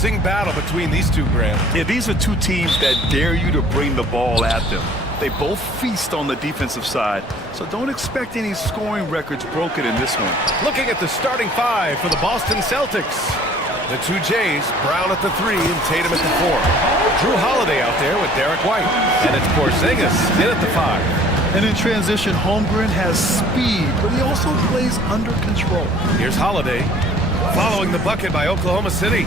bruising battle between these two, Graham. Yeah, these are two teams that dare you to bring the ball at them. They both feast on the defensive side, so don't expect any scoring records broken in this one. Looking at the starting five for the Boston Celtics. The two Jays, Brown at the 3 and Tatum at the 4. Drew Holiday out there with Derek White. And it's Porzingis in at the 5. And in transition, Holmgren has speed, but he also plays under control. Here's Holiday, following the bucket by Oklahoma City.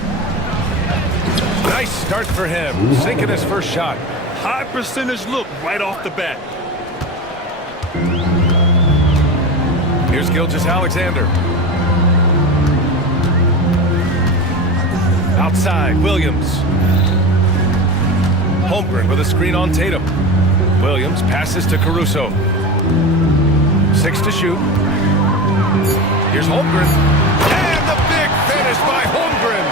Nice start for him, sinking his first shot. High percentage look right off the bat. Here's Gilgeous-Alexander. Outside, Williams. Holmgren with a screen on Tatum. Williams passes to Caruso. 6 to shoot. Here's Holmgren. And the big finish by Holmgren.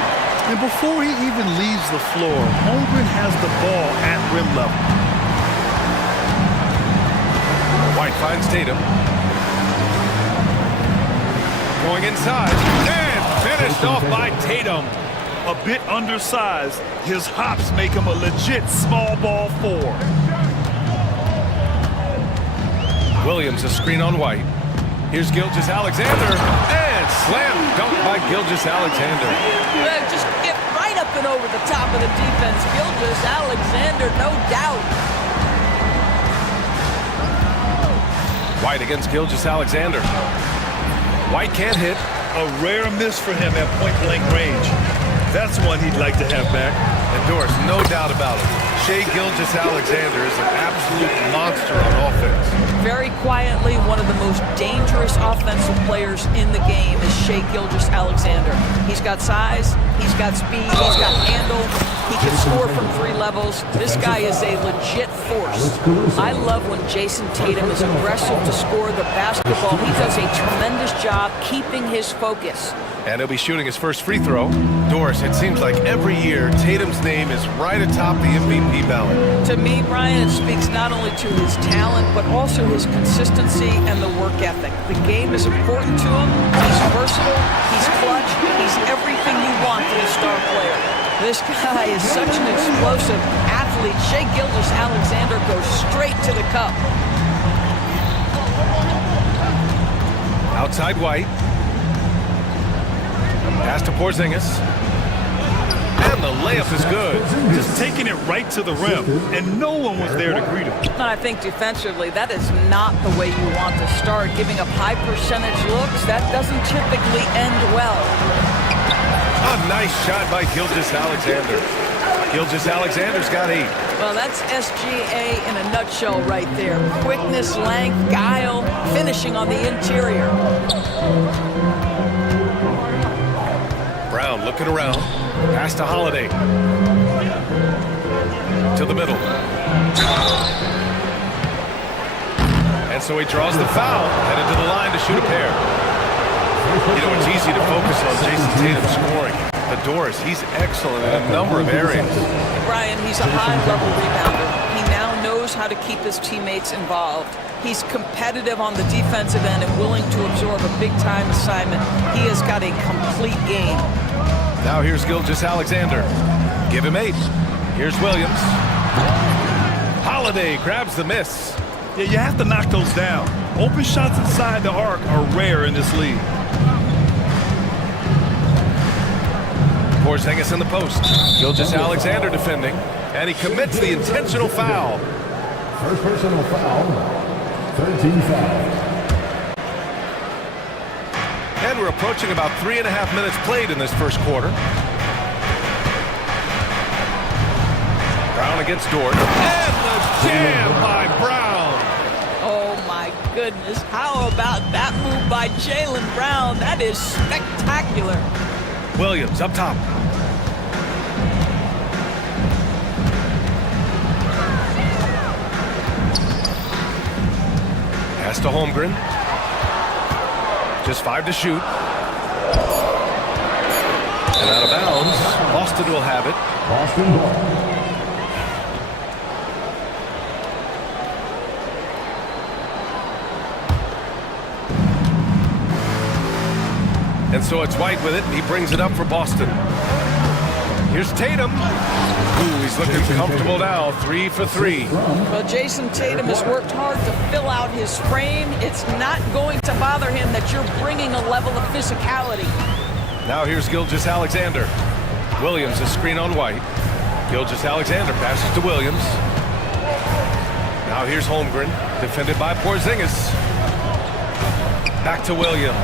And before he even leaves the floor, Holmgren has the ball at rim level. White finds Tatum. Going inside. And finished off by Tatum. A bit undersized, his hops make him a legit small ball 4. Williams a screen on White. Here's Gilgeous-Alexander. And slam dunk by Gilgeous-Alexander. Just get right up and over the top of the defense. Gilgeous-Alexander, no doubt. White against Gilgeous-Alexander. White can't hit. A rare miss for him at point-blank range. That's one he'd like to have back. And Doris, no doubt about it. Shai Gilgeous-Alexander is an absolute monster on offense. Very quietly, one of the most dangerous offensive players in the game is Shai Gilgeous-Alexander. He's got size, he's got speed, he's got handle, he can score from 3 levels. This guy is a legit force. I love when Jason Tatum is aggressive to score the basketball. He does a tremendous job keeping his focus. And he'll be shooting his first free throw. Doris, it seems like every year Tatum's name is right atop the MVP ballot. To me, Brian, it speaks not only to his talent, but also his consistency and the work ethic. The game is important to him. He's versatile, he's clutch, he's everything you want in a star player. This guy is such an explosive athlete. Shai Gilgeous-Alexander goes straight to the cup. Outside White. Pass to Porzingis. And the layup is good. Just taking it right to the rim, and no one was there to greet him. And I think defensively, that is not the way you want to start. Giving up high percentage looks, that doesn't typically end well. A nice shot by Gilgeous-Alexander. Gilgeous-Alexander's got 8. Well, that's SGA in a nutshell right there. Quickness, length, guile, finishing on the interior. Brown looking around. Pass to Holiday. To the middle. And so he draws the foul. Headed to the line to shoot a pair. You know, it's easy to focus on Jason Tatum scoring. But Doris, he's excellent in a number of areas. Brian, he's a high-level rebounder. He now knows how to keep his teammates involved. He's competitive on the defensive end and willing to absorb a big-time assignment. He has got a complete game. Now here's Gilgeous-Alexander. Give him 8. Here's Williams. Holiday grabs the miss. Yeah, you have to knock those down. Open shots inside the arc are rare in this league. Porzingis in the post. Gilgeous-Alexander defending. And he commits the intentional foul. First personal foul. 13 foul. And we're approaching about 3.5 minutes played in this first quarter. Brown against Dort. And the jam by Brown. Oh, my goodness. How about that move by Jaylen Brown? That is spectacular. Williams up top. Pass to Holmgren. Just 5 to shoot. And out of bounds. Boston will have it. Boston ball. And so it's White with it. He brings it up for Boston. Here's Tatum. Ooh, he's looking comfortable now. 3 for 3. Well, Jason Tatum has worked hard to fill out his frame. It's not going to bother him that you're bringing a level of physicality. Now here's Gilgeous-Alexander. Williams is screen on White. Gilgeous-Alexander passes to Williams. Now here's Holmgren, defended by Porzingis. Back to Williams.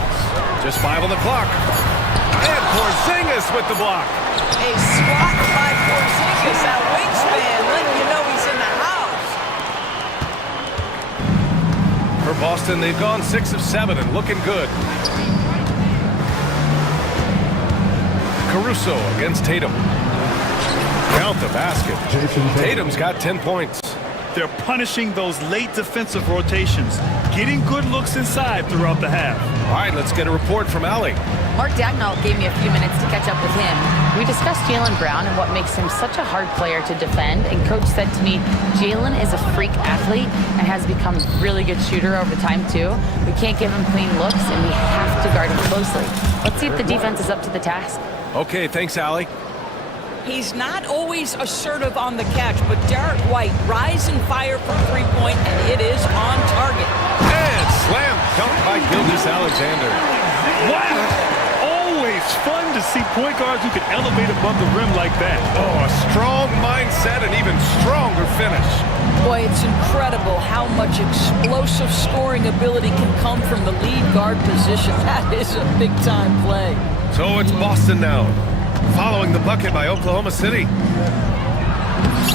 Just 5 on the clock. And Porzingis with the block. A swat by Porzingis, that wingspan, letting you know he's in the house. For Boston, they've gone 6 of 7 and looking good. Caruso against Tatum. Count the basket. Tatum's got 10 points. They're punishing those late defensive rotations, getting good looks inside throughout the half. All right, let's get a report from Allie. Mark Dagnall gave me a few minutes to catch up with him. We discussed Jaylen Brown and what makes him such a hard player to defend, and Coach said to me, Jaylen is a freak athlete and has become a really good shooter over time too. We can't give him clean looks, and we have to guard him closely. Let's see if the defense is up to the task. Okay, thanks, Allie. He's not always assertive on the catch, but Derek White, rise and fire from three-point, and it is on target. And slam dunk by Gilgeous-Alexander. Wow! Always fun to see point guards who can elevate above the rim like that. Oh, a strong mindset and even stronger finish. Boy, it's incredible how much explosive scoring ability can come from the lead guard position. That is a big-time play. So it's Boston now, following the bucket by Oklahoma City.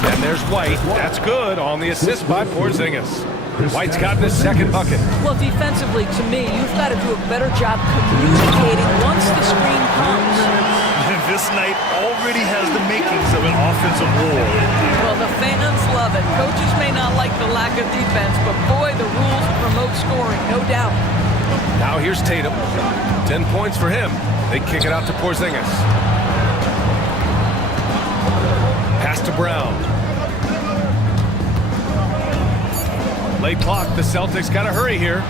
And there's White. That's good on the assist by Porzingis. White's gotten his second bucket. Well, defensively, to me, you've got to do a better job communicating once the screen comes. This night already has the makings of an offensive war. Well, the fans love it. Coaches may not like the lack of defense, but boy, the rules promote scoring, no doubt. Now here's Tatum. 10 points for him. They kick it out to Porzingis. Pass to Brown. Late clock, the Celtics got to hurry here.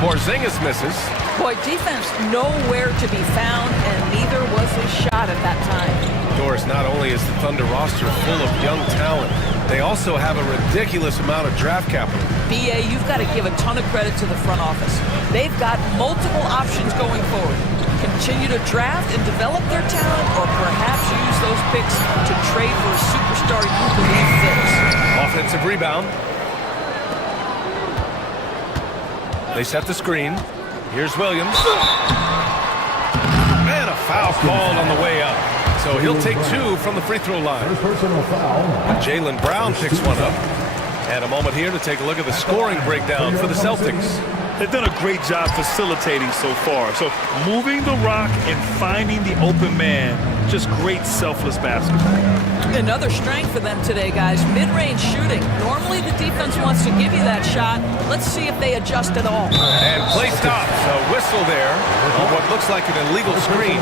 Porzingis misses. Boy, defense nowhere to be found, and neither was his shot at that time. Doris, not only is the Thunder roster full of young talent, they also have a ridiculous amount of draft capital. BA, you've got to give a ton of credit to the front office. They've got multiple options going forward. Continue to draft and develop their talent, or perhaps use those picks to trade for a superstar you believe fits. Offensive rebound. They set the screen. Here's Williams. And a foul called on the way up. So he'll take 2 from the free throw line. Personal foul. Jaylen Brown picks one up. And a moment here to take a look at the scoring breakdown for the Celtics. They've done a great job facilitating so far. So moving the rock and finding the open man, just great selfless basketball. Another strength for them today, guys. Mid-range shooting. Normally the defense wants to give you that shot. Let's see if they adjust at all. And play stops. A whistle there on what looks like an illegal screen.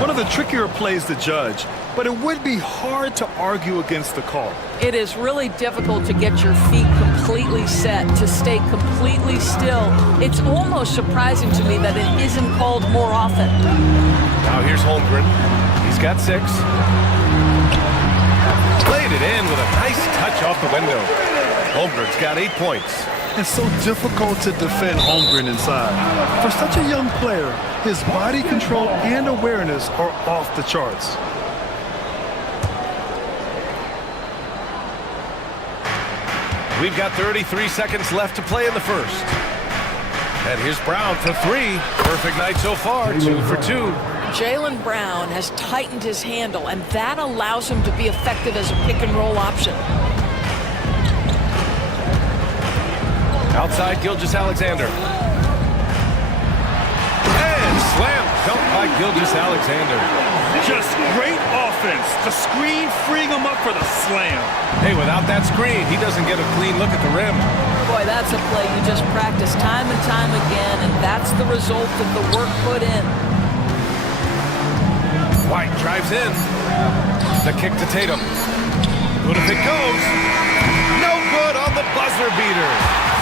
One of the trickier plays to judge, but it would be hard to argue against the call. It is really difficult to get your feet completely set, to stay completely still. It's almost surprising to me that it isn't called more often. Now here's Holmgren. He's got 6. Played it in with a nice touch off the window. Holmgren's got 8 points. It's so difficult to defend Holmgren inside. For such a young player, his body control and awareness are off the charts. We've got 33 seconds left to play in the first. And here's Brown for 3. Perfect night so far, 2 for 2. Jaylen Brown has tightened his handle, and that allows him to be effective as a pick-and-roll option. Outside, Gilgeous-Alexander. And slam dunk by Gilgeous-Alexander. Just great offense. The screen freeing him up for the slam. Hey, without that screen, he doesn't get a clean look at the rim. Boy, that's a play you just practice time and time again, and that's the result of the work put in. White drives in. The kick to Tatum. Good if it goes. No good on the buzzer beater.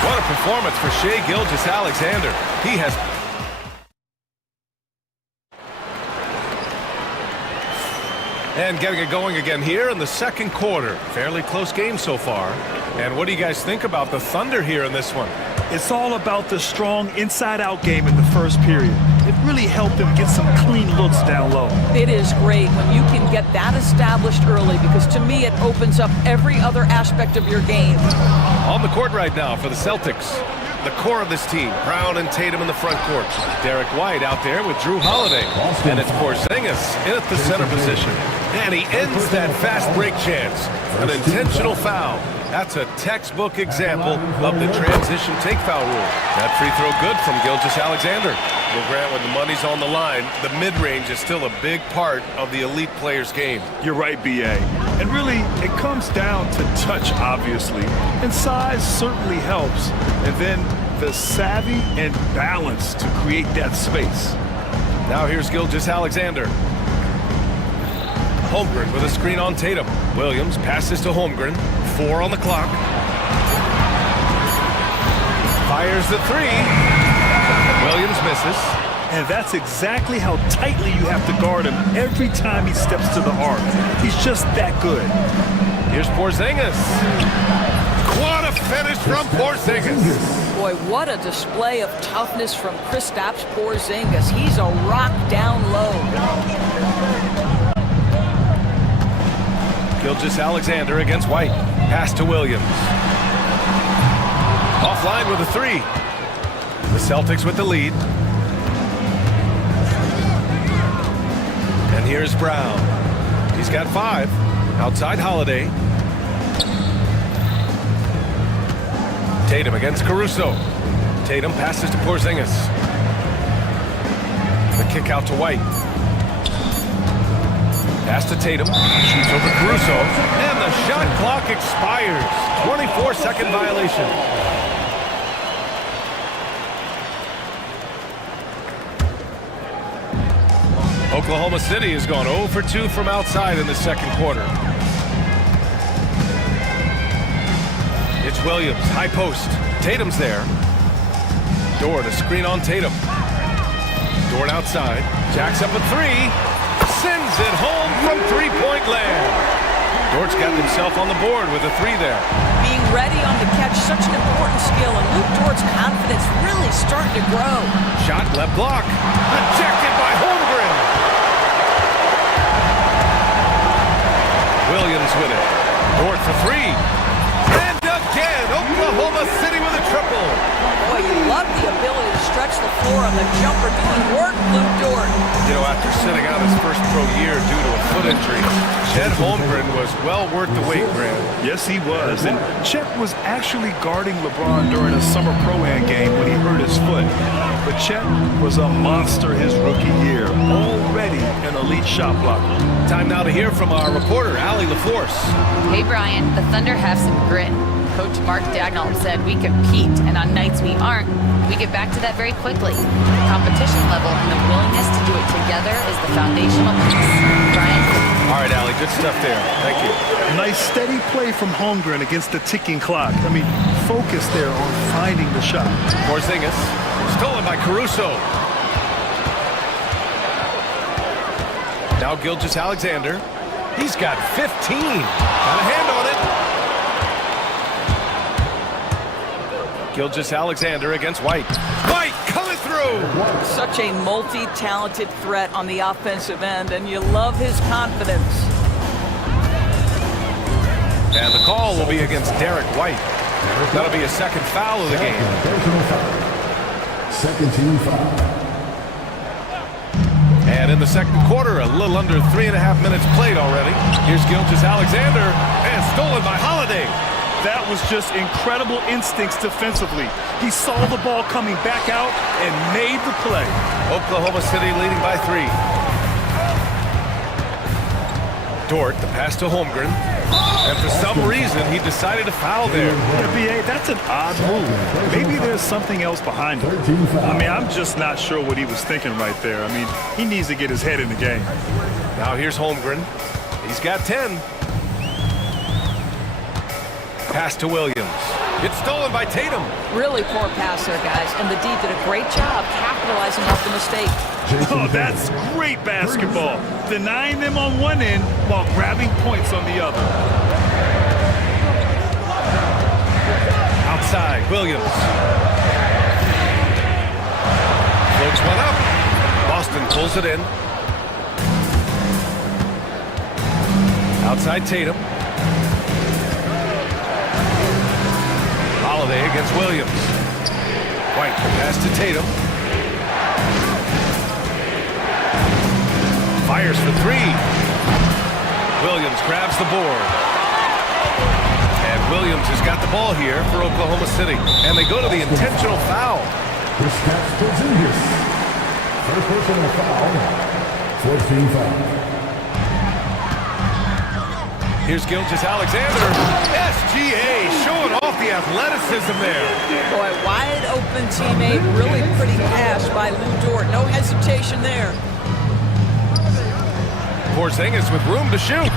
What a performance for Shai Gilgeous-Alexander. He has... And getting it going again here in the second quarter. Fairly close game so far. And what do you guys think about the Thunder here in this one? It's all about the strong inside-out game in the first period. It really helped them get some clean looks down low. It is great when you can get that established early, because to me it opens up every other aspect of your game. On the court right now for the Celtics. The core of this team, Brown and Tatum in the front court. Derek White out there with Drew Holiday. And it's Porzingis in at the center position. And he ends that fast break chance. An intentional foul. That's a textbook example of the transition take foul rule. That free throw good from Gilgeous-Alexander. Well, Grant, when the money's on the line, the mid-range is still a big part of the elite player's game. You're right, B.A. And really, it comes down to touch, obviously. And size certainly helps. And then the savvy and balance to create that space. Now here's Gilgeous-Alexander. Holmgren with a screen on Tatum. Williams passes to Holmgren. 4 on the clock. Fires the three. Williams misses. And that's exactly how tightly you have to guard him every time he steps to the arc. He's just that good. Here's Porzingis. What a finish from Porzingis. Boy, what a display of toughness from Kristaps Porzingis. He's a rock down low. Gilgeous-Alexander against White. Pass to Williams. Offline with a three. The Celtics with the lead. And here's Brown. He's got 5. Outside Holiday. Tatum against Caruso. Tatum passes to Porzingis. The kick out to White. Pass to Tatum. Shoots over Caruso. And the shot clock expires. 24-second violation. Oklahoma City has gone 0 for 2 from outside in the second quarter. It's Williams, high post. Tatum's there. Dort, a screen on Tatum. Dort outside. Jacks up a three. Sends it home from three-point land. Dort's got himself on the board with a three there. Being ready on the catch, such an important skill, and Luke Dort's confidence really starting to grow. Shot left block. Rejected by Holmgren. Williams with it. Dort for three. And again, Oklahoma City with a triple. Boy, you love the ability to stretch the floor on the jumper, doing work, Luke Dort. You know, after sitting out his first pro year due to a foot injury, Chet Holmgren was well worth the wait, Grant. Yes, he was. And Chet was actually guarding LeBron during a summer pro-am game when he hurt his foot. But Chet was a monster his rookie year, already an elite shot blocker. Time now to hear from our reporter, Allie LaForce. Hey, Brian, the Thunder have some grit. Coach Mark Dagnall said we compete, and on nights we aren't, we get back to that very quickly. Competition level and the willingness to do it together is the foundational piece. Brian? All right, Allie, good stuff there. Thank you. Nice steady play from Holmgren against the ticking clock. I mean, focus there on finding the shot. Porzingis, stolen by Caruso. Now Gilgeous-Alexander. He's got 15. Got a hand on it. Gilgeous-Alexander against White. White coming through. Such a multi-talented threat on the offensive end, and you love his confidence. And the call will be against Derek White. That'll be a second foul of the game. Second team foul. And in the second quarter, a little under 3.5 minutes played already. Here's Gilgeous-Alexander, and stolen by Holiday. That was just incredible instincts defensively. He saw the ball coming back out and made the play. Oklahoma City leading by 3. Dort, the pass to Holmgren. And for some reason, he decided to foul there. Yeah, B.A., that's an odd move. Maybe there's something else behind it. I mean, I'm just not sure what he was thinking right there. I mean, he needs to get his head in the game. Now here's Holmgren. He's got 10. Pass to Williams. It's stolen by Tatum. Really poor pass there, guys, and the D did a great job capitalizing off the mistake. Oh, that's great basketball. Denying them on one end while grabbing points on the other. Outside, Williams. Floats one up. Boston pulls it in. Outside Tatum. Holiday against Williams. White pass to Tatum. Fires for three. Williams grabs the board. And Williams has got the ball here for Oklahoma City. And they go to the intentional foul. First personal foul. 14 foul. Here's Gilgeous-Alexander. SGA showing off the athleticism there. Boy, wide open teammate, really pretty pass by Lou Dort. No hesitation there. Porzingis with room to shoot.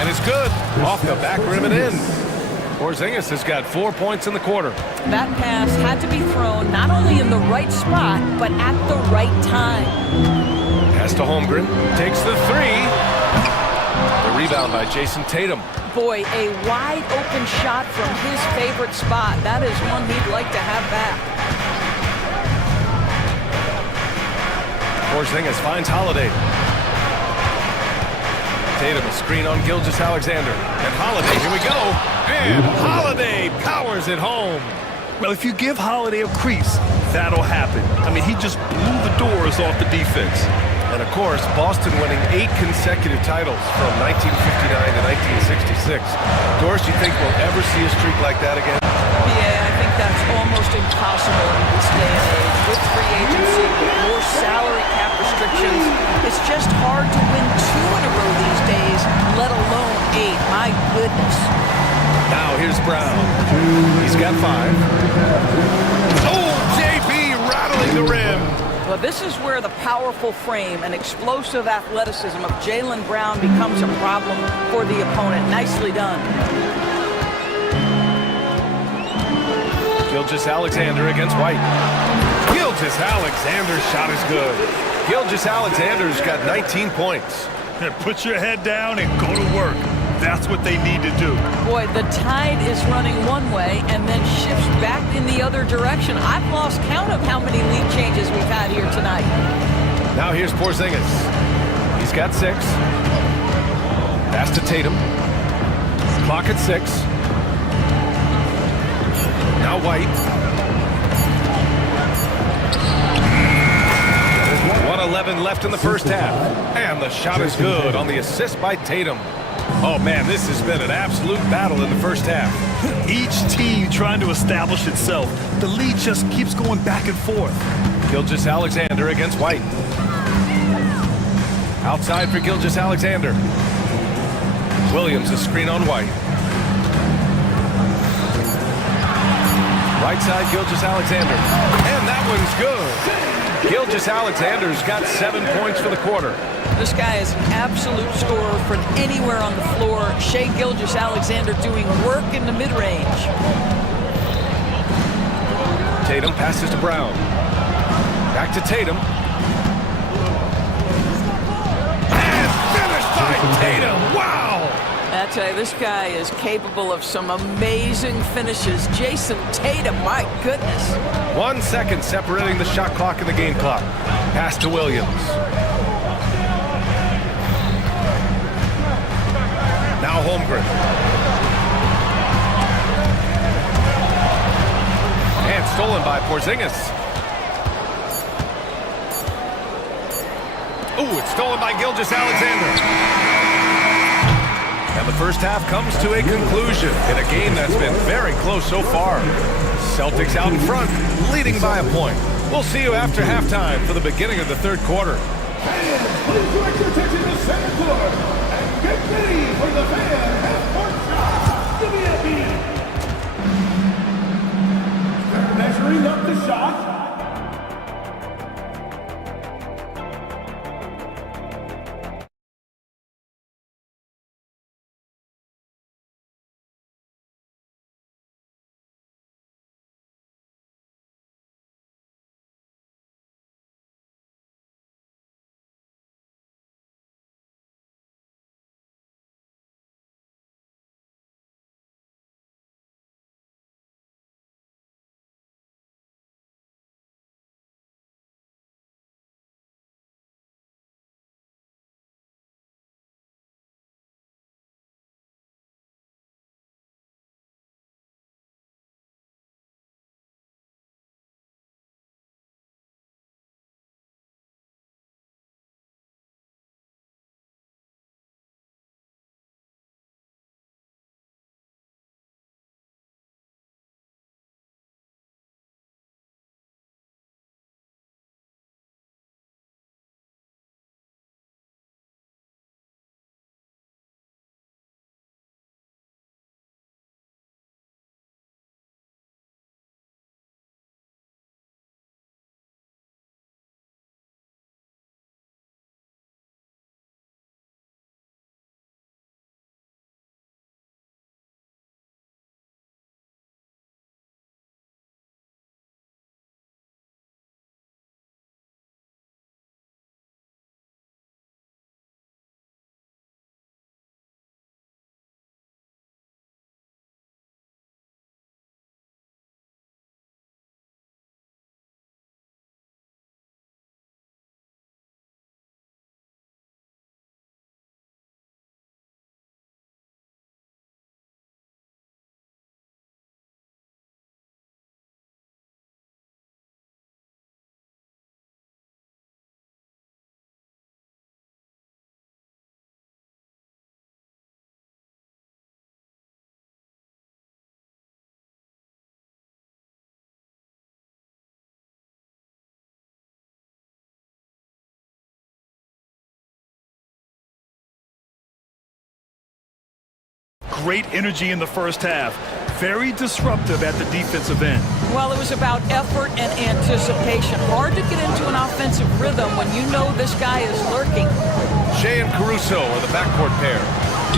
And it's good. Off the back rim and in. Porzingis has got 4 points in the quarter. That pass had to be thrown not only in the right spot, but at the right time. Pass to Holmgren. Takes the three. The rebound by Jason Tatum. Boy, a wide open shot from his favorite spot. That is one he'd like to have back. Porzingis finds Holiday. Tatum a screen on Gilgeous-Alexander. And Holiday, here we go. And Holiday powers it home. Well, if you give Holiday a crease, that'll happen. I mean, he just blew the doors off the defense. And of course, Boston winning 8 consecutive titles from 1959 to 1966. Doris, do you think we'll ever see a streak like that again? Yeah, I think that's almost impossible in this day and age. With free agency, with more salary cap restrictions, it's just hard to win 2 in a row these days, let alone 8. My goodness. Now here's Brown. He's got 5. Oh, JB rattling the rim. Well, this is where the powerful frame and explosive athleticism of Jaylen Brown becomes a problem for the opponent. Nicely done. Gilgeous-Alexander against White. Gilgeous-Alexander's shot is good. Gilgeous-Alexander's got 19 points. Put your head down and go to work. That's what they need to do. Boy, the tide is running one way and then shifts back in the other direction. I've lost count of how many lead changes we've had here tonight. Now here's Porzingis. He's got 6. Pass to Tatum. Clock at 6. Now White. 1:11 left in the first half. And the shot is good on the assist by Tatum. Oh, man, this has been an absolute battle in the first half. Each team trying to establish itself. The lead just keeps going back and forth. Gilgeous-Alexander against White. Outside for Gilgeous-Alexander. Williams, a screen on White. Right side, Gilgeous-Alexander. And that one's good. Gilgeous-Alexander's got 7 points for the quarter. This guy is an absolute scorer from anywhere on the floor. Shai Gilgeous-Alexander doing work in the mid-range. Tatum passes to Brown. Back to Tatum. And finished by Tatum. Wow! I tell you, this guy is capable of some amazing finishes. Jason Tatum, my goodness. 1 second separating the shot clock and the game clock. Pass to Williams. Now Holmgren. And stolen by Porzingis. Ooh, it's stolen by Gilgeous-Alexander. And the first half comes to a conclusion in a game that's been very close so far. Celtics out in front, leading by a point. We'll see you after halftime for the beginning of the third quarter. Fans, please direct your attention to center court and get ready for the fan half-court shot. Give me a beat. They're measuring up the shot. great energy in the first half. Very disruptive at the defensive end. Well, it was about effort and anticipation. Hard to get into an offensive rhythm when you know this guy is lurking. Shea and Caruso are the backcourt pair.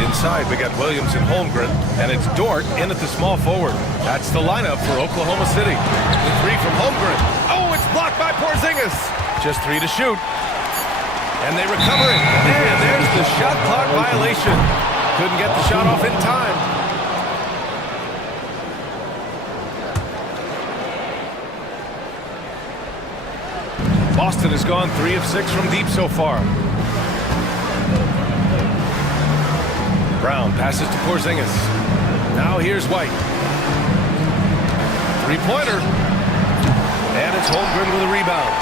Inside, we got Williams and Holmgren, and it's Dort in at the small forward. That's the lineup for Oklahoma City. The three from Holmgren. Oh, it's blocked by Porzingis. Just 3 to shoot. And they recover it. And there's the shot clock violation. Couldn't get the shot off in time. Boston has gone 3 of 6 from deep so far. Brown passes to Porzingis. Now here's White. Three-pointer. And it's Holmgren with a rebound.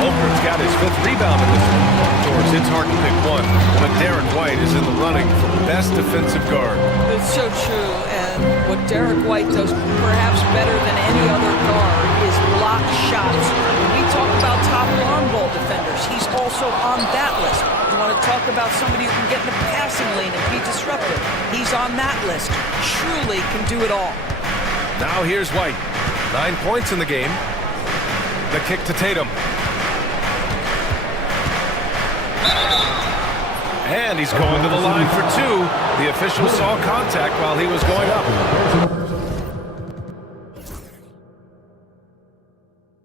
Holmgren's got his 5th rebound in this one. Doors, it's hard to pick one, but Derek White is in the running for best defensive guard. It's so true, and what Derek White does perhaps better than any other guard is block shots. When we talk about top long ball defenders, he's also on that list. You want to talk about somebody who can get in the passing lane and be disruptive. He's on that list. Truly can do it all. Now here's White. 9 points in the game. The kick to Tatum. And he's going to the line for 2. The official saw contact while he was going up.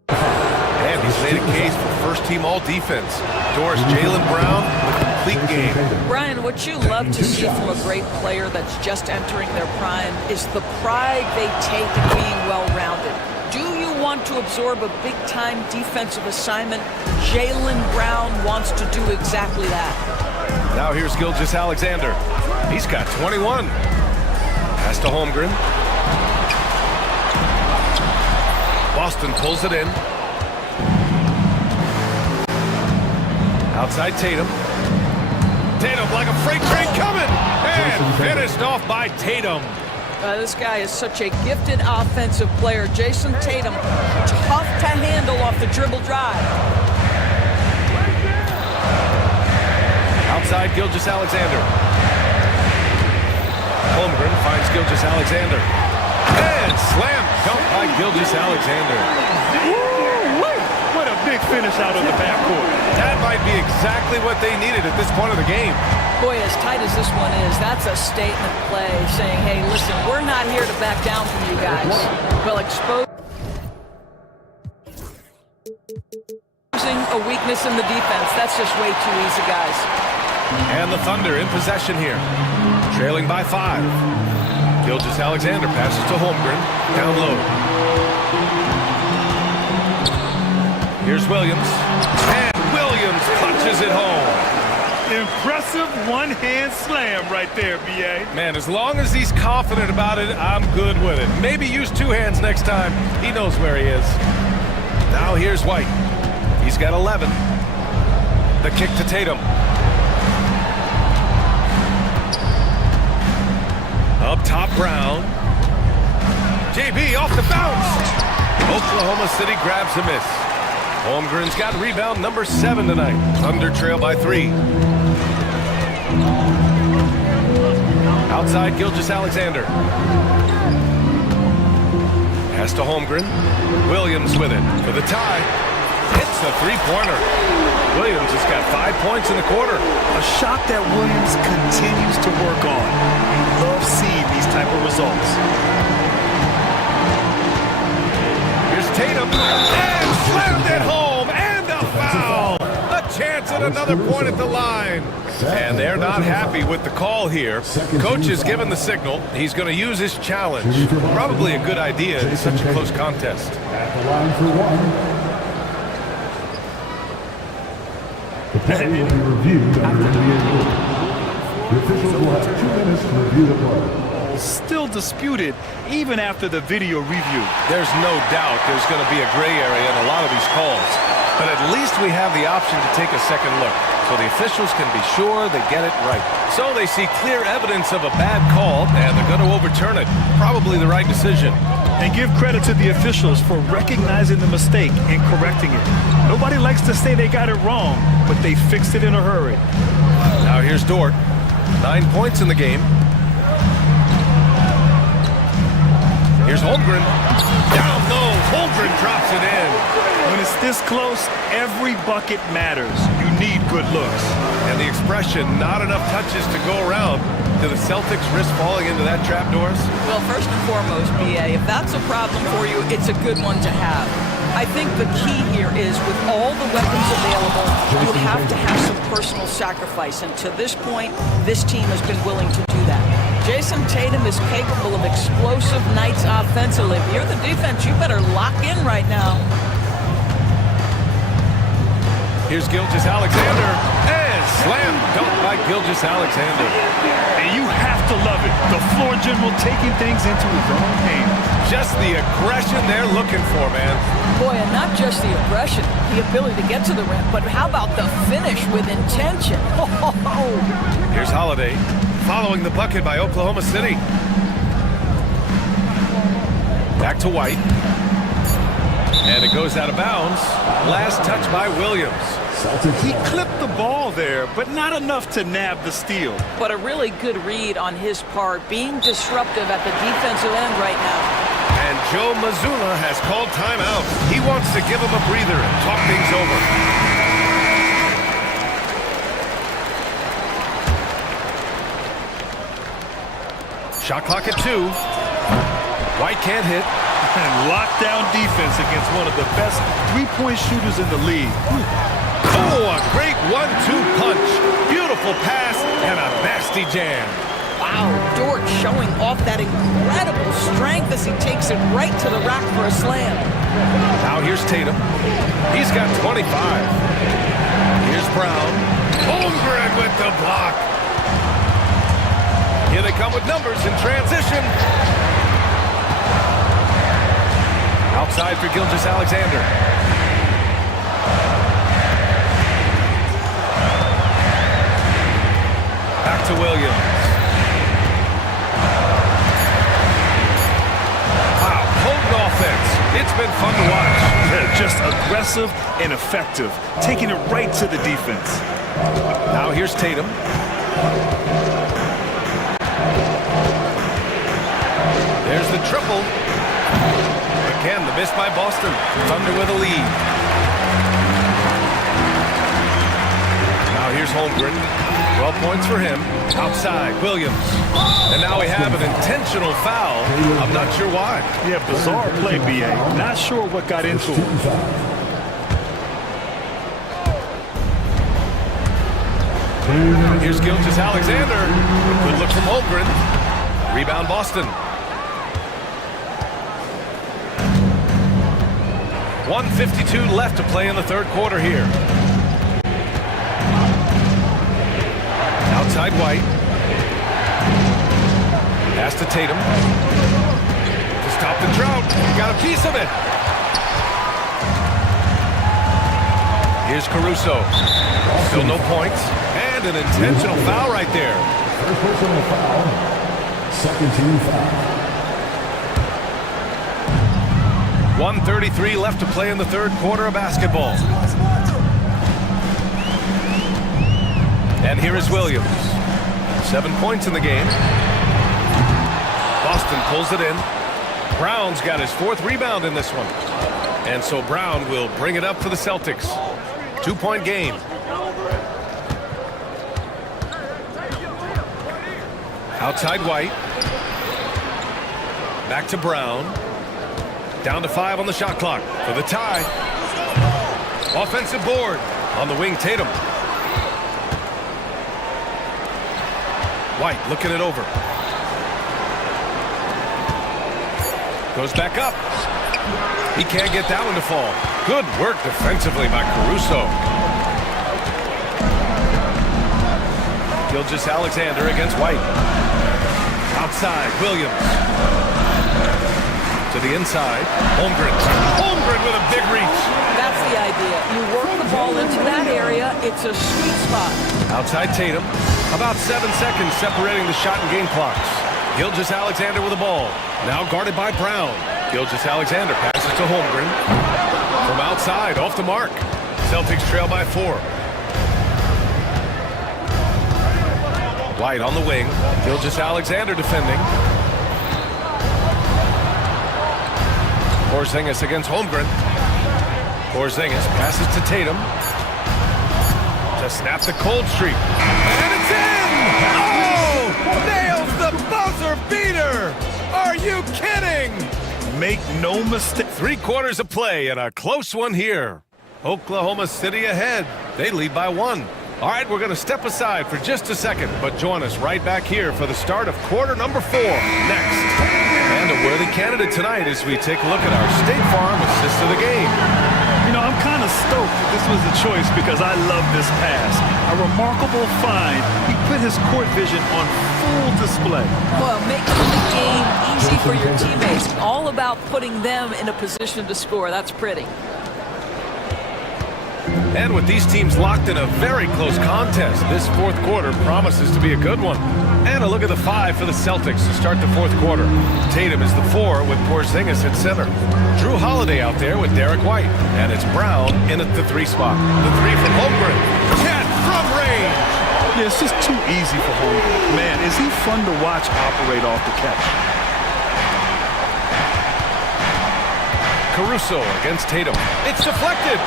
And he's made a case for first-team all-defense. Doors, Jaylen Brown, the complete game. Brian, what you love to see from a great player that's just entering their prime is the pride they take in being well-rounded. Do you want to absorb a big-time defensive assignment? Jaylen Brown wants to do exactly that. Now here's Gilgeous-Alexander. He's got 21. Pass to Holmgren. Boston pulls it in. Outside Tatum. Tatum like a freight train coming. And finished off by Tatum. This guy is such a gifted offensive player. Jason Tatum, tough to handle off the dribble drive. Outside Gilgeous-Alexander. Holmgren finds Gilgeous-Alexander. And slam dunk by Gilgeous-Alexander. What a big finish out of the backcourt. That might be exactly what they needed at this point of the game. Boy, as tight as this one is, that's a statement play saying, hey, listen, we're not here to back down from you guys. We'll expose a weakness in the defense. That's just way too easy, guys. And the Thunder in possession here. Trailing by 5. Gilgeous-Alexander passes to Holmgren. Down low. Here's Williams. And Williams punches it home. Impressive one-hand slam right there, B.A. Man, as long as he's confident about it, I'm good with it. Maybe use 2 hands next time. He knows where he is. Now here's White. He's got 11. The kick to Tatum. Up top, Brown. JB off the bounce. Oklahoma City grabs a miss. Holmgren's got rebound number 7 tonight. Thunder trail by 3. Outside Gilgeous-Alexander. Pass to Holmgren. Williams with it for the tie. Hits the 3-pointer. Williams has got 5 points in the quarter. A shot that Williams continues to work on. We love seeing these type of results. Here's Tatum. And slammed it home. And a foul. A chance at another point at the line. And they're not happy with the call here. Coach has given the signal. He's going to use his challenge. Probably a good idea in such a close contest. At the line for 1. The play will be reviewed under NBA rules. The officials will have 2 minutes to review the play. Still disputed even after the video review. There's no doubt there's going to be a gray area in a lot of these calls. But at least we have the option to take a second look, so the officials can be sure they get it right. So they see clear evidence of a bad call, and they're going to overturn it. Probably the right decision. And give credit to the officials for recognizing the mistake and correcting it. Nobody likes to say they got it wrong, but they fixed it in a hurry. Now here's Dort. 9 points in the game. Here's Holmgren. Down low. Holmgren drops it in. When it's this close, every bucket matters. You need good looks. And the expression, not enough touches to go around. Do the Celtics risk falling into that trap, Doris? Well, first and foremost, BA, if that's a problem for you, it's a good one to have. I think the key here is with all the weapons available, you have to have some personal sacrifice. And to this point, this team has been willing to do that. Jason Tatum is capable of explosive nights offensively. If you're the defense, you better lock in right now. Here's Gilgeous-Alexander. And slam dunk by Gilgeous-Alexander. And you have to love it. The floor general taking things into his own hands. Just the aggression they're looking for, man. Boy, and not just the aggression, the ability to get to the rim, but how about the finish with intention? Here's Holiday, following the bucket by Oklahoma City. Back to White. And it goes out of bounds. Last touch by Williams. He clipped the ball there, but not enough to nab the steal. But a really good read on his part, being disruptive at the defensive end right now. And Joe Mazzulla has called timeout. He wants to give him a breather and talk things over. Shot clock at 2. White can't hit. And lockdown defense against one of the best three-point shooters in the league. Oh, a great 1-2 punch. Beautiful pass and a nasty jam. Wow, Dort showing off that incredible strength as he takes it right to the rack for a slam. Now here's Tatum. He's got 25. Here's Brown. Holmgren with the block. Here they come with numbers in transition. Outside for Gilgeous-Alexander. Back to Williams. Wow, potent offense. It's been fun to watch. They're just aggressive and effective, taking it right to the defense. Now here's Tatum. There's the triple. Again, the miss by Boston. Thunder with a lead. Now here's Holmgren. 12 points for him. Outside, Williams. And now we have an intentional foul. I'm not sure why. Yeah, bizarre play, BA. Not sure what got into him. Here's Gilgeous-Alexander. Good look from Holmgren. Rebound Boston. 1:52 left to play in the third quarter here. Outside White. Pass to Tatum. To stop the drought. He got a piece of it. Here's Caruso. Still no points. And an intentional foul right there. First personal foul. Second team foul. 1:33 left to play in the third quarter of basketball. And here is Williams. 7 points in the game. Boston pulls it in. Brown's got his 4th rebound in this one. And so Brown will bring it up for the Celtics. 2-point game. Outside White. Back to Brown. Down to 5 on the shot clock for the tie. Offensive board. On the wing, Tatum. White looking it over. Goes back up. He can't get that one to fall. Good work defensively by Caruso. Gilgeous-Alexander against White. Outside, Williams. To the inside, Holmgren. Holmgren with a big reach. That's the idea. You work the ball into that area. It's a sweet spot. Outside Tatum. About 7 seconds separating the shot and game clocks. Gilgeous-Alexander with the ball. Now guarded by Brown. Gilgeous-Alexander passes to Holmgren. From outside, off the mark. Celtics trail by 4. White on the wing. Gilgeous-Alexander defending. Porzingis against Holmgren. Porzingis passes to Tatum to snap the cold streak. And it's in! Oh! Nails the buzzer beater! Are you kidding? Make no mistake. 3 quarters of play and a close one here. Oklahoma City ahead. They lead by 1. All right, we're going to step aside for just a second, but join us right back here for the start of quarter number 4 next. And a worthy candidate tonight as we take a look at our State Farm assist of the game. You know, I'm kind of stoked that this was the choice because I love this pass. A remarkable find. He put his court vision on full display. Well, making the game easy for your teammates. All about putting them in a position to score. That's pretty. And with these teams locked in a very close contest, this 4th quarter promises to be a good one. And a look at the 5 for the Celtics to start the 4th quarter. Tatum is the 4 with Porzingis at center. Drew Holiday out there with Derek White. And it's Brown in at the 3 spot. The 3 from Holmgren. Cat from range. Yeah, it's just too easy for Holmgren. Man, is he fun to watch operate off the catch. Caruso against Tatum. It's deflected.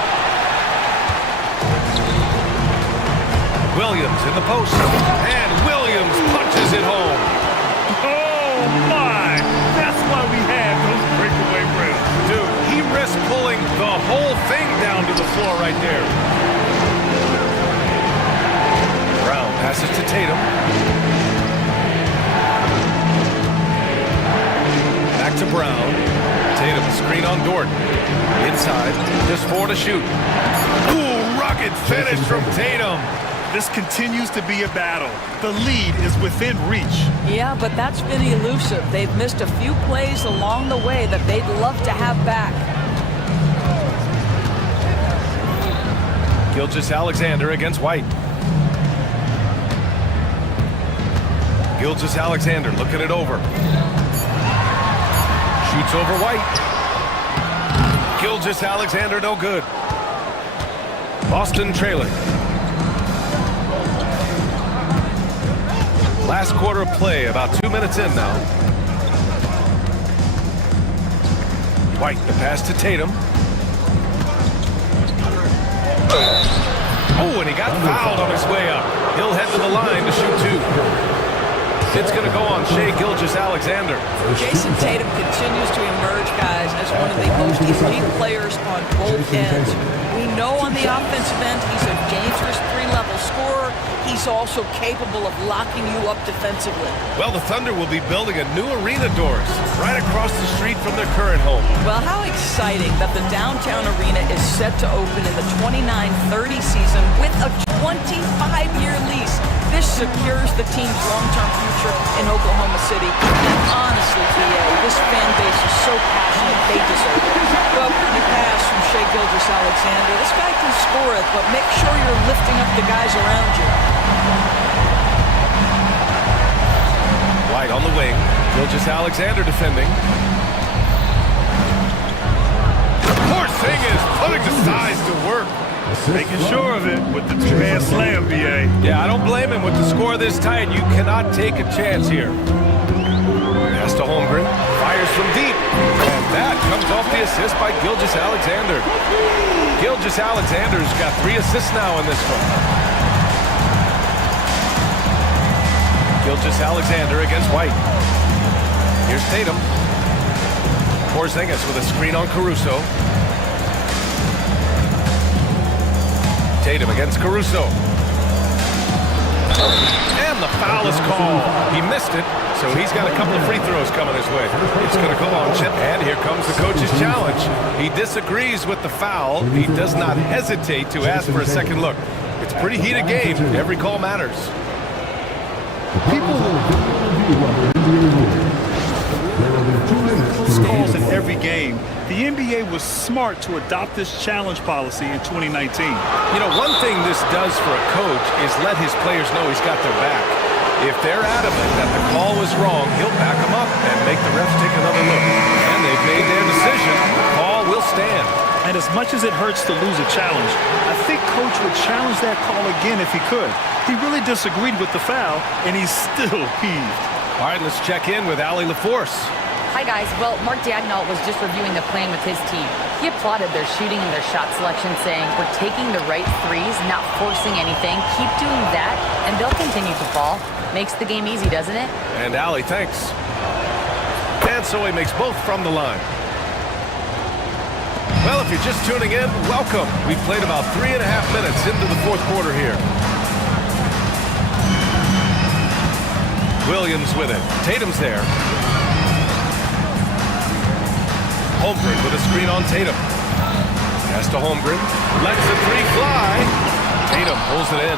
Williams in the post. And Williams punches it home. Oh, my! That's why we have those breakaway rims. Dude, he risked pulling the whole thing down to the floor right there. Brown passes to Tatum. Back to Brown. Tatum screen on Dort. Inside, just 4 to shoot. Ooh, rocket finish from Tatum. This continues to be a battle. The lead is within reach. Yeah, but that's been elusive. They've missed a few plays along the way that they'd love to have back. Gilgeous-Alexander against White. Gilgeous-Alexander looking it over. Shoots over White. Gilgeous-Alexander no good. Boston trailing. Last quarter of play, about 2 minutes in now. White, the pass to Tatum. Oh, and he got fouled on his way up. He'll head to the line to shoot 2. It's going to go on Shai Gilgeous-Alexander. Jason Tatum continues to emerge, guys, as one of the most elite players on both ends. We know on the offensive end he's a dangerous 3-level scorer. He's also capable of locking you up defensively. Well, the Thunder will be building a new arena, Doris, right across the street from their current home. Well, how exciting that the downtown arena is set to open in the 29-30 season with a 25-year lease. This secures the team's long-term future in Oklahoma City. And honestly, PA, this fan base is so passionate, they deserve it. Well, pretty pass from Shai Gilgeous-Alexander. This guy can score it, but make sure you're lifting up the guys around you. White on the wing. Gilgeous-Alexander defending. Porzingis putting the size to work. Making sure of it with the 2-hand slam, BA. Yeah, I don't blame him. With the score this tight, you cannot take a chance here. Pass to Holmgren. Fires from deep. And that comes off the assist by Gilgeous-Alexander. Gilgeous-Alexander's got 3 assists now in this one. Gilgeous-Alexander against White. Here's Tatum. Porzingis with a screen on Caruso. Tatum against Caruso. And the foul is called. He missed it, so he's got a couple of free throws coming his way. It's going to go on Chip. And here comes the coach's challenge. He disagrees with the foul. He does not hesitate to ask for a second look. It's a pretty heated game. Every call matters. Calls in every game. The NBA was smart to adopt this challenge policy in 2019. You know, one thing this does for a coach is let his players know he's got their back. If they're adamant that the call was wrong, he'll back them up and make the refs take another look. And they've made their decision. The call will stand. And as much as it hurts to lose a challenge, I think Coach would challenge that call again if he could. He really disagreed with the foul, and he's still peeved. All right, let's check in with Allie LaForce. Hi, guys. Well, Mark Dagnall was just reviewing the plan with his team. He applauded their shooting and their shot selection, saying, we're taking the right threes, not forcing anything. Keep doing that, and they'll continue to fall. Makes the game easy, doesn't it? And Allie, thanks. And so he makes both from the line. Well, if you're just tuning in, welcome. We've played about 3.5 minutes into the fourth quarter here. Williams with it. Tatum's there. Holmgren with a screen on Tatum. Pass to Holmgren. Lets the three fly. Tatum pulls it in.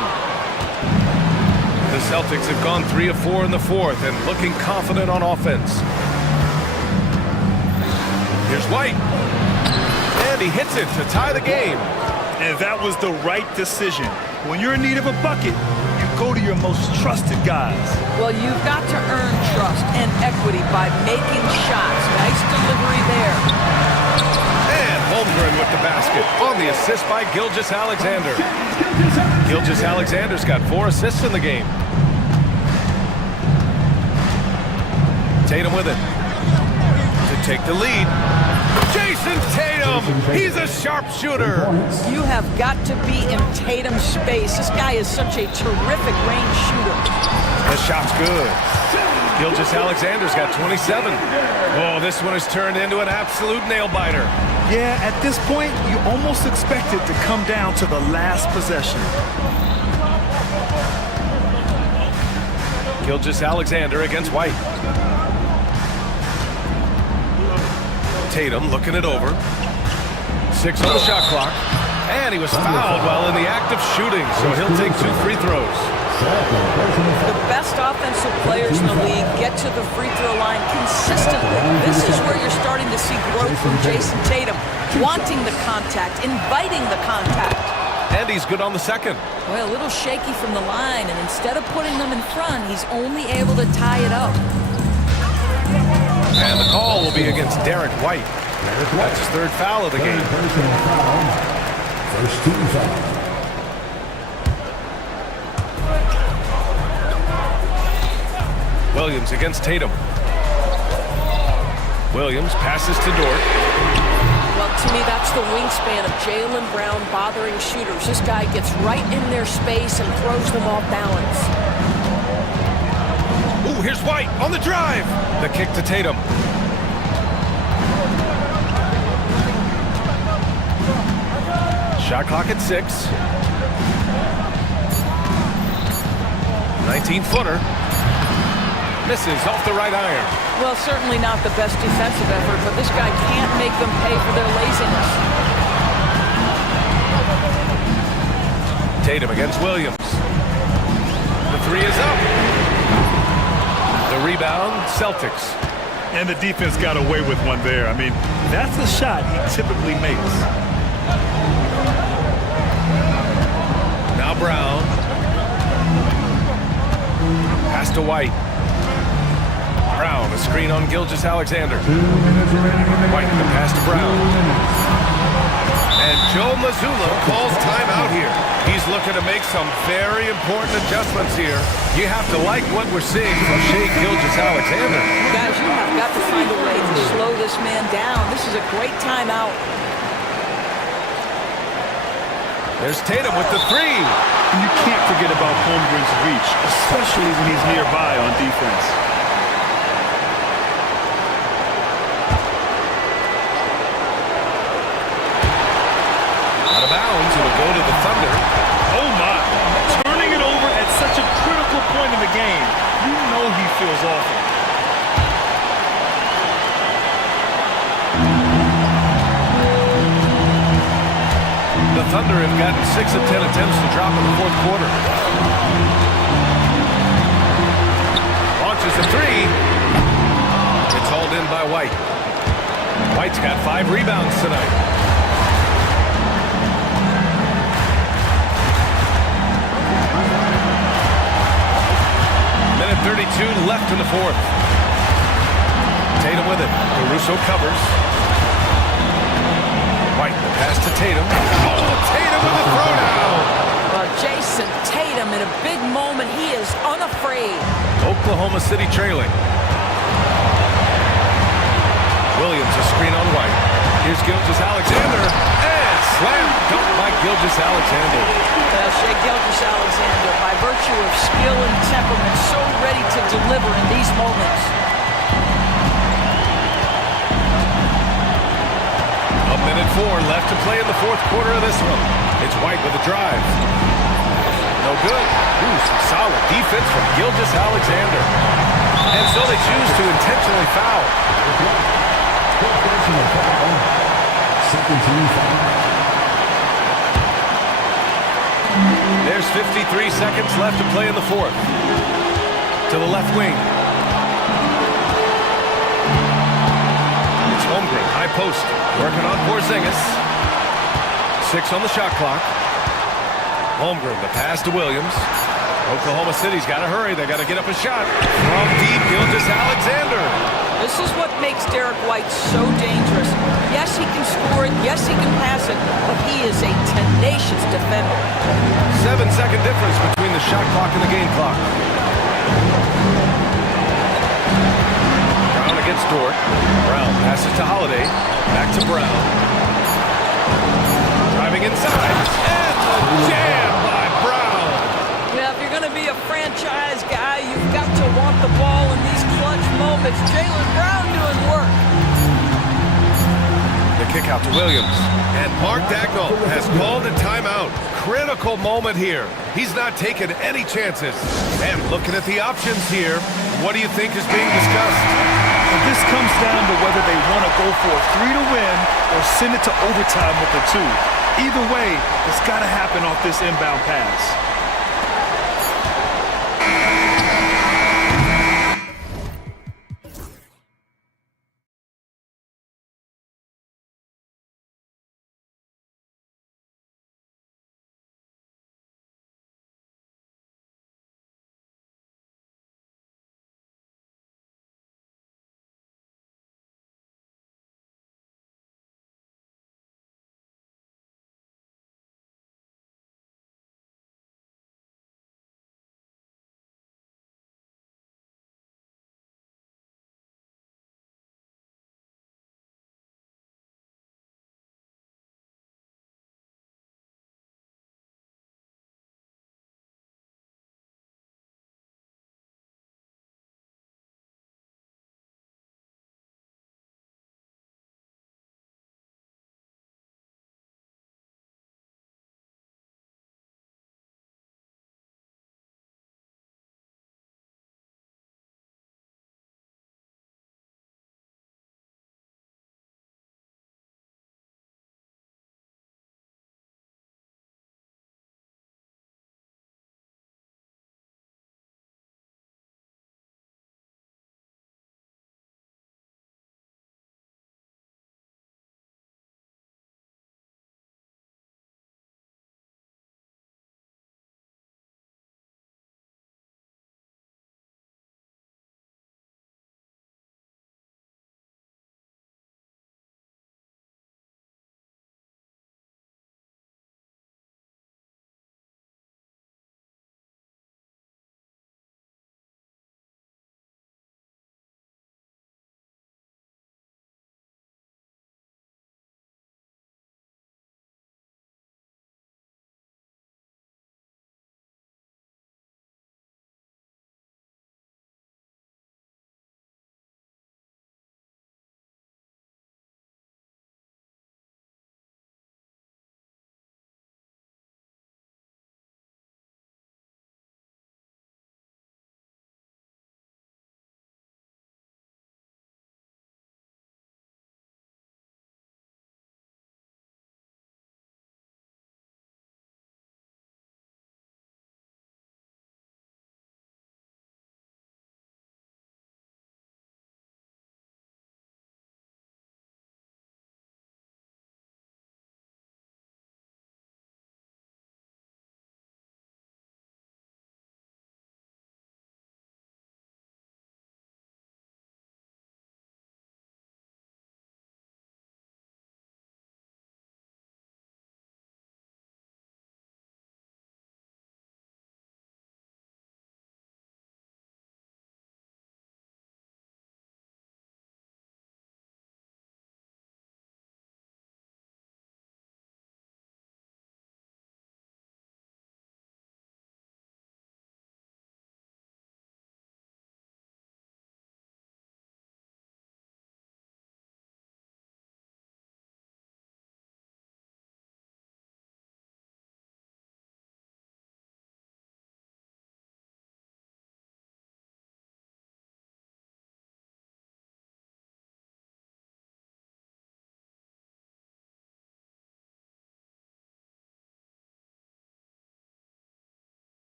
The Celtics have gone 3 of 4 in the fourth and looking confident on offense. Here's White. And he hits it to tie the game. And that was the right decision. When you're in need of a bucket, you go to your most trusted guys. Well, you've got to earn trust and equity by making shots. Nice delivery there. And Holmgren with the basket on the assist by Gilgeous-Alexander. Gilgeous-Alexander's got 4 assists in the game. Tatum with it to take the lead. Jason Tatum! He's a sharpshooter! You have got to be in Tatum's space. This guy is such a terrific range shooter. The shot's good. Gilgeous-Alexander's got 27. Oh, this one has turned into an absolute nail-biter. Yeah, at this point, you almost expect it to come down to the last possession. Gilgeous-Alexander against White. Tatum looking it over. 6 on the shot clock. And he was fouled while in the act of shooting, so he'll take 2 free throws. The best offensive players in the league get to the free throw line consistently. This is where you're starting to see growth from Jason Tatum. Wanting the contact, inviting the contact. And he's good on the second. Well, a little shaky from the line, and instead of putting them in front, he's only able to tie it up. And the call will be against Derek White. That's his 3rd foul of the game. First team foul. Williams against Tatum. Williams passes to Dort. Well, to me, that's the wingspan of Jaylen Brown bothering shooters. This guy gets right in their space and throws them off balance. Ooh, here's White on the drive. The kick to Tatum. Shot clock at 6. 19-footer. Misses off the right iron. Well, certainly not the best defensive effort, but this guy can't make them pay for their laziness. Tatum against Williams. The 3 is up. The rebound, Celtics. And the defense got away with one there. I mean, that's a shot he typically makes. Now Brown. Pass to White. Brown, a screen on Gilgeous-Alexander. White, the pass to Brown. And Joe Mazzulla calls timeout here. He's looking to make some very important adjustments here. You have to like what we're seeing from Shai Gilgeous-Alexander. Guys, you have got to find a way to slow this man down. This is a great timeout. There's Tatum with the 3. And you can't forget about Holmgren's reach, especially when he's nearby on defense. Out of bounds, it'll go to the Thunder. Oh my! Turning it over at such a critical point in the game. You know he feels awful. The Thunder have gotten 6 of 10 attempts to drop in the fourth quarter. Launches a 3. It's hauled in by White. White's got 5 rebounds tonight. Minute 32 left in the fourth. Tatum with it. Caruso covers. White, the pass to Tatum. Oh, Tatum with the throwdown. Well, Jason Tatum in a big moment. He is unafraid. Oklahoma City trailing. Williams, a screen on White. Here's Gilgeous Alexander. And slam dunk by Gilgeous Alexander. Well, Shea Gilgeous-Alexander, by virtue of skill and temperament, so ready to deliver in these moments. A minute 4 left to play in the fourth quarter of this one. It's White with a drive. No good. Ooh, some solid defense from Gilgeous-Alexander. And so they choose to intentionally foul. Second team foul. There's 53 seconds left to play in the fourth. To the left wing. It's Holmgren, high post. Working on Porzingis. 6 on the shot clock. Holmgren, the pass to Williams. Oklahoma City's got to hurry. They got to get up a shot. From deep, Gilgeous-Alexander. This is what makes Derek White so dangerous. Yes, he can score it. Yes, he can pass it. But he is a tenacious defender. 7-second difference between the shot clock and the game clock. Brown against Dort. Brown passes to Holiday. Back to Brown. Driving inside. And the jam by Brown. Yeah, if you're going to be a franchise guy, you've got to want the ball in these clutch moments. Jaylen Brown doing work. The kick out to Williams. And Mark Dagnall has called a timeout. Critical moment here. He's not taking any chances. And looking at the options here, what do you think is being discussed? And this comes down to whether they want to go for a 3 to win or send it to overtime with a 2. Either way, it's got to happen off this inbound pass.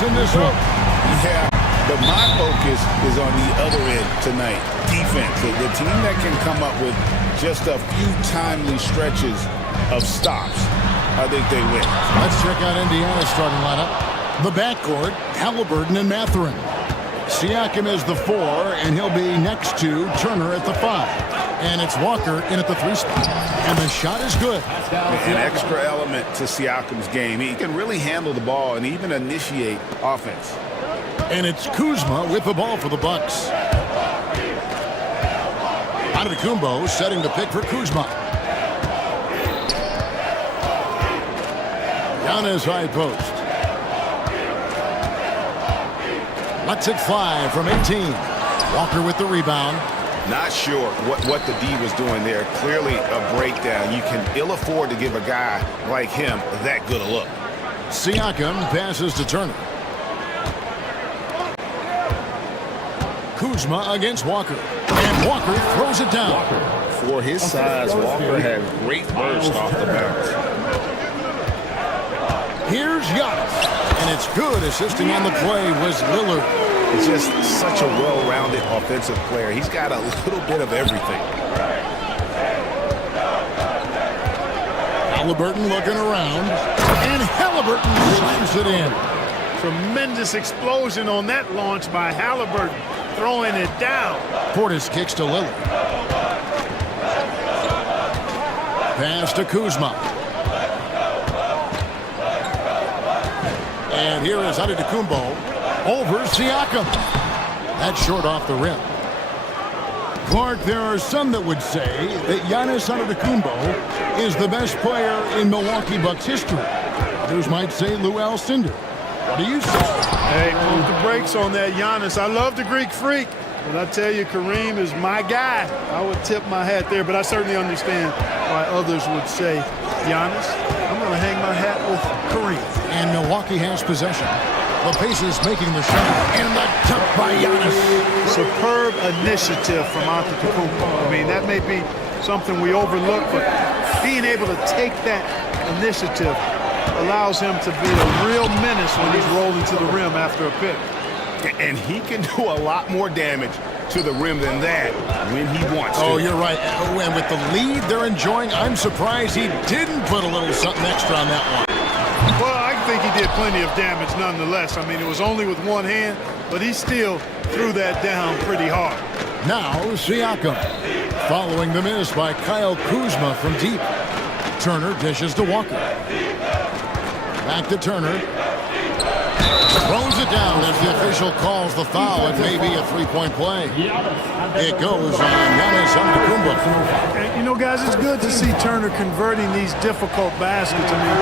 points in this one. Yeah, but my focus is on the other end tonight. Defense. The team that can come up with just a few timely stretches of stops, I think they win. Let's check out Indiana's starting lineup. The backcourt, Halliburton and Mathurin. Siakam is the 4, and he'll be next to Turner at the 5. And it's Walker in at the 3 spot. And the shot is good. An extra element to Siakam's game. He can really handle the ball and even initiate offense. And it's Kuzma with the ball for the Bucks. Antetokounmpo setting the pick for Kuzma. Giannis high post. Lets it fly from 18. Walker with the rebound. Not sure what the D was doing there. Clearly a breakdown. You can ill afford to give a guy like him that good a look. Siakam passes to Turner. Kuzma against Walker. And Walker throws it down. For his size, Walker had great burst off the bounce. Here's Giannis. And it's good. Assisting on the play was Lillard. It's just such a well-rounded offensive player. He's got a little bit of everything. Halliburton looking around. And Halliburton slams it in. Tremendous explosion on that launch by Halliburton, throwing it down. Portis kicks to Lillard. Pass to Kuzma. And here is Antetokounmpo over Siakam. That's short off the rim. Clark, there are some that would say that Giannis Antetokounmpo is the best player in Milwaukee Bucks history. Others might say Lou Alcindor. What do you say? Hey, pump the brakes on that Giannis. I love the Greek freak, but I tell you, Kareem is my guy. I would tip my hat there, but I certainly understand why others would say Giannis. I'm going to hang my hat with Kareem. And Milwaukee has possession. The Pacers making the shot. And the dunk by Giannis. Superb initiative from Antetokounmpo. I mean, that may be something we overlook, but being able to take that initiative allows him to be a real menace when he's rolling to the rim after a pick. And he can do a lot more damage to the rim than that when he wants to. Oh, you're right. And with the lead they're enjoying, I'm surprised he didn't put a little something extra on that one. Well, I think he did plenty of damage nonetheless. I mean, it was only with one hand, but he still threw that down pretty hard. Now, Siakam. Following the miss by Kyle Kuzma from deep. Turner dishes to Walker. Back to Turner. Throws it down as the official calls the foul. It may be a three-point play. It goes on Giannis Antetokounmpo. You know, guys, it's good to see Turner converting these difficult baskets. I mean,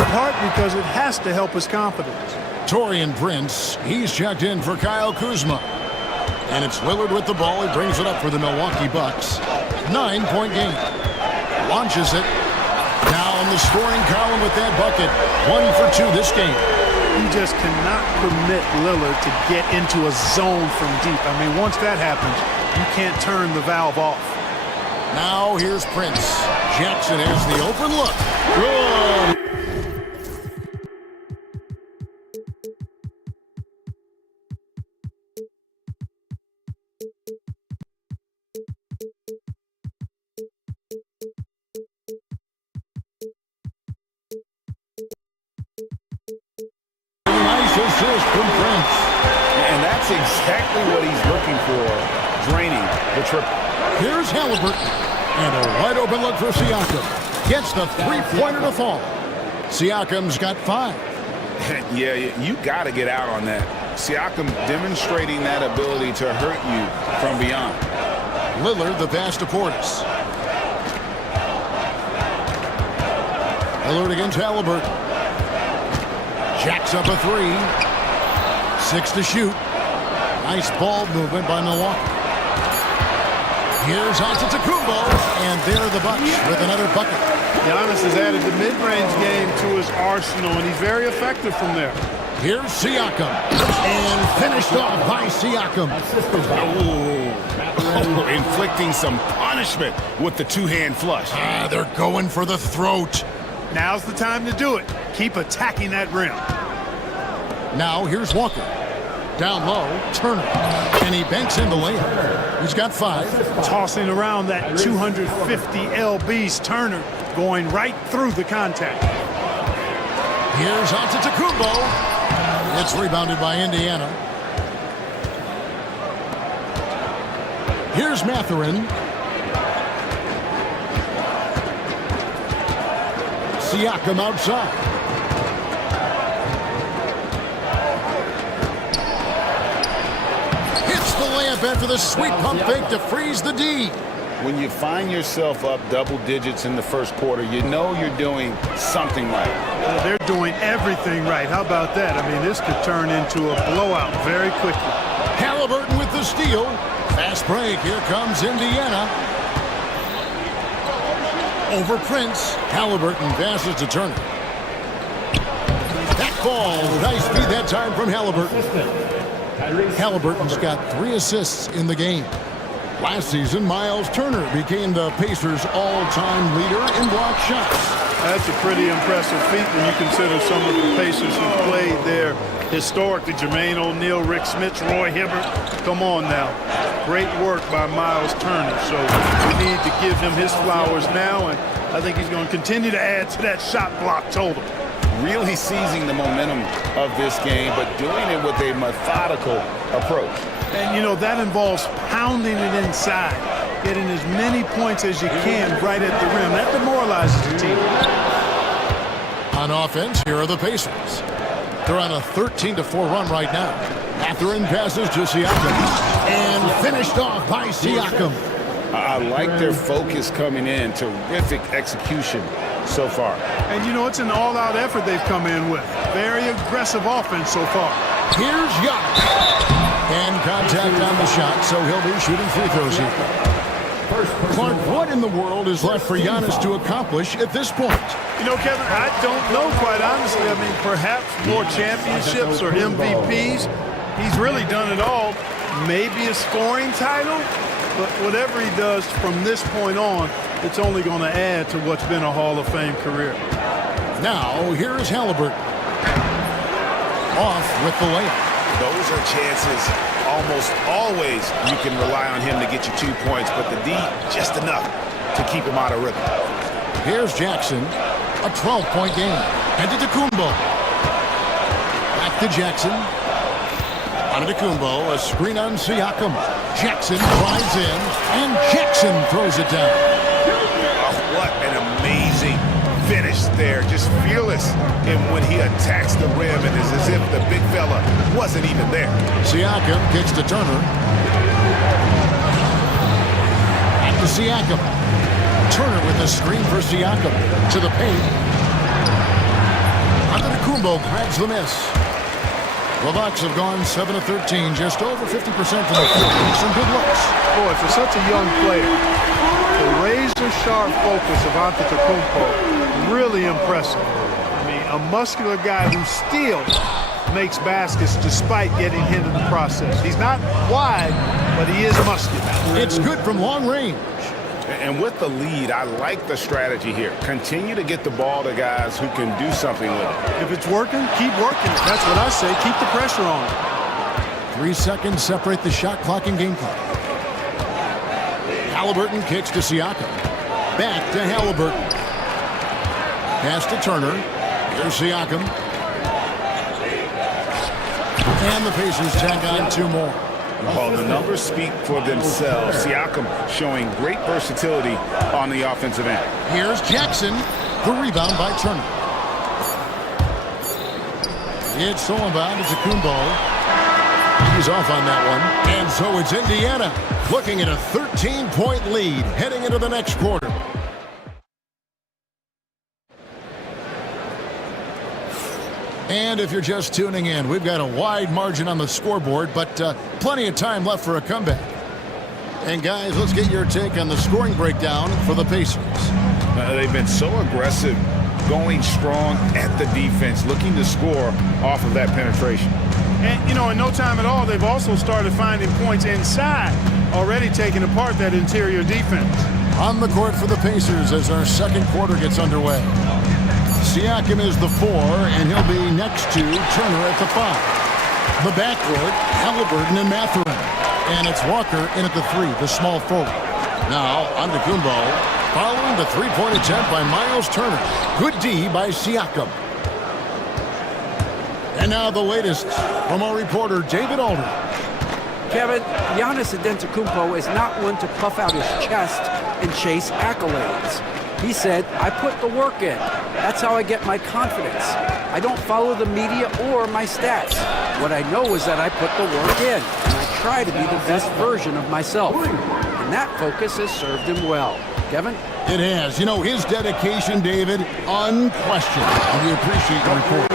in part because it has to help his confidence. Taurean Prince, he's checked in for Kyle Kuzma. And it's Lillard with the ball. He brings it up for the Milwaukee Bucks. 9-point game. Launches it. Now in the scoring column with that bucket. 1 for 2 this game. You just cannot permit Lillard to get into a zone from deep. I mean, once that happens, you can't turn the valve off. Now here's Prince. Jackson has the open look. Good. Assist from Prince. And that's exactly what he's looking for, draining the triple. Here's Halliburton. And a wide open look for Siakam. Gets the three-pointer to fall. Siakam's got 5. Yeah, you got to get out on that. Siakam demonstrating that ability to hurt you from beyond. Lillard the pass to Portis. Lillard against Halliburton. Jacks up a 3. 6 to shoot. Nice ball movement by Milwaukee. Here's Antetokounmpo, and there the Bucks with another bucket. Giannis has added the mid-range game to his arsenal, and he's very effective from there. Here's Siakam, and finished off by Siakam. Oh, inflicting some punishment with the two-hand flush. They're going for the throat. Now's the time to do it. Keep attacking that rim. Now here's Walker. Down low, Turner. And he banks in the layup. He's got 5. Tossing around that 250 lbs, Turner going right through the contact. Here's Antetokounmpo. It's rebounded by Indiana. Here's Mathurin. Siakam outside. Hits the layup after the sweet pump fake to freeze the D. When you find yourself up double digits in the first quarter, you know you're doing something right. Well, they're doing everything right. How about that? I mean, this could turn into a blowout very quickly. Halliburton with the steal. Fast break. Here comes Indiana. Over Prince. Halliburton passes to Turner. That ball. Nice feed that time from Halliburton. Halliburton's got 3 assists in the game. Last season, Miles Turner became the Pacers' all-time leader in block shots. That's a pretty impressive feat when you consider some of the Pacers who played there historically. Jermaine O'Neal, Rick Smits, Roy Hibbert. Come on now. Great work by Miles Turner. So we need to give him his flowers now, and I think he's going to continue to add to that shot block total. Really seizing the momentum of this game, but doing it with a methodical approach. And, you know, that involves pounding it inside, getting as many points as you can right at the rim. That demoralizes the team. On offense, here are the Pacers. They're on a 13-4 run right now. Mathurin passes to Siakam. And finished off by Siakam. I like their focus coming in. Terrific execution so far. And, you know, it's an all-out effort they've come in with. Very aggressive offense so far. Here's Giannis. And contact on the shot, so he'll be shooting free throws here. Clark, what in the world is left for Giannis to accomplish at this point? You know, Kevin, I don't know, quite honestly. I mean, perhaps more championships or MVPs. He's really done it all. Maybe a scoring title, but whatever he does from this point on, it's only going to add to what's been a Hall of Fame career. Now, here is Halliburton. Off with the layup. Those are chances almost always you can rely on him to get you 2 points, but the D, just enough to keep him out of rhythm. Here's Jackson, a 12-point game. Antetokounmpo. Back to Jackson. Antetokounmpo, a screen on Siakam. Jackson drives in, and Jackson throws it down. Oh, what an amazing finish there. Just fearless in when he attacks the rim, and it's as if the big fella wasn't even there. Siakam kicks to Turner. Back to Siakam. Turner with the screen for Siakam. To the paint. Antetokounmpo grabs the miss. The Bucks have gone 7 of 13, just over 50% from the field. Some good looks. Boy, for such a young player, the razor-sharp focus of Antetokounmpo, really impressive. I mean, a muscular guy who still makes baskets despite getting hit in the process. He's not wide, but he is muscular. It's good from long range. And with the lead, I like the strategy here. Continue to get the ball to guys who can do something with it. If it's working, keep working it. That's what I say. Keep the pressure on. 3 seconds separate the shot clock and game clock. Halliburton kicks to Siakam. Back to Halliburton. Pass to Turner. Here's Siakam. And the Pacers tack on 2 more. Well, the numbers speak for themselves. Siakam showing great versatility on the offensive end. Here's Jackson. The rebound by Turner. It's stolen by Antetokounmpo. He's off on that one. And so it's Indiana looking at a 13-point lead heading into the next quarter. And if you're just tuning in, we've got a wide margin on the scoreboard, but plenty of time left for a comeback. And guys, let's get your take on the scoring breakdown for the Pacers. They've been so aggressive, going strong at the defense, looking to score off of that penetration. And, you know, in no time at all, they've also started finding points inside, already taking apart that interior defense. On the court for the Pacers as our second quarter gets underway. Siakam is the 4, and he'll be next to Turner at the 5. The backcourt, Halliburton and Mathurin. And it's Walker in at the 3, the small forward. Now, Antetokounmpo, following the three-point attempt by Miles Turner. Good D by Siakam. And now the latest from our reporter, David Alder. Kevin, Giannis Antetokounmpo is not one to puff out his chest and chase accolades. He said, I put the work in. That's how I get my confidence. I don't follow the media or my stats. What I know is that I put the work in, and I try to be the best version of myself. And that focus has served him well. Kevin? It has. You know, his dedication, David, unquestioned. And we appreciate your report.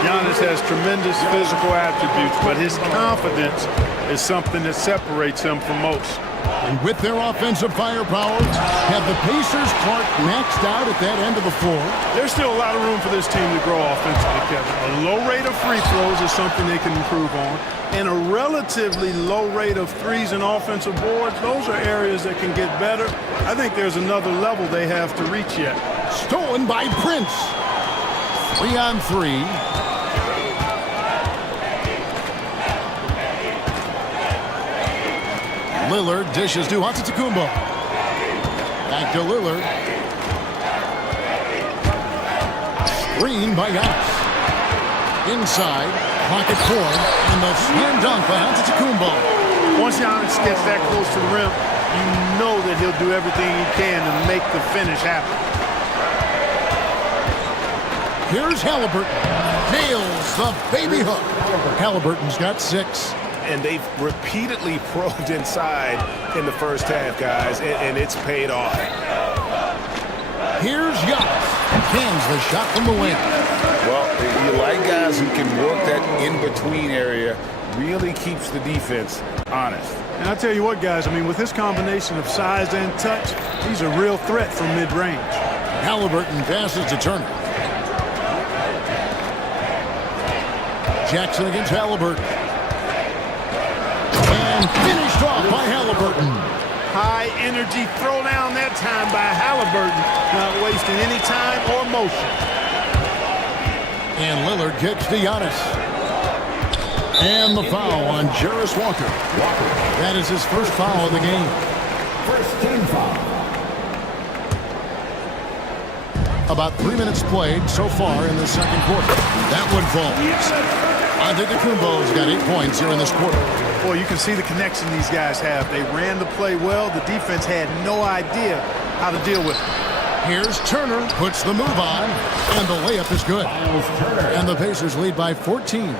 Giannis has tremendous physical attributes, but his confidence is something that separates him from most. And with their offensive firepower, have the Pacers Clark maxed out at that end of the floor? There's still a lot of room for this team to grow offensively, Kevin. A low rate of free throws is something they can improve on, and a relatively low rate of threes and offensive boards, those are areas that can get better. I think there's another level they have to reach yet. Stolen by Prince. 3-on-3. Lillard dishes to Antetokounmpo. Back to Lillard. Screen by Giannis. Inside, pocket 4, and the slam dunk by Antetokounmpo. Once Giannis gets that close to the rim, you know that he'll do everything he can to make the finish happen. Here's Halliburton. Nails the baby hook. Halliburton's got 6. And they've repeatedly probed inside in the first half, guys, and it's paid off. Here's Giannis. Cans the shot from the wing. Well, you like guys who can work that in-between area, really keeps the defense honest. And I tell you what, guys, I mean, with this combination of size and touch, he's a real threat from mid-range. Halliburton passes to Turner. Jackson against Halliburton. And finished off by Halliburton. High energy throwdown that time by Halliburton, not wasting any time or motion. And Lillard kicks to Giannis. And the foul on Jarris Walker. That is his first foul of the game. First team foul. About 3 minutes played so far in the second quarter. That one falls. Antetokounmpo's got 8 points here in this quarter. Boy, you can see the connection these guys have. They ran the play well. The defense had no idea how to deal with it. Here's Turner, puts the move on, and the layup is good. And the Pacers lead by 14.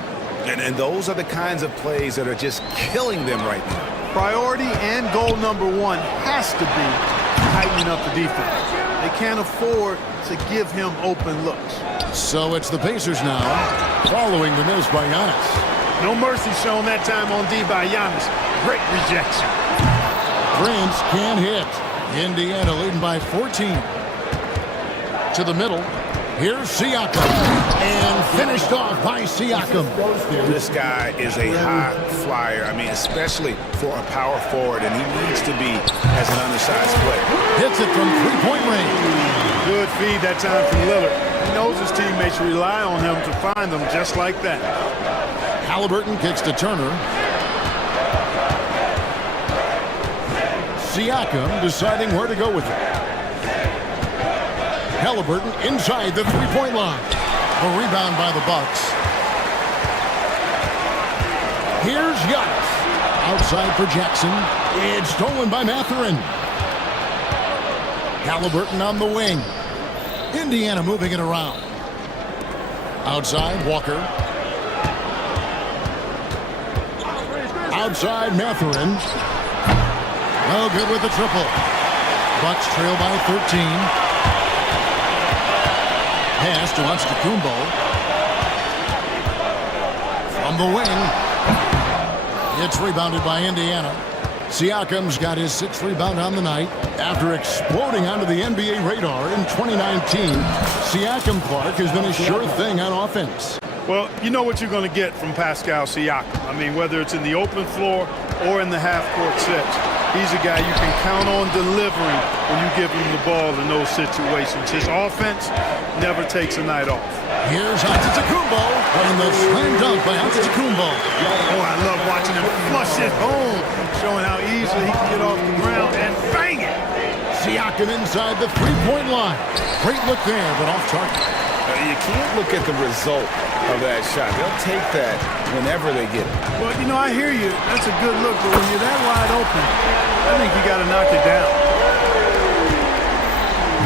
And those are the kinds of plays that are just killing them right now. Priority and goal number 1 has to be tightening up the defense. They can't afford to give him open looks. So it's the Pacers now, following the miss by Giannis. No mercy shown that time on D by Giannis. Great rejection. Prince can't hit. Indiana leading by 14. To the middle. Here's Siakam. And finished off by Siakam. This guy is a high flyer. I mean, especially for a power forward, and he needs to be as an undersized player. Hits it from three-point range. Good feed that time from Lillard. He knows his teammates rely on him to find them just like that. Halliburton kicks to Turner. Siakam deciding where to go with it. Halliburton inside the three-point line. A rebound by the Bucks. Here's Giannis. Outside for Jackson. It's stolen by Mathurin. Halliburton on the wing. Indiana moving it around. Outside, Walker. Outside, Mathurin. No good with the triple. Bucks trail by 13. Pass to Antetokounmpo. From the wing. It's rebounded by Indiana. Siakam's got his 6th rebound on the night. After exploding onto the NBA radar in 2019, Siakam Clark has been a sure thing on offense. Well, you know what you're going to get from Pascal Siakam. I mean, whether it's in the open floor or in the half-court sets. He's a guy you can count on delivering when you give him the ball in those situations. His offense never takes a night off. Here's Antetokounmpo and the slam dunk by Antetokounmpo. Oh, I love watching him flush it home, showing how easily he can get off the ground and bang it. Siakam inside the three-point line. Great look there, but off target. You can't look at the result of that shot. They'll take that whenever they get it. Well, you know, I hear you. That's a good look, but when you're that wide open, I think you got to knock it down.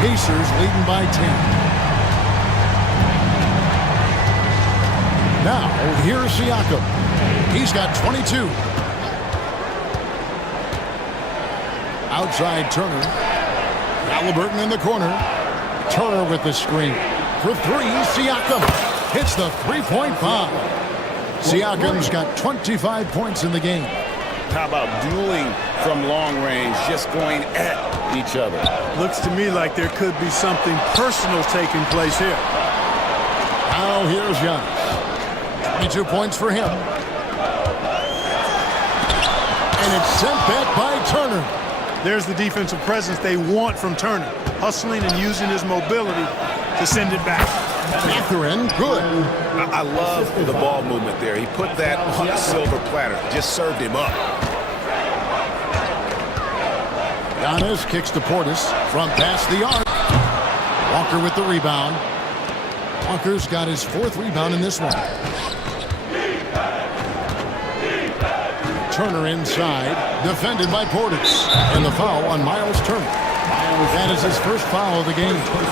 Pacers leading by 10. Now, here's Siakam. He's got 22. Outside Turner. Halliburton in the corner. Turner with the screen. For three, Siakam hits the three-point bomb. Siakam's got 25 points in the game. How about dueling from long range, just going at each other? Looks to me like there could be something personal taking place here. Now here's Giannis. 22 points for him. And it's sent back by Turner. There's the defensive presence they want from Turner. Hustling and using his mobility to send it back. Mathurin, good. I love the ball movement there. He put that on a silver platter. Just served him up. Giannis kicks to Portis from past the arc. Walker with the rebound. Walker's got his fourth rebound in this one. Turner inside, defended by Portis. And the foul on Miles Turner. That is his first foul of the game. First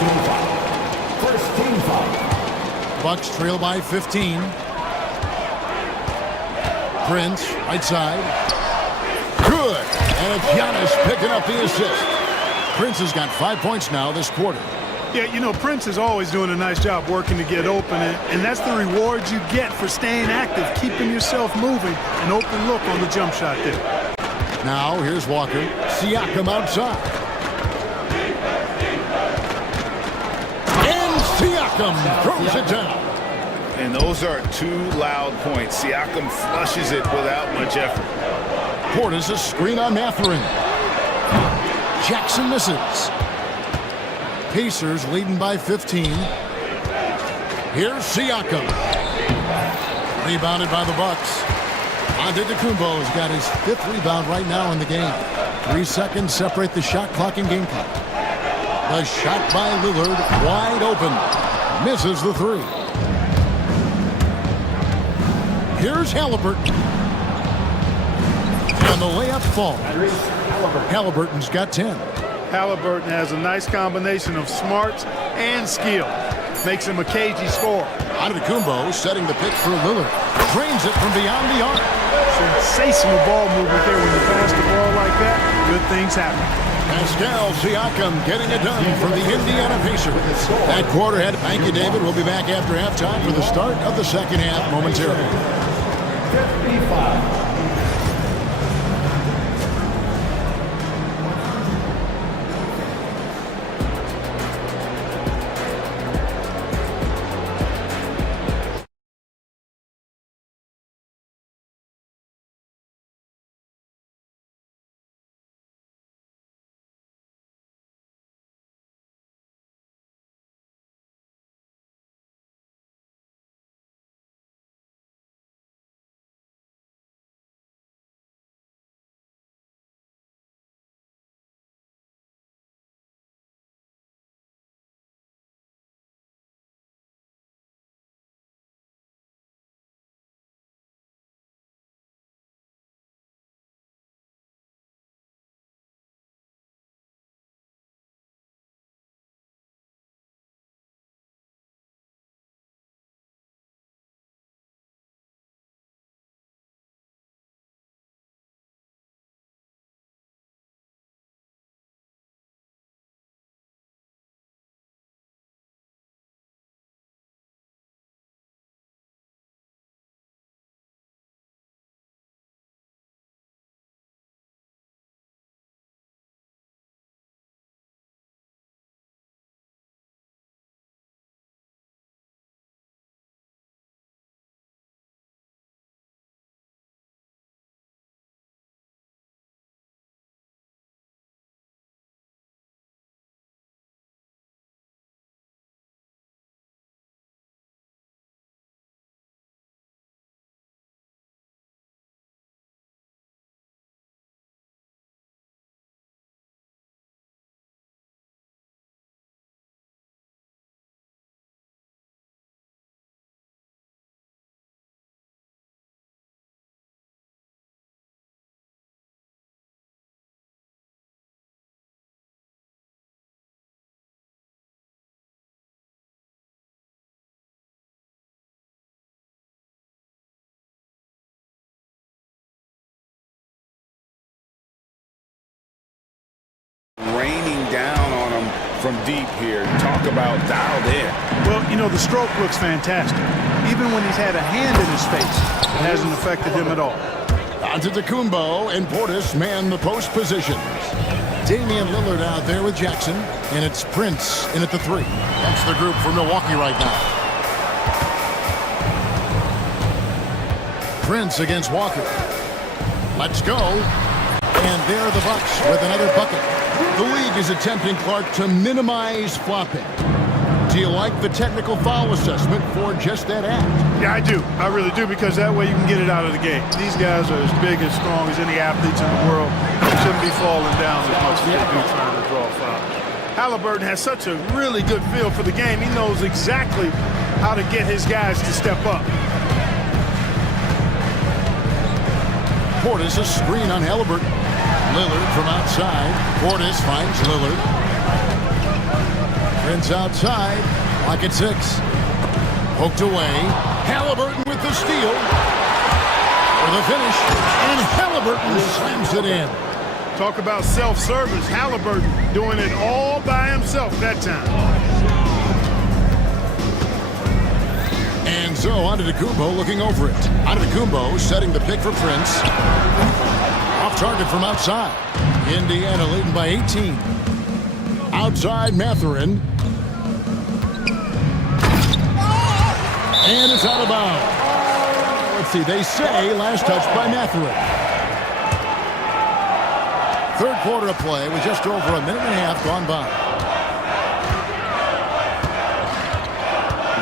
team foul. Bucks trail by 15. Prince, right side. Good. And Giannis picking up the assist. Prince has got 5 points now this quarter. Yeah, you know, Prince is always doing a nice job working to get open, and that's the reward you get for staying active, keeping yourself moving, an open look on the jump shot there. Now, here's Walker. Siakam outside. And Siakam throws it down. And those are two loud points. Siakam flushes it without much effort. Portis a screen on Mathurin. Jackson misses. Pacers leading by 15. Here's Siakam. Rebounded by the Bucks. Antetokounmpo's got his fifth rebound right now in the game. 3 seconds separate the shot clock and game clock. The shot by Lillard, wide open. Misses the three. Here's Halliburton. And the layup falls. Halliburton's got 10. Halliburton has a nice combination of smarts and skill. Makes him a cagey scorer. Antetokounmpo setting the pick for Lillard. Drains it from beyond the arc. Sensational ball movement there when you pass the ball like that. Good things happen. Pascal Siakam getting it done for the Indiana Pacers. That quarter had. Thank you, David. We'll be back after halftime for the start of the second half momentarily. 55. raining down on him from deep here. Talk about dialed in. Well, you know, the stroke looks fantastic. Even when he's had a hand in his face, it hasn't affected him at all. Antetokounmpo and Portis man the post positions. Damian Lillard out there with Jackson, and it's Prince in at the 3. That's the group for Milwaukee right now. Prince against Walker. Let's go. And there are the Bucks with another bucket. The league is attempting, Clark, to minimize flopping. Do you like the technical foul assessment for just that act? Yeah, I do. I really do, because that way you can get it out of the game. These guys are as big and strong as any athletes in the world. They shouldn't be falling down as much as they do trying to draw fouls. Halliburton has such a really good feel for the game. He knows exactly how to get his guys to step up. Portis a screen on Halliburton. Lillard from outside. Portis finds Lillard. Prince outside. Lock at 6. Poked away. Halliburton with the steal. For the finish. And Halliburton slams it in. Talk about self-service. Halliburton doing it all by himself that time. And so Antetokounmpo looking over it. Antetokounmpo setting the pick for Prince. Off target from outside. Indiana leading by 18. Outside Mathurin. And it's out of bounds. Let's see, they say last touch by Mathurin. Third quarter of play with just over a minute and a half gone by.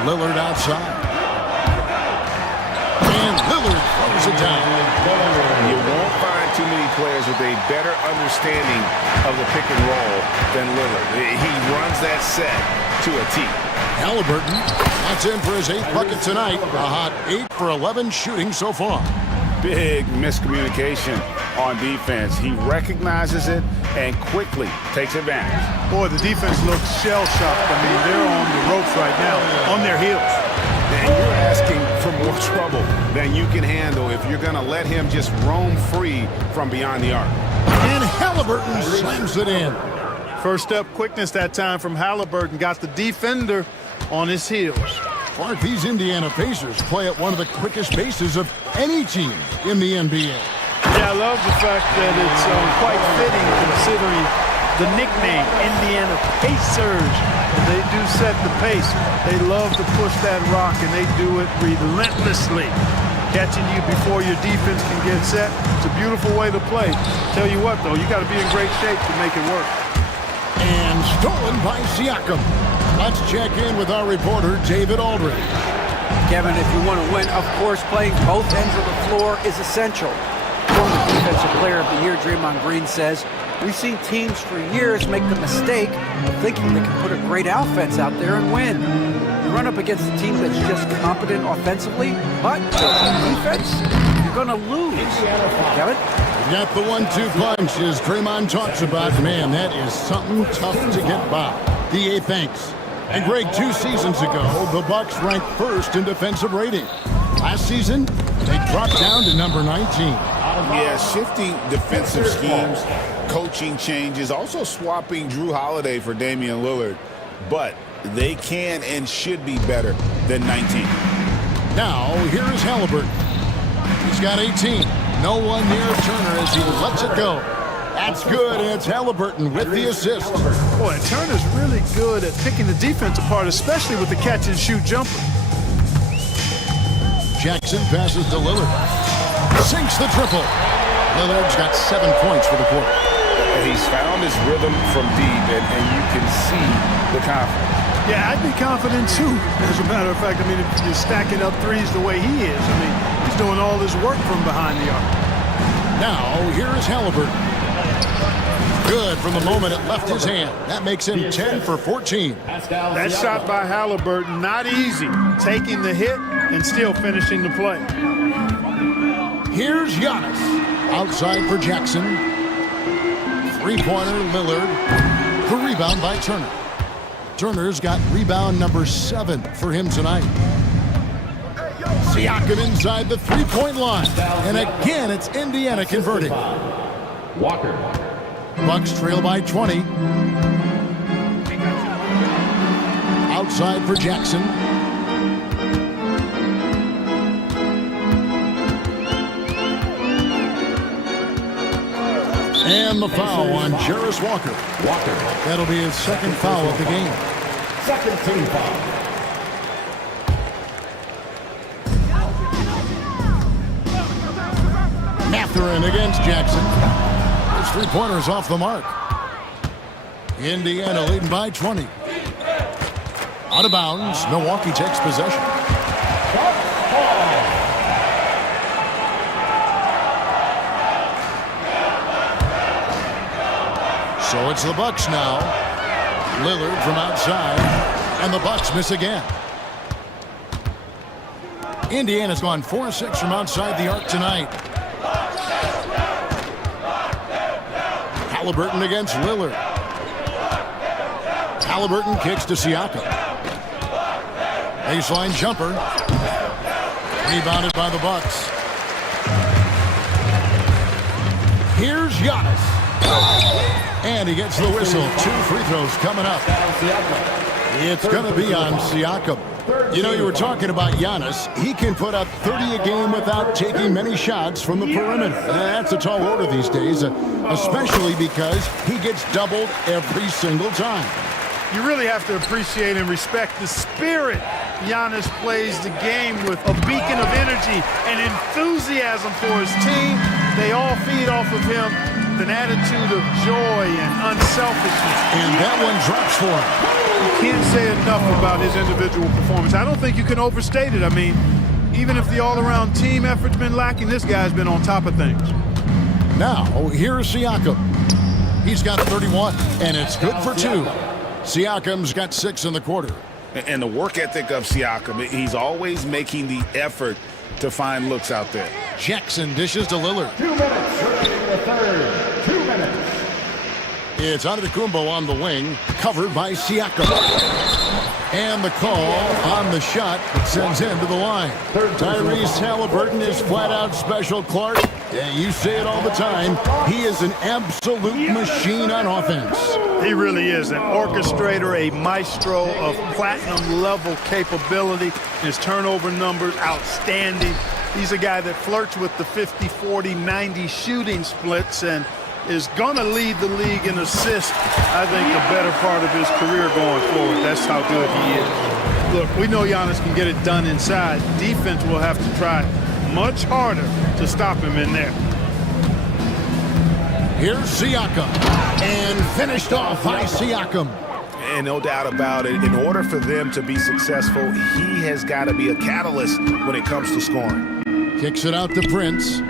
Lillard outside. And Lillard throws it down. You won't find too many players with a better understanding of the pick and roll than Lillard. He runs that set to a T. Halliburton, that's in for his 8th bucket tonight. A hot 8 for 11 shooting so far. Big miscommunication on defense. He recognizes it and quickly takes advantage. Boy, the defense looks shell-shocked. I mean, they're on the ropes right now, on their heels. And you're asking for more trouble than you can handle if you're going to let him just roam free from beyond the arc. And Halliburton slams it in. First step quickness that time from Halliburton. Got the defender on his heels. Clark, these Indiana Pacers play at one of the quickest paces of any team in the NBA. Yeah, I love the fact that it's quite fitting considering the nickname, Indiana Pacers. And they do set the pace. They love to push that rock, and they do it relentlessly. Catching you before your defense can get set. It's a beautiful way to play. Tell you what, though, you got to be in great shape to make it work. And stolen by Siakam. Let's check in with our reporter, David Aldridge. Kevin, if you want to win, of course, playing both ends of the floor is essential. Former Defensive Player of the Year Draymond Green says, we've seen teams for years make the mistake of thinking they can put a great offense out there and win. You run up against a team that's just competent offensively, but defense, you're going to lose. Kevin? Got the 1-2 punch as Draymond talks about. Man, that is something tough to get by. The thanks. And Greg, 2 seasons ago, the Bucks ranked first in defensive rating. Last season, they dropped down to number 19. Yeah, shifting defensive schemes, coaching changes, also swapping Drew Holiday for Damian Lillard. But they can and should be better than 19. Now, here is Halliburton. He's got 18. No one near Turner as he lets it go. That's good, and it's Halliburton with the assist. Boy, Turner's really good at picking the defense apart, especially with the catch-and-shoot jumper. Jackson passes to Lillard. Sinks the triple. Lillard's got 7 points for the quarter. He's found his rhythm from deep, and you can see the confidence. Yeah, I'd be confident, too. As a matter of fact, I mean, if you're stacking up threes the way he is, I mean, he's doing all his work from behind the arc. Now, here is Halliburton. Good from the moment it left his hand. That makes him 10 for 14. That shot by Halliburton, not easy. Taking the hit and still finishing the play. Here's Giannis. Outside for Jackson. Three-pointer, Lillard. The rebound by Turner. Turner's got rebound number 7 for him tonight. Siakam inside the three-point line. And again, it's Indiana converting. Walker. Bucks trail by 20. Outside for Jackson. And the foul on Jarris Walker. That'll be his second foul of the game. Second team foul. Mathurin against Jackson. His three-pointer's off the mark. Indiana leading by 20. Out of bounds. Milwaukee takes possession. So it's the Bucks now. Lillard from outside, and the Bucks miss again. Indiana's gone 4-6 from outside the arc tonight. Halliburton against Lillard. Halliburton kicks to Siakam. Baseline jumper. Rebounded by the Bucks. Here's Giannis. And he gets the whistle. 2 free throws coming up. It's going to be on Siakam. You know, you were talking about Giannis. He can put up 30 a game without taking many shots from the perimeter. That's a tall order these days, especially because he gets doubled every single time. You really have to appreciate and respect the spirit Giannis plays the game with. A beacon of energy and enthusiasm for his team. They all feed off of him. An attitude of joy and unselfishness. And that one drops for him. You can't say enough about his individual performance. I don't think you can overstate it. I mean, even if the all-around team effort's been lacking, this guy's been on top of things. Now, here's Siakam. He's got 31, and it's good for 2. Siakam's got 6 in the quarter. And the work ethic of Siakam, he's always making the effort to find looks out there. Jackson dishes to Lillard. 2 minutes in the third. 2 minutes. It's Antetokounmpo on the wing, covered by Siakam. And the call on the shot that sends him to the line. Tyrese Halliburton is flat-out special, Clark. Yeah, you say it all the time. He is an absolute machine on offense. He really is an orchestrator, a maestro of platinum-level capability. His turnover numbers, outstanding. He's a guy that flirts with the 50, 40, 90 shooting splits and is going to lead the league in assists, I think, the better part of his career going forward. That's how good he is. Look, we know Giannis can get it done inside. Defense will have to try much harder to stop him in there. Here's Siakam, and finished off by Siakam. And no doubt about it, in order for them to be successful, he has got to be a catalyst when it comes to scoring. Kicks it out to Prince.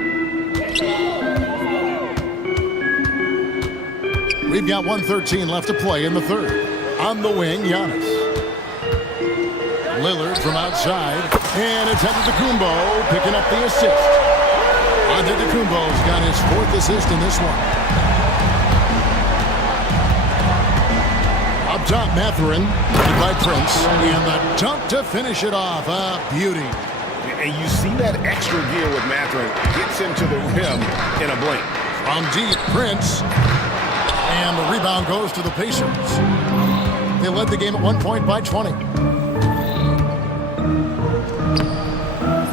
We've got 1:13 left to play in the third. On the wing, Giannis. Lillard from outside, and it's Antetokounmpo picking up the assist. Antetokounmpo's got his 4th assist in this one. Up top, Mathurin, by Prince, and the dunk to finish it off. A beauty. And you see that extra gear with Mathurin. Gets him to the rim in a blink. From deep, Prince. And the rebound goes to the Pacers. They led the game at 1 point by 20.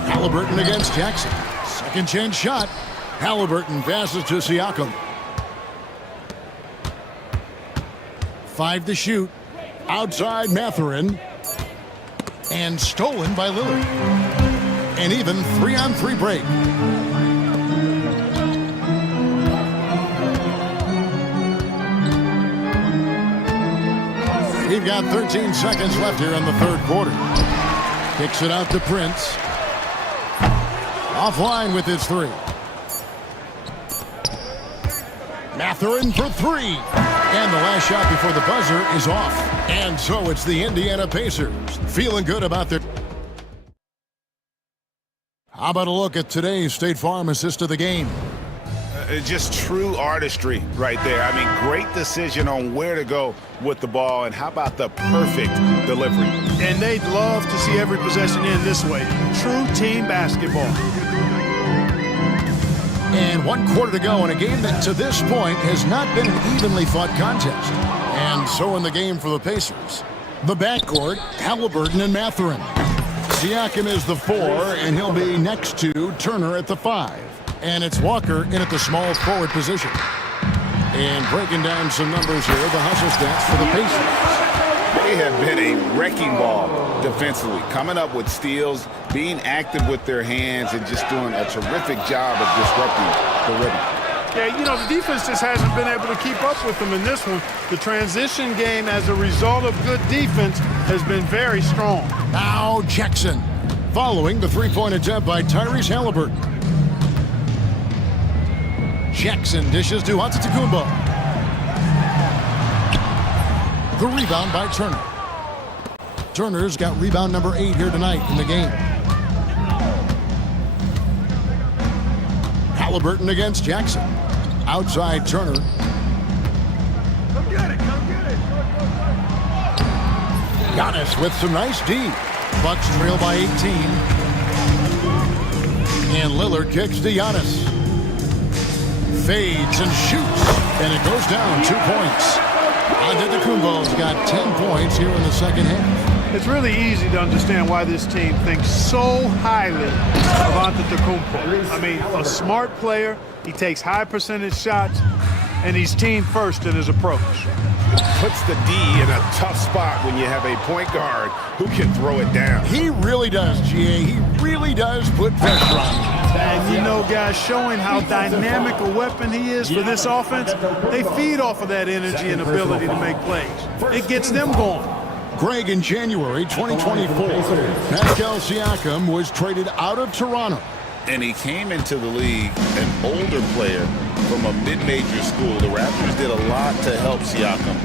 Halliburton against Jackson. Second chance shot. Halliburton passes to Siakam. 5 to shoot. Outside Mathurin. And stolen by Lillard. An even 3-on-3 break. We've got 13 seconds left here in the third quarter. Kicks it out to Prince. Offline with his 3. Mathurin for 3. And the last shot before the buzzer is off. And so it's the Indiana Pacers feeling good about their... How about a look at today's State Farm assist of the game? Just true artistry right there. I mean, great decision on where to go with the ball, and how about the perfect delivery? And they'd love to see every possession end this way. True team basketball. And 1 quarter to go in a game that to this point has not been an evenly fought contest. And so in the game for the Pacers. The backcourt, Halliburton and Mathurin. Siakam is the 4, and he'll be next to Turner at the 5. And it's Walker in at the small forward position. And breaking down some numbers here, the hustle stats for the Pacers. They have been a wrecking ball defensively, coming up with steals, being active with their hands, and just doing a terrific job of disrupting the rhythm. Yeah, you know, the defense just hasn't been able to keep up with them in this one. The transition game, as a result of good defense, has been very strong. Now Jackson, following the three-point attempt by Tyrese Halliburton. Jackson dishes to Antetokounmpo. The rebound by Turner. Turner's got rebound number 8 here tonight in the game. Halliburton against Jackson. Outside Turner. Come get it, come get it. Giannis with some nice D. Bucks trail by 18. And Lillard kicks to Giannis. Fades and shoots. And it goes down 2 points. Antetokounmpo's got 10 points here in the second half. It's really easy to understand why this team thinks so highly of Antetokounmpo. I mean, a smart player, he takes high percentage shots, and he's team first in his approach. Puts the D in a tough spot when you have a point guard who can throw it down. He really does, GA. He really does put pressure on. And you know, guys, showing how dynamic a weapon he is for this offense, they feed off of that energy and ability to make plays. It gets them going. Greg, in January 2024, Pascal Siakam was traded out of Toronto. And he came into the league an older player from a mid-major school. The Raptors did a lot to help Siakam,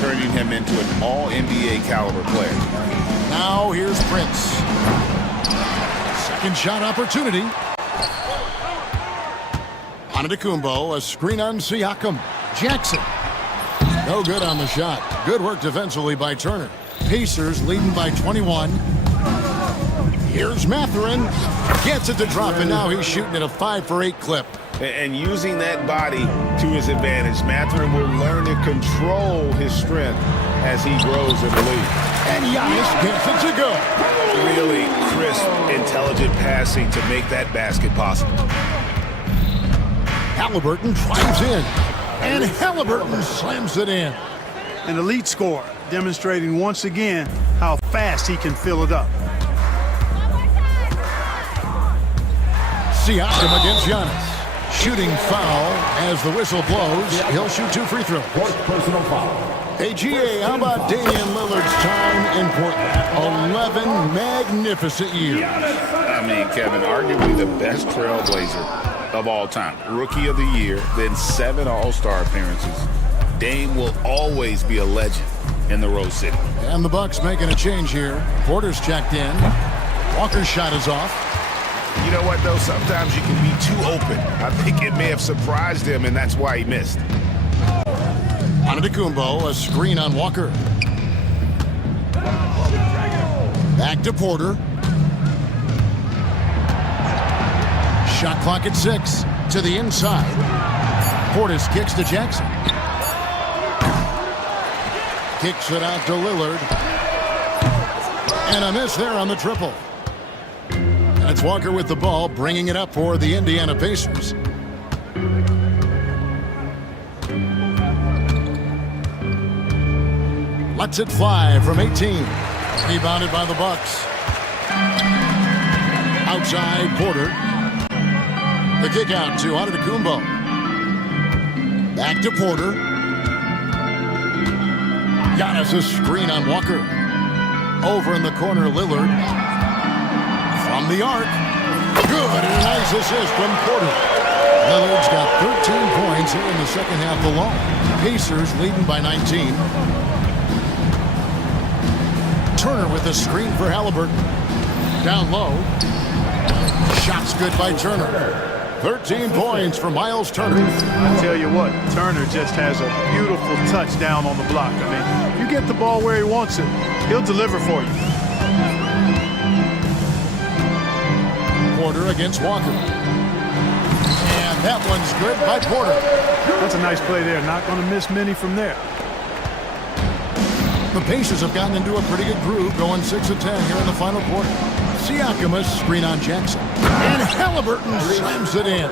turning him into an all-NBA caliber player. Now here's Prince. Second shot opportunity. Antetokounmpo, a screen on Siakam. Jackson. No good on the shot. Good work defensively by Turner. Pacers leading by 21. Here's Mathurin. Gets it to drop, and now he's shooting at a 5-for-8 clip. And using that body to his advantage, Mathurin will learn to control his strength as he grows in the league. And Giannis gets it to go. Really crisp, intelligent passing to make that basket possible. Halliburton drives in, and Halliburton slams it in. An elite scorer, demonstrating once again how fast he can fill it up. Siakam against Giannis. Shooting foul as the whistle blows. He'll shoot 2 free throws. Personal foul. Hey, GA, how about Damian Lillard's time in Portland? 11 magnificent years. I mean, Kevin, arguably the best trailblazer of all time. Rookie of the year, then 7 All-Star appearances. Dame will always be a legend in the Rose City. And the Bucks making a change here. Porter's checked in. Walker's shot is off. You know what, though? Sometimes you can be too open. I think it may have surprised him, and that's why he missed. Antetokounmpo, a screen on Walker. Back to Porter. Shot clock at 6. To the inside. Portis kicks to Jackson. Kicks it out to Lillard. And a miss there on the triple. That's Walker with the ball, bringing it up for the Indiana Pacers. Lets it fly from 18. Rebounded by the Bucks. Outside Porter. The kick out to Antetokounmpo. Back to Porter. Giannis a screen on Walker. Over in the corner, Lillard. From the arc. Good, and a nice assist from Porter. Lillard's got 13 points here in the second half alone. Pacers leading by 19. Turner with a screen for Halliburton. Down low. Shots good by Turner. 13 points for Miles Turner. I tell you what, Turner just has a beautiful touch down on the block. I mean, you get the ball where he wants it, he'll deliver for you. Porter against Walker. And That one's good by Porter. That's a nice play there. Not going to miss many from there. The Pacers have gotten into a pretty good groove, going 6 of 10 here in the final quarter. Siakam, a screen on Jackson. And Halliburton slams it in.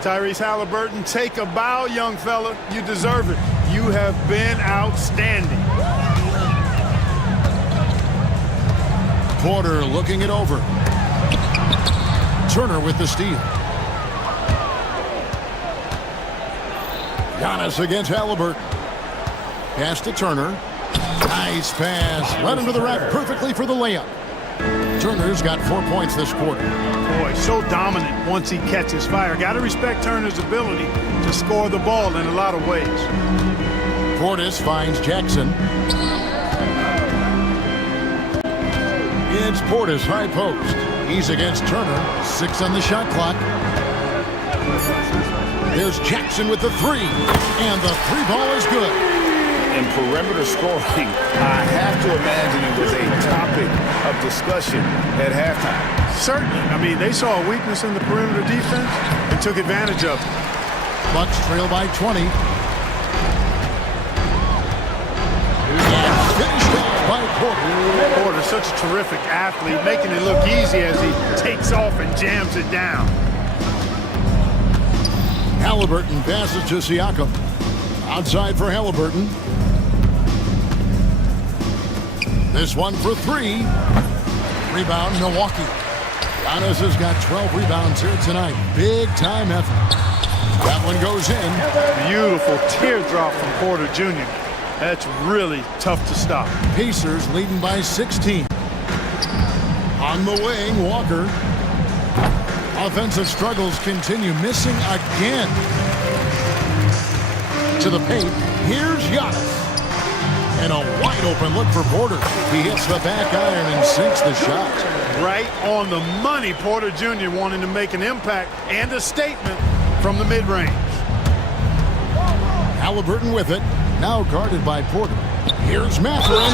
Tyrese Halliburton, take a bow, young fella. You deserve it. You have been outstanding. Porter looking it over. Turner with the steal. Giannis against Halliburton. Pass to Turner. Nice pass. Right into the rack perfectly for the layup. Turner's got 4 points this quarter. Boy, so dominant once he catches fire. Got to respect Turner's ability to score the ball in a lot of ways. Portis finds Jackson. It's Portis high post. He's against Turner. 6 on the shot clock. There's Jackson with the three. And the three ball is good. In perimeter scoring, I have to imagine it was a topic of discussion at halftime. Certainly. I mean, they saw a weakness in the perimeter defense and took advantage of it. Bucks trail by 20. And finished off by Porter. Porter, such a terrific athlete, making it look easy as he takes off and jams it down. Halliburton passes to Siakam. Outside for Halliburton. This one for three. Rebound, Milwaukee. Giannis has got 12 rebounds here tonight. Big time effort. That one goes in. Beautiful teardrop from Porter Jr. That's really tough to stop. Pacers leading by 16. On the wing, Walker. Offensive struggles continue. Missing again. To the paint. Here's Giannis. And a wide open look for Porter. He hits the back iron and sinks the shot. Right on the money. Porter Jr. wanting to make an impact and a statement from the mid-range. Halliburton with it. Now guarded by Porter. Here's Mathurin.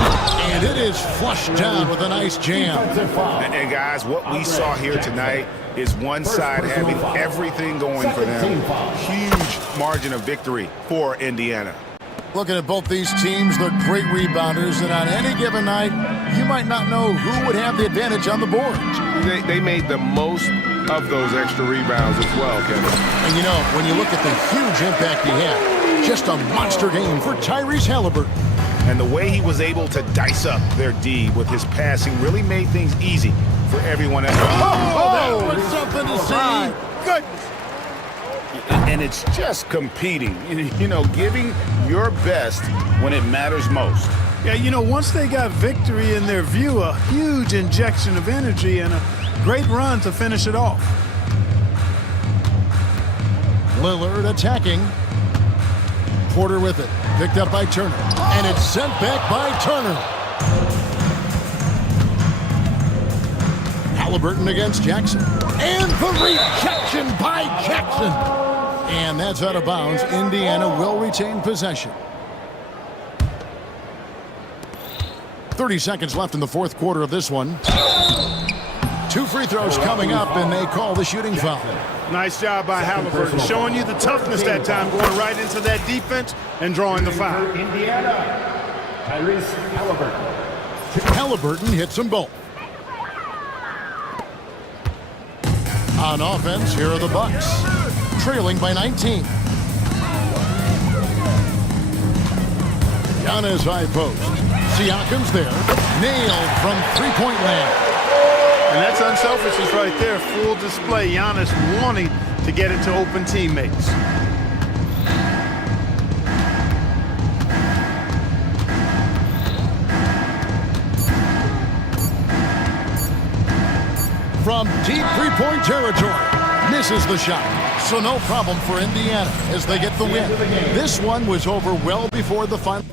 And it is flushed down with a nice jam. And guys, what we saw here tonight is one side having everything going for them. Huge margin of victory for Indiana. Looking at both these teams, they're great rebounders, and on any given night, you might not know who would have the advantage on the board. They made the most of those extra rebounds as well, Kevin. And you know, when you look at the huge impact he had, just a monster game for Tyrese Halliburton. And the way he was able to dice up their D with his passing really made things easy for everyone else. Oh, that was something to see. Goodness. And it's just competing, you know, giving your best when it matters most. Yeah, you know, once they got victory in their view, a huge injection of energy and a great run to finish it off. Lillard attacking. Porter with it. Picked up by Turner. And it's sent back by Turner. Halliburton against Jackson. And the rejection by Jackson. And that's out of bounds. Indiana will retain possession. 30 seconds left in the fourth quarter of this one. 2 free throws coming up, and they call the shooting foul. Nice job by Halliburton, showing you the toughness that time, going right into that defense and drawing the foul. Indiana, Tyrese Halliburton. Halliburton hits them both. On offense, here are the Bucks, trailing by 19. Giannis high post. Siakam's there. Nailed from three-point land. And that's unselfishness right there. Full display. Giannis wanting to get it to open teammates. From deep three-point territory. Misses the shot. So no problem for Indiana as they get the win. This one was over well before the final.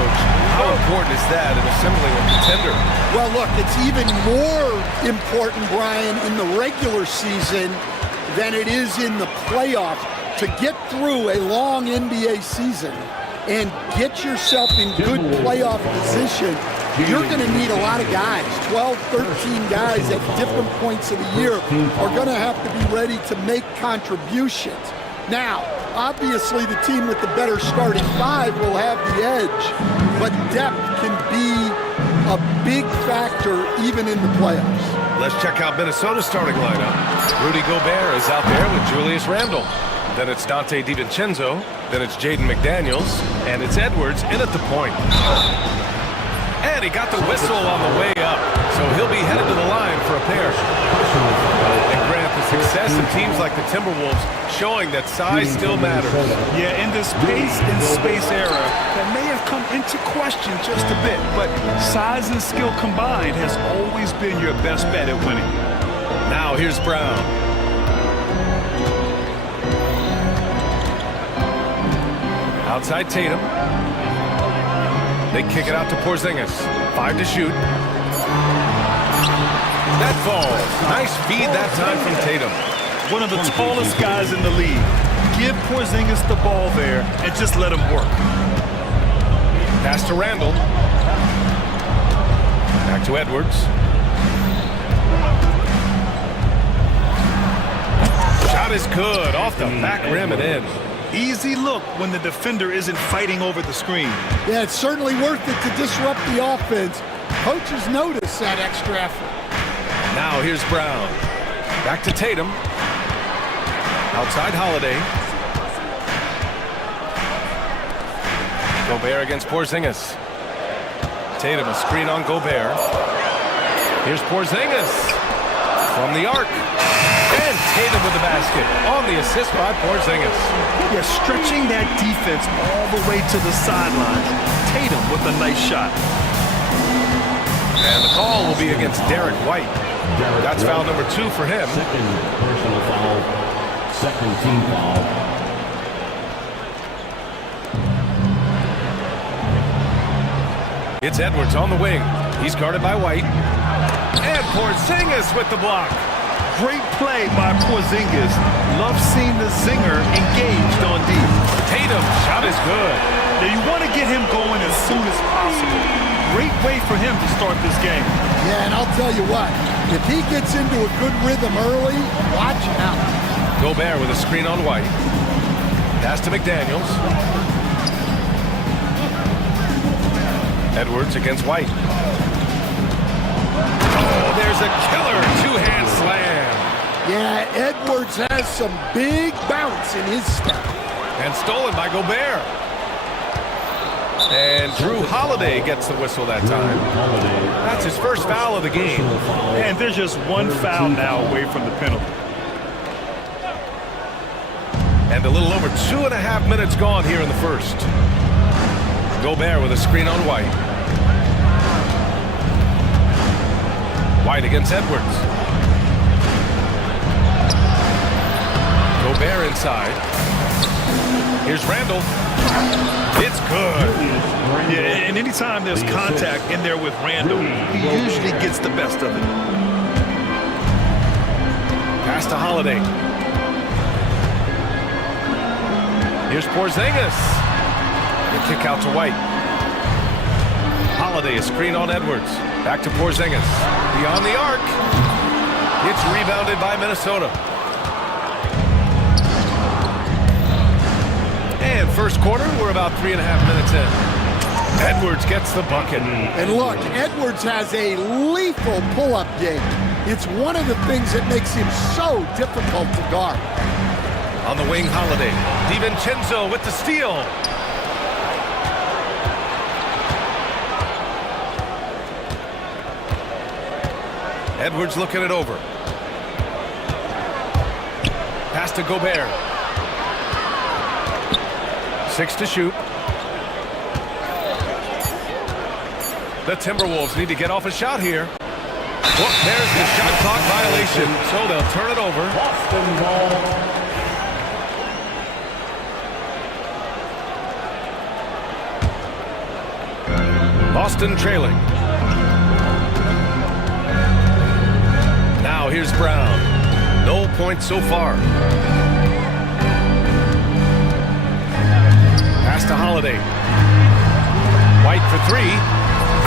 Coach. How important is that in assembling a contender? Well, look, it's even more important, Brian, in the regular season than it is in the playoffs. To get through a long NBA season and get yourself in good playoff position, you're going to need a lot of guys. 12, 13 guys at different points of the year are going to have to be ready to make contributions. Now, obviously the team with the better starting five will have the edge, but depth can be a big factor even in the playoffs. Let's check out Minnesota's starting lineup. Rudy Gobert is out there with Julius Randle. Then it's Dante DiVincenzo. Then it's Jaden McDaniels. And it's Edwards in at the point. And he got the whistle on the way up. So he'll be headed to the line for a pair. And Grant, the success of teams like the Timberwolves showing that size still matters. Yeah, in this pace and space era, that may have come into question just a bit, but size and skill combined has always been your best bet at winning. Now here's Brown. Outside Tatum. They kick it out to Porzingis. 5 to shoot. That falls. Nice feed that time from Tatum. One of the tallest guys in the league. Give Porzingis the ball there and just let him work. Pass to Randle. Back to Edwards. Shot is good. Off the back rim and in. Easy look when the defender isn't fighting over the screen. Yeah, it's certainly worth it to disrupt the offense. Coaches notice that extra effort. Now here's Brown. Back to Tatum. Outside Holiday. Gobert against Porzingis. Tatum, a screen on Gobert. Here's Porzingis from the arc. And Tatum with the basket on the assist by Porzingis. Yeah, stretching that defense all the way to the sideline. Tatum with a nice shot. And the call will be against Derek White. That's foul number 2 for him. Second personal foul. Second team foul. It's Edwards on the wing. He's guarded by White. And Porzingis with the block. Great play by Porzingis. Love seeing the zinger engaged on D. Tatum, shot is good. Now you want to get him going as soon as possible. Great way for him to start this game. Yeah, and I'll tell you what, if he gets into a good rhythm early, watch out. Gobert with a screen on White. Pass to McDaniels. Edwards against White. Oh, there's a killer two-hand slam. Yeah, Edwards has some big bounce in his step. And stolen by Gobert. And Drew Holiday gets the whistle that time. That's his first foul of the game. And there's just one foul now away from the penalty. And a little over 2.5 minutes gone here in the first. Gobert with a screen on White. White against Edwards. Gobert inside. Here's Randle. It's good. Yeah, and anytime there's contact in there with Randle, he usually gets the best of it. Pass to Holiday. Here's Porzingis. The kick out to White. Holiday, a screen on Edwards. Back to Porzingis. Beyond the arc. It's rebounded by Minnesota. And first quarter, we're about 3.5 minutes in. Edwards gets the bucket. And look, Edwards has a lethal pull-up game. It's one of the things that makes him so difficult to guard. On the wing, Holiday. DiVincenzo with the steal. Edwards looking it over. Pass to Gobert. 6 to shoot. The Timberwolves need to get off a shot here. Well, there's the shot clock violation, so they'll turn it over. Boston ball. Boston trailing. Now here's Brown. No points so far. Pass to Holiday. White for three.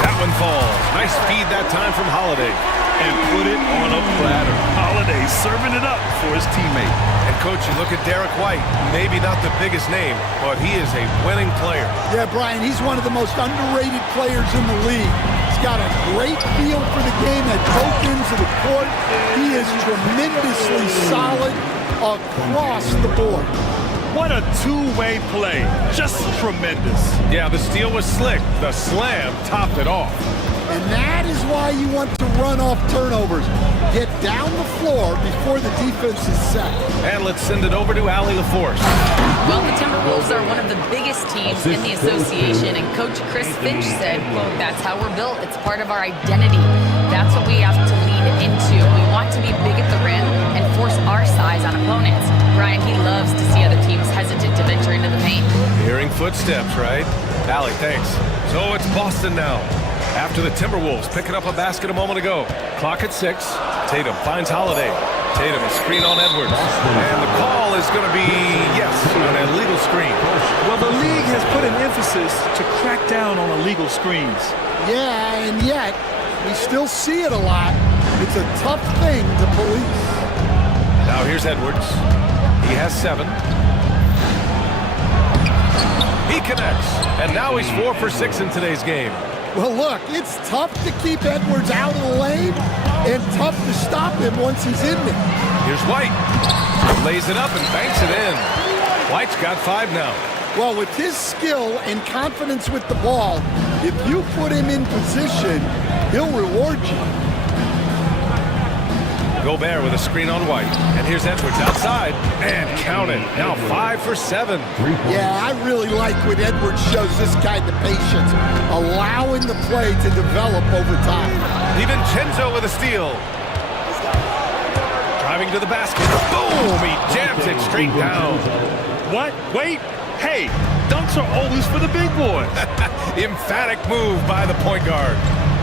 That one falls. Nice feed that time from Holiday. And put it on a platter. Holiday serving it up for his teammate. And coach, you look at Derek White, maybe not the biggest name, but he is a winning player. Yeah, Brian, he's one of the most underrated players in the league. He's got a great feel for the game at both ends of the court. He is tremendously solid across the board. What a two-way play. Just tremendous. Yeah, the steal was slick. The slam topped it off. And that is why you want to run off turnovers. Get down the floor before the defense is set. And let's send it over to Allie LaForce. Well, the Timberwolves are one of the biggest teams in the association, and Coach Chris Finch said, quote, "That's how we're built. It's part of our identity. That's what we have to lean into. We want to be big at the rim and force our size on opponents." Brian, he loves to see other teams hesitant to venture into the paint. Hearing footsteps, right? Allie, thanks. So it's Boston now. After the Timberwolves picking up a basket a moment ago. Clock at 6. Tatum finds Holiday. Tatum a screen on Edwards. And the call is going to be, yes, an illegal screen. Well, the league has put an emphasis to crack down on illegal screens. Yeah, and yet, we still see it a lot. It's a tough thing to police. Now here's Edwards. He has 7. He connects. And now he's 4 for 6 in today's game. Well, look, it's tough to keep Edwards out of the lane and tough to stop him once he's in there. Here's White. Lays it up and banks it in. White's got 5 now. Well, with his skill and confidence with the ball, if you put him in position, he'll reward you. Gobert with a screen on White. And here's Edwards outside. And count it. Now 5 for 7. Yeah, I really like when Edwards shows this kind of patience, allowing the play to develop over time. DiVincenzo with a steal. Driving to the basket. Boom! He jams it straight down. What? Wait. Hey, dunks are always for the big boys. Emphatic move by the point guard.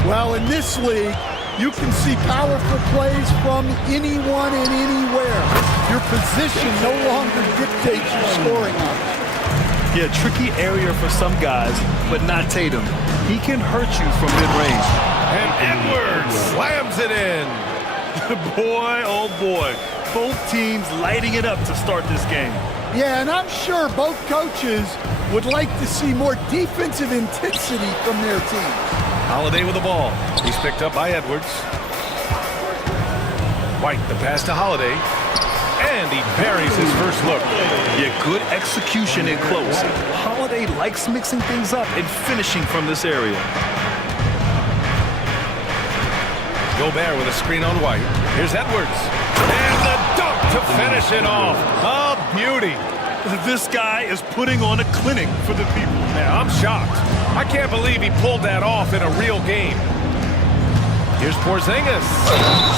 Well, in this league, you can see powerful plays from anyone and anywhere. Your position no longer dictates your scoring options. Yeah, tricky area for some guys, but not Tatum. He can hurt you from mid-range. And Edwards slams it in. Boy, oh boy. Both teams lighting it up to start this game. Yeah, and I'm sure both coaches would like to see more defensive intensity from their teams. Holiday with the ball. He's picked up by Edwards. White, the pass to Holiday. And he buries his first look. Yeah, good execution in close. Holiday likes mixing things up and finishing from this area. Gobert with a screen on White. Here's Edwards. And the dunk to finish it off. A beauty. This guy is putting on a clinic for the people. Man, I'm shocked. I can't believe he pulled that off in a real game. Here's Porzingis.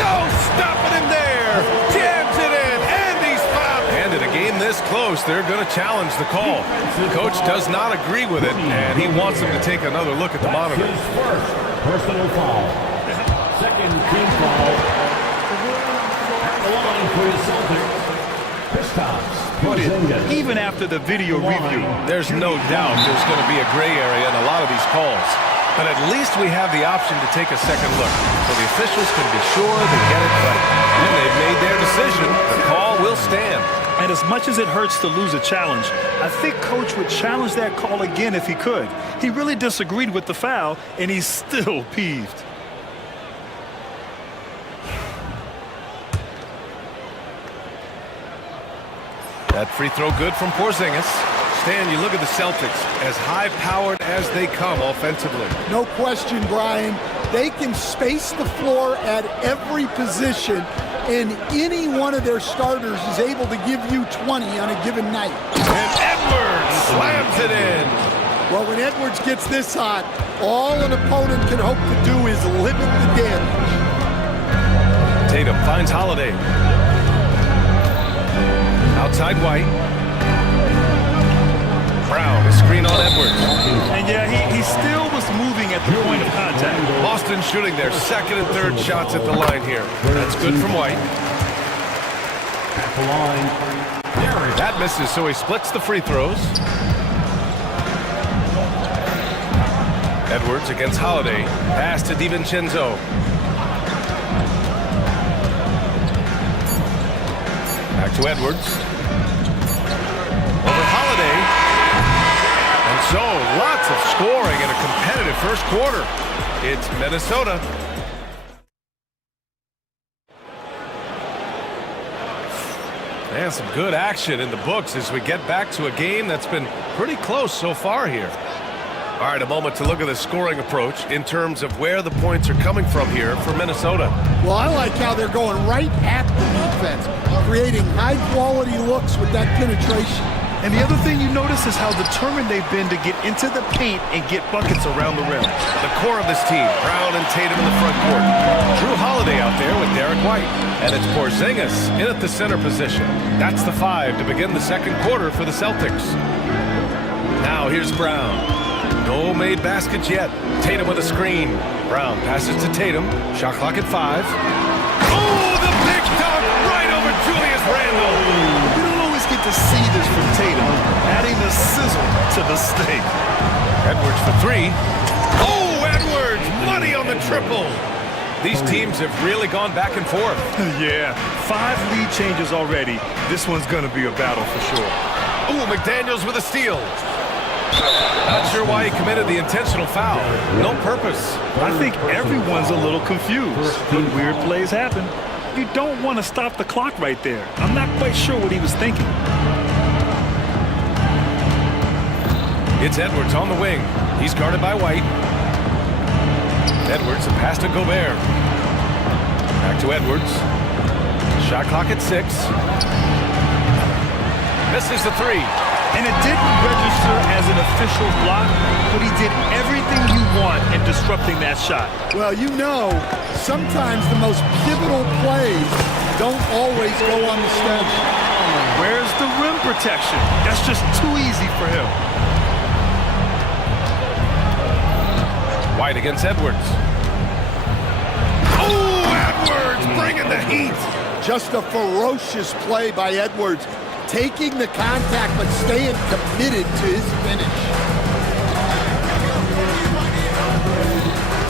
No, stopping him there. Jams it in, and he's fouled. And in a game this close, they're going to challenge the call. Coach does not agree with it, and he wants him to take another look at the monitor. His first personal foul. Second team foul. At the line for the Celtics. Kristaps. Even after the video review, there's no doubt there's going to be a gray area in a lot of these calls. But at least we have the option to take a second look, so the officials can be sure they get it right. When they've made their decision, the call will stand. And as much as it hurts to lose a challenge, I think Coach would challenge that call again if he could. He really disagreed with the foul, and he's still peeved. That free throw good from Porzingis. Stan, you look at the Celtics, as high-powered as they come offensively. No question, Brian. They can space the floor at every position, and any one of their starters is able to give you 20 on a given night. And Edwards slams it in. Well, when Edwards gets this hot, all an opponent can hope to do is limit the damage. Tatum finds Holiday. Outside White. Brown, a screen on Edwards. And yeah, he still was moving at the point of contact. Boston shooting their second and third shots at the line here. That's good from White. At the line, Derek. That misses, so he splits the free throws. Edwards against Holiday. Pass to DiVincenzo. Back to Edwards. Over Holiday. And so, lots of scoring in a competitive first quarter. It's Minnesota. And some good action in the books as we get back to a game that's been pretty close so far here. All right, a moment to look at the scoring approach in terms of where the points are coming from here for Minnesota. Well, I like how they're going right at the defense, creating high-quality looks with that penetration. And the other thing you notice is how determined they've been to get into the paint and get buckets around the rim. The core of this team, Brown and Tatum in the front court. Drew Holiday out there with Derek White. And it's Porzingis in at the center position. That's the 5 to begin the second quarter for the Celtics. Now here's Brown. No made baskets yet. Tatum with a screen. Brown passes to Tatum. Shot clock at 5. Oh, the big dunk right over Julius Randle. We don't always get to see this from Tatum, adding the sizzle to the steak. Edwards for 3. Oh, Edwards! Money on the triple. These teams have really gone back and forth. Yeah, 5 lead changes already. This one's going to be a battle for sure. Ooh, McDaniels with a steal. Not sure why he committed the intentional foul. No purpose. I think everyone's a little confused, but weird plays happen. You don't want to stop the clock right there. I'm not quite sure what he was thinking. It's Edwards on the wing. He's guarded by White. Edwards, a pass to Gobert. Back to Edwards. Shot clock at 6. Misses the 3. And it didn't register as an official block, but he did everything you want in disrupting that shot. Well, you know, sometimes the most pivotal plays don't always go on the stats. Where's the rim protection? That's just too easy for him. White against Edwards. Oh, Edwards bringing the heat. Just a ferocious play by Edwards, taking the contact but staying committed to his finish.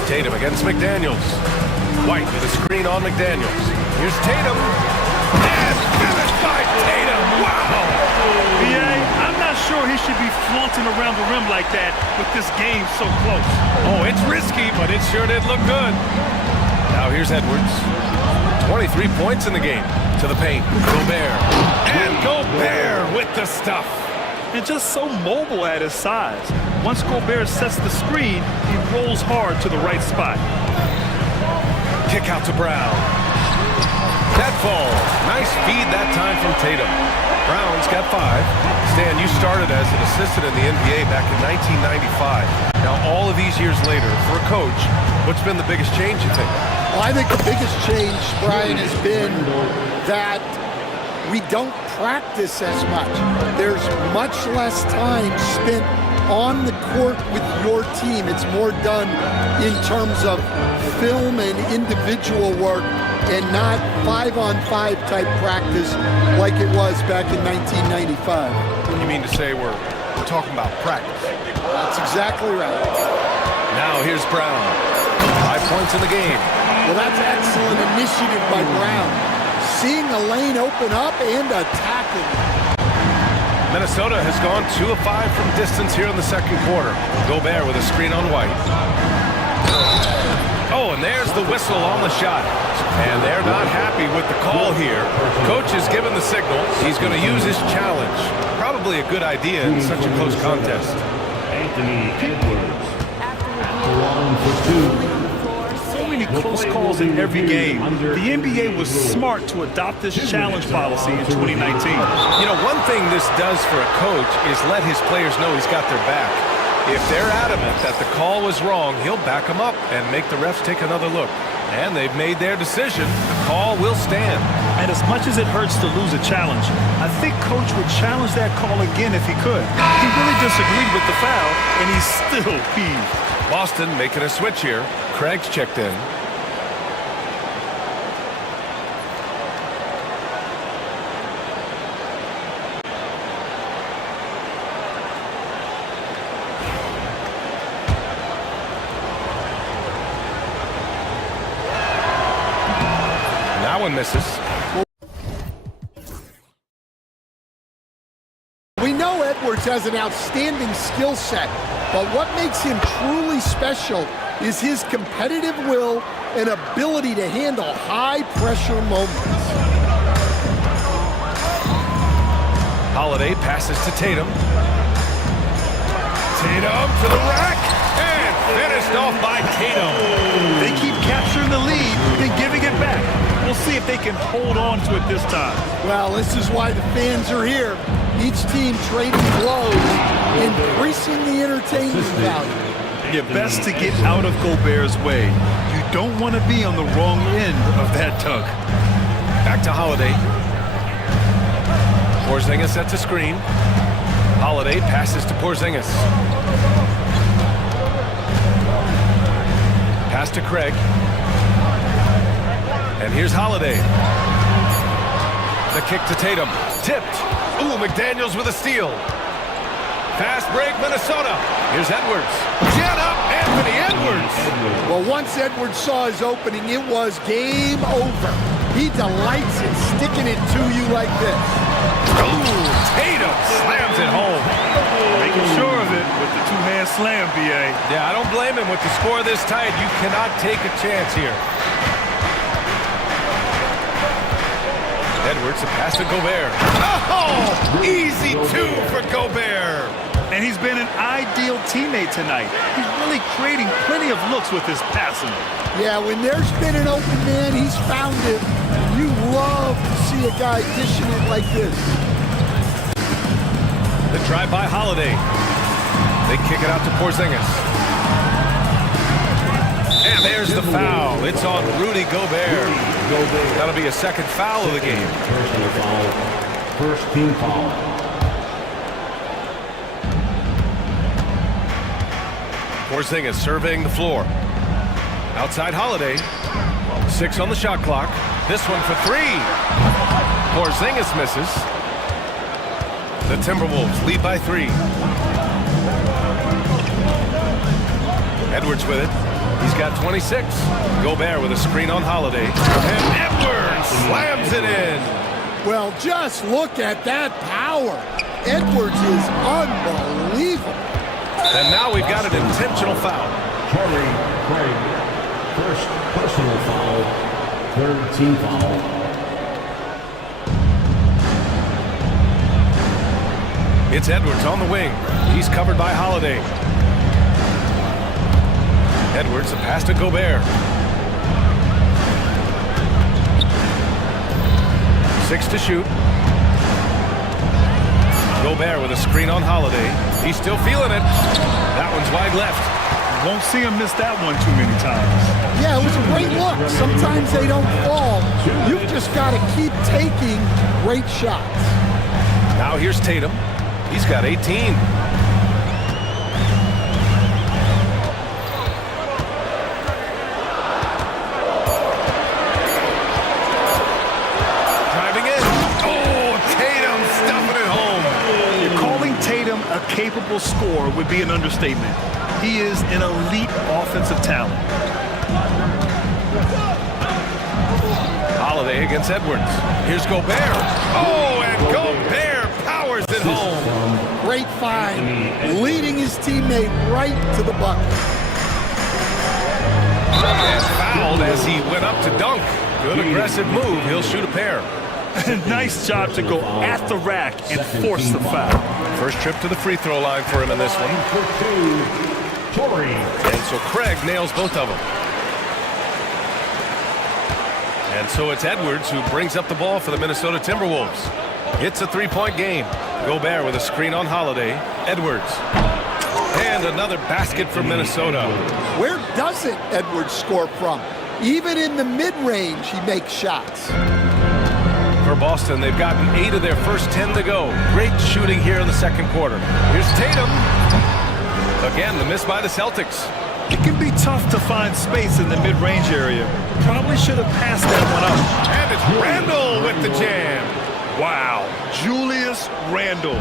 Tatum against McDaniels. White with a screen on McDaniels. Here's Tatum. And finished by Tatum. Wow! BA, I'm not sure he should be flaunting around the rim like that with this game so close. Oh, it's risky, but it sure did look good. Now here's Edwards. 23 points in the game. To the paint. Gobert. And Gobert with the stuff. And just so mobile at his size. Once Gobert sets the screen, he rolls hard to the right spot. Kick out to Brown. That falls. Nice feed that time from Tatum. Brown's got 5. Stan, you started as an assistant in the NBA back in 1995. Now, all of these years later, for a coach, what's been the biggest change, you think? Well, I think the biggest change, Brian, has been that we don't practice as much. There's much less time spent on the court with your team. It's more done in terms of film and individual work and not 5-on-5 type practice like it was back in 1995. You mean to say we're talking about practice? That's exactly right. Now here's Brown. 5 points in the game. Well, that's excellent initiative by Brown. Seeing the lane open up and attacking. Minnesota has gone 2 of 5 from distance here in the second quarter. Gobert with a screen on White. Oh, and there's the whistle on the shot. And they're not happy with the call here. Coach has given the signal. He's going to use his challenge. Probably a good idea in such a close contest. Anthony Edwards. Line for 2. So many close calls in every game. The NBA was smart to adopt this challenge policy in 2019. You know, one thing this does for a coach is let his players know he's got their back. If they're adamant that the call was wrong, he'll back them up and make the refs take another look. And they've made their decision. The call will stand. And as much as it hurts to lose a challenge, I think Coach would challenge that call again if he could. He really disagreed with the foul, and he's still peeved. Boston making a switch here. Craig's checked in. That one misses. We know Edwards has an outstanding skill set, but what makes him truly special is his competitive will and ability to handle high-pressure moments. Holiday passes to Tatum. Tatum to the rack, and finished off by Tatum. They keep capturing the lead and giving it back. We'll see if they can hold on to it this time. Well, this is why the fans are here. Each team trading blows, increasing the entertainment value. You're best to get out of Gobert's way. You don't want to be on the wrong end of that tug. Back to Holiday. Porzingis sets a screen. Holiday passes to Porzingis. Pass to Craig. And here's Holiday. The kick to Tatum. Tipped. Ooh, McDaniels with a steal. Fast break, Minnesota. Here's Edwards. Get up, Anthony Edwards. Well, once Edwards saw his opening, it was game over. He delights in sticking it to you like this. Ooh, Tatum slams it home. Making sure of it with the two-hand slam, B.A. Yeah, I don't blame him. With the score this tight, you cannot take a chance here. Edwards, a pass to Gobert. Oh, easy two for Gobert. And he's been an ideal teammate tonight. He's really creating plenty of looks with his passing. Yeah, when there's been an open man, he's found it. You love to see a guy dishing it like this. The drive by Holiday. They kick it out to Porzingis. And there's the foul. It's on Rudy Gobert. That'll be a second foul of the game. Personal foul. First team foul. Porzingis surveying the floor. Outside Holiday. 6 on the shot clock. This one for 3. Porzingis misses. The Timberwolves lead by 3. Edwards with it. He's got 26. Gobert with a screen on Holiday. And Edwards slams it in. Well, just look at that power. Edwards is unbelievable. And now we've got an intentional foul. Charlie Craig. First personal foul. Third team foul. It's Edwards on the wing. He's covered by Holiday. Edwards, a pass to Gobert. 6 to shoot. Gobert with a screen on Holiday. He's still feeling it. That one's wide left. Won't see him miss that one too many times. Yeah, it was a great look. Sometimes they don't fall. You've just got to keep taking great shots. Now here's Tatum. He's got 18. A capable scorer would be an understatement. He is an elite offensive talent. Holiday against Edwards. Here's Gobert. Oh, and Gobert powers it home. Great find, leading his teammate right to the bucket. And fouled as he went up to dunk. Good aggressive move. He'll shoot a pair. Nice job to go at the rack and force the foul. First trip to the free throw line for him in this one. And so Craig nails both of them. And so it's Edwards who brings up the ball for the Minnesota Timberwolves. It's a three-point game. Gobert with a screen on Holiday. Edwards. And another basket for Minnesota. Where doesn't Edwards score from? Even in the mid-range, he makes shots. For Boston, they've gotten 8 of their first 10 to go. Great shooting here in the second quarter. Here's Tatum. Again, the miss by the Celtics. It can be tough to find space in the mid-range area. Probably should have passed that one up. And it's Randle with the jam. Wow, Julius Randle.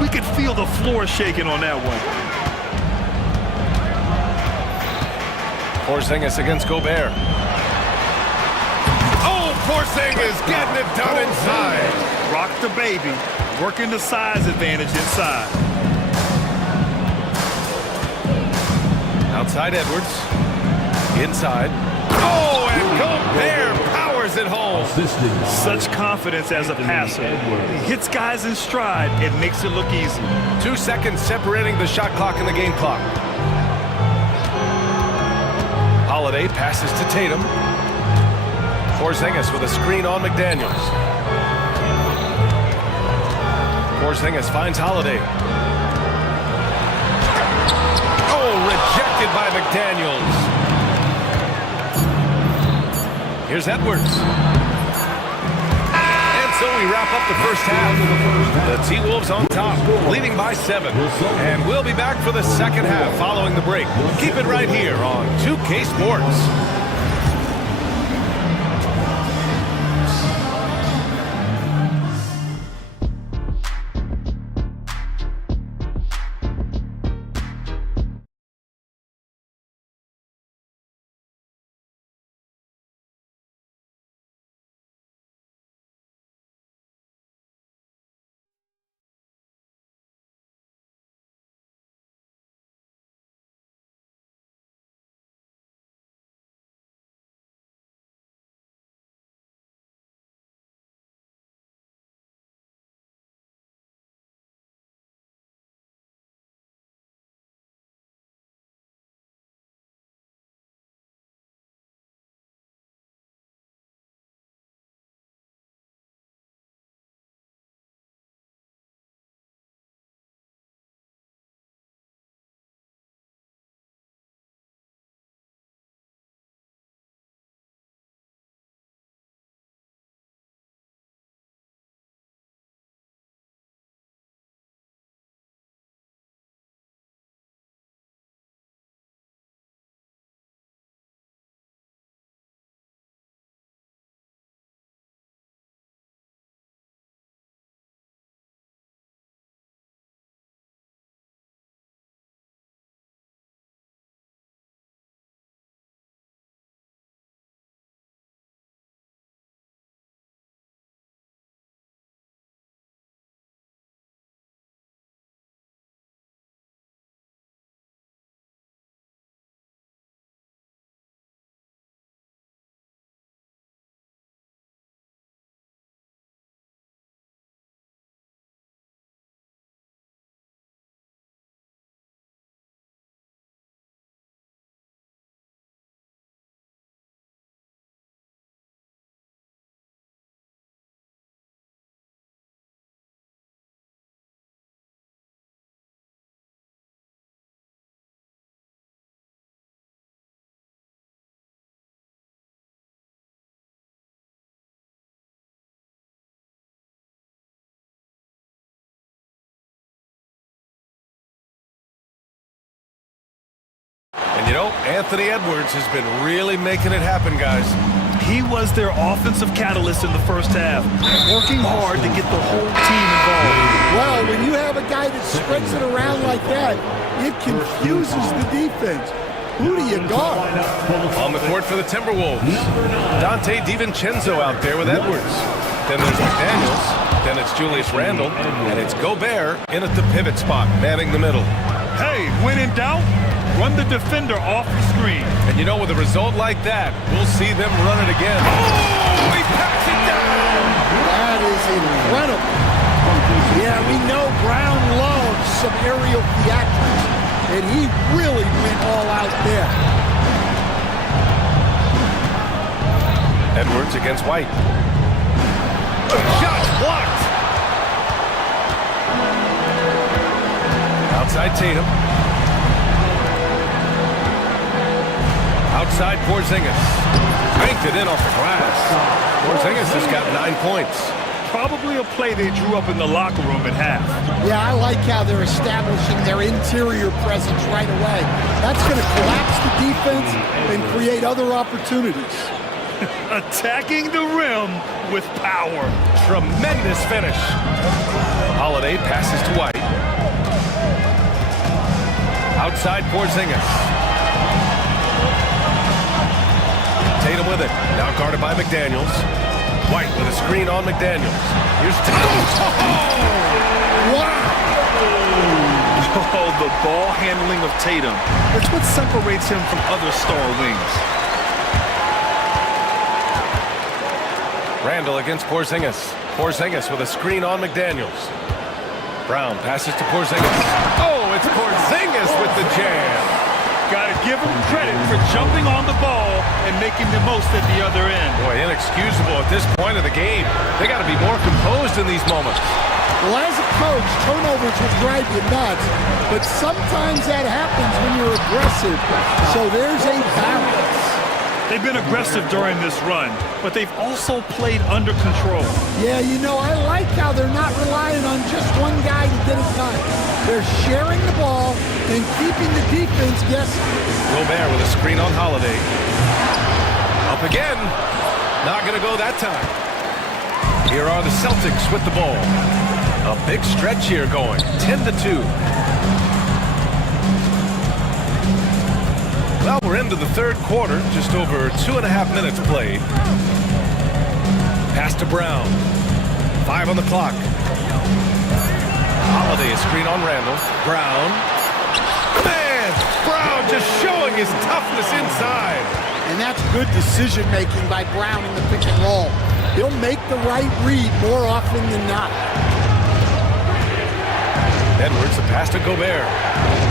We could feel the floor shaking on that one. Porzingis against Gobert. Oh, Porzingis getting it done inside. Rock the baby, working the size advantage inside. Outside Edwards. Inside. Oh, and Gobert powers it home. Such confidence as a passer. He hits guys in stride and makes it look easy. 2 seconds separating the shot clock and the game clock. Holiday passes to Tatum. Porzingis with a screen on McDaniels. Porzingis finds Holiday. Oh, rejected by McDaniels. Here's Edwards. And so we wrap up the first half. The T-Wolves on top, leading by 7. And we'll be back for the second half following the break. Keep it right here on 2K Sports. And you know, Anthony Edwards has been really making it happen, guys. He was their offensive catalyst in the first half, working hard to get the whole team involved. Well, when you have a guy that spreads it around like that, it confuses the defense. Who do you guard? On the court for the Timberwolves, Dante DiVincenzo out there with Edwards. Then there's McDaniels, then it's Julius Randle, and it's Gobert in at the pivot spot, manning the middle. Hey, when in doubt, run the defender off the screen. And you know, with a result like that, we'll see them run it again. Oh, he packs it down! That is incredible. Yeah, we know Brown loves some aerial theatrics, and he really went all out there. Edwards against White. Shot blocked! Outside Tatum. Outside Porzingis. Banked it in off the glass. Porzingis has got 9 points. Probably a play they drew up in the locker room at half. Yeah, I like how they're establishing their interior presence right away. That's going to collapse the defense and create other opportunities. Attacking the rim with power. Tremendous finish. Holiday passes to White. Outside Porzingis. Tatum with it. Now guarded by McDaniels. White with a screen on McDaniels. Here's Tatum. Wow! Oh, the ball handling of Tatum. It's what separates him from other star wings. Randall against Porzingis. Porzingis with a screen on McDaniels. Brown passes to Porzingis. Oh, it's Porzingis with the jam. Gotta give him credit for jumping on the ball and making the most at the other end. Boy, inexcusable at this point of the game. They got to be more composed in these moments. Well, as a coach, turnovers will drive you nuts, but sometimes that happens when you're aggressive. So there's a balance. They've been aggressive during this run, but they've also played under control. Yeah, you know, I like how they're not relying on just one guy to get it done. They're sharing the ball and keeping the defense guessing. Gobert with a screen on Holiday. Up again. Not going to go that time. Here are the Celtics with the ball. A big stretch here going. 10-2. Well, we're into the third quarter. Just over 2.5 minutes played. Pass to Brown. 5 on the clock. Holiday, a screen on Randall. Brown. Man, Brown just showing his toughness inside. And that's good decision-making by Brown in the pick and roll. He'll make the right read more often than not. Edwards, a pass to Gobert.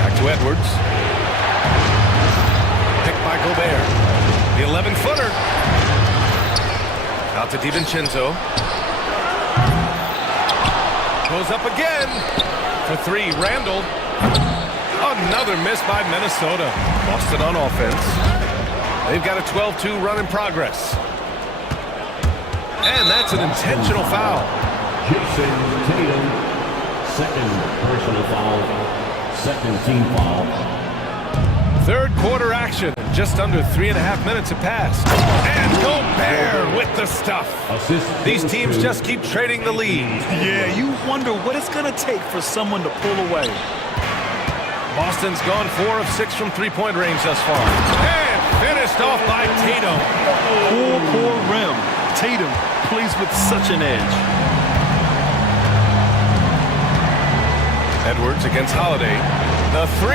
Back to Edwards. Picked by Gobert. The 11-footer. Out to DiVincenzo. Goes up again. For 3, Randall. Another miss by Minnesota. Boston on offense. They've got a 12-2 run in progress. And that's an intentional foul. Jason Tatum, second personal foul, second team foul. Third quarter action. Just under 3.5 minutes have passed. And Gobert with the stuff. These teams just keep trading the lead. Yeah, you wonder what it's going to take for someone to pull away. Boston's gone 4 of 6 from three-point range thus far. And finished off by Tatum. Poor rim. Tatum plays with such an edge. Edwards against Holiday. The 3.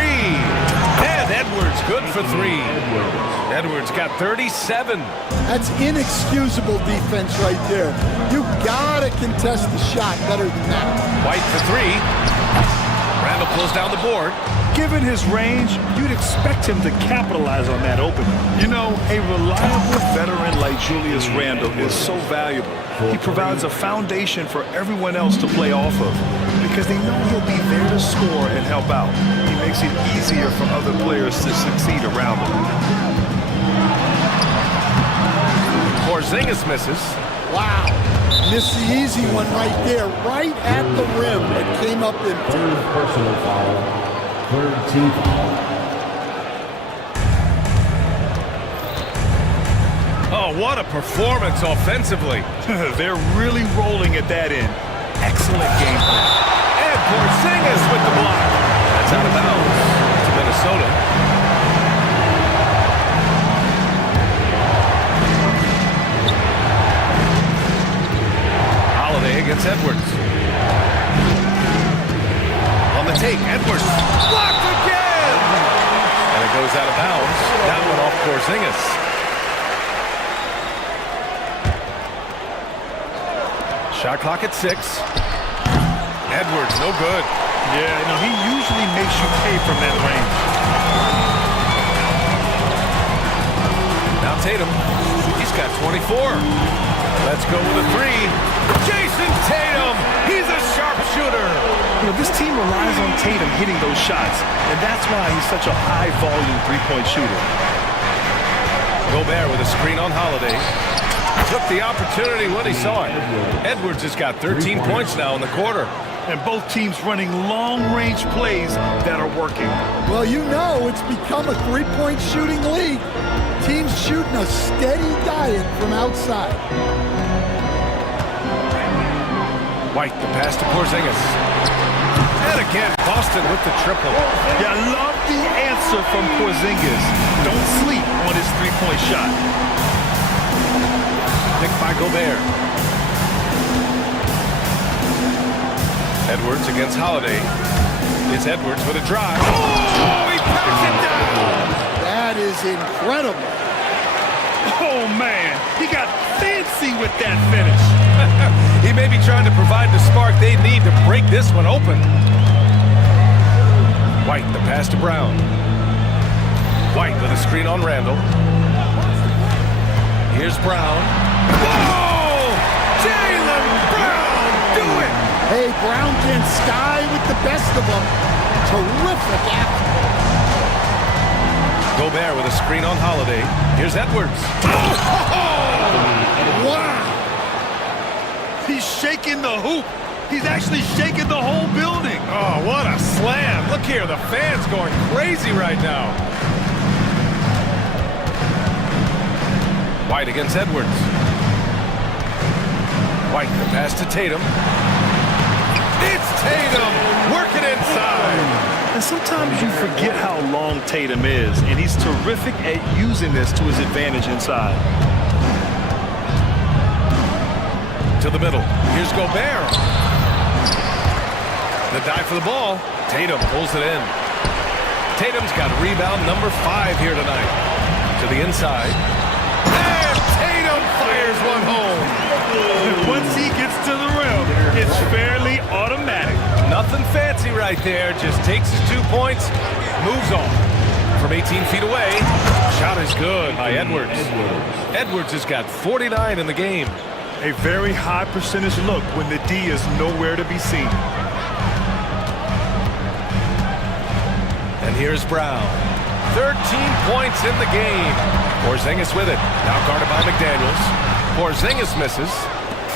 And Edwards good for 3. Edwards got 37. That's inexcusable defense right there. You gotta contest the shot better than that. White for 3. Randall pulls down the board. Given his range, you'd expect him to capitalize on that opening. You know, a reliable veteran like Julius Randle is so valuable. He provides a foundation for everyone else to play off of because they know he'll be there to score and help out. He makes it easier for other players to succeed around him. Porzingis misses. Wow. Missed the easy one right there, right at the rim. It came up empty. Third personal foul, third team foul. Oh, what a performance offensively. They're really rolling at that end. Excellent game plan. And Porzingis with the block. That's out of bounds to Minnesota. Holiday against Edwards. On the take, Edwards blocked again! And it goes out of bounds. That one off Porzingis. Shot clock at 6. Edwards, no good. Yeah, no, he usually makes you pay from that range. Now Tatum, he's got 24. Let's go with a 3. Jason Tatum, he's a sharpshooter. You know, this team relies on Tatum hitting those shots, and that's why he's such a high-volume three-point shooter. Gobert with a screen on Holiday. took the opportunity when he saw it. Edwards has got 13 points now in the quarter. And both teams running long-range plays that are working. Well, you know it's become a three-point shooting league. Teams shooting a steady diet from outside. White, the pass to Porzingis. And again, Boston with the triple. Yeah, I love the answer from Porzingis. Don't sleep on his three-point shot. Picked by Gobert. Edwards against Holiday. It's Edwards with a drive. Oh, he packs it down! That is incredible. Oh, man. He got fancy with that finish. He may be trying to provide the spark they need to break this one open. White, the pass to Brown. White with a screen on Randall. Here's Brown. Whoa! Jaylen Brown, do it! Hey, Brown can sky with the best of them. Terrific athlete. Gobert with a screen on Holiday. Here's Edwards. Wow. He's shaking the hoop. He's actually shaking the whole building. Oh, what a slam. Look here, the fans going crazy right now. White against Edwards. White, the pass to Tatum. It's Tatum working inside. And sometimes you forget how long Tatum is, and he's terrific at using this to his advantage inside. To the middle. Here's Gobert. The dive for the ball. Tatum pulls it in. Tatum's got rebound number 5 here tonight. To the inside. And Tatum fires one home. Once he gets to the rim, it's fairly automatic. Nothing fancy right there. Just takes his 2 points, moves on. From 18 feet away, shot is good by Edwards. Edwards has got 49 in the game. A very high percentage look when the D is nowhere to be seen. And here's Brown. 13 points in the game. Porzingis with it. Now guarded by McDaniels. Porzingis misses.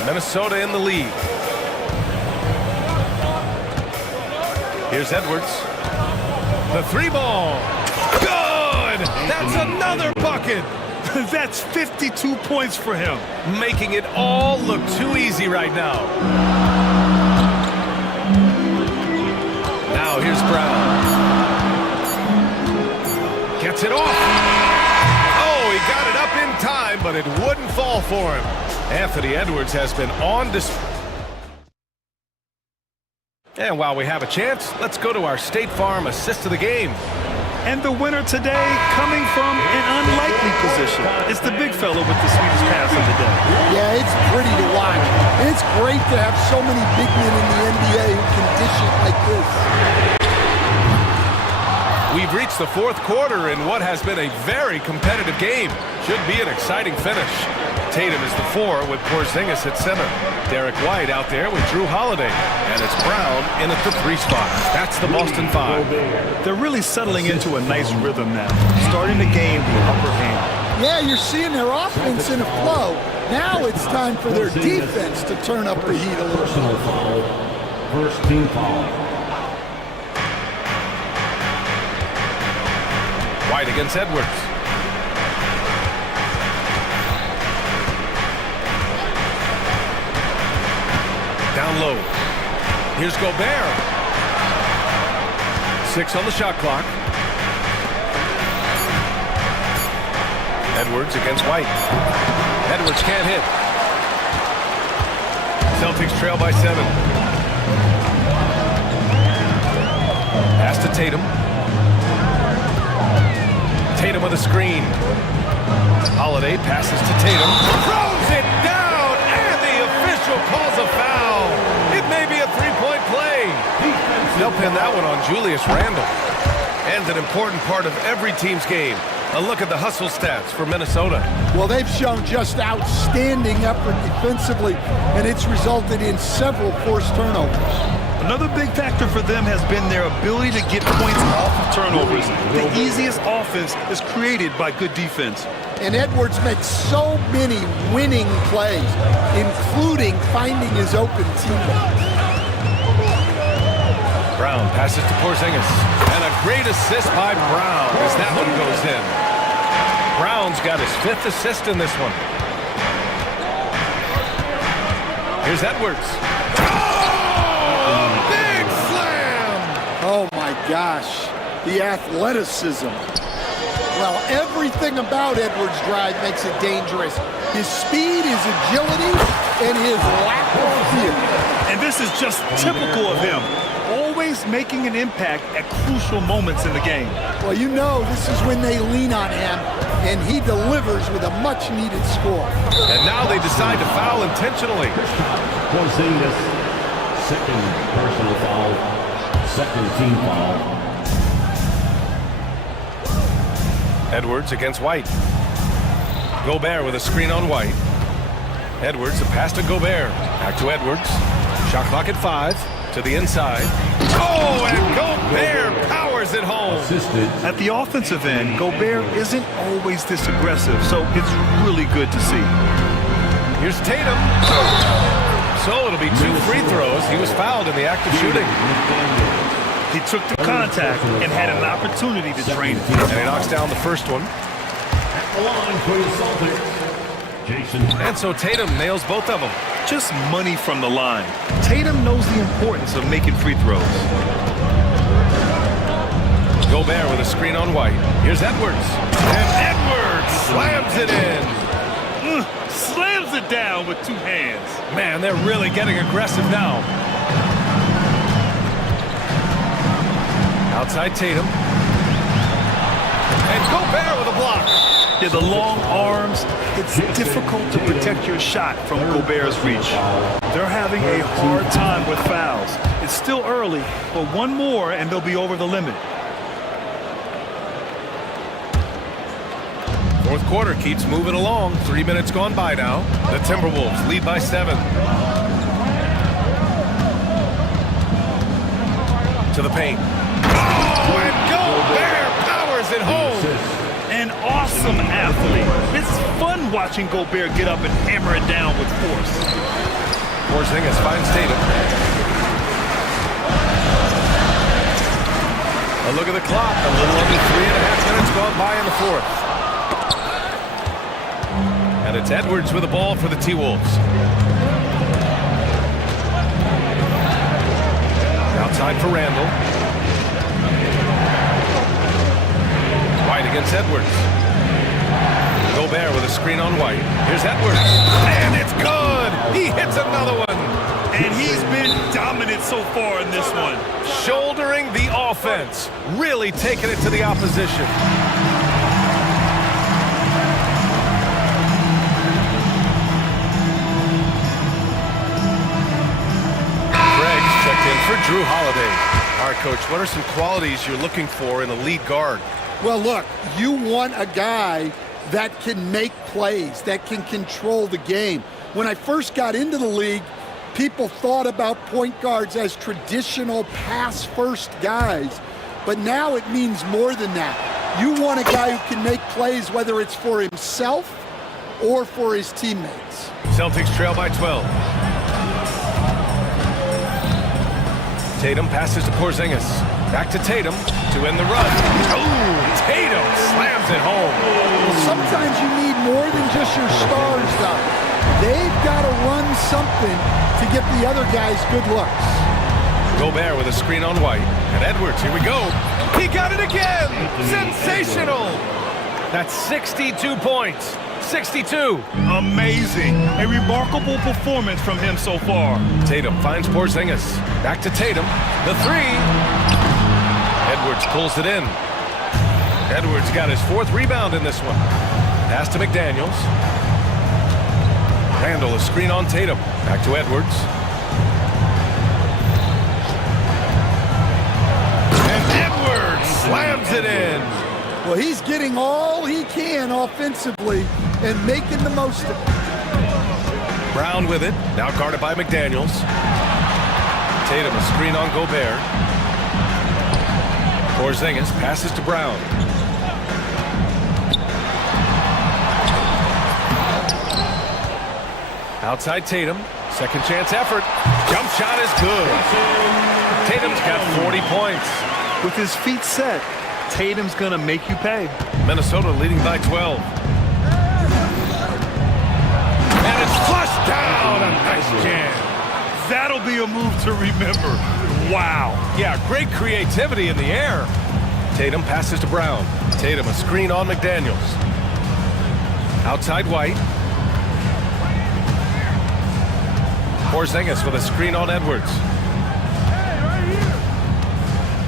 Minnesota in the lead. Here's Edwards. The 3-ball. Good! That's another bucket! That's 52 points for him. Making it all look too easy right now. Now here's Brown. Gets it off. Oh, he got it up in time, but it wouldn't fall for him. Anthony Edwards has been on display. And while we have a chance, let's go to our State Farm assist of the game. And the winner today coming from an unlikely position. It's the big fella with the sweetest pass of the day. Yeah, it's pretty to watch. It's great to have so many big men in the NBA who can dish it like this. We've reached the 4th quarter in what has been a very competitive game. Should be an exciting finish. Tatum is the 4 with Porzingis at center. Derek White out there with Drew Holiday. And it's Brown in at the 3 spot. That's the Boston 5. They're really settling into a nice rhythm now. Starting to gain the upper hand. Yeah, you're seeing their offense in a flow. Now it's time for their defense to turn up the heat a little. Personal foul. First team foul. White against Edwards. Down low. Here's Gobert. 6 on the shot clock. Edwards against White. Edwards can't hit. Celtics trail by 7. Pass to Tatum. Tatum with a screen. Holiday passes to Tatum. Throws it down, and the official calls a foul. It may be a 3-point play. They'll pin that one on Julius Randle. And an important part of every team's game. A look at the hustle stats for Minnesota. Well, they've shown just outstanding effort defensively, and it's resulted in several forced turnovers. Another big factor for them has been their ability to get points off of turnovers. The easiest offense is created by good defense. And Edwards makes so many winning plays, including finding his open teammates. Brown passes to Porzingis. And a great assist by Brown as that one goes in. Brown's got his 5th assist in this one. Here's Edwards. Oh, big slam! Oh my gosh, the athleticism. Well, everything about Edwards' drive makes it dangerous. His speed, his agility, and his lack of fear. And this is just typical of him. Always making an impact at crucial moments in the game. Well, you know this is when they lean on him, and he delivers with a much-needed score. And now they decide to foul intentionally. Porzingis, second personal foul, second team foul. Edwards against White. Gobert with a screen on White. Edwards, a pass to Gobert. Back to Edwards. Shot clock at 5. To the inside. Oh, and Gobert powers it home. Assisted. At the offensive end, Gobert isn't always this aggressive, so it's really good to see. Here's Tatum. So it'll be 2 free throws. He was fouled in the act of shooting. He took the contact and had an opportunity to drain it. And he knocks down the first one. At the line for the Celtics, Jason. And so Tatum nails both of them. Just money from the line. Tatum knows the importance of making free throws. Gobert with a screen on White. Here's Edwards. And Edwards slams it in. Slams it down with 2 hands. Man, they're really getting aggressive now. Outside Tatum. And Gobert with a block. Yeah, the long arms, it's difficult to protect your shot from Gobert's reach. They're having a hard time with fouls. It's still early, but one more and they'll be over the limit. Fourth quarter keeps moving along. 3 minutes gone by now. The Timberwolves lead by 7. To the paint. Oh, and Gobert powers it home. An awesome athlete. It's fun watching Gobert get up and hammer it down with force. Porzingis finds Tatum. A look at the clock. A little under 3.5 minutes gone by in the 4th. And it's Edwards with the ball for the T-Wolves. Outside for Randall. White against Edwards. Gobert with a screen on White. Here's Edwards. And it's good! He hits another one! And he's been dominant so far in this one. Shouldering the offense. Really taking it to the opposition. Greg's checked in for Drew Holiday. All right, Coach, what are some qualities you're looking for in a lead guard? Well, look, you want a guy that can make plays, that can control the game. When I first got into the league, people thought about point guards as traditional pass-first guys, but now it means more than that. You want a guy who can make plays, whether it's for himself or for his teammates. Celtics trail by 12. Tatum passes to Porzingis. Back to Tatum to end the run. Oh, Tatum slams it home. Well, sometimes you need more than just your stars, though. They've got to run something to get the other guys good looks. Gobert with a screen on White. And Edwards, here we go. He got it again! Sensational! That's 62 points. 62. Amazing. A remarkable performance from him so far. Tatum finds Porzingis. Back to Tatum. The 3. Edwards pulls it in. Edwards got his 4th rebound in this one. Pass to McDaniels. Randall, a screen on Tatum. Back to Edwards. And Edwards slams it in. Well, he's getting all he can offensively and making the most of it. Brown with it. Now guarded by McDaniels. Tatum, a screen on Gobert. Porzingis passes to Brown. Outside Tatum, second chance effort. Jump shot is good. Tatum's got 40 points. With his feet set, Tatum's going to make you pay. Minnesota leading by 12. And it's flushed down. A nice jam. That'll be a move to remember. Wow. Yeah, great creativity in the air. Tatum passes to Brown. Tatum, a screen on McDaniels. Outside White. Porzingis with a screen on Edwards.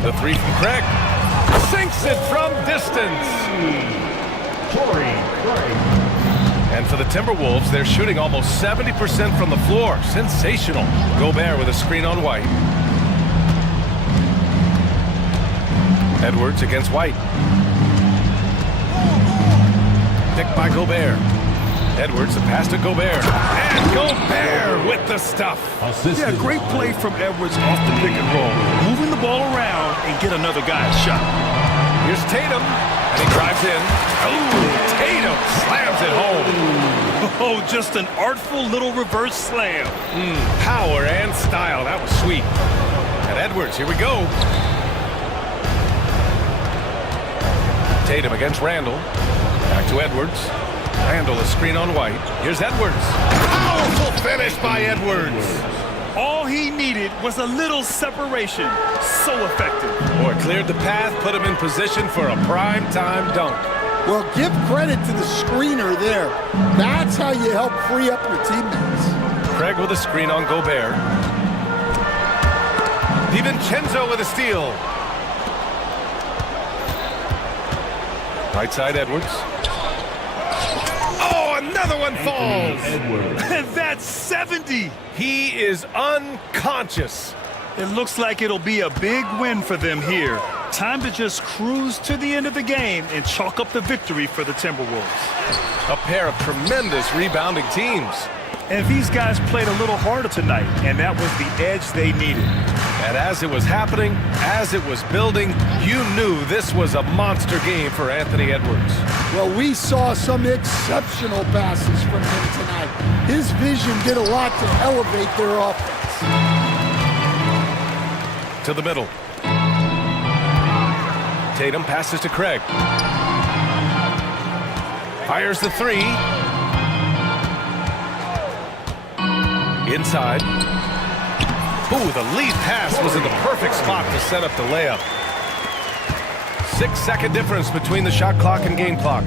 The three from Craig. Sinks it from distance. And for the Timberwolves, they're shooting almost 70% from the floor. Sensational. Gobert with a screen on White. Edwards against White. Picked by Gobert. Edwards, the pass to Gobert. And Gobert with the stuff. Yeah, great play from Edwards off the pick and roll. Moving the ball around and get another guy's shot. Here's Tatum. And he drives in. Oh, Tatum slams it home. Oh, just an artful little reverse slam. Power and style. That was sweet. And Edwards, here we go. Tatum against Randall. Back to Edwards. Randall, a screen on White. Here's Edwards. Powerful finish by Edwards. All he needed was a little separation. So effective. Boy, cleared the path, put him in position for a prime-time dunk. Well, give credit to the screener there. That's how you help free up your teammates. Craig with a screen on Gobert. DiVincenzo with a steal. Right side, Edwards. Oh, another one falls. And that's 70. He is unconscious. It looks like it'll be a big win for them here. Time to just cruise to the end of the game and chalk up the victory for the Timberwolves. A pair of tremendous rebounding teams. And these guys played a little harder tonight, and that was the edge they needed. And as it was happening, as it was building, you knew this was a monster game for Anthony Edwards. Well, we saw some exceptional passes from him tonight. His vision did a lot to elevate their offense. To the middle. Tatum passes to Craig. Fires the three. Inside. Ooh, the lead pass was in the perfect spot to set up the layup. 6-second difference between the shot clock and game clock.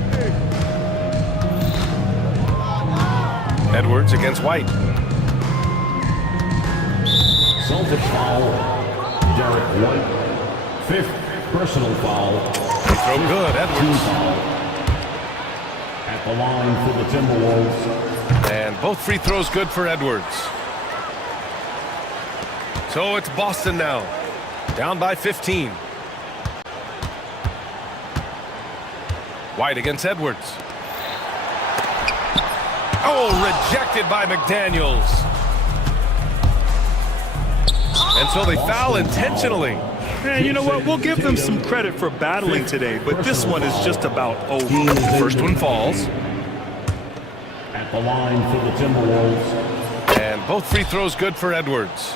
Edwards against White. Celtics foul. Derek White. 5th personal foul. Free throw good, Edwards. At the line for the Timberwolves. And both free throws good for Edwards. So it's Boston now, down by 15. White against Edwards. Oh, rejected by McDaniels. And so they foul intentionally. And you know what? We'll give them some credit for battling today, but this one is just about over. First one falls. At the line for the Timberwolves. And both free throws good for Edwards.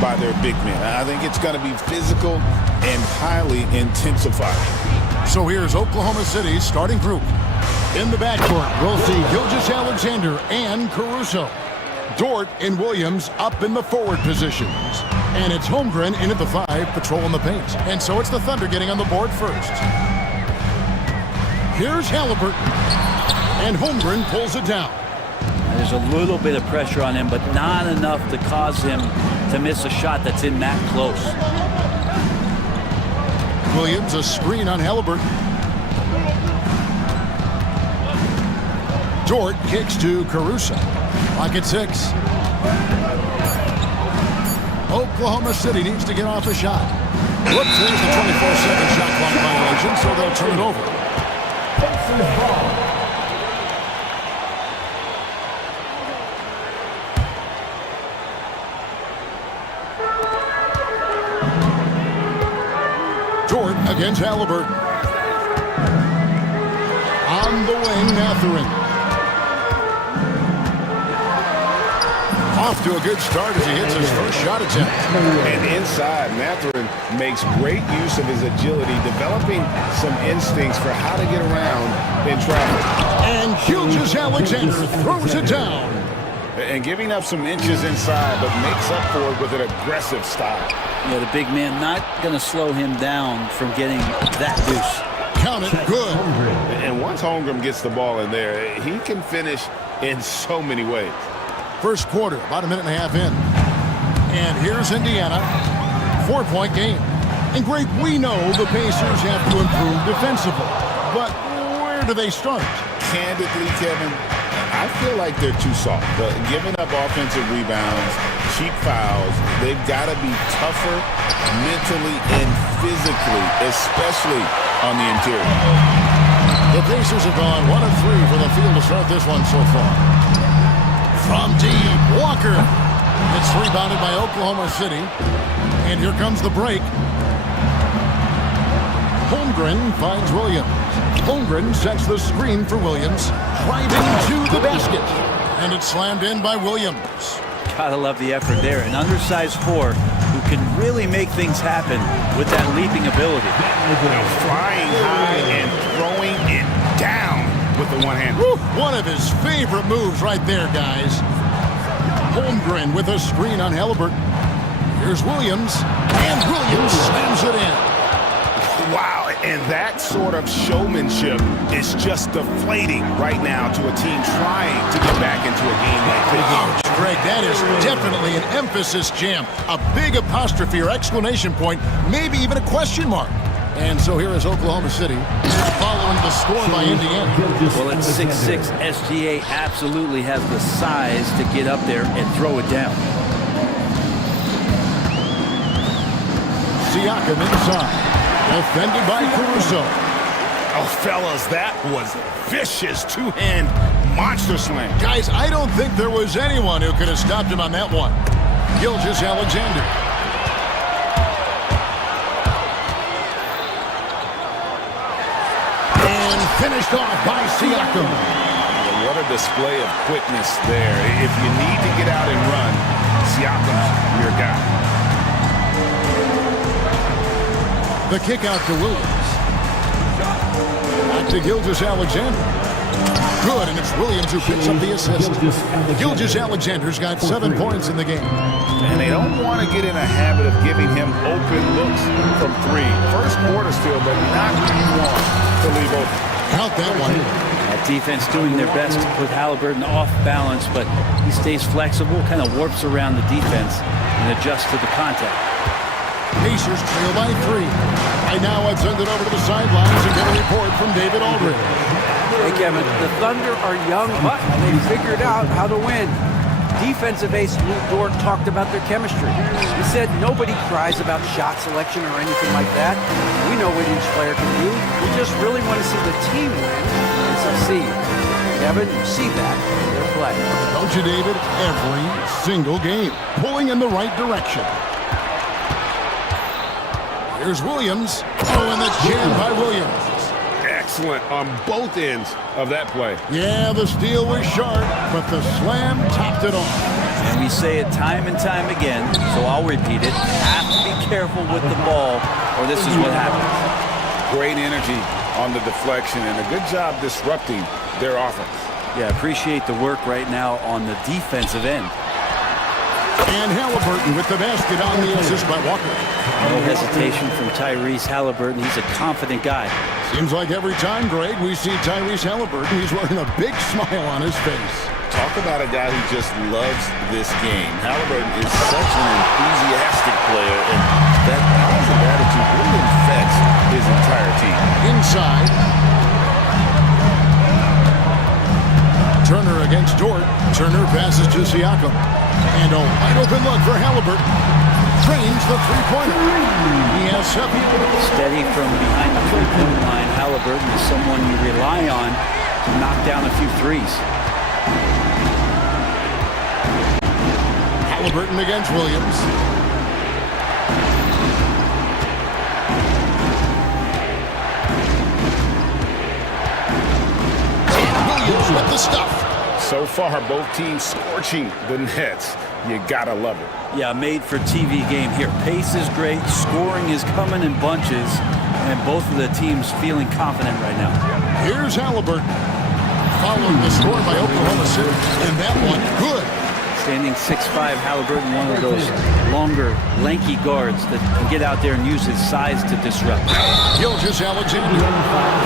by their big men. I think it's going to be physical and highly intensified. So here's Oklahoma City's starting group. In the backcourt, we'll see Gilgeous-Alexander and Caruso. Dort and Williams up in the forward positions. And it's Holmgren in at the 5, patrolling the paint. And so it's the Thunder getting on the board first. Here's Halliburton. And Holmgren pulls it down. There's a little bit of pressure on him, but not enough to cause him to miss a shot that's in that close. Williams, a screen on Halliburton. Dort kicks to Caruso. Clock at 6. Oklahoma City needs to get off a shot. Whoops, there's the 24-second shot clock violation, so they'll turn it over. Dort against Halliburton. On the wing, Mathurin. Off to a good start as he hits his first shot attempt. And inside, Mathurin makes great use of his agility, developing some instincts for how to get around in traffic. And Gilgeous-Alexander throws it down. And giving up some inches inside, but makes up for it with an aggressive style. Yeah, the big man not going to slow him down from getting that deuce. Count it, good. And once Holmgren gets the ball in there, he can finish in so many ways. First quarter, about a minute and a half in. And here's Indiana. 4-point game. And great, we know the Pacers have to improve defensively. But where do they start? Candidly, Kevin, I feel like they're too soft. Giving up offensive rebounds, cheap fouls, they've got to be tougher mentally and physically, especially on the interior. The Pacers have gone 1 of 3 for the field to start this one so far. From deep, Walker. It's rebounded by Oklahoma City. And here comes the break. Holmgren finds Williams. Holmgren sets the screen for Williams. Driving to the basket. And it's slammed in by Williams. Gotta love the effort there. An undersized 4 who can really make things happen with that leaping ability. Flying high and throwing it down with the one hand. One of his favorite moves right there, guys. Holmgren with a screen on Halliburton. Here's Williams. And Williams slams it in. Wow, and that sort of showmanship is just deflating right now to a team trying to get back into a game like this. Greg, that is definitely an emphasis jam. A big apostrophe or exclamation point, maybe even a question mark. And so here is Oklahoma City following the score by Indiana. Well, at 6'6", SGA absolutely has the size to get up there and throw it down. Siakam inside. Defended by Caruso. Oh, fellas, that was vicious two-hand monster slam. Guys, I don't think there was anyone who could have stopped him on that one. Gilgeous-Alexander. And finished off by Siakam. What a display of quickness there. If you need to get out and run, Siakam's your guy. The kick out to Williams. Back to Gilgeous-Alexander. Good, and it's Williams who picks up the assist. Gilgeous-Alexander's got 7 points in the game. And they don't want to get in a habit of giving him open looks from 3. First quarter still, but not what you want to leave open. Count that one. That defense doing their best to put Halliburton off balance, but he stays flexible, kind of warps around the defense and adjusts to the contact. Pacers trail by 3. Right now, I'd send it over to the sidelines and get a report from David Aldridge. Hey, Kevin, the Thunder are young, but they figured out how to win. Defensive ace Lou Dort talked about their chemistry. He said nobody cries about shot selection or anything like that. We know what each player can do. We just really want to see the team win and succeed. Kevin, you see that in their play. Don't you, David? Every single game. Pulling in the right direction. Here's Williams. Oh, and the jam by Williams. Excellent on both ends of that play. Yeah, the steal was sharp, but the slam topped it off. And we say it time and time again, so I'll repeat it. Have to be careful with the ball, or this is what happens. Great energy on the deflection and a good job disrupting their offense. Yeah, appreciate the work right now on the defensive end. And Halliburton with the basket on the assist by Walker. No hesitation from Tyrese Halliburton. He's a confident guy. Seems like every time, Greg, we see Tyrese Halliburton, he's wearing a big smile on his face. Talk about a guy who just loves this game. Halliburton is such an enthusiastic player, and that positive attitude really affects his entire team. Inside. Turner against Dort. Turner passes to Siakam. And a wide open look for Halliburton. Drains the three-pointer. He has 7. Steady from behind the three-point line. Halliburton is someone you rely on to knock down a few threes. Halliburton against Williams. And Williams with the stuff. So far, both teams scorching the nets. You gotta love it. Yeah, made for TV game here. Pace is great, scoring is coming in bunches, and both of the teams feeling confident right now. Here's Halliburton. Following the score by Oklahoma City. And that one, good. Standing 6'5", Halliburton, one of those longer, lanky guards that can get out there and use his size to disrupt. Gilgeous-Alexander.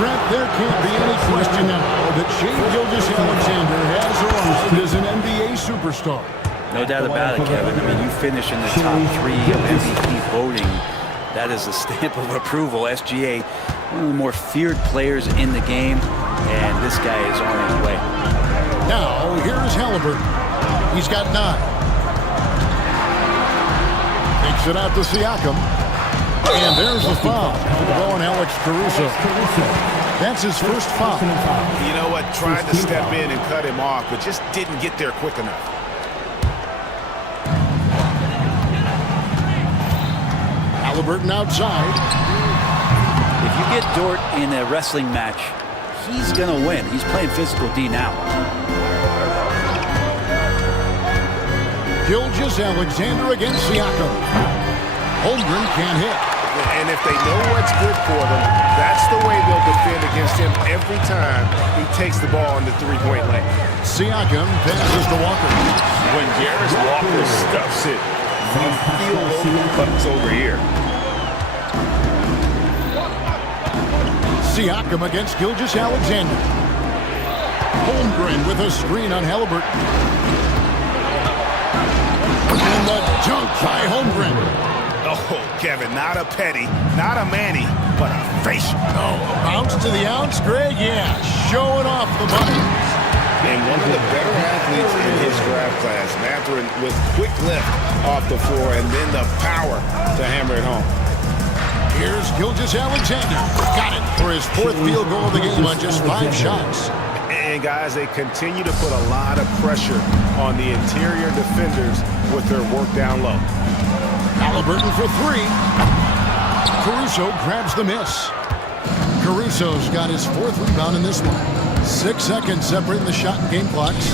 Brent, there can't be any question now that Shai Gilgeous-Alexander has arrived as an NBA superstar. No doubt about it, Kevin. I mean, you finish in the top 3 of MVP voting. That is a stamp of approval. SGA, one of the more feared players in the game, and this guy is on his way. Now, here's Halliburton. He's got 9. Takes it out to Siakam. And there's the foul. Going Alex Caruso. That's his first foul. You know what? Tried to step in and cut him off, but just didn't get there quick enough. Halliburton outside. If you get Dort in a wrestling match, he's going to win. He's playing physical D now. Gilgeous-Alexander against Siakam. Holmgren can't hit. And if they know what's good for them, that's the way they'll defend against him every time he takes the ball in the three-point lane. Siakam passes to Walker. When Jarris Walker stuffs it, you feel those bucks over here. Siakam against Gilgeous-Alexander. Holmgren with a screen on Halliburton. And the dunk by Holmgren. Oh, Kevin, not a petty, not a Manny, but a facial. Oh, bounce to the ounce, Greg? Yeah, showing off the money. And one of the better athletes in his draft class, Mathurin, with quick lift off the floor and then the power to hammer it home. Here's Gilgeous-Alexander. Got it for his 4th field goal of the game on just 5 shots. And guys, they continue to put a lot of pressure on the interior defenders with their work down low. Halliburton for 3. Caruso grabs the miss. Caruso's got his 4th rebound in this one. 6 seconds separating the shot and game clocks.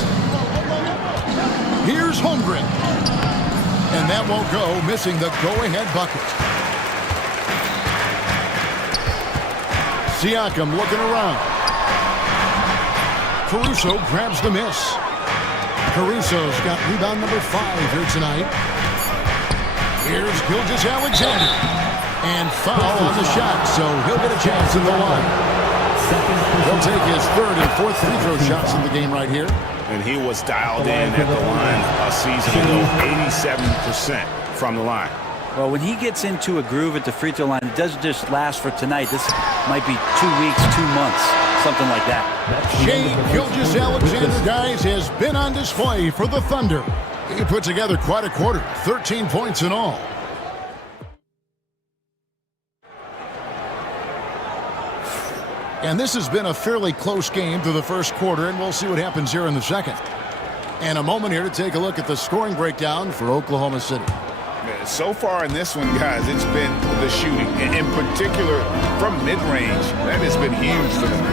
Here's Holmgren. And that won't go, missing the go-ahead bucket. Siakam looking around. Caruso grabs the miss. Caruso's got rebound number 5 here tonight. Here's Gilgeous-Alexander. And foul on the shot, so he'll get a chance in the line. He'll take his 3rd and 4th free throw shots in the game right here. And he was dialed in at the line a season ago, 87% from the line. Well, when he gets into a groove at the free throw line, it doesn't just last for tonight. This might be 2 weeks, 2 months, something like that. Shai Gilgeous-Alexander, guys, has been on display for the Thunder. He put together quite a quarter, 13 points in all. And this has been a fairly close game through the first quarter, and we'll see what happens here in the second. And a moment here to take a look at the scoring breakdown for Oklahoma City. So far in this one, guys, it's been the shooting, and in particular from mid-range. That has been huge for them.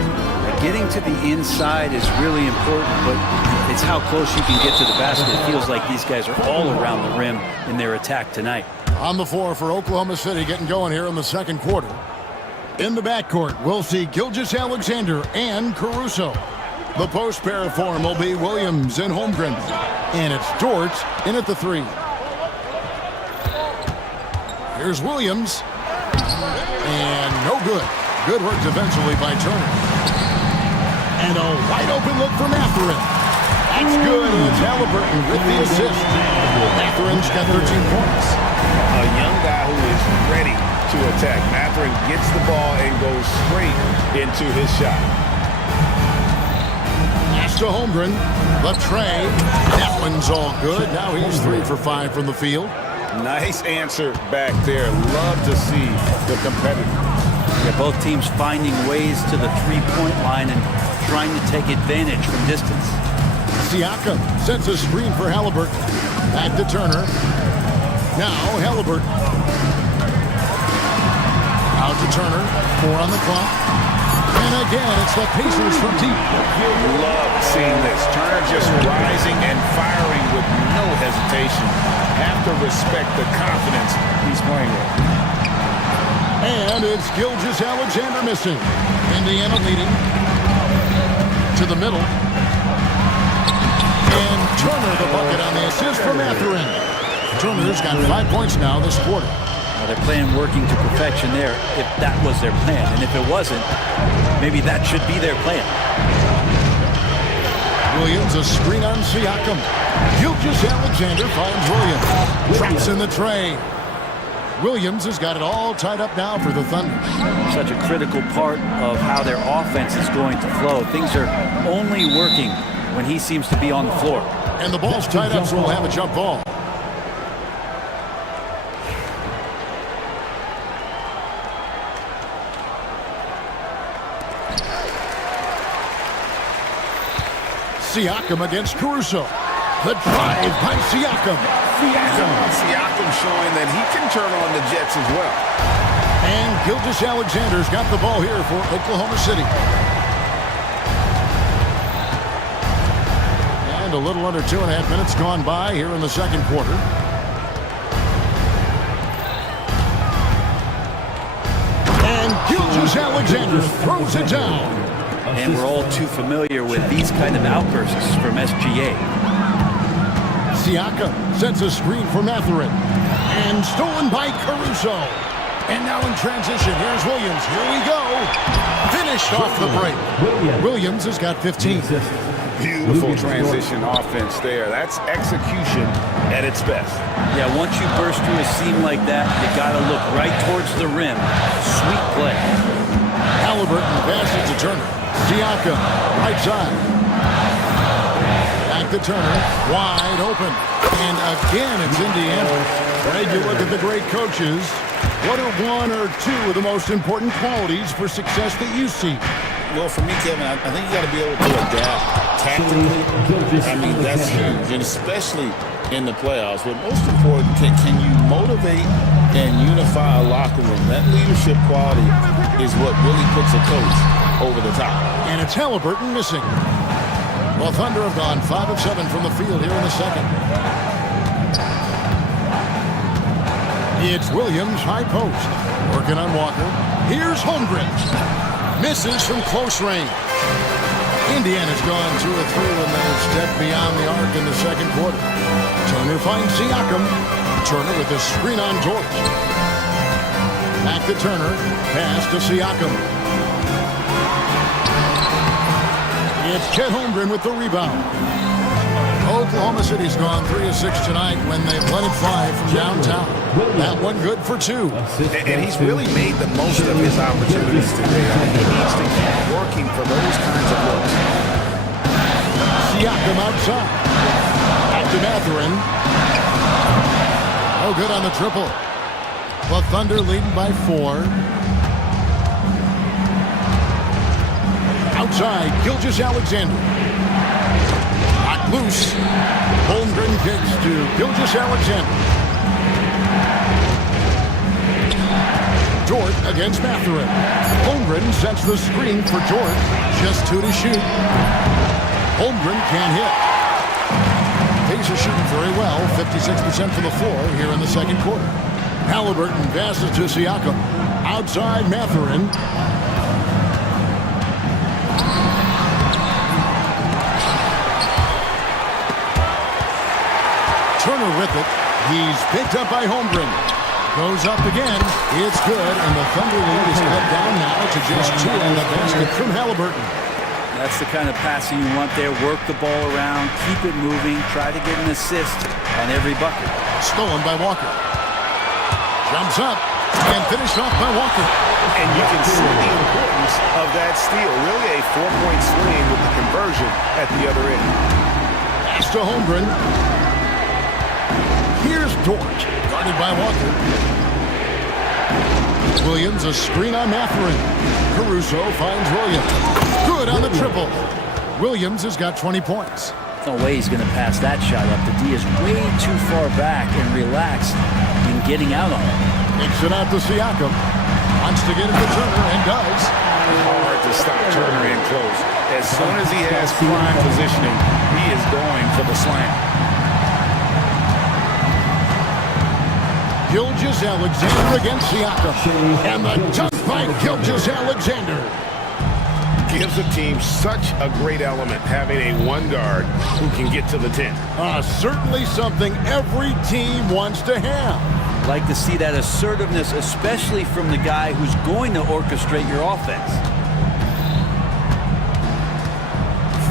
getting to the inside is really important, but it's how close you can get to the basket. It feels like these guys are all around the rim in their attack tonight. On the floor for Oklahoma City, getting going here in the second quarter. In the backcourt, we'll see Gilgeous-Alexander and Caruso. The post pair form will be Williams and Holmgren. And it's Dort in at the three. Here's Williams. And no good. Good work defensively by Turner. And a wide open look for Mathurin. That's good, and it's Halliburton with the assist. Mathurin's got 13 points. A young guy who is ready to attack. Mathurin gets the ball and goes straight into his shot. Pass to Holmgren. The tray. That one's all good. Now he's 3 for 5 from the field. Nice answer back there. Love to see the competitor. Yeah, both teams finding ways to the three-point line and trying to take advantage from distance. Siakam sets a screen for Halliburton. Back to Turner. Now Halliburton. Out to Turner. 4 on the clock. And again, it's the Pacers from deep. Love seeing this. Turner just rising and firing with no hesitation. Have to respect the confidence he's playing with. And it's Gilgeous-Alexander missing. Indiana leading. To the middle. And Turner the bucket on the assist for Mathurin. Turner's got 5 points now this quarter. Now they're playing working to perfection there if that was their plan. And if it wasn't, maybe that should be their plan. Williams, a screen on Siakam. Gilgeous-Alexander finds Williams. Drops in the tray. Williams has got it all tied up now for the Thunder. Such a critical part of how their offense is going to flow. Things are only working when he seems to be on the floor. And the ball's tied up, so we'll have a jump ball. Siakam against Caruso. The drive by Siakam. Siakam showing that he can turn on the Jets as well. And Gilgeous-Alexander's got the ball here for Oklahoma City. And a little under 2.5 minutes gone by here in the second quarter. And Gilgeous-Alexander throws it down. And we're all too familiar with these kind of outbursts from SGA. Siakam sets a screen for Mathurin. And stolen by Caruso. And now in transition, here's Williams. Here we go. Finished off the break. Williams has got 15. Beautiful transition offense there. That's execution at its best. Yeah, once you burst through a seam like that, you got to look right towards the rim. Sweet play. Halliburton passes to Turner. Siakam, right side. Back to Turner, wide open. And again, it's Indiana. Greg, you look at the great coaches. What are one or two of the most important qualities for success that you see? Well, for me, Kevin, I think you got to be able to adapt tactically. I mean, that's huge, and especially in the playoffs. But most important, can you motivate and unify a locker room? That leadership quality is what really puts a coach over the top. And it's Halliburton missing. Well, Thunder have gone 5 of 7 from the field here in the second. It's Williams, high post. Working on Walker. Here's Holmgren. Misses from close range. Indiana's gone 2 of 3 when they step beyond the arc in the second quarter. Turner finds Siakam. Turner with a screen on George. Back to Turner. Pass to Siakam. It's Chet Holmgren with the rebound. Oklahoma City's gone 3 of 6 tonight when they've let it fly from downtown. That one good for 2. And he's really made the most of his opportunities today. He needs to keep working for those kinds of looks. Siakam outside. Back to Mathurin. Oh, good on the triple. The Thunder leading by 4. Outside, Gilgeous-Alexander. Knocked loose. Holmgren kicks to Gilgeous-Alexander. Dort against Mathurin. Holmgren sets the screen for George. Just 2 to shoot. Holmgren can't hit. Pacers shooting very well, 56% from the floor here in the second quarter. Halliburton passes to Siakam. Outside Mathurin. Turner with it. He's picked up by Holmgren. Goes up again. It's good, and the Thunder lead is cut down now to just 2 on the basket from Halliburton. That's the kind of passing you want there. Work the ball around, keep it moving, try to get an assist on every bucket. Stolen by Walker. Jumps up and finished off by Walker. And you can see the importance of that steal. Really a 4-point swing with the conversion at the other end. Pass to Holmgren. Here's Dort, guarded by Walker. Williams, a screen on Mathurin. Caruso finds Williams. Good on the triple. Williams has got 20 points. No way he's going to pass that shot up. The D is way too far back and relaxed in getting out on it. Kicks it out to Siakam. Wants to get it to Turner and does. Hard to stop Turner in close. As soon as he has prime positioning, he is going for the slam. Gilgeous-Alexander against Siakam. And the dunk by Gilgeous-Alexander. Gives the team such a great element having a one guard who can get to the 10. Certainly something every team wants to have. Like to see that assertiveness, especially from the guy who's going to orchestrate your offense.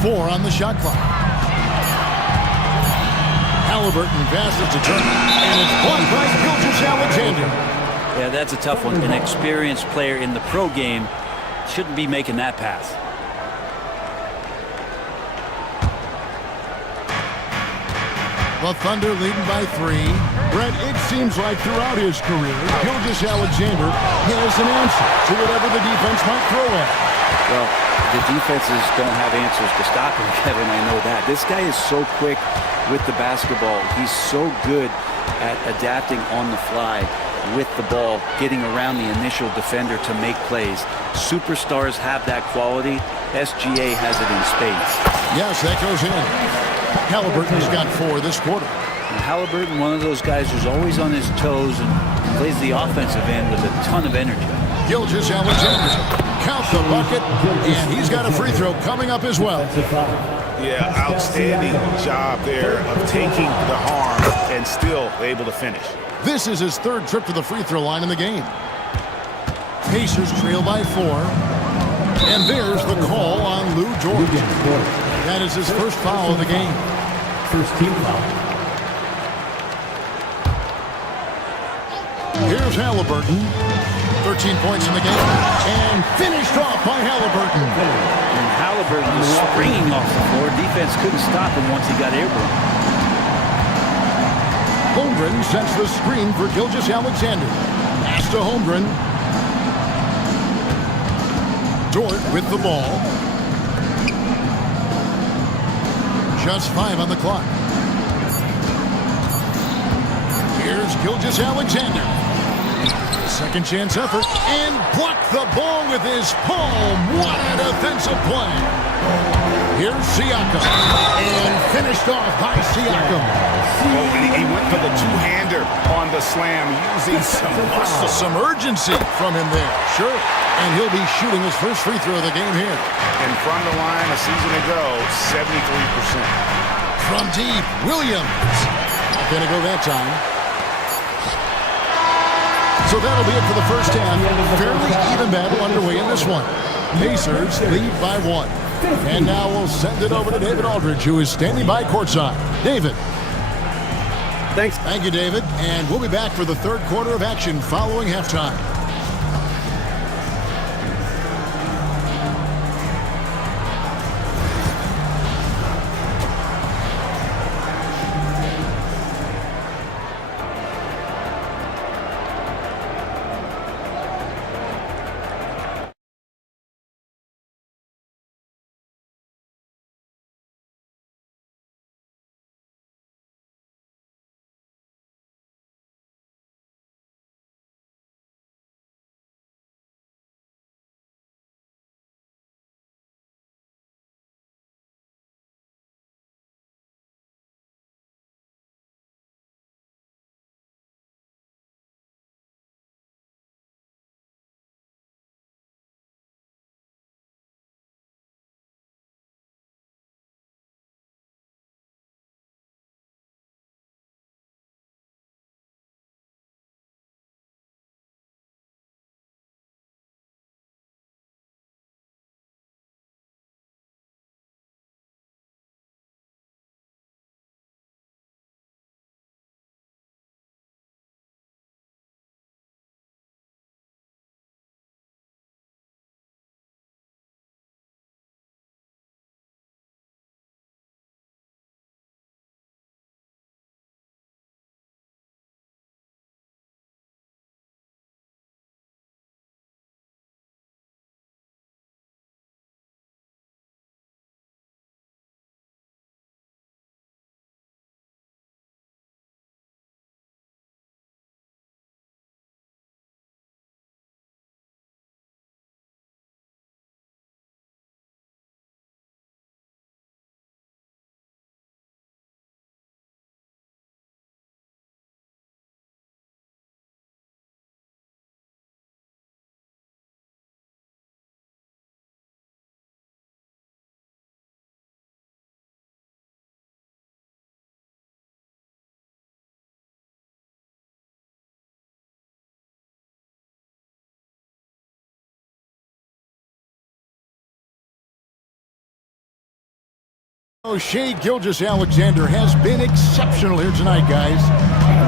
4 on the shot clock. Halliburton passes to Turner, and it's blocked by Gilgeous-Alexander. Yeah, that's a tough one. An experienced player in the pro game shouldn't be making that pass. The Thunder leading by 3. Brett, it seems like throughout his career, Gilgeous-Alexander has an answer to whatever the defense might throw at him. Well, the defenses don't have answers to stop him, Kevin. I know that. This guy is so quick with the basketball. He's so good at adapting on the fly with the ball, getting around the initial defender to make plays. Superstars have that quality. SGA has it in spades. Yes, that goes in. Halliburton's got 4 this quarter. And Halliburton, one of those guys who's always on his toes and plays the offensive end with a ton of energy. Gilgeous-Alexander counts the bucket, and he's got a free throw coming up as well. Yeah, outstanding job there of taking the harm and still able to finish. This is his 3rd trip to the free throw line in the game. Pacers trail by 4. And there's the call on Lou George. That is his first foul of the game. First team foul. Here's Halliburton. 13 points in the game. And finished off by Halliburton. And Halliburton was springing off the floor. Defense couldn't stop him once he got airborne. Holmgren sets the screen for Gilgeous-Alexander. Pass to Holmgren. Dort with the ball. Just 5 on the clock. Here's Gilgeous-Alexander. Second chance effort, and blocked the ball with his palm. What a defensive play. Here's Siakam, and finished off by Siakam. Oh, he went for the two-hander on the slam, using some muscle. Some urgency from him there, sure. And he'll be shooting his first free throw of the game here. And from the line a season ago, 73%. From deep, Williams. Not going to go that time. So that'll be it for the first half. Fairly even battle underway in this one. Pacers lead by 1. And now we'll send it over to David Aldridge, who is standing by courtside. David. Thanks. Thank you, David. And we'll be back for the 3rd quarter of action following halftime. Shai Gilgeous-Alexander has been exceptional here tonight, guys.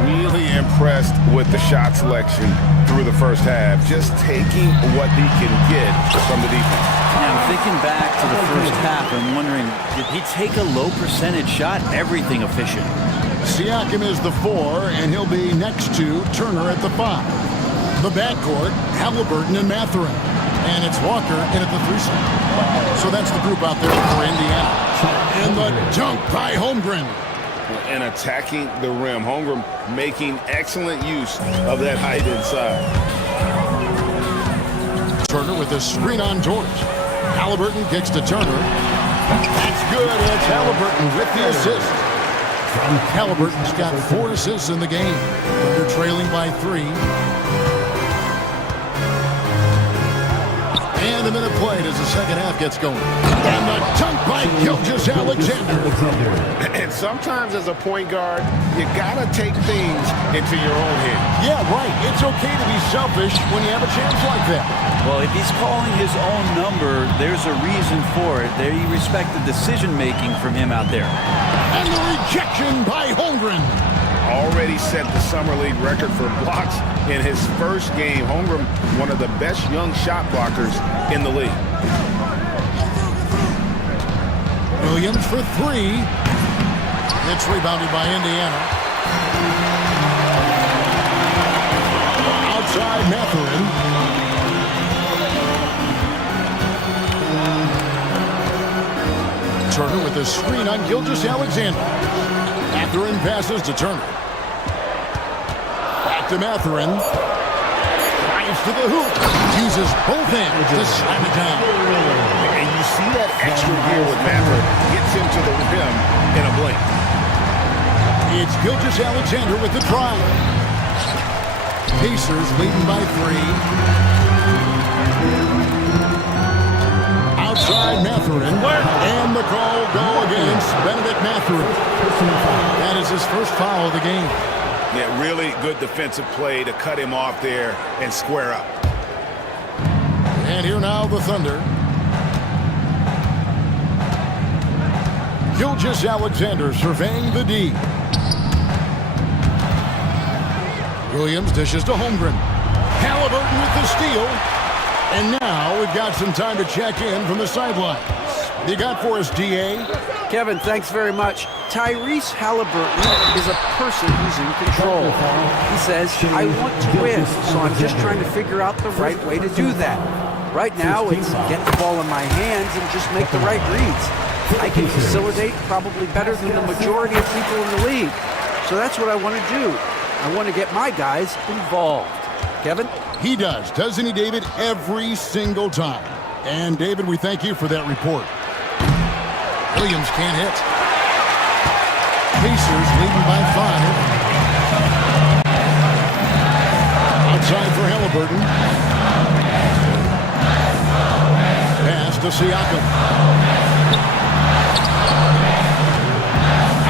Really impressed with the shot selection through the first half. Just taking what he can get from the defense. Yeah, I'm thinking back to the first half. I'm wondering, did he take a low percentage shot? Everything efficient. Siakam is the 4, and he'll be next to Turner at the 5. The backcourt, Halliburton and Mathurin. And it's Walker in at the 3 slot. So that's the group out there for Indiana. And the dunk by Holmgren. And attacking the rim. Holmgren making excellent use of that height inside. Turner with a screen on George. Halliburton kicks to Turner. That's good. And it's Halliburton with the assist. Halliburton's got 4 assists in the game. They're trailing by 3. And a minute played as the second half gets going. And the dunk by Gilgeous-Alexander. And sometimes as a point guard, you gotta take things into your own hands. Yeah, right. It's okay to be selfish when you have a chance like that. Well, if he's calling his own number, there's a reason for it. There you respect the decision-making from him out there. And the rejection by Holmgren. Already set the Summer League record for blocks in his first game. Holmgren, one of the best young shot blockers in the league. Williams for 3. It's rebounded by Indiana. Outside Mathurin. Turner with a screen on Gilgeous-Alexander. Mathurin passes to Turner. Back to Mathurin. Drives to the hoop. Uses both hands to slam it down. And you see that extra gear with Mathurin. Gets him to the rim in a blink. It's Gilgeous-Alexander with the drive. Pacers leading by 3. Outside Mathurin. And the call go against Benedict Mathurin. That is his first foul of the game. Yeah, really good defensive play to cut him off there and square up. And here now the Thunder. Gilgeous-Alexander surveying the D. Williams dishes to Holmgren. Halliburton with the steal. And now we've got some time to check in from the sidelines. You got for us, DA? Kevin, thanks very much. Tyrese Halliburton is a person who's in control. He says, I want to win, so I'm just trying to figure out the right way to do that. Right now, it's get the ball in my hands and just make the right reads. I can facilitate probably better than the majority of people in the league. So that's what I want to do. I want to get my guys involved. Kevin? He does, doesn't he, David? Every single time. And, David, we thank you for that report. Williams can't hit. Pacers leading by 5. Outside for Halliburton. Pass to Siakam.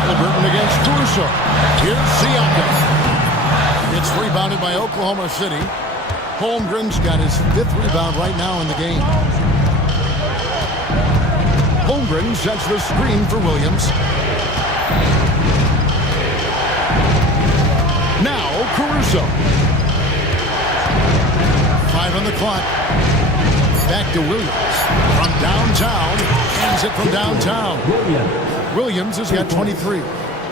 Halliburton against Caruso. Here's Siakam. It's rebounded by Oklahoma City. Holmgren's got his 5th rebound right now in the game. Holmgren sets the screen for Williams. Now Caruso. 5 on the clock. Back to Williams. From downtown. Ends it from downtown. Williams has got 23.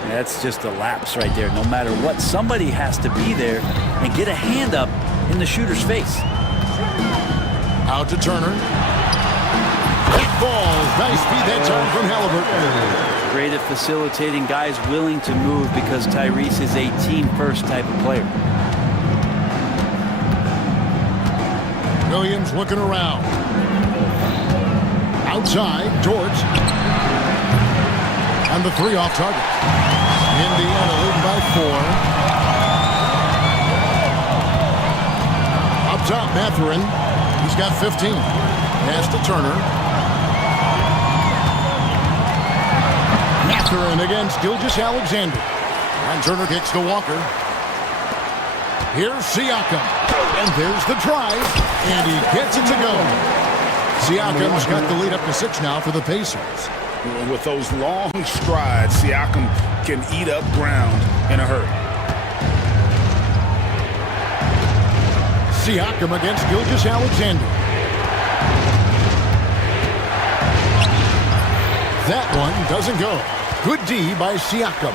That's just a lapse right there. No matter what, somebody has to be there and get a hand up in the shooter's face. Out to Turner. That ball. Nice feed that time from Halliburton. Great at facilitating guys willing to move because Tyrese is a team-first type of player. Williams looking around. Outside, George. And the 3 off target. Indiana leading by 4. Up top, Mathurin. He's got 15. Pass to Turner. Mathurin against Gilgeous-Alexander. And Turner kicks to Walker. Here's Siakam. And there's the drive. And he gets it to go. Siakam's got the lead up to 6 now for the Pacers. With those long strides, Siakam can eat up ground in a hurry. Siakam against Gilgeous-Alexander. That one doesn't go. Good D by Siakam.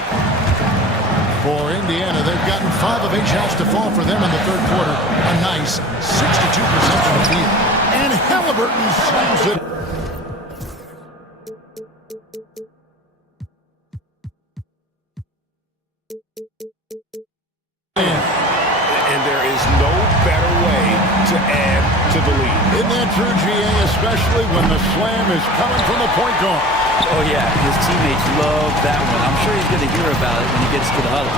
For Indiana, they've gotten 5 of 8 shots to fall for them in the third quarter. A nice 62% from the field. And Halliburton slams it. And there is no better way to add to the lead. Isn't that true, GA, especially when the slam is coming from the point guard? Oh, yeah, his teammates love that one. I'm sure he's going to hear about it when he gets to the huddle.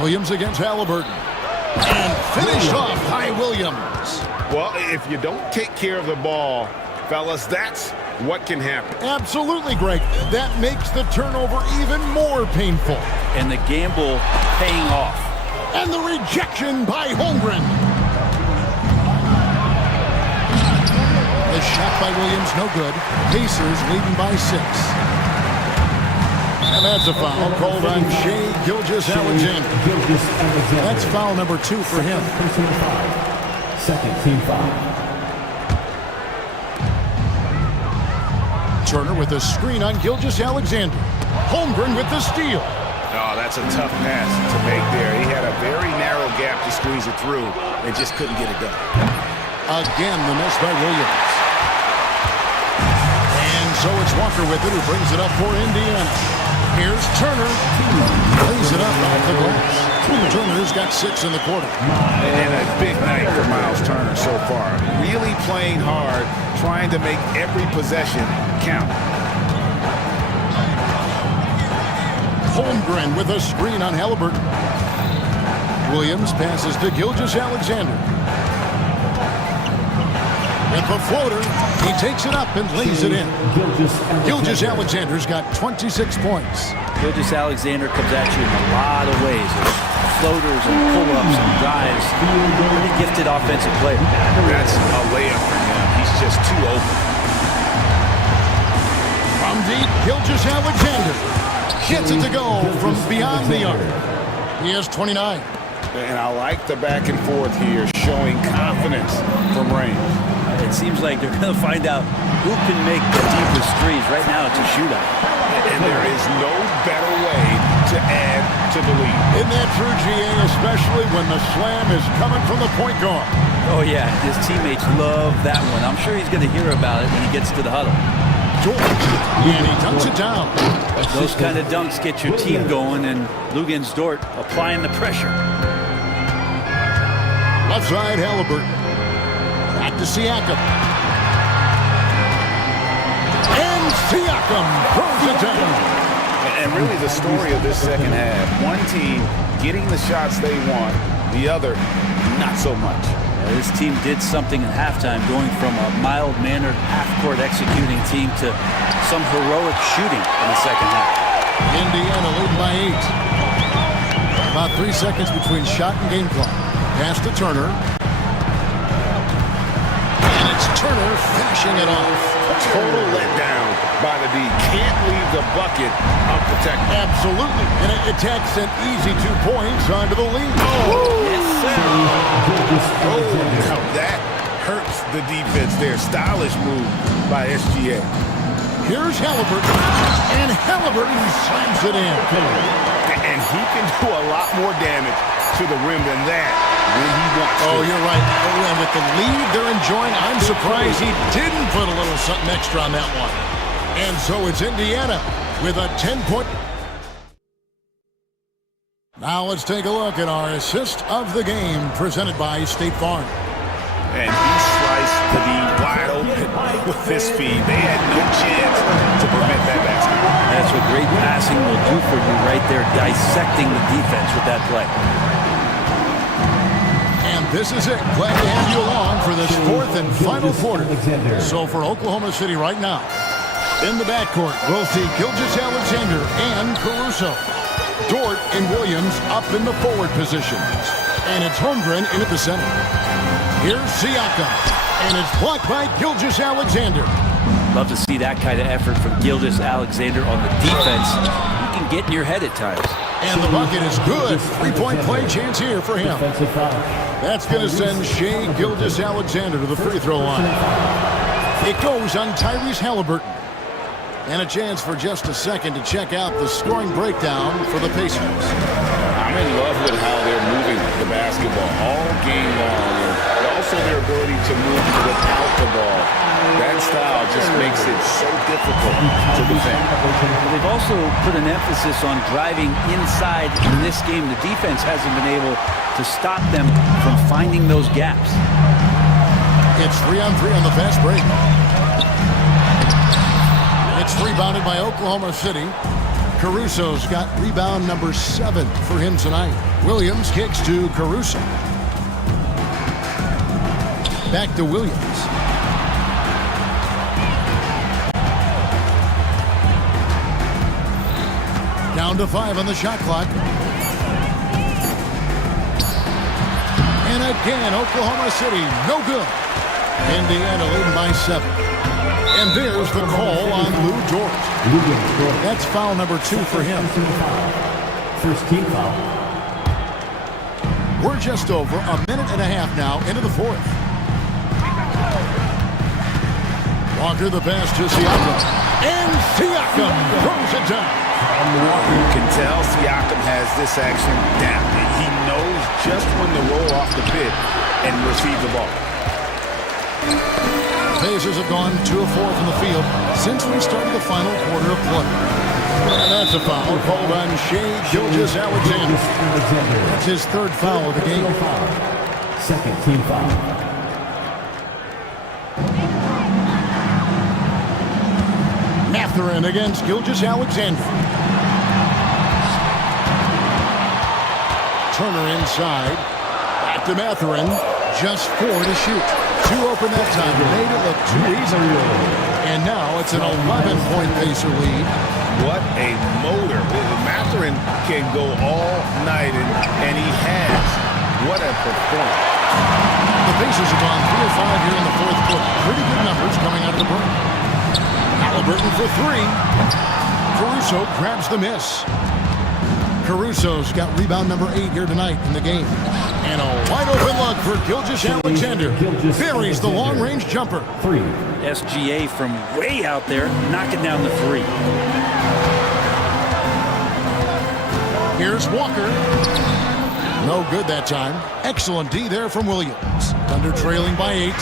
Williams against Halliburton. And finished off by Williams. Well, if you don't take care of the ball, fellas, that's what can happen. Absolutely, Greg. That makes the turnover even more painful. And the gamble paying off. And the rejection by Holmgren. The shot by Williams, no good. Pacers leading by 6. And that's a foul called on Shai Gilgeous-Alexander. That's foul number 2 for him. Second team foul. Turner with a screen on Gilgeous-Alexander. Holmgren with the steal. Oh, that's a tough pass to make there. He had a very narrow gap to squeeze it through and just couldn't get it done. Again, the miss by Williams. And so it's Walker with it who brings it up for Indiana. Here's Turner. Plays it up off the glass. Turner's got 6 in the quarter. And a big night for Miles Turner so far. Really playing hard, trying to make every possession count. Holmgren with a screen on Halliburton. Williams passes to Gilgeous-Alexander. With the floater, he takes it up and lays it in. Gilgeous-Alexander's got 26 points. Gilgeous-Alexander comes at you in a lot of ways. There's floaters and pull-ups and drives. Pretty gifted offensive player. That's a layup for him. He's just too open. From deep, Gilgeous-Alexander gets it to go from beyond the arc. He has 29. And I like the back and forth here, showing confidence from range. It seems like they're going to find out who can make the deepest threes. Right now, it's a shootout. And there is no better way to add to the lead. Isn't that true, GA, especially when the slam is coming from the point guard? Oh, yeah, his teammates love that one. I'm sure he's going to hear about it when he gets to the huddle. And he dunks it down. Those kind of dunks get your team going, and Luguentz Dort applying the pressure. Left side, Halliburton. Back to Siakam. And Siakam throws it down. And really the story of this second half, one team getting the shots they want, the other not so much. This team did something in halftime, going from a mild-mannered half-court executing team to some heroic shooting in the second half. Indiana leading by 8. About 3 seconds between shot and game clock. Pass to Turner. And it's Turner finishing it off. Total letdown by the D. Can't leave the bucket unprotected. Absolutely. And it takes an easy 2 points onto the lead. Oh, yes, sir. Oh, now that hurts the defense there. Stylish move by SGA. Here's Halliburton. And Halliburton slams it in. And he can do a lot more damage to the rim than that when he wants to. Oh, you're right. Oh, and with the lead they're enjoying, I'm surprised he didn't put a little something extra on that one. And so it's Indiana with a 10-point. Now let's take a look at our assist of the game presented by State Farm. And he sliced the D wide open with this feed. They had no chance to prevent that basket. That's what great passing will do for you right there, dissecting the defense with that play. And this is it. Glad to have you along for this 4th and final quarter. So for Oklahoma City right now, in the backcourt, we'll see Gilgeous-Alexander and Caruso. Dort and Williams up in the forward positions. And it's Holmgren in at the center. Here's Siakam. And it's blocked by Gilgeous-Alexander. Love to see that kind of effort from Gilgeous-Alexander on the defense. He can get in your head at times. And the bucket is good. Three-point play chance here for him. That's going to send Shai Gilgeous-Alexander to the free throw line. It goes on Tyrese Halliburton. And a chance for just a second to check out the scoring breakdown for the Pacers. I'm in love with how they're moving the basketball all game long, and also their ability to move without the ball. That style just makes it so difficult to defend. They've also put an emphasis on driving inside in this game. The defense hasn't been able to stop them from finding those gaps. It's 3-on-3 on the fast break. It's rebounded by Oklahoma City. Caruso's got rebound number 7 for him tonight. Williams kicks to Caruso. Back to Williams. Down to 5 on the shot clock. And again, Oklahoma City, no good. Indiana leading by 7. And there's the call on Lou Dort. That's foul number 2 for him. First team foul. We're just over a minute and a half now into the fourth. Walker the pass to Siakam. And Siakam throws it down. You can tell Siakam has this action down. He knows just when to roll off the pit and receive the ball. Pacers have gone 2 of 4 from the field since we started the final quarter of play. And that's a foul called on Shai Gilgeous-Alexander. That's his 3rd foul of the game. Second team foul. Mathurin against Gilgeous-Alexander. Turner inside. Back to Mathurin. Just 4 to shoot. 2 open that time. Made it look too easy. And now it's an 11-point Pacer lead. What a motor. Mathurin can go all night, and he has. What a performance. The Pacers have gone 3 of 5 here in the fourth quarter. Pretty good numbers coming out of the break. Halliburton for 3. Caruso grabs the miss. Caruso's got rebound number 8 here tonight in the game. And a wide open look for Gilgeous-Alexander. Buries the long-range jumper. 3. SGA from way out there, knocking down the 3. Here's Walker. No good that time. Excellent D there from Williams. Thunder trailing by 8.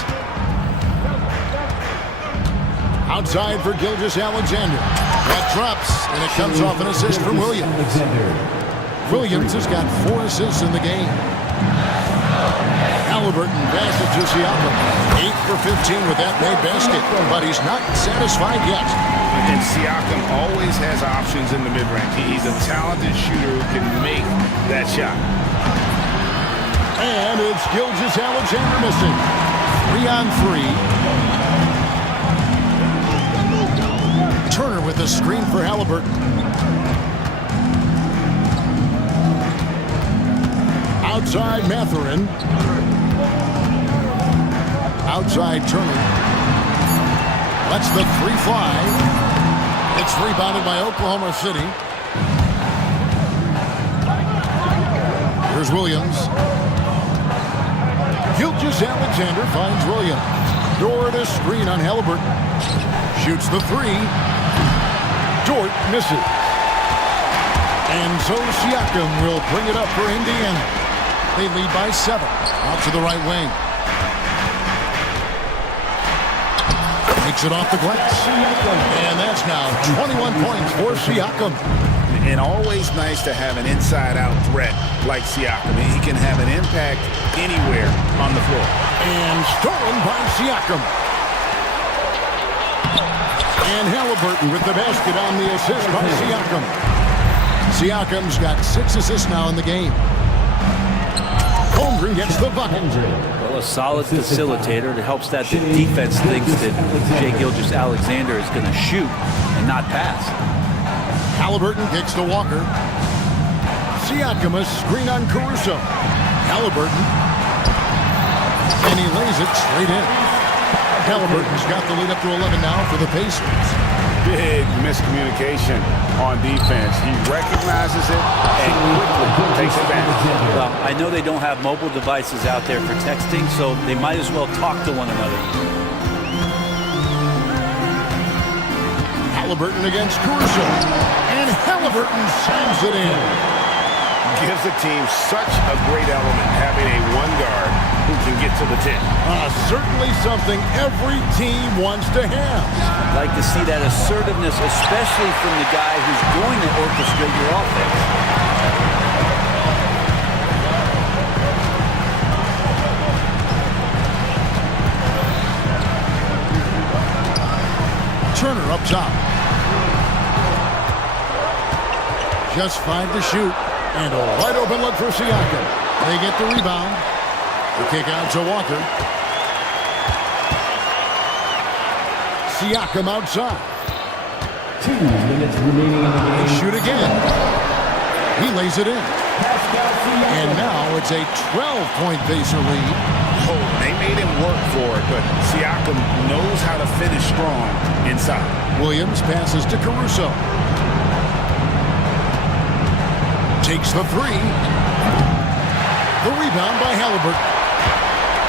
Outside for Gilgeous-Alexander. That drops, and it comes off an assist from Williams. Williams has got 4 assists in the game. Halliburton passes to Siakam. 8 for 15 with that made basket, but he's not satisfied yet. And Siakam always has options in the mid-range. He's a talented shooter who can make that shot. And it's Gilgeous-Alexander missing. 3-on-3. Turner with the screen for Halliburton. Outside Mathurin. Outside Turner. Lets the 3 fly. It's rebounded by Oklahoma City. Here's Williams. Gilgeous-Alexander finds Williams. Dort a screen on Halliburton. Shoots the 3. Dort misses. And so Siakam will bring it up for Indiana. They lead by 7. Out to the right wing. Takes it off the glass. And that's now 21 points for Siakam. And always nice to have an inside-out threat like Siakam. He can have an impact anywhere on the floor. And stolen by Siakam. And Halliburton with the basket on the assist by Siakam. Siakam's got 6 assists now in the game. Holmgren gets the bucket. Well, a solid facilitator that helps that the defense thinks that Shai Gilgeous-Alexander is going to shoot and not pass. Halliburton kicks to Walker. Siakam a screen on Caruso. Halliburton. And he lays it straight in. Halliburton's got the lead up to 11 now for the Pacers. Big miscommunication on defense. He recognizes it and quickly takes advantage. Well, I know they don't have mobile devices out there for texting, so they might as well talk to one another. Halliburton against Caruso. And Halliburton slams it in. Gives the team such a great element having a one guard who can get to the 10. Certainly something every team wants to have. I'd like to see that assertiveness, especially from the guy who's going to orchestrate your offense. Turner up top. Just 5 to shoot. And a wide open look for Siakam. They get the rebound. The kick out to Walker. Siakam outside. 2 minutes remaining in the game. They shoot again. He lays it in. And now it's a 12-point Pacer lead. Oh, they made him work for it, but Siakam knows how to finish strong inside. Williams passes to Caruso. Takes the 3. The rebound by Halliburton.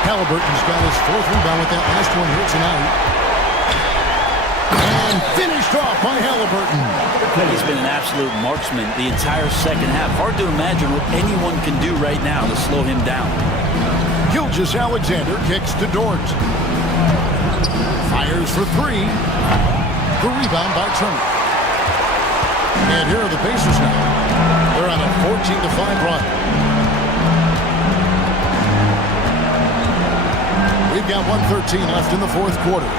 Halliburton's got his 4th rebound with that last one here tonight. And finished off by Halliburton. He's been an absolute marksman the entire second half. Hard to imagine what anyone can do right now to slow him down. Gilgeous Alexander kicks to Dort. Fires for 3. The rebound by Turner. And here are the Pacers now. They're on a 14-5 run. We've got 1:13 left in the 4th quarter.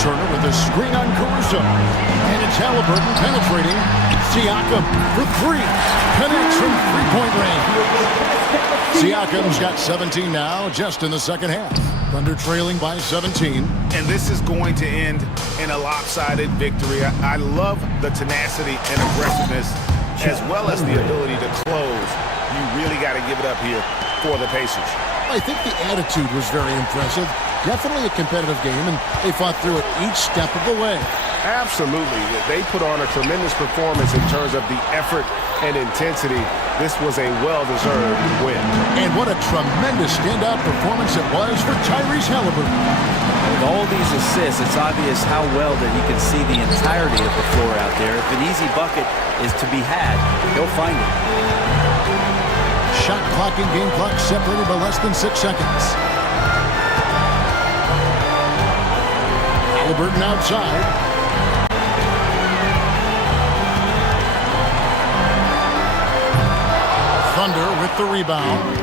Turner with a screen on Caruso. And it's Halliburton penetrating. Siakam for 3. Connects from three-point range. Siakam's got 17 now, just in the second half. Thunder trailing by 17. And this is going to end in a lopsided victory. I love the tenacity and aggressiveness, as well as the ability to close. You really got to give it up here for the Pacers. I think the attitude was very impressive. Definitely a competitive game, and they fought through it each step of the way. Absolutely. They put on a tremendous performance in terms of the effort and intensity. This was a well-deserved win. And what a tremendous standout performance it was for Tyrese Halliburton. With all these assists, it's obvious how well that he can see the entirety of the floor out there. If an easy bucket is to be had, he'll find it. Shot clock and game clock separated by less than 6 seconds. Halliburton outside. Thunder with the rebound.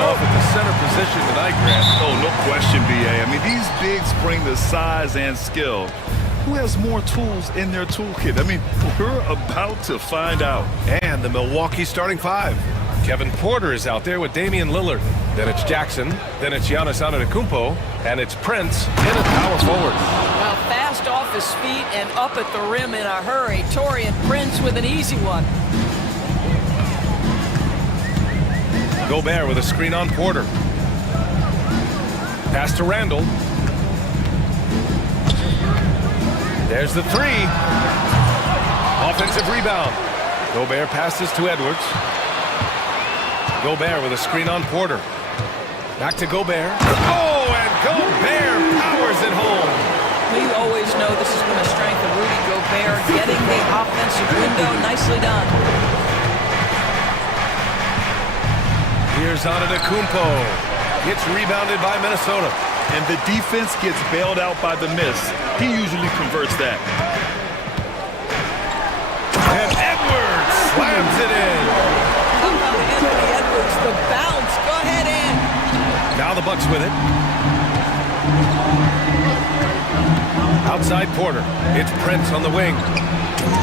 off at the center position tonight, Grant. Oh, no question, B.A. I mean, these bigs bring the size and skill. Who has more tools in their toolkit? I mean, we're about to find out. And the Milwaukee starting five. Kevin Porter is out there with Damian Lillard. Then it's Jackson. Then it's Giannis Antetokounmpo. And it's Prince in at power forward. Well, fast off his feet and up at the rim in a hurry. Taurean Prince with an easy one. Gobert with a screen on Porter. Pass to Randall. There's the three. Offensive rebound. Gobert passes to Edwards. Gobert with a screen on Porter. Back to Gobert. Oh, and Gobert powers it home. We always know this has been a strength of Rudy Gobert, getting the offensive window. Nicely done. Here's Antetokounmpo. Gets rebounded by Minnesota. And the defense gets bailed out by the miss. He usually converts that. And Edwards slams it in. How about Anthony Edwards, the bounce? Go ahead in. Now the Bucks with it. Outside Porter. It's Prince on the wing.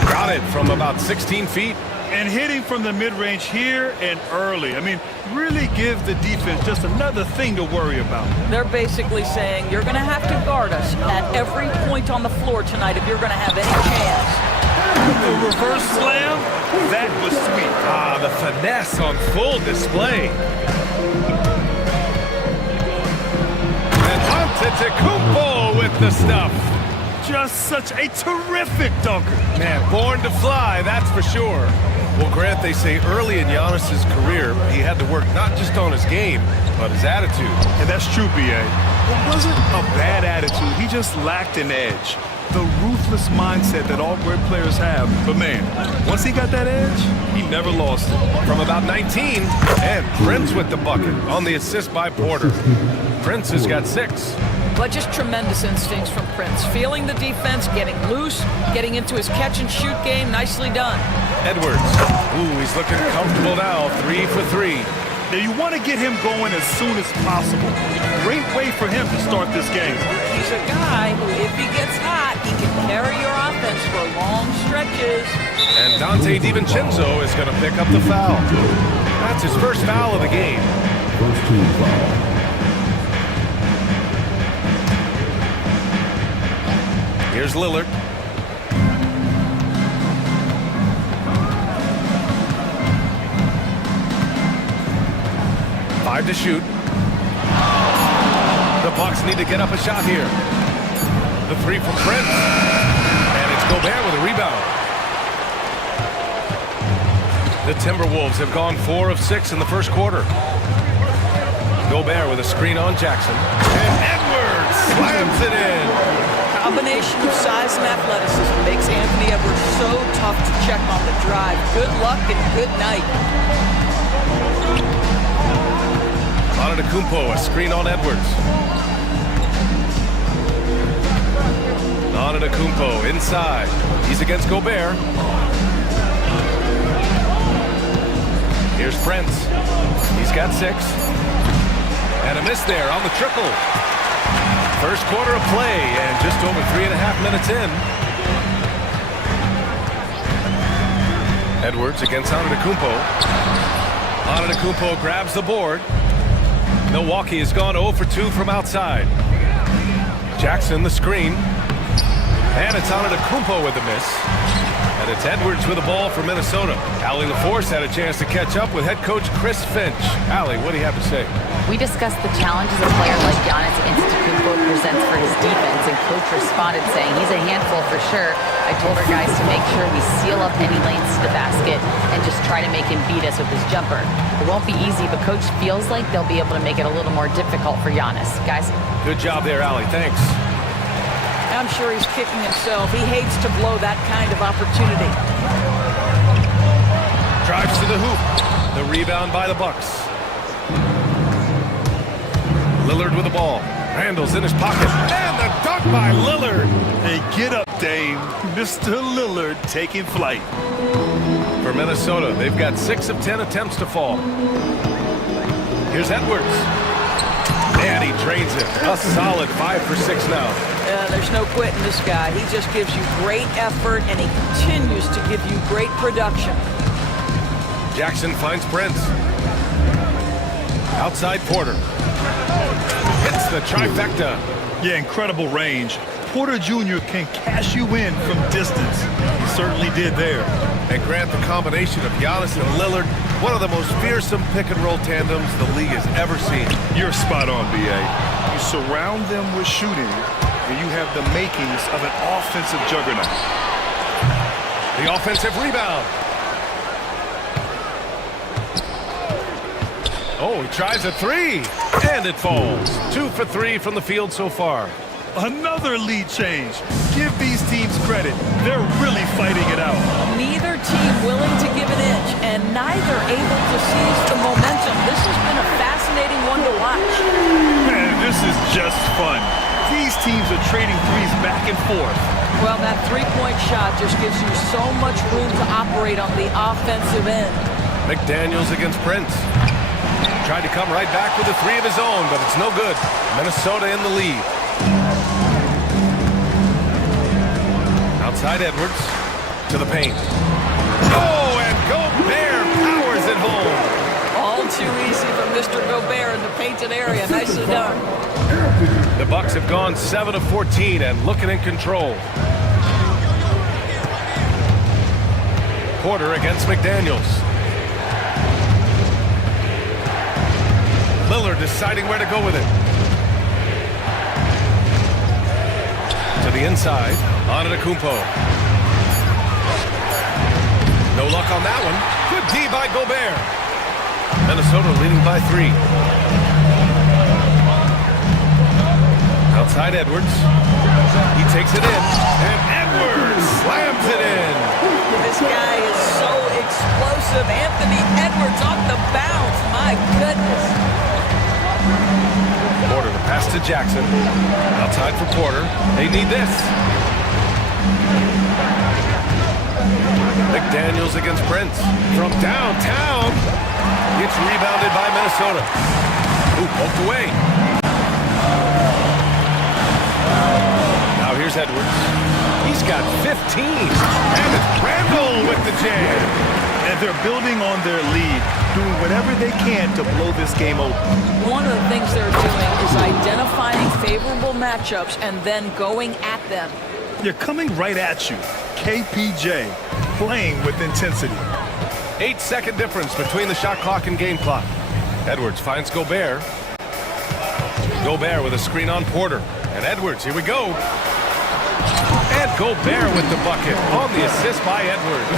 Got it from about 16 feet. And hitting from the mid-range here and early. I mean, really give the defense just another thing to worry about. They're basically saying you're going to have to guard us at every point on the floor tonight if you're going to have any chance. The reverse slam, that was sweet. Ah, the finesse on full display. And Antetokounmpo with the stuff. Just such a terrific dunker. Man, born to fly, that's for sure. Well, Grant, they say early in Giannis's career, he had to work not just on his game, but his attitude. And that's true, B.A. It wasn't a bad attitude. He just lacked an edge. The ruthless mindset that all great players have. But, man, once he got that edge, he never lost it. From about 19, and Prince with the bucket on the assist by Porter. Prince has got 6. But just tremendous instincts from Prince. Feeling the defense, getting loose, getting into his catch-and-shoot game. Nicely done. Edwards. Ooh, he's looking comfortable now. 3 for 3. Now, you want to get him going as soon as possible. Great way for him to start this game. He's a guy who, if he gets hot, he can carry your offense for long stretches. And Dante DiVincenzo is going to pick up the foul. That's his first foul of the game. First team foul. Here's Lillard. Five to shoot. The Bucks need to get up a shot here. The three from Prince. And it's Gobert with a rebound. The Timberwolves have gone 4 of 6 in the first quarter. Gobert with a screen on Jackson. And Edwards slams it in. Combination of size and athleticism makes Anthony Edwards so tough to check on the drive. Good luck and good night. Antetokounmpo, a screen on Edwards. Antetokounmpo inside. He's against Gobert. Here's Prince. He's got 6. And a miss there on the triple. First quarter of play and just over 3.5 minutes in. Edwards against Antetokounmpo. Antetokounmpo grabs the board. Milwaukee has gone 0 for 2 from outside. Jackson the screen. And it's Antetokounmpo with the miss. And it's Edwards with the ball for Minnesota. Allie LaForce had a chance to catch up with head coach Chris Finch. Allie, what do you have to say? We discussed the challenges a player like Giannis Antetokounmpo presents for his defense, and coach responded saying he's a handful for sure. I told our guys to make sure we seal up any lanes to the basket and just try to make him beat us with his jumper. It won't be easy, but coach feels like they'll be able to make it a little more difficult for Giannis. Guys? Good job there, Allie. Thanks. I'm sure he's kicking himself. He hates to blow that kind of opportunity. Drives to the hoop. The rebound by the Bucks. Lillard with the ball. Randall's in his pocket. And the dunk by Lillard. Hey, get up, Dame. Mr. Lillard taking flight. For Minnesota, they've got 6 of 10 attempts to fall. Here's Edwards. And he drains it. A solid 5 for 6 now. There's no quitting this guy. He just gives you great effort, and he continues to give you great production. Jackson finds Prince. Outside Porter. Hits the trifecta. Yeah, incredible range. Porter Jr. can cash you in from distance. He certainly did there. And Grant, the combination of Giannis and Lillard, one of the most fearsome pick-and-roll tandems the league has ever seen. You're spot on, B.A. You surround them with shooting, and you have the makings of an offensive juggernaut. The offensive rebound. Oh, he tries a three, and it falls. 2 for 3 from the field so far. Another lead change. Give these teams credit. They're really fighting it out. Neither team willing to give an inch, and neither able to seize the momentum. This has been a fascinating one to watch. Man, this is just fun. These teams are trading threes back and forth. Well, that three-point shot just gives you so much room to operate on the offensive end. McDaniels against Prince. Tried to come right back with a three of his own, but it's no good. Minnesota in the lead. Outside Edwards to the paint. Oh, and Gobert powers it home. All too easy for Mr. Gobert in the painted area. Nicely done. The Bucks have gone 7 of 14 and looking in control. Porter against McDaniels. Lillard deciding where to go with it. To the inside, Antetokounmpo. No luck on that one. Good D by Gobert. Minnesota leading by 3. Outside Edwards. He takes it in, and Edwards slams it in. This guy is so explosive. Anthony Edwards off the bounce. My goodness. Porter to pass to Jackson. Outside for Porter. They need this. McDaniels against Prince. From downtown. Gets rebounded by Minnesota. Ooh, poked away. Now here's Edwards. He's got 15. And it's Randall with the jam. And they're building on their lead, doing whatever they can to blow this game open. One of the things they're doing is identifying favorable matchups and then going at them. They're coming right at you. KPJ playing with intensity. 8-second difference between the shot clock and game clock. Edwards finds Gobert. Gobert with a screen on Porter. And Edwards, here we go. And Gobert with the bucket on the assist by Edwards.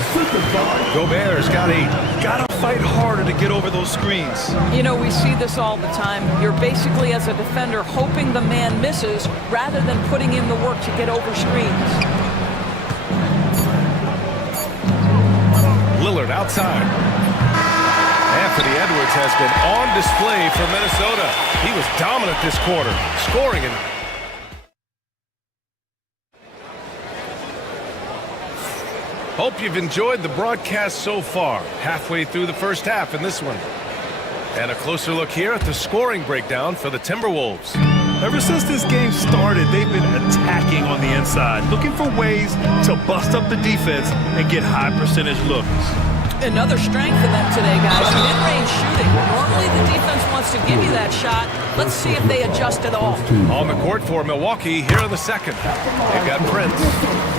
Gobert's got 8. Gotta fight harder to get over those screens. You know, we see this all the time. You're basically, as a defender, hoping the man misses rather than putting in the work to get over screens. Lillard outside. Anthony Edwards has been on display for Minnesota. He was dominant this quarter, scoring in. Hope you've enjoyed the broadcast so far. Halfway through the first half in this one. And a closer look here at the scoring breakdown for the Timberwolves. Ever since this game started, they've been attacking on the inside, looking for ways to bust up the defense and get high percentage looks. Another strength for them today, guys. Mid-range shooting. Normally the defense wants to give you that shot. Let's see if they adjust at all. On the court for Milwaukee here in the second. They've got Prince.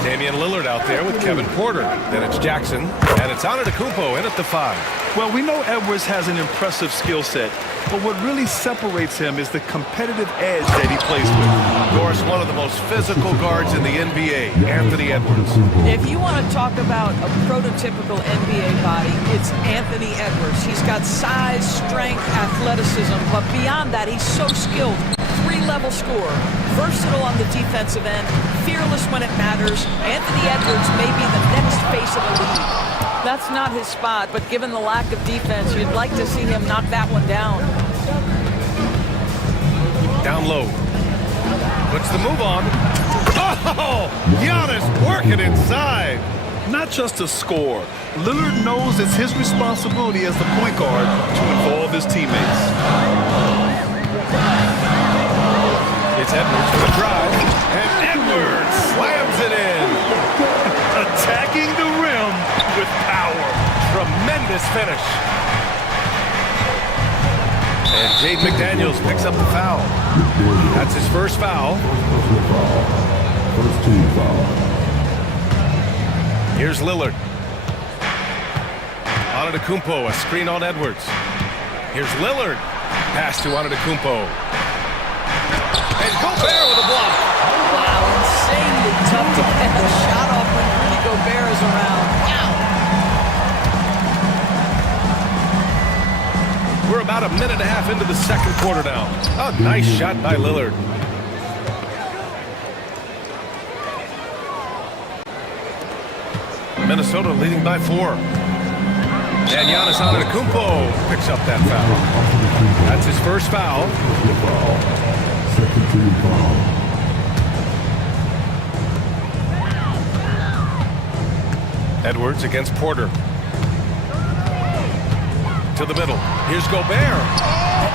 Damian Lillard out there with Kevin Porter. Then it's Jackson. And it's Antetokounmpo in at the 5. Well, we know Edwards has an impressive skill set, but what really separates him is the competitive edge that he plays with. Of course, one of the most physical guards in the NBA, Anthony Edwards. If you want to talk about a prototypical NBA body, it's Anthony Edwards. He's got size, strength, athleticism, but beyond that, he's so skilled. 3-level scorer, versatile on the defensive end, fearless when it matters. Anthony Edwards may be the next face of the league. That's not his spot, but given the lack of defense, you'd like to see him knock that one down. Down low. Puts the move on. Oh! Giannis working inside. not just to score. Lillard knows it's his responsibility as the point guard to involve his teammates. It's Edwards for the drive, and Edwards slams it in. Attacking the rim with power. Tremendous finish. And Jade McDaniels picks up the foul. That's his first foul. First team foul. Here's Lillard. Antetokounmpo, a screen on Edwards. Here's Lillard. Pass to Antetokounmpo. And Gobert with a block. Wow, insanely tough to get a shot off when Rudy Gobert is around. Wow. We're about a minute and a half into the second quarter now. A nice shot by Lillard. Minnesota leading by 4. And Giannis Antetokounmpo picks up that foul. That's his first foul. Second team foul. Edwards against Porter. To the middle. Here's Gobert.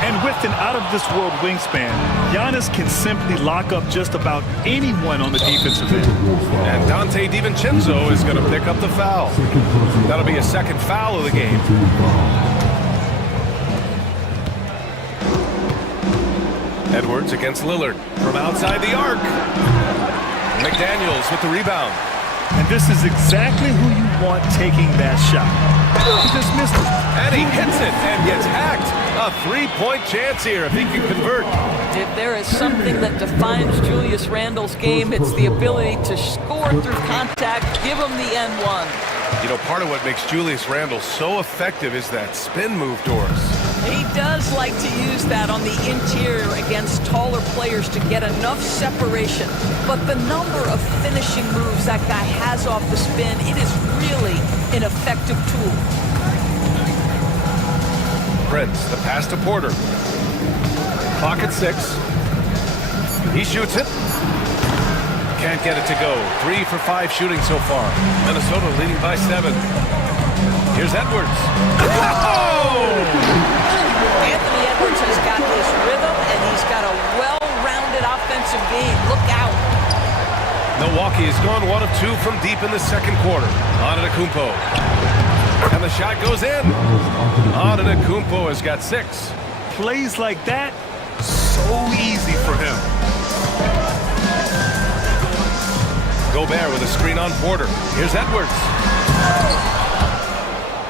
And with an out-of-this-world wingspan, Giannis can simply lock up just about anyone on the defensive end. And Dante DiVincenzo is going to pick up the foul. That'll be a second foul of the game. Edwards against Lillard from outside the arc. McDaniels with the rebound. And this is exactly who you want taking that shot. He just missed it. And he hits it and gets hacked. A three-point chance here if he can convert. If there is something that defines Julius Randle's game, it's the ability to score through contact, give him the N1. You know, part of what makes Julius Randle so effective is that spin move, Doris. He does like to use that on the interior against taller players to get enough separation. But the number of finishing moves that guy has off the spin, it is really an effective tool. Prince, the pass to Porter. Clock at 6. He shoots it. Can't get it to go. 3 for 5 shooting so far. Minnesota leading by 7. Here's Edwards. Oh! Anthony Edwards has got his rhythm, and he's got a well-rounded offensive game. Look out. Milwaukee has gone 1 of 2 from deep in the second quarter. Antetokounmpo. And the shot goes in. Antetokounmpo has got 6. Plays like that, so easy for him. Gobert with a screen on Porter. Here's Edwards.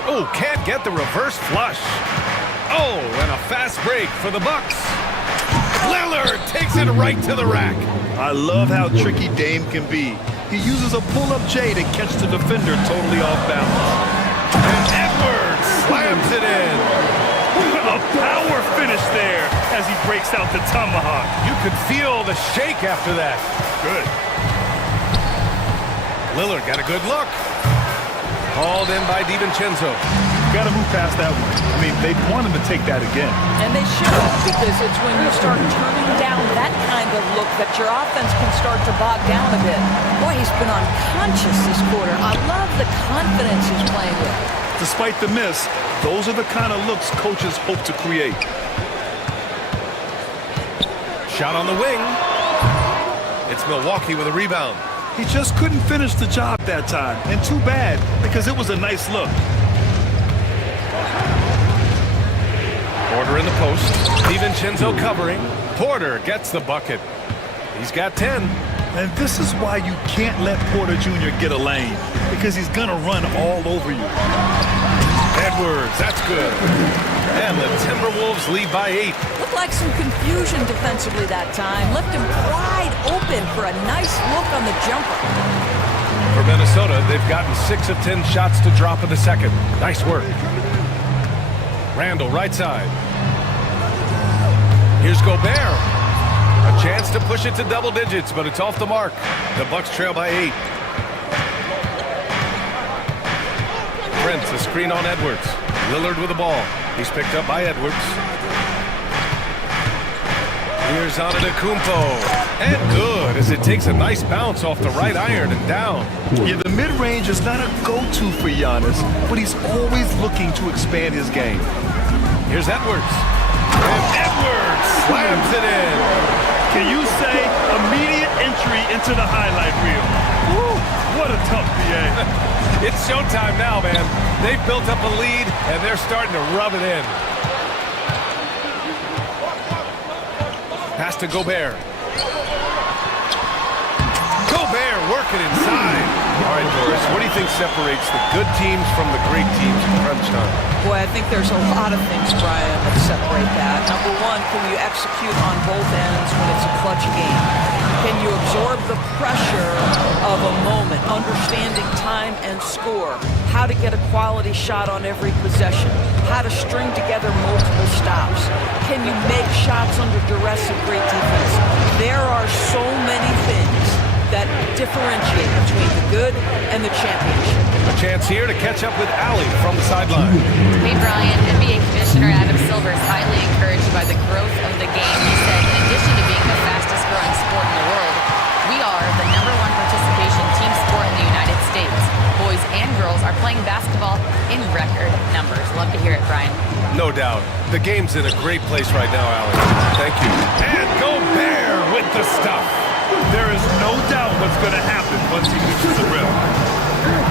Oh, can't get the reverse flush. Oh, and a fast break for the Bucks. Lillard takes it right to the rack. I love how tricky Dame can be. He uses a pull-up J to catch the defender totally off balance. And Edwards slams it in. A power finish there as he breaks out the tomahawk. You could feel the shake after that. Good. Lillard got a good look. Called in by DiVincenzo. Got to move past that one. I mean, they want him to take that again. And they should, because it's when you start turning down that kind of look that your offense can start to bog down a bit. Boy, he's been unconscious this quarter. I love the confidence he's playing with. Despite the miss, those are the kind of looks coaches hope to create. Shot on the wing. It's Milwaukee with a rebound. He just couldn't finish the job that time. And too bad, because it was a nice look. Porter in the post. DiVincenzo covering. Porter gets the bucket. He's got 10. And this is why you can't let Porter Jr. get a lane, because he's going to run all over you. Edwards, that's good. And the Timberwolves lead by 8. Looked like some confusion defensively that time. Left him wide open for a nice look on the jumper. For Minnesota, they've gotten 6 of 10 shots to drop in the second. Nice work. Randle, right side. Here's Gobert. A chance to push it to double digits, but it's off the mark. The Bucks trail by 8. Prince, a screen on Edwards. Lillard with the ball. He's picked up by Edwards. Here's Antetokounmpo. And good, as it takes a nice bounce off the right iron and down. Yeah, the mid-range is not a go-to for Giannis, but he's always looking to expand his game. Here's Edwards. And Edwards slams it in. Can you say immediate entry into the highlight reel? Woo, what a tough BA. It's showtime now, man. They've built up a lead, and they're starting to rub it in. Pass to Gobert. Gobert working inside. All right, Doris, what do you think separates the good teams from the great teams in crunch time? Boy, I think there's a lot of things, Brian, that separate that. Number one, can you execute on both ends when it's a clutch game? Can you absorb the pressure of a moment, understanding time and score? How to get a quality shot on every possession? How to string together multiple stops? Can you make shots under duress of great defense? There are so many things that differentiate between the good and the championship. A chance here to catch up with Allie from the sideline. Hey, Brian. NBA Commissioner Adam Silver is highly encouraged by the growth of the game. He said, in addition to being the fastest growing sport in the world, we are the #1 participation team sport in the United States. Boys and girls are playing basketball in record numbers. Love to hear it, Brian. No doubt. The game's in a great place right now, Allie. Thank you. And Gobert with the stuff. There is no doubt what's going to happen once he reaches the rim.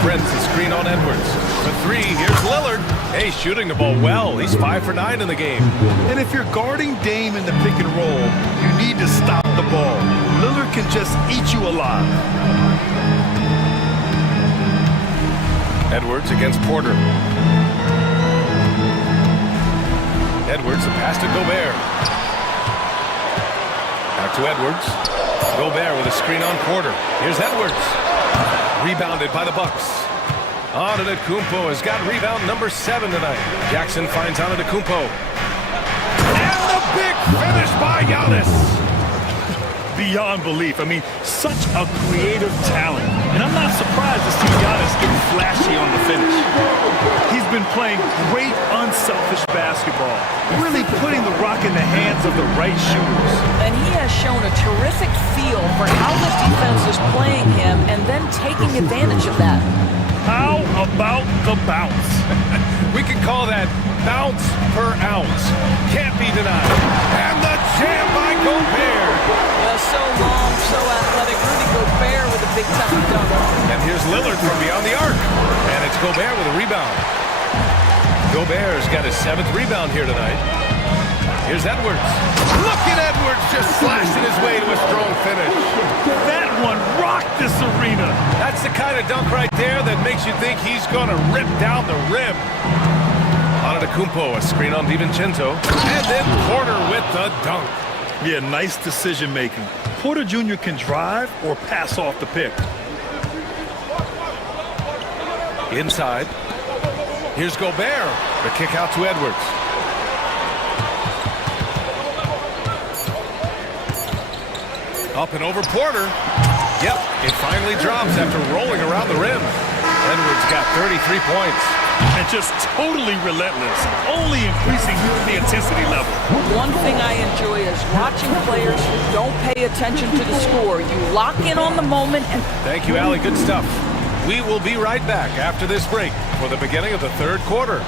Brent's a screen on Edwards. For three, here's Lillard. Hey, shooting the ball well. He's 5 for 9 in the game. And if you're guarding Dame in the pick and roll, you need to stop the ball. Lillard can just eat you alive. Edwards against Porter. Edwards, the pass to Gobert. Back to Edwards. Gobert with a screen on Porter. Here's Edwards. Rebounded by the Bucks. Antetokounmpo has got rebound number 7 tonight. Jackson finds Antetokounmpo. And the big finish by Giannis. Beyond belief. I mean, such a creative talent. And I'm not surprised to see Giannis getting flashy on the finish. He's been playing great, unselfish basketball, really putting the rock in the hands of the right shooters. And he has shown a terrific feel for how the defense is playing him and then taking advantage of that. How about the bounce? We can call that bounce per ounce. Can't be denied. And the jam by Gobert. Well, so long, so athletic. Rudy Gobert with a big-time dunk. And here's Lillard from beyond the arc. And it's Gobert with a rebound. Gobert's got his 7th rebound here tonight. Here's Edwards. Look at Edwards just slashing his way to a strong finish. That one rocked this arena. That's the kind of dunk right there that makes you think he's going to rip down the rim. Antetokounmpo, a screen on DiVincenzo. And then Porter with the dunk. Yeah, nice decision making. Porter Jr. can drive or pass off the pick. Inside. Here's Gobert. The kick out to Edwards. Up and over Porter. Yep, it finally drops after rolling around the rim. Edwards got 33 points. And just totally relentless, only increasing the intensity level. One thing I enjoy is watching players who don't pay attention to the score. You lock in on the moment and... Thank you, Allie. Good stuff. We will be right back after this break for the beginning of the 3rd quarter.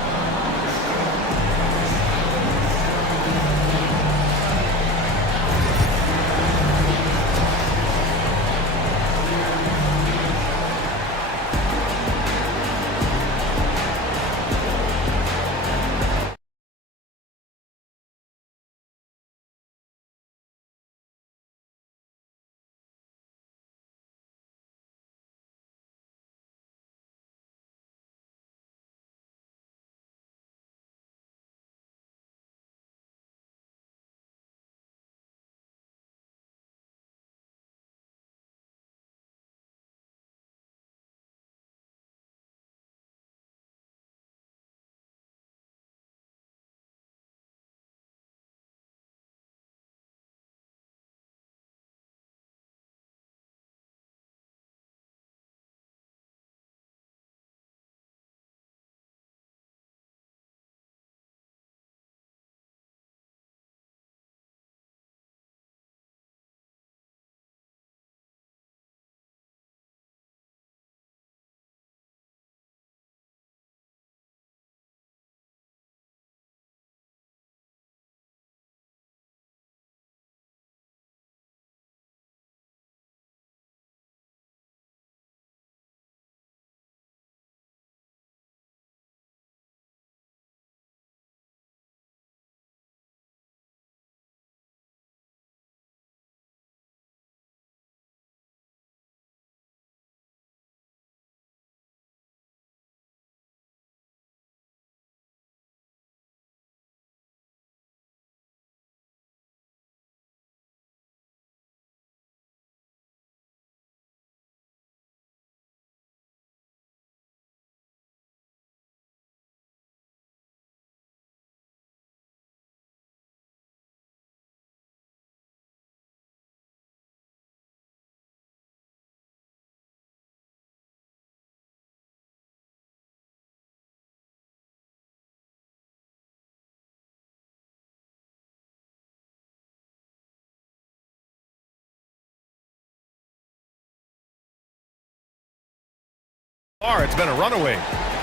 It's been a runaway.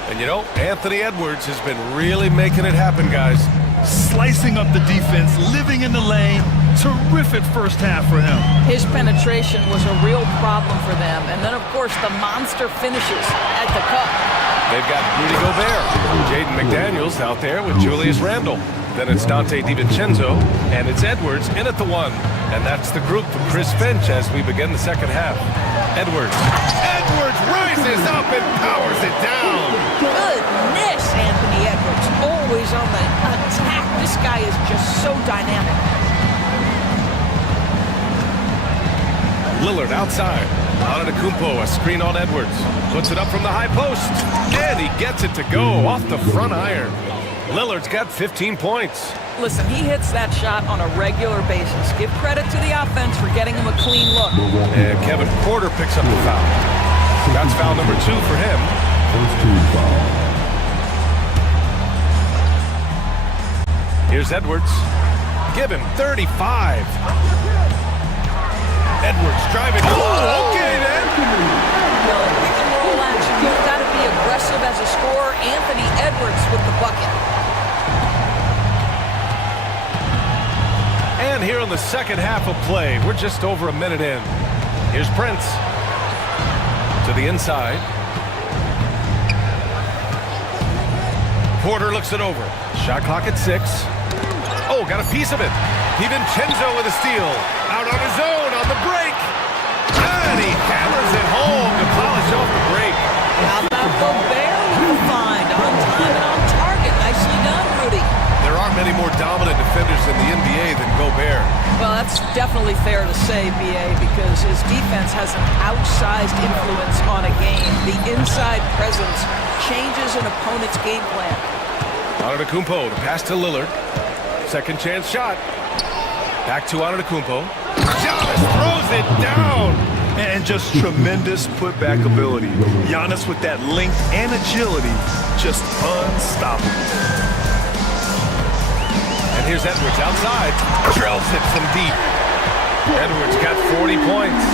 And you know, Anthony Edwards has been really making it happen, guys. Slicing up the defense, living in the lane. Terrific first half for him. His penetration was a real problem for them. And then, of course, the monster finishes at the cup. They've got Rudy Gobert, Jaden McDaniels out there with Julius Randle. Then it's Dante DiVincenzo, and it's Edwards in at the one. And that's the group from Chris Finch as we begin the second half. Edwards. Edwards rises up and powers it down. Goodness, Anthony Edwards, always on the attack. This guy is just so dynamic. Lillard outside. Antetokounmpo, a screen on Edwards. Puts it up from the high post. And he gets it to go off the front iron. Lillard's got 15 points. Listen, he hits that shot on a regular basis. Give credit to the offense for getting him a clean look. And Kevin Porter picks up the foul. That's foul number 2 for him. Here's Edwards. Give him 35. Edwards driving. Oh, okay then. Well, in pick and roll action, you've got to be aggressive as a scorer. Anthony Edwards with the bucket. And here in the second half of play, we're just over a minute in. Here's Prince. To the inside. Porter looks it over. Shot clock at 6. Oh, got a piece of it. DiVincenzo with a steal. Out on his own on the break. And he hammers it home to polish off the break. How about Gobert with the find? On time and on target. Nicely done, Rudy. There aren't many more dominant defenders in the NBA than Gobert. Well, that's definitely fair to say, B.A., because his defense has an outsized influence on a game. The inside presence changes an opponent's game plan. Antetokounmpo, the pass to Lillard. Second chance shot. Back to Antetokounmpo. Giannis throws it down. And just tremendous putback ability. Giannis with that length and agility, just unstoppable. And here's Edwards outside. Drills it from deep. Edwards got 40 points.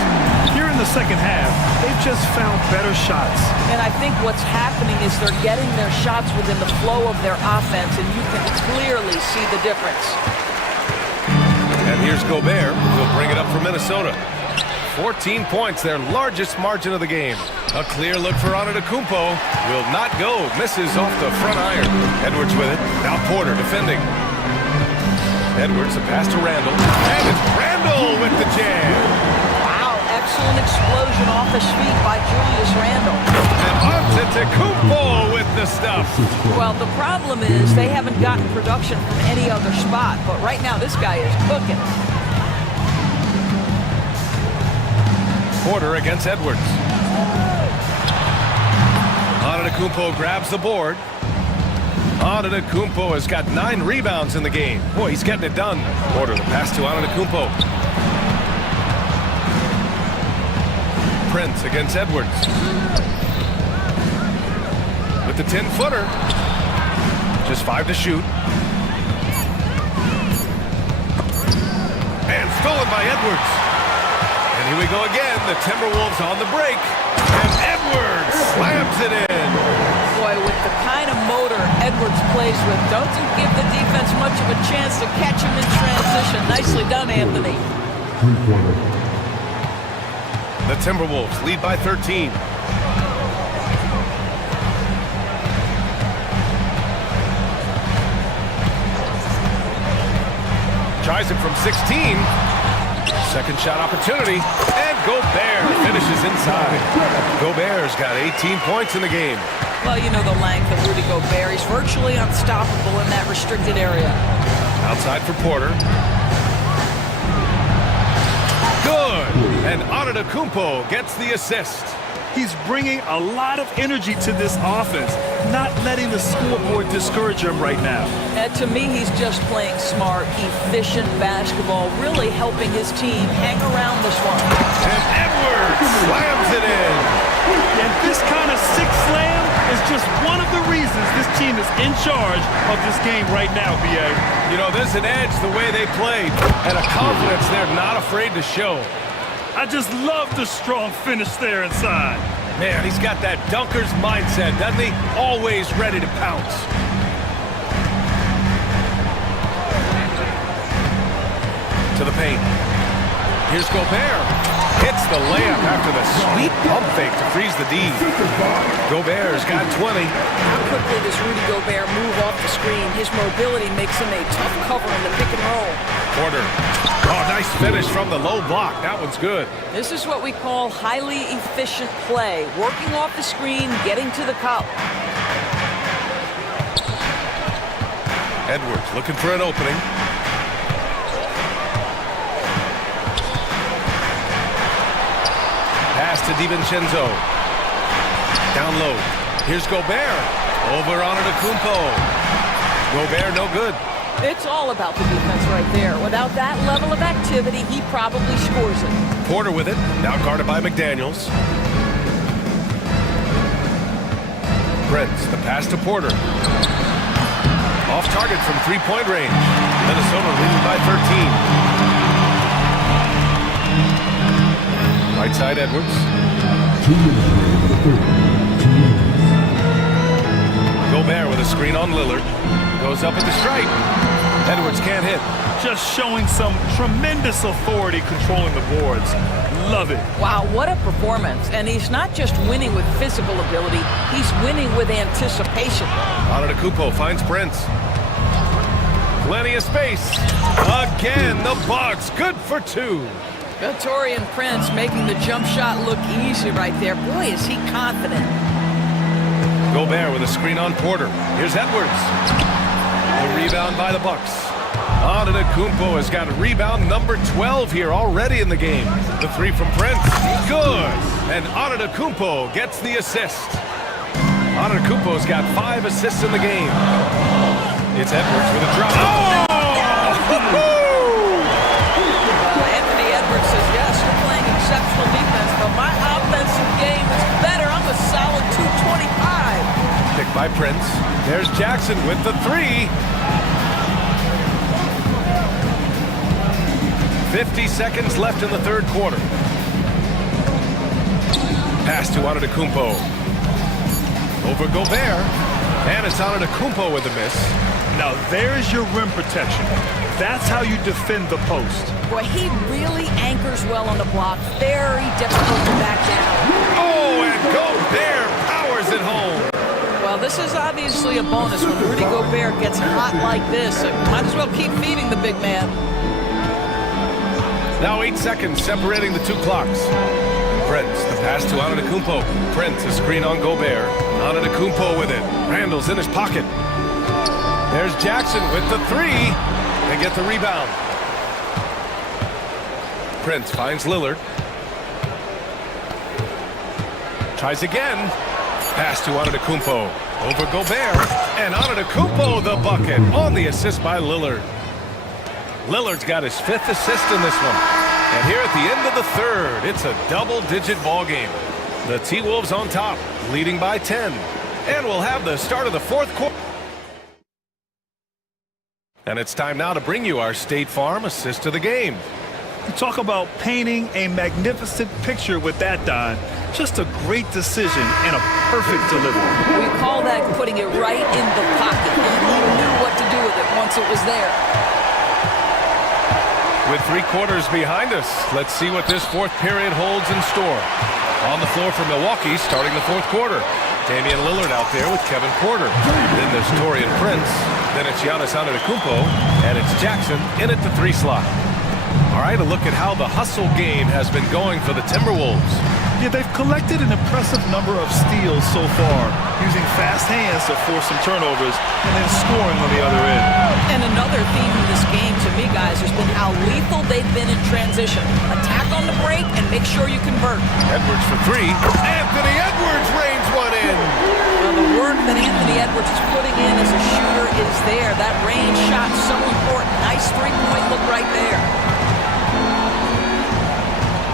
Here in the second half, they've just found better shots. And I think what's happening is they're getting their shots within the flow of their offense, and you can clearly see the difference. And here's Gobert. He'll bring it up for Minnesota. 14 points, their largest margin of the game. A clear look for Antetokounmpo. Will not go. Misses off the front iron. Edwards with it. Now Porter defending. Edwards, a pass to Randle. And it's Randle with the jam. Wow, excellent explosion off his feet by Julius Randle. And Antetokounmpo with the stuff. Well, the problem is they haven't gotten production from any other spot, but right now this guy is cooking. Porter against Edwards. Antetokounmpo grabs the board. Antetokounmpo has got 9 rebounds in the game. Boy, he's getting it done. Porter, the pass to Antetokounmpo. Prince against Edwards. With the 10-footer. Just 5 to shoot. And stolen by Edwards. And here we go again. The Timberwolves on the break. And Edwards slams it in. Boy, with the kind of motor Edwards plays with, don't you give the defense much of a chance to catch him in transition. Nicely done, Anthony. The Timberwolves lead by 13. Tries it from 16. Second shot opportunity. And Gobert finishes inside. Gobert's got 18 points in the game. Well, you know the length of Rudy Gobert. He's virtually unstoppable in that restricted area. Outside for Porter. Good. And Antetokounmpo gets the assist. He's bringing a lot of energy to this offense, not letting the scoreboard discourage him right now. And to me, he's just playing smart, efficient basketball, really helping his team hang around this one. And Edwards slams it in. And this kind of six slam is just one of the reasons this team is in charge of this game right now, B.A. You know, there's an edge the way they played and a confidence they're not afraid to show. I just love the strong finish there inside. Man, he's got that dunker's mindset, doesn't he? Always ready to pounce. To the paint. Here's Gobert. Hits the layup after the sweet pump fake to freeze the D. Gobert's got 20. How quickly does Rudy Gobert move off the screen? His mobility makes him a tough cover in the pick and roll. Porter. Oh, nice finish from the low block. That one's good. This is what we call highly efficient play. Working off the screen, getting to the cup. Edwards looking for an opening. Pass to DiVincenzo. Down low. Here's Gobert. Over on Antetokounmpo. Gobert no good. It's all about the defense right there. Without that level of activity, he probably scores it. Porter with it. Now guarded by McDaniels. Prince, the pass to Porter. Off target from three-point range. Minnesota leading by 13. Right side Edwards. Gobert with a screen on Lillard. Goes up at the stripe. Edwards can't hit. Just showing some tremendous authority controlling the boards. Love it. Wow, what a performance. And he's not just winning with physical ability, he's winning with anticipation. Antetokounmpo finds Prince. Plenty of space. Again, the Bucks. Good for two. Taurean Prince making the jump shot look easy right there. Boy, is he confident. Gobert with a screen on Porter. Here's Edwards. The rebound by the Bucks. Antetokounmpo has got rebound number 12 here already in the game. The three from Prince. Good. And Antetokounmpo gets the assist. Antetokounmpo's got 5 assists in the game. It's Edwards with a drop. Oh! Anthony Edwards says, yes, you're playing exceptional defense, but my offensive game is better. I'm a solid 225. Picked by Prince. There's Jackson with the three. 50 seconds left in the third quarter. Pass to Antetokounmpo. Over Gobert. And it's Antetokounmpo with the miss. Now there's your rim protection. That's how you defend the post. Boy, he really anchors well on the block. Very difficult to back down. Oh, and Gobert powers it home. Well, this is obviously a bonus. When Rudy Gobert gets hot like this, might as well keep feeding the big man. Now 8 seconds separating the two clocks. Prince, the pass to Antetokounmpo. Prince, a screen on Gobert. Antetokounmpo with it. Randall's in his pocket. There's Jackson with the three. They get the rebound. Prince finds Lillard. Tries again. Pass to Antetokounmpo. Over Gobert. And Antetokounmpo the bucket on the assist by Lillard. Lillard's got his 5th assist in this one. And here at the end of the third, it's a double-digit ball game. The T-Wolves on top, leading by 10. And we'll have the start of the fourth quarter. And it's time now to bring you our State Farm assist of the game. You talk about painting a magnificent picture with that, Don. Just a great decision and a perfect delivery. We call that putting it right in the pocket. And he knew what to do with it once it was there. With 3 quarters behind us, let's see what this fourth period holds in store. On the floor for Milwaukee, starting the fourth quarter. Damian Lillard out there with Kevin Porter. Then there's Taurean Prince. Then it's Giannis Antetokounmpo. And it's Jackson in at the 3 slot. All right, a look at how the hustle game has been going for the Timberwolves. Yeah, they've collected an impressive number of steals so far, using fast hands to force some turnovers and then scoring on the other end. And another theme in this game to me, guys, has been how lethal they've been in transition. Attack on the break and make sure you convert. Edwards for 3. Anthony Edwards rains one in. Well, the work that Anthony Edwards is putting in as a shooter is there. That range shot so important. Nice three-point look right there.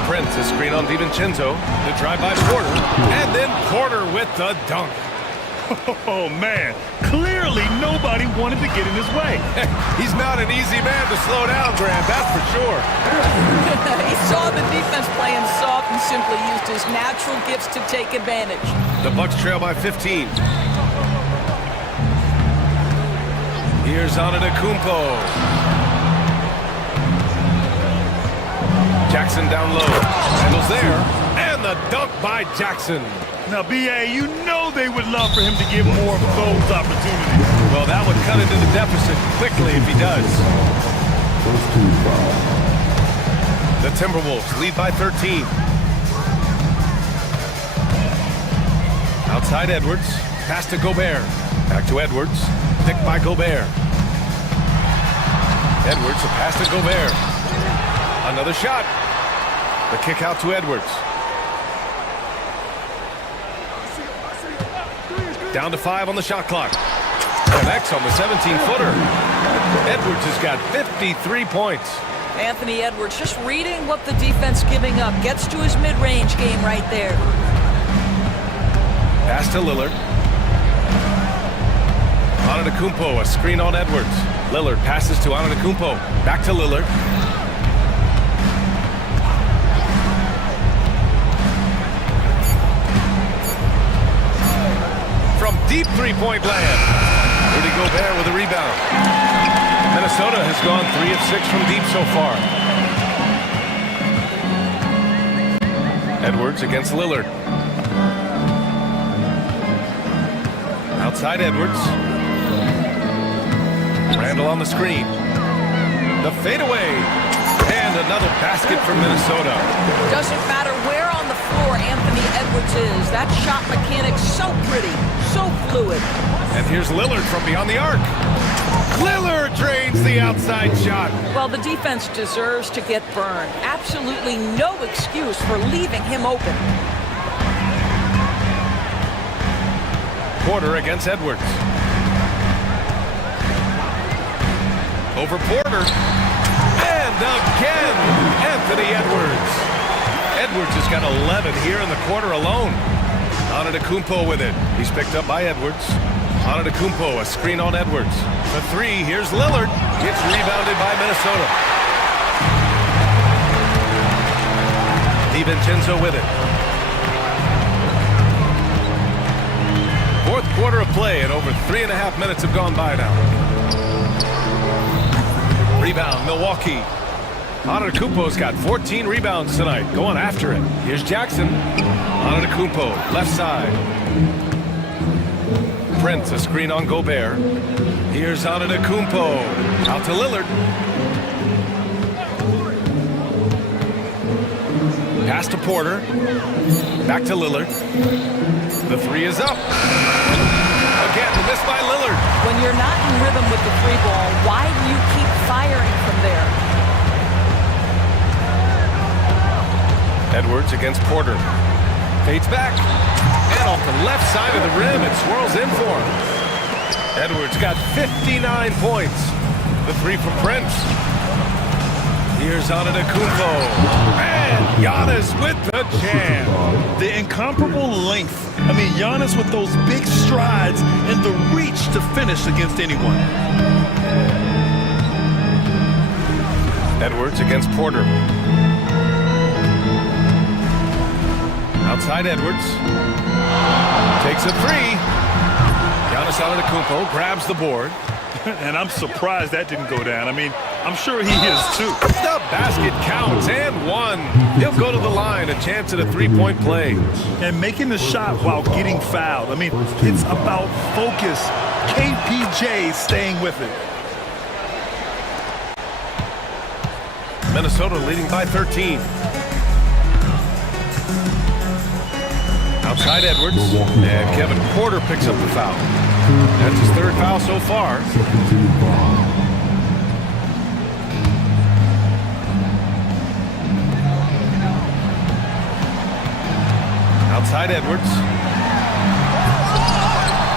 Prince, a screen on DiVincenzo. The drive by Porter. And then Porter with the dunk. Oh, man. Clearly nobody wanted to get in his way. He's not an easy man to slow down, Grant, that's for sure. He saw the defense playing soft and simply used his natural gifts to take advantage. The Bucks trail by 15. Here's Antetokounmpo. Jackson down low. Handles there. And the dunk by Jackson. Now, B.A., you know they would love for him to get more of those opportunities. Well, that would cut into the deficit quickly if he does. The Timberwolves lead by 13. Outside Edwards. Pass to Gobert. Back to Edwards. Picked by Gobert. Edwards, a pass to Gobert. Another shot. The kick out to Edwards. Down to 5 on the shot clock. Connects on the 17-footer. Edwards has got 53 points. Anthony Edwards just reading what the defense giving up. Gets to his mid-range game right there. Pass to Lillard. Antetokounmpo, a screen on Edwards. Lillard passes to Antetokounmpo. Back to Lillard. From deep three-point land. Rudy Gobert with a rebound. Minnesota has gone 3 of 6 from deep so far. Edwards against Lillard. Outside Edwards. Randall on the screen. The fadeaway. And another basket for Minnesota. Doesn't matter where on the floor Anthony Edwards is. That shot mechanic's so pretty, so fluid. And here's Lillard from beyond the arc. Lillard drains the outside shot. Well, the defense deserves to get burned. Absolutely no excuse for leaving him open. Porter against Edwards. Over Porter. And again, Anthony Edwards. Edwards has got 11 here in the quarter alone. Antetokounmpo with it. He's picked up by Edwards. Antetokounmpo, a screen on Edwards. The 3, here's Lillard. It's rebounded by Minnesota. DiVincenzo with it. Fourth quarter of play, and over 3.5 minutes have gone by now. Rebound, Milwaukee. Antetokounmpo's got 14 rebounds tonight, going after it. Here's Jackson. Antetokounmpo, left side. Prince, a screen on Gobert. Here's Antetokounmpo. Out to Lillard. Pass to Porter. Back to Lillard. The 3 is up. Again, missed by Lillard. When you're not in rhythm with the 3-ball, why do you keep firing from there? Edwards against Porter. Fades back. And off the left side of the rim, it swirls in for him. Edwards got 59 points. The 3 from Prince. Here's Antetokounmpo. And Giannis with the jam. The incomparable length. I mean, Giannis with those big strides and the reach to finish against anyone. Edwards against Porter. Outside Edwards. Takes a 3. Giannis Antetokounmpo grabs the board. And I'm surprised that didn't go down. I mean, I'm sure he is too. The basket counts and 1. He'll go to the line, a chance at a 3-point play. And making the shot while getting fouled. I mean, it's about focus. KPJ staying with it. Minnesota leading by 13. Outside Edwards, and Kevin Porter picks up the foul. That's his 3rd foul so far. Outside Edwards.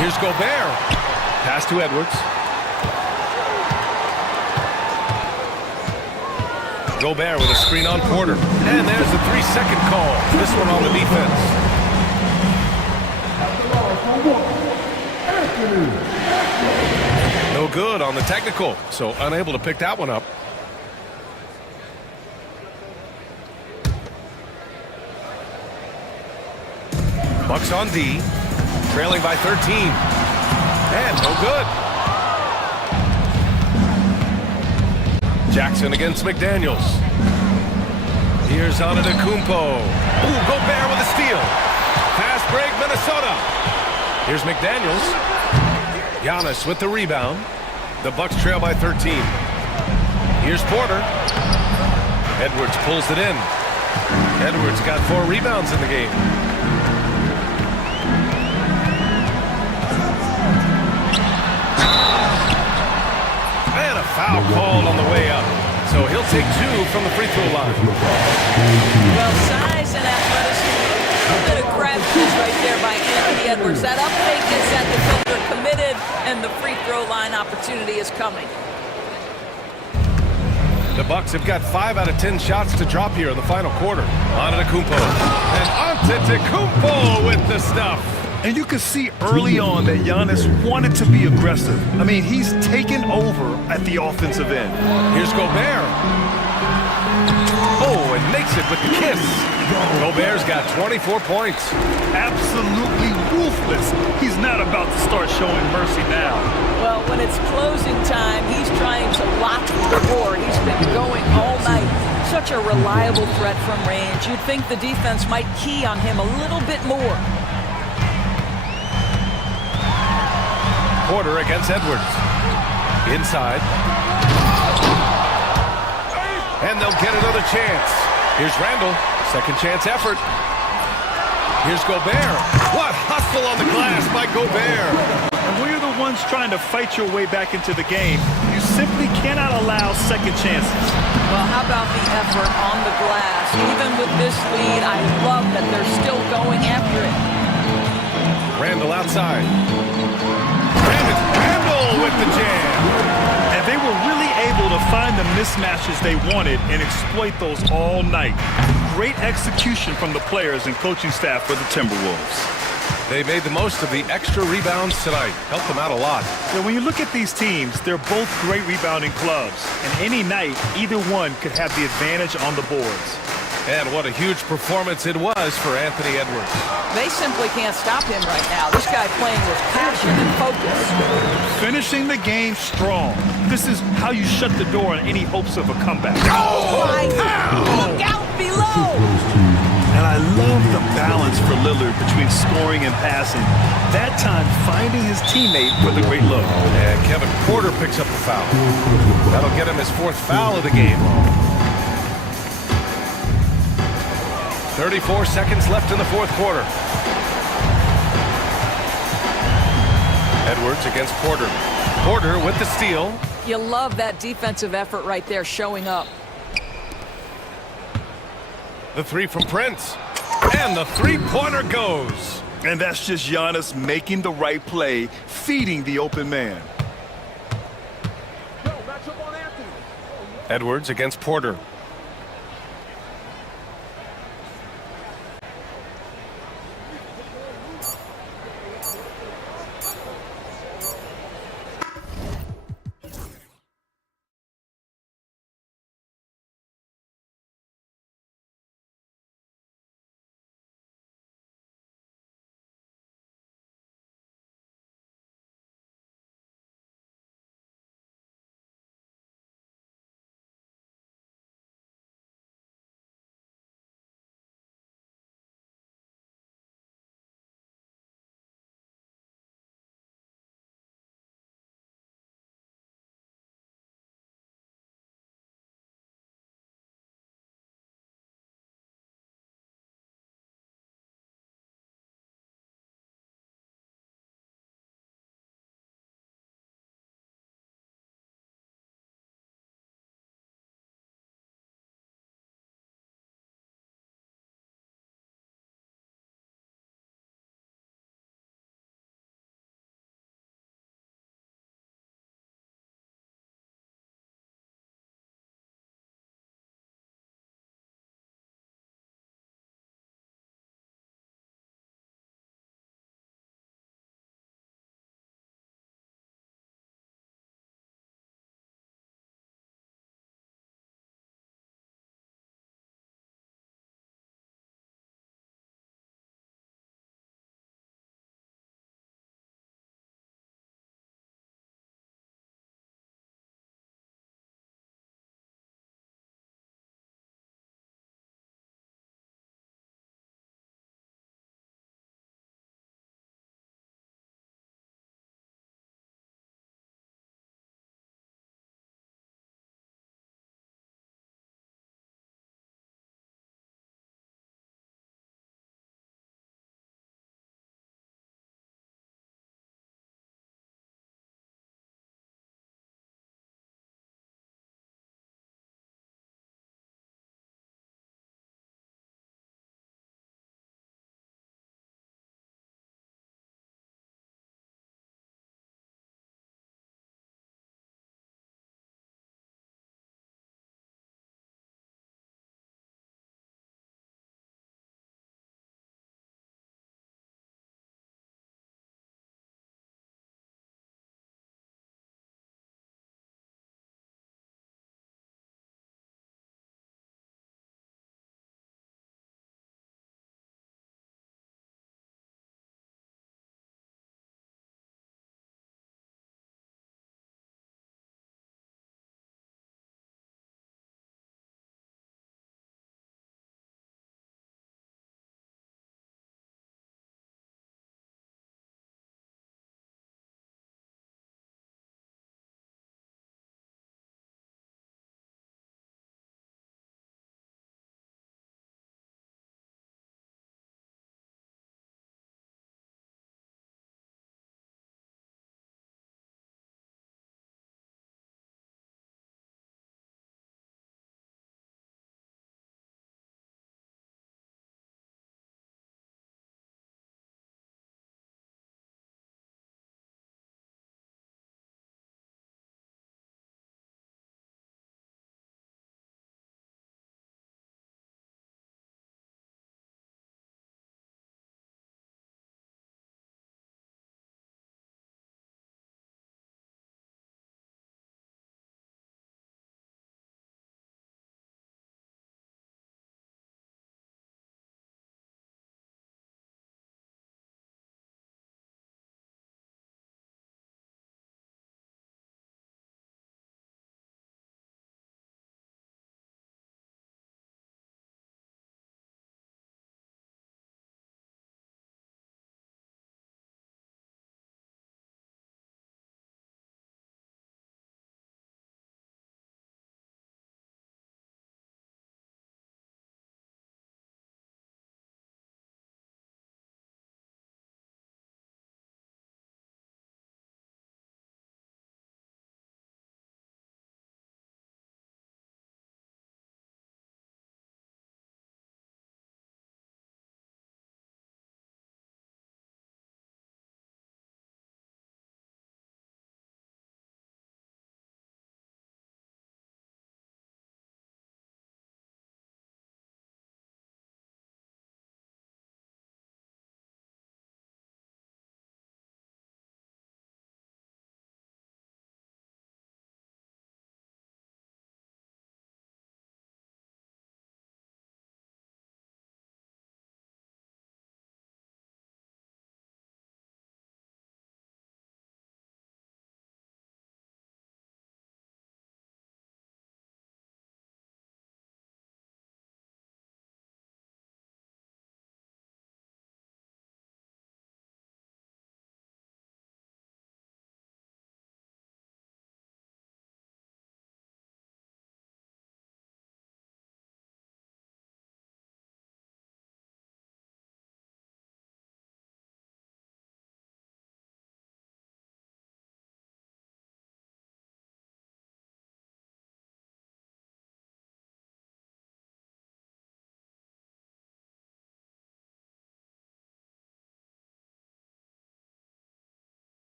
Here's Gobert. Pass to Edwards. Gobert with a screen on Porter. And there's the 3-second call. This one on the defense. No good on the technical, so unable to pick that one up. Bucks on D, trailing by 13. And no good. Jackson against McDaniels. Here's Antetokounmpo. Ooh, Gobert with a steal. Fast break, Minnesota. Here's McDaniels. Giannis with the rebound. The Bucks trail by 13. Here's Porter. Edwards pulls it in. Edwards got 4 rebounds in the game. And a foul called on the way up. So he'll take 2 from the free throw line. Well, size and athleticism, a bit of craftiness right there by Anthony Edwards. That up fake gets that defender committed, and the free throw line opportunity is coming. The Bucks have got 5 out of 10 shots to drop here in the final quarter. Antetokounmpo. And Antetokounmpo with the stuff. And you can see early on that Giannis wanted to be aggressive. I mean, he's taken over at the offensive end. Here's Gobert. Oh, and makes it with the kiss. Gobert's got 24 points. Absolutely ruthless. He's not about to start showing mercy now. Well, when it's closing time, he's trying to lock the board. He's been going all night. Such a reliable threat from range. You'd think the defense might key on him a little bit more. Porter against Edwards. Inside. And they'll get another chance. Here's Randall. Second chance effort. Here's Gobert. What hustle on the glass by Gobert. And when you're the ones trying to fight your way back into the game, you simply cannot allow second chances. Well, how about the effort on the glass? Even with this lead, I love that they're still going after it. Randall outside. Randall with the jam. And they were really able to find the mismatches they wanted and exploit those all night. Great execution from the players and coaching staff for the Timberwolves. They made the most of the extra rebounds tonight. Helped them out a lot. Yeah, when you look at these teams, they're both great rebounding clubs. And any night, either one could have the advantage on the boards. And what a huge performance it was for Anthony Edwards. They simply can't stop him right now. This guy playing with passion and focus. Finishing the game strong. This is how you shut the door on any hopes of a comeback. Oh my God! Look out below! And I love the balance for Lillard between scoring and passing. That time finding his teammate for the great look. And Kevin Porter picks up the foul. That'll get him his 4th foul of the game. 34 seconds left in the 4th quarter. Edwards against Porter. Porter with the steal. You love that defensive effort right there showing up. The 3 from Prince. And the 3-pointer goes. And that's just Giannis making the right play, feeding the open man. Edwards against Porter.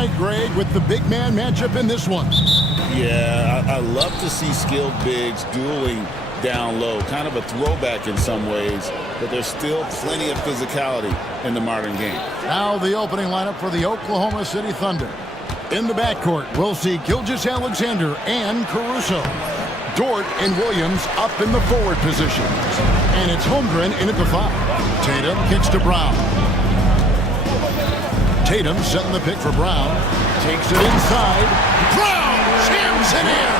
right, Greg, with the big man matchup in this one. Yeah, I love to see skilled bigs dueling down low. Kind of a throwback in some ways, but there's still plenty of physicality in the modern game. Now the opening lineup for the Oklahoma City Thunder. In the backcourt, we'll see Gilgeous-Alexander and Caruso. Dort and Williams up in the forward positions. And it's Holmgren in at the 5. Tatum kicks to Brown. Tatum setting the pick for Brown. Takes it inside. Brown jams it in.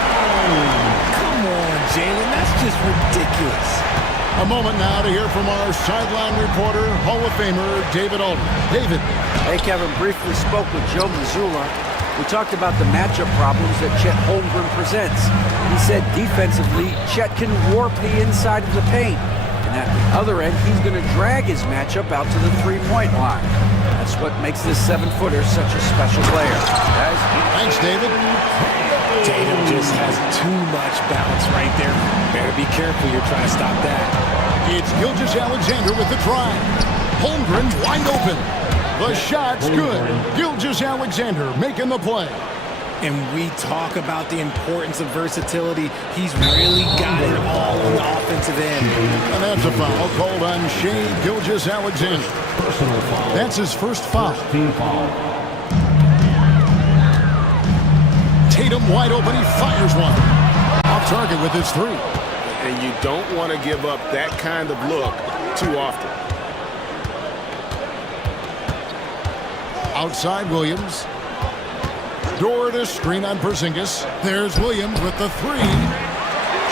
Come on, Jalen. That's just ridiculous. A moment now to hear from our sideline reporter, Hall of Famer David Alden. David. Hey, Kevin, briefly spoke with Joe Mazzulla. We talked about the matchup problems that Chet Holmgren presents. He said defensively, Chet can warp the inside of the paint. And at the other end, he's going to drag his matchup out to the three-point line. That's what makes this 7-footer such a special player. Guys? Thanks, David. Tatum just has too much bounce right there. Better be careful. You're trying to stop that. It's Gilgeous-Alexander with the drive. Holmgren wide open. The shot's good. Gilgeous-Alexander making the play. And we talk about the importance of versatility. He's really got it all on the offensive end. And that's a foul called on Shai Gilgeous-Alexander. That's his first foul. Tatum wide open. He fires one. Off target with his 3. And you don't want to give up that kind of look too often. Outside Williams. Dort a screen on Porzingis. There's Williams with the 3.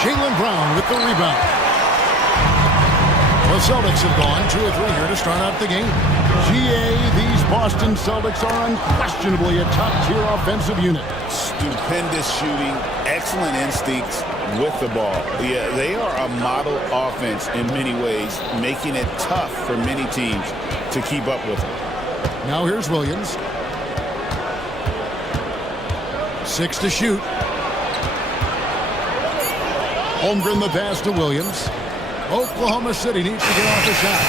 Jaylen Brown with the rebound. The Celtics have gone 2 of 3 here to start out the game. These Boston Celtics are unquestionably a top-tier offensive unit. Stupendous shooting, excellent instincts with the ball. Yeah, they are a model offense in many ways, making it tough for many teams to keep up with them. Now here's Williams. 6 to shoot. Holmgren the pass to Williams. Oklahoma City needs to get off the shot.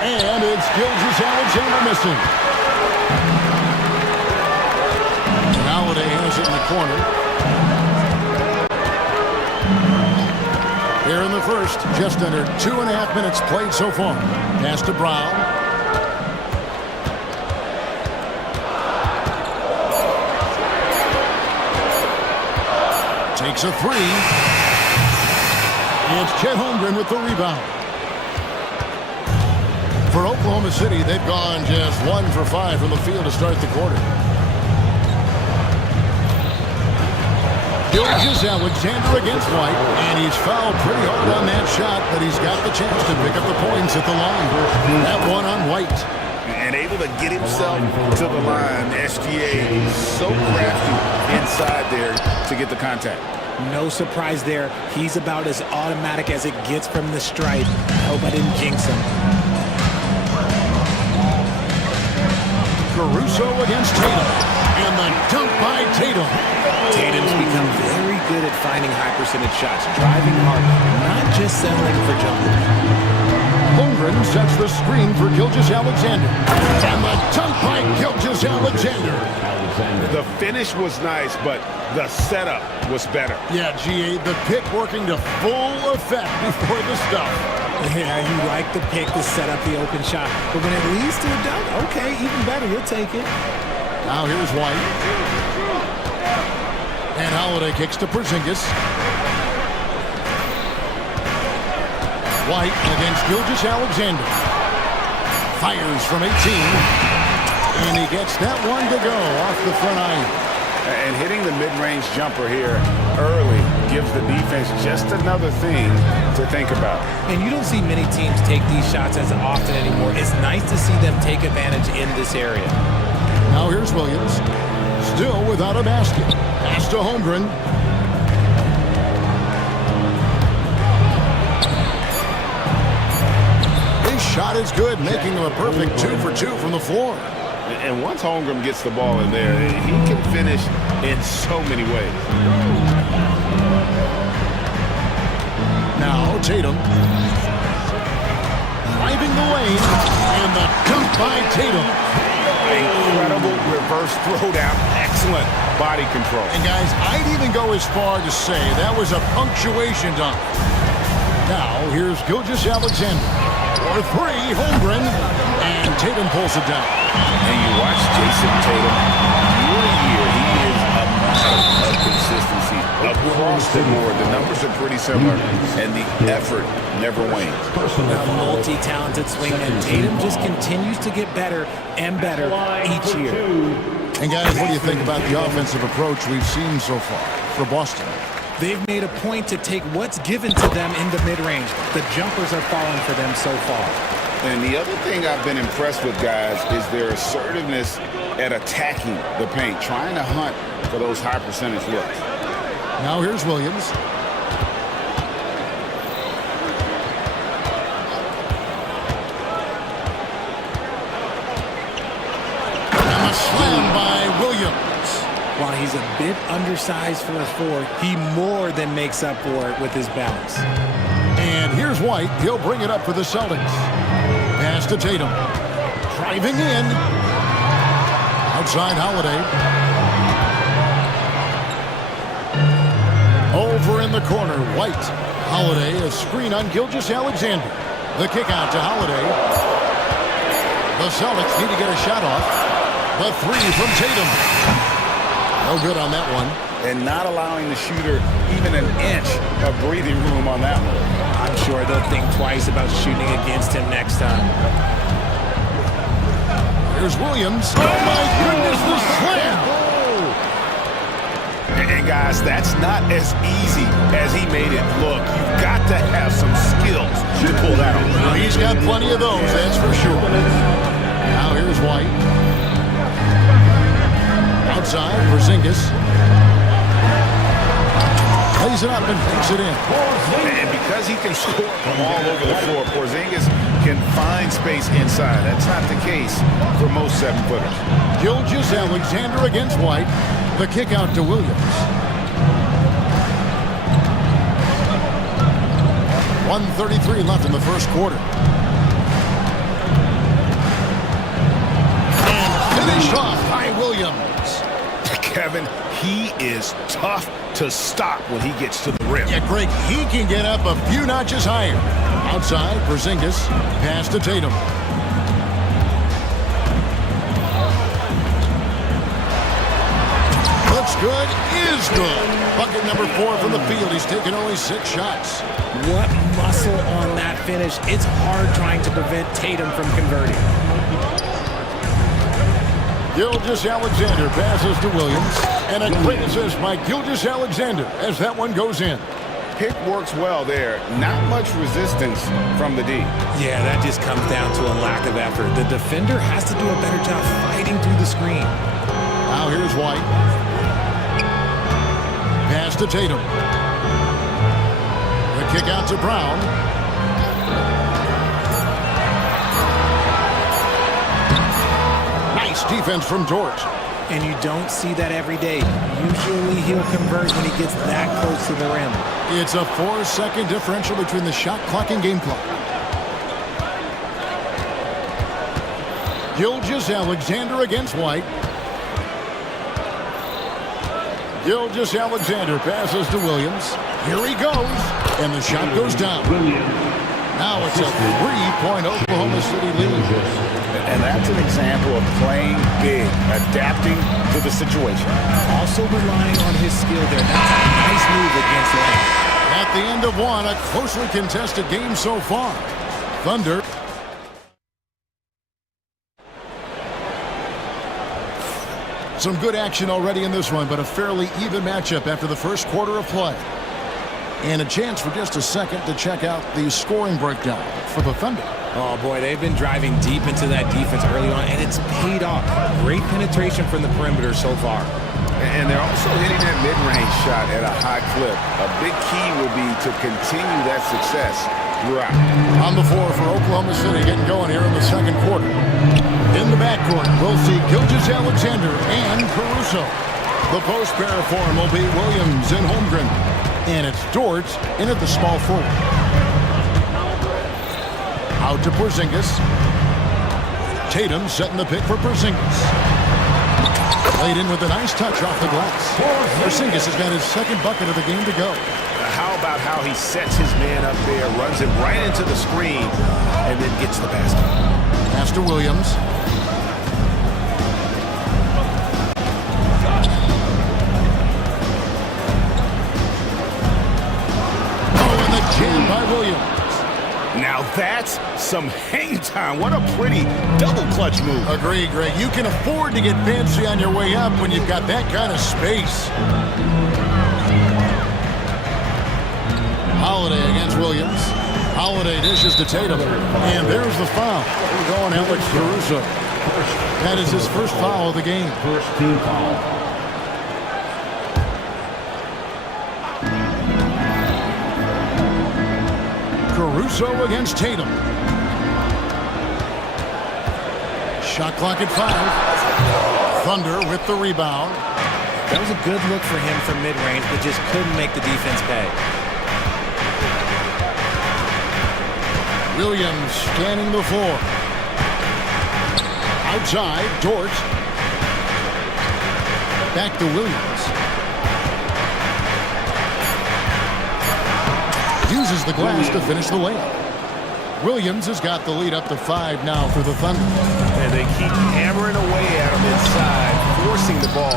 And it's Gilgeous-Alexander missing. Holiday has it in the corner. Here in the first, just under 2.5 minutes played so far. Pass to Brown. Takes a 3. It's Chet Holmgren with the rebound. For Oklahoma City, they've gone just 1 for 5 from the field to start the quarter. Gilgeous-Alexander against White, and he's fouled pretty hard on that shot, but he's got the chance to pick up the points at the line. That one on White. And able to get himself to the line. SGA so crafty inside there to get the contact. No surprise there. He's about as automatic as it gets from the stripe. I hope I didn't jinx him. Caruso against Tatum. And the dunk by Tatum. Tatum's become very good at finding high percentage shots, driving hard, not just settling for jumpers. Holmgren sets the screen for Gilgeous-Alexander. And the dunk by Gilgeous-Alexander. The finish was nice, but the setup was better. Yeah, GA, the pick working to full effect before the stuff. Yeah, you like the pick to set up the open shot. But when it leads to a dunk, okay, even better, you'll take it. Now here's White. And Holiday kicks to Porzingis. White against Gilgeous-Alexander. Fires from 18. And he gets that one to go off the front iron. And hitting the mid-range jumper here early gives the defense just another thing to think about. And you don't see many teams take these shots as often anymore. It's nice to see them take advantage in this area. Now here's Williams. Still without a basket. Pass to Holmgren. His shot is good, making him a perfect 2 for 2 from the floor. And once Holmgren gets the ball in there, he can finish in so many ways. Now Tatum. Driving the lane. And the dunk by Tatum. Incredible reverse throwdown. Excellent body control. And guys, I'd even go as far to say that was a punctuation dunk. Now, here's Gilgeous-Alexander. For three, Holmgren. And Tatum pulls it down. And you watch Jason Tatum, year to year, he is a model of consistency. Across the board, the numbers are pretty similar, and the effort never wanes. A multi-talented swingman. Tatum just continues to get better and better each year. And guys, what do you think about the offensive approach we've seen so far for Boston? They've made a point to take what's given to them in the mid-range. The jumpers are falling for them so far. And the other thing I've been impressed with, guys, is their assertiveness at attacking the paint, trying to hunt for those high percentage looks. Now here's Williams. And a slam by Williams. While he's a bit undersized for a four, he more than makes up for it with his bounce. And here's White. He'll bring it up for the Celtics. Pass to Tatum. Driving in. Outside Holiday. Over in the corner, White. Holiday, a screen on Gilgeous-Alexander. The kick out to Holiday. The Celtics need to get a shot off. The three from Tatum. No good on that one. And not allowing the shooter even an inch of breathing room on that one. I'm sure they'll think twice about shooting against him next time. Here's Williams. Oh my goodness, the slam! And guys, that's not as easy as he made it look. You've got to have some skills to pull that off. Well, he's got plenty of those, that's for sure. Now here's White. Outside, Porzingis. Plays it up and takes it in. And because he can score from all over the floor, Porzingis can find space inside. That's not the case for most seven-footers. Gilgeous-Alexander against White. The kick out to Williams. 1:33 left in the first quarter. And finished off by Williams. Kevin, he is tough to stop when he gets to the rim. Yeah, Greg, he can get up a few notches higher. Outside, Porzingis. Pass to Tatum. Looks good, is good. Bucket number 4 from the field. He's taken only 6 shots. What muscle on that finish. It's hard trying to prevent Tatum from converting. Gilgeous-Alexander passes to Williams. And a great assist by Gilgeous-Alexander as that one goes in. Pick works well there. Not much resistance from the D. Yeah, that just comes down to a lack of effort. The defender has to do a better job fighting through the screen. Now here's White. Pass to Tatum. The kick out to Brown. Nice defense from Dort. And you don't see that every day. Usually he'll convert when he gets that close to the rim. It's a 4-second differential between the shot clock and game clock. Gilgeous-Alexander against White. Gilgeous-Alexander passes to Williams. Here he goes. And the shot goes down. Now it's a 3-point Oklahoma City lead. And that's an example of playing big, adapting to the situation. Also relying on his skill there. That's a nice move against Lang. At the end of one, a closely contested game so far. Thunder. Some good action already in this one, but a fairly even matchup after the first quarter of play. And a chance for just a second to check out the scoring breakdown for the Thunder. Oh, boy, they've been driving deep into that defense early on, and it's paid off. Great penetration from the perimeter so far. And they're also hitting that mid-range shot at a high clip. A big key will be to continue that success throughout. On the floor for Oklahoma City, getting going here in the second quarter. In the backcourt, we'll see Gilgeous-Alexander and Caruso. The post pair form will be Williams and Holmgren. And it's Dort in at the small forward. Out to Porzingis. Tatum setting the pick for Porzingis. Played in with a nice touch off the glass. Porzingis has got his second bucket of the game to go. How about how he sets his man up there, runs it right into the screen, and then gets the basket. Pass to Williams. Oh, and the jam by Williams. Now that's some hang time. What a pretty double clutch move. Agree, Greg. You can afford to get fancy on your way up when you've got that kind of space. Holiday against Williams. Holiday dishes to Tatum. And there's the foul. We're going Alex Caruso. That is his first foul of the game. First team foul. Caruso against Tatum. Shot clock at 5. Thunder with the rebound. That was a good look for him from mid-range, but just couldn't make the defense pay. Williams scanning the floor. Outside, Dort. Back to Williams. Uses the glass to finish the layup. Williams has got the lead up to 5 now for the Thunder. And they keep hammering away at him inside, forcing the ball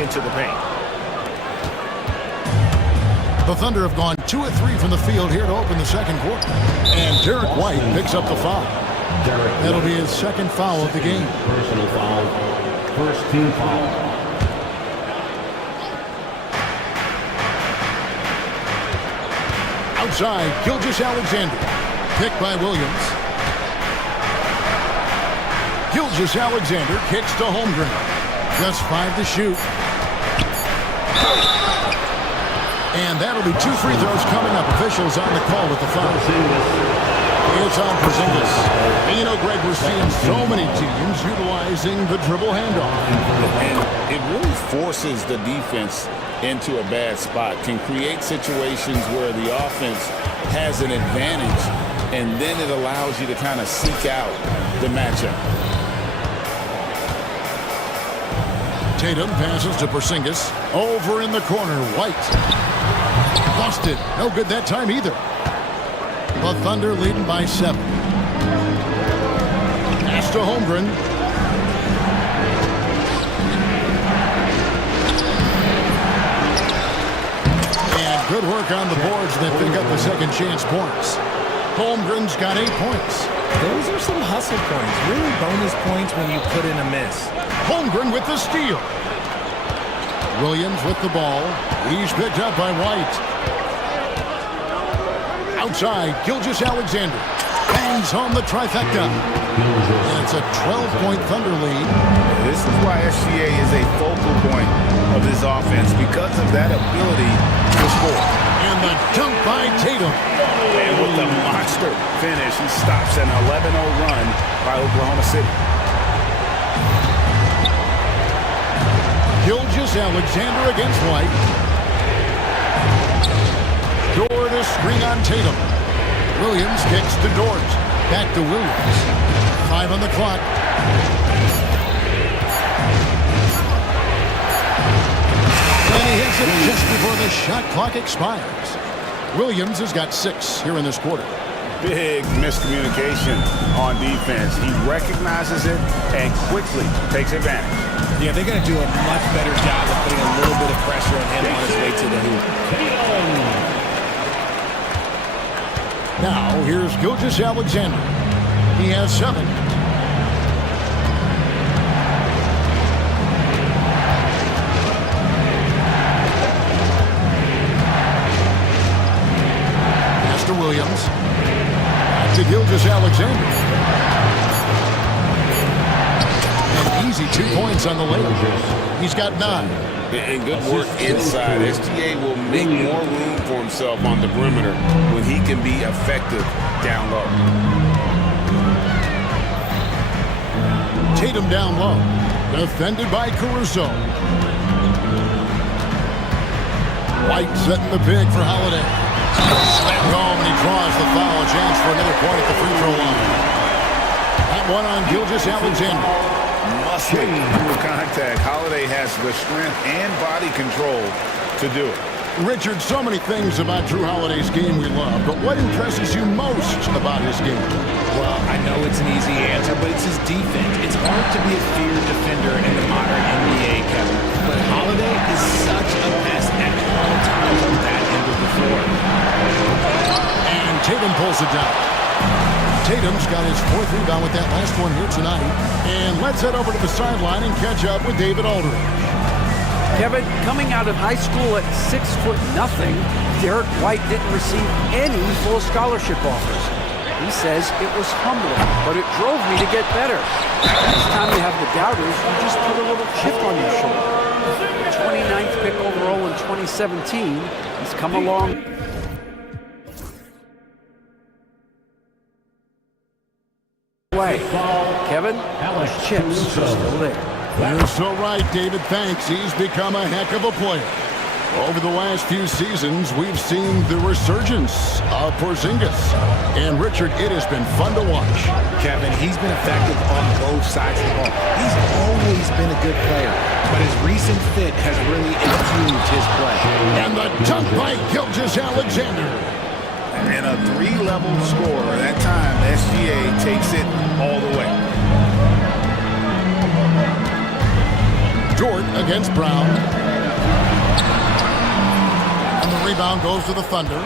into the paint. The Thunder have gone 2 of 3 from the field here to open the second quarter. And Derek White picks up the foul. That'll be his second foul of the game. Personal foul. First team foul. Outside, Gilgeous-Alexander. Picked by Williams. Gilgeous-Alexander kicks to Holmgren. Just 5 to shoot. And that'll be 2 free throws coming up. Officials on the call with the foul. It's on Porzingis. And you know, Greg, we're seeing so many teams utilizing the dribble handoff. And it really forces the defense into a bad spot. Can create situations where the offense has an advantage, and then it allows you to kind of seek out the matchup. Tatum passes to Porzingis. Over in the corner, White. Lost it. No good that time either. The Thunder leading by 7. Pass to Holmgren. And good work on the boards. They pick up the second chance points. Holmgren's got 8 points. Those are some hustle points. Really bonus points when you put in a miss. Holmgren with the steal. Williams with the ball. He's picked up by White. Outside, Gilgeous-Alexander bangs home the trifecta. And it's a 12-point Thunder lead. This is why SGA is a focal point of this offense, because of that ability to score. And the dunk by Tatum. And with the monster finish, he stops an 11-0 run by Oklahoma City. Gilgeous-Alexander against White. Dort to screen on Tatum. Williams kicks to Dort. Back to Williams. 5 on the clock. And he hits it just before the shot clock expires. Williams has got 6 here in this quarter. Big miscommunication on defense. He recognizes it and quickly takes advantage. Yeah, they're going to do a much better job of putting a little bit of pressure on him on his way to the hoop. Now, here's Gilgeous-Alexander. He has 7. Pass to Williams. Back to Gilgeous-Alexander. And easy 2 points on the layup. He's got 9. And good work inside. SGA will make more room for himself on the perimeter when he can be effective down low. Tatum down low. Defended by Caruso. White setting the big for Holiday. Slammed home, and he draws the foul. Chance for another point at the free throw line. That that one on Gilgeous-Alexander. Must make through contact. Holiday has the strength and body control to do it. Richard, so many things about Drew Holiday's game we love, but what impresses you most about his game? Well, I know it's an easy answer, but it's his defense. It's hard to be a feared defender in the modern NBA, Kevin. But Holiday is such a pest at all times on that end of the floor. And Tatum pulls it down. Tatum's got his 4th rebound with that last one here tonight. And let's head over to the sideline and catch up with David Aldridge. Kevin, coming out of high school at 6'0", Derek White didn't receive any full scholarship offers. He says it was humbling, but it drove me to get better. Each time you have the doubters, you just put a little chip on your shoulder. The 29th pick overall in 2017, he's come along. Way. Kevin, those chips are still there. You're so right, David. Thanks. He's become a heck of a player. Over the last few seasons, we've seen the resurgence of Porzingis. And Richard, it has been fun to watch. Kevin, he's been effective on both sides of the ball. He's always been a good player, but his recent fit has really improved his play. And the dunk by Gilgeous-Alexander. And a 3-level score. That time, SGA takes it all the way. Jordan against Brown. And the rebound goes to the Thunder.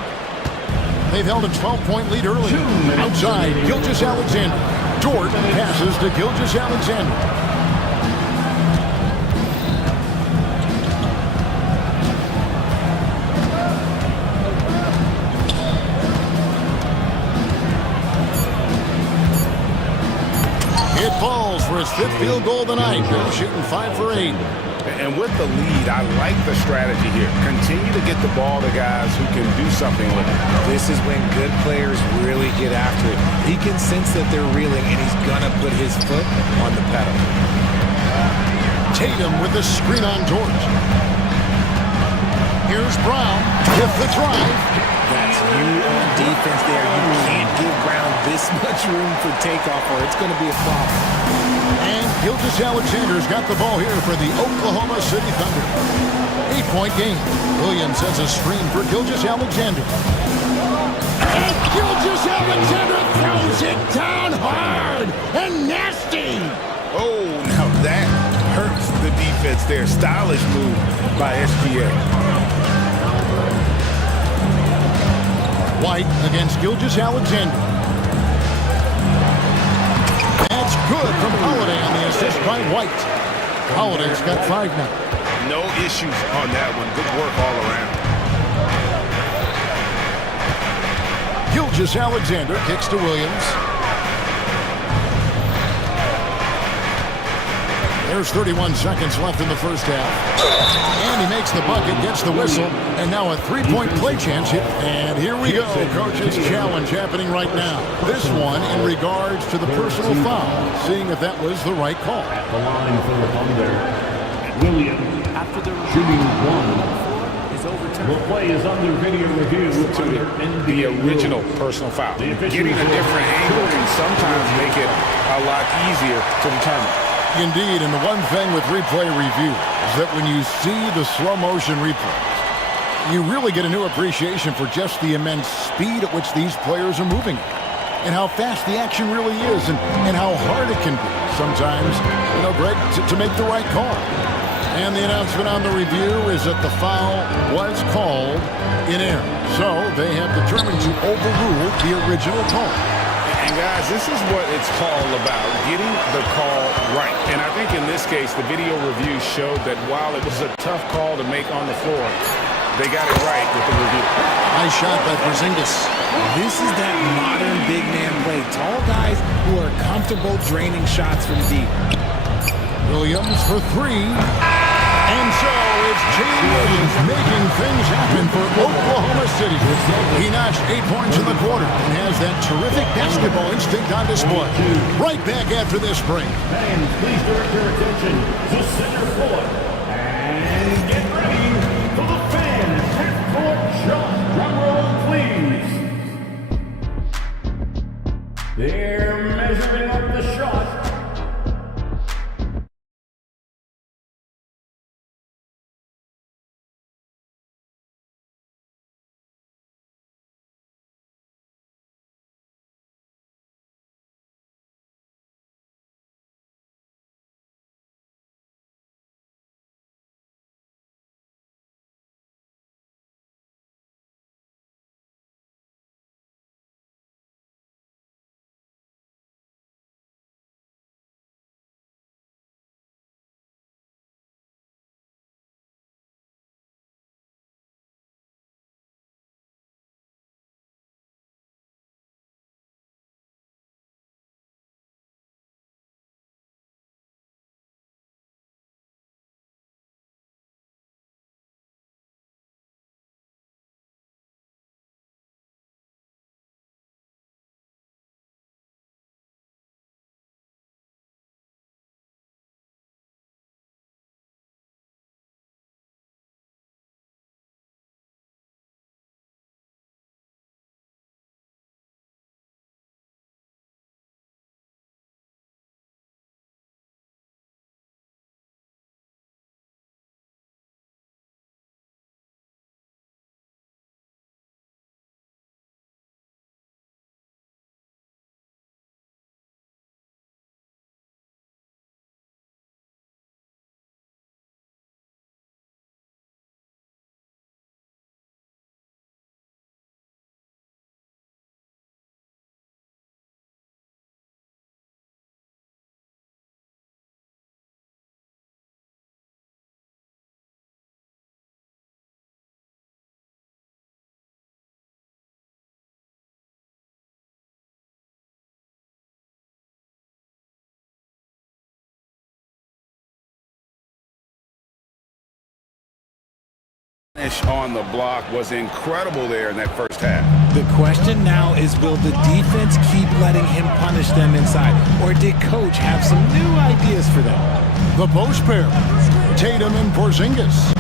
They've held a 12-point lead early. Outside, Gilgeous-Alexander. Jordan passes to Gilgeous-Alexander. It falls for his 5th field goal of the night. Bill shooting 5 for 8. And with the lead, I like the strategy here. Continue to get the ball to guys who can do something with it. This is when good players really get after it. He can sense that they're reeling, and he's going to put his foot on the pedal. Tatum with the screen on George. Here's Brown with the drive. That's you on defense there. You can't give Brown this much room for takeoff, or it's going to be a problem. And Gilgeous-Alexander's got the ball here for the Oklahoma City Thunder. 8-point game. Williams has a screen for Gilgeous-Alexander. And Gilgeous-Alexander throws it down hard and nasty. Oh, now that hurts the defense there. Stylish move by SGA. White against Gilgeous-Alexander. That's good from Holiday on the assist by White. Holiday's got 5 now. No issues on that one. Good work all around. Gilgeous-Alexander kicks to Williams. There's 31 seconds left in the first half. And he makes the bucket, gets the whistle, and now a 3-point play chance hit. And here we go. Coach's challenge happening right now. This one in regards to the personal foul, seeing if that was the right call. At the line for the Thunder, Williams, after the shooting 1. The play is under video review. The original personal foul. Getting a different angle can sometimes make it a lot easier to determine. Indeed, and the one thing with replay review is that when you see the slow motion replays, you really get a new appreciation for just the immense speed at which these players are moving and how fast the action really is and how hard it can be sometimes, Greg, to make the right call. And the announcement on the review is that the foul was called in error. So they have determined to overrule the original call. And guys, this is what it's all about, getting the call right. And I think in this case, the video review showed that while it was a tough call to make on the floor, they got it right with the review. Nice shot by Porzingis. This is that modern big man play. Tall guys who are comfortable draining shots from deep. Williams for 3. And so it's Jalen Williams making things happen for Oklahoma City. He notched 8 points in the quarter and has that terrific basketball instinct on display. Right back after this break. And please direct your attention to center court. And get ready for the fan half-court shot. Drum roll, please. They're measuring up the shot. Finish on the block was incredible there in that first half. The question now is, will the defense keep letting him punish them inside? Or did coach have some new ideas for them? The post pair, Tatum and Porzingis.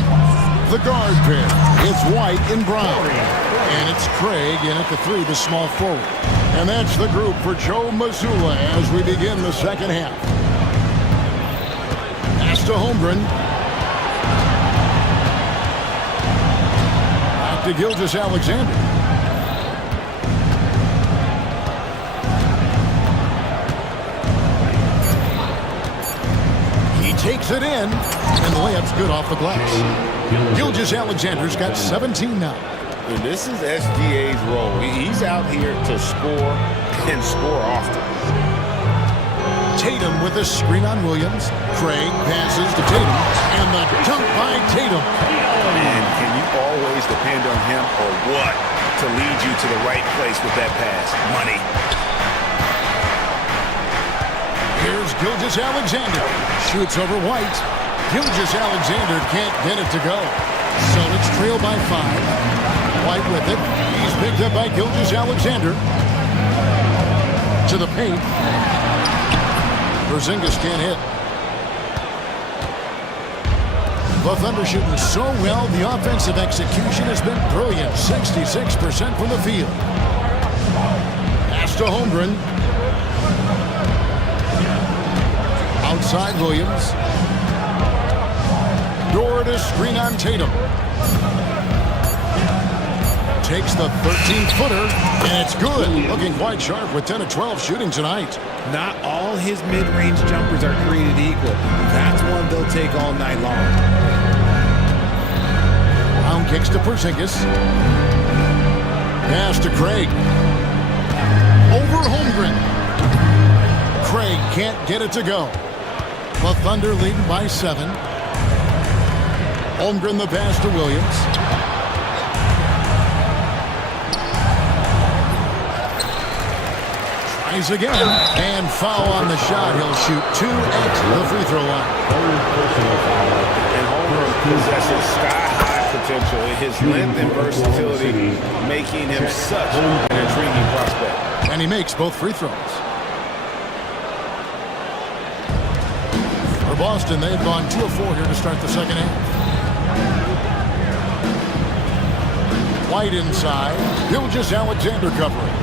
The guard pair, it's White and Brown. And it's Craig in at the 3, the small forward. And that's the group for Joe Mazzulla as we begin the second half. Pass to Holmgren. Back to Gilgeous-Alexander. He takes it in, and the layup's good off the glass. Gilgeous-Alexander's got 17 now. And this is SGA's role. He's out here to score and score often. Tatum with a screen on Williams. Craig passes to Tatum, and the dunk by Tatum. Man, can you always depend on him or what to lead you to the right place with that pass? Money. Here's Gilgeous-Alexander. Shoots over White. Gilgeous-Alexander can't get it to go. Celtics trail by 5. White with it. He's picked up by Gilgeous-Alexander. To the paint. Porzingis can't hit. The Thunder shooting so well, the offensive execution has been brilliant. 66% from the field. Pass to Holmgren. Outside Williams. Dort to screen on Tatum. Takes the 13-footer, and it's good. Looking quite sharp with 10 of 12 shooting tonight. Not all his mid-range jumpers are created equal. That's one they'll take all night long. Brown kicks to Porzingis. Pass to Craig. Over Holmgren. Craig can't get it to go. The Thunder leading by 7. Holmgren the pass to Williams. Tries again, and foul on the shot. He'll shoot 2 at the free throw line. And Holmgren possesses sky-high potential. His length and versatility making him such an intriguing prospect. And he makes both free throws. For Boston, they've gone 2 of 4 here to start the second half. White inside. Gilgeous-Alexander covering.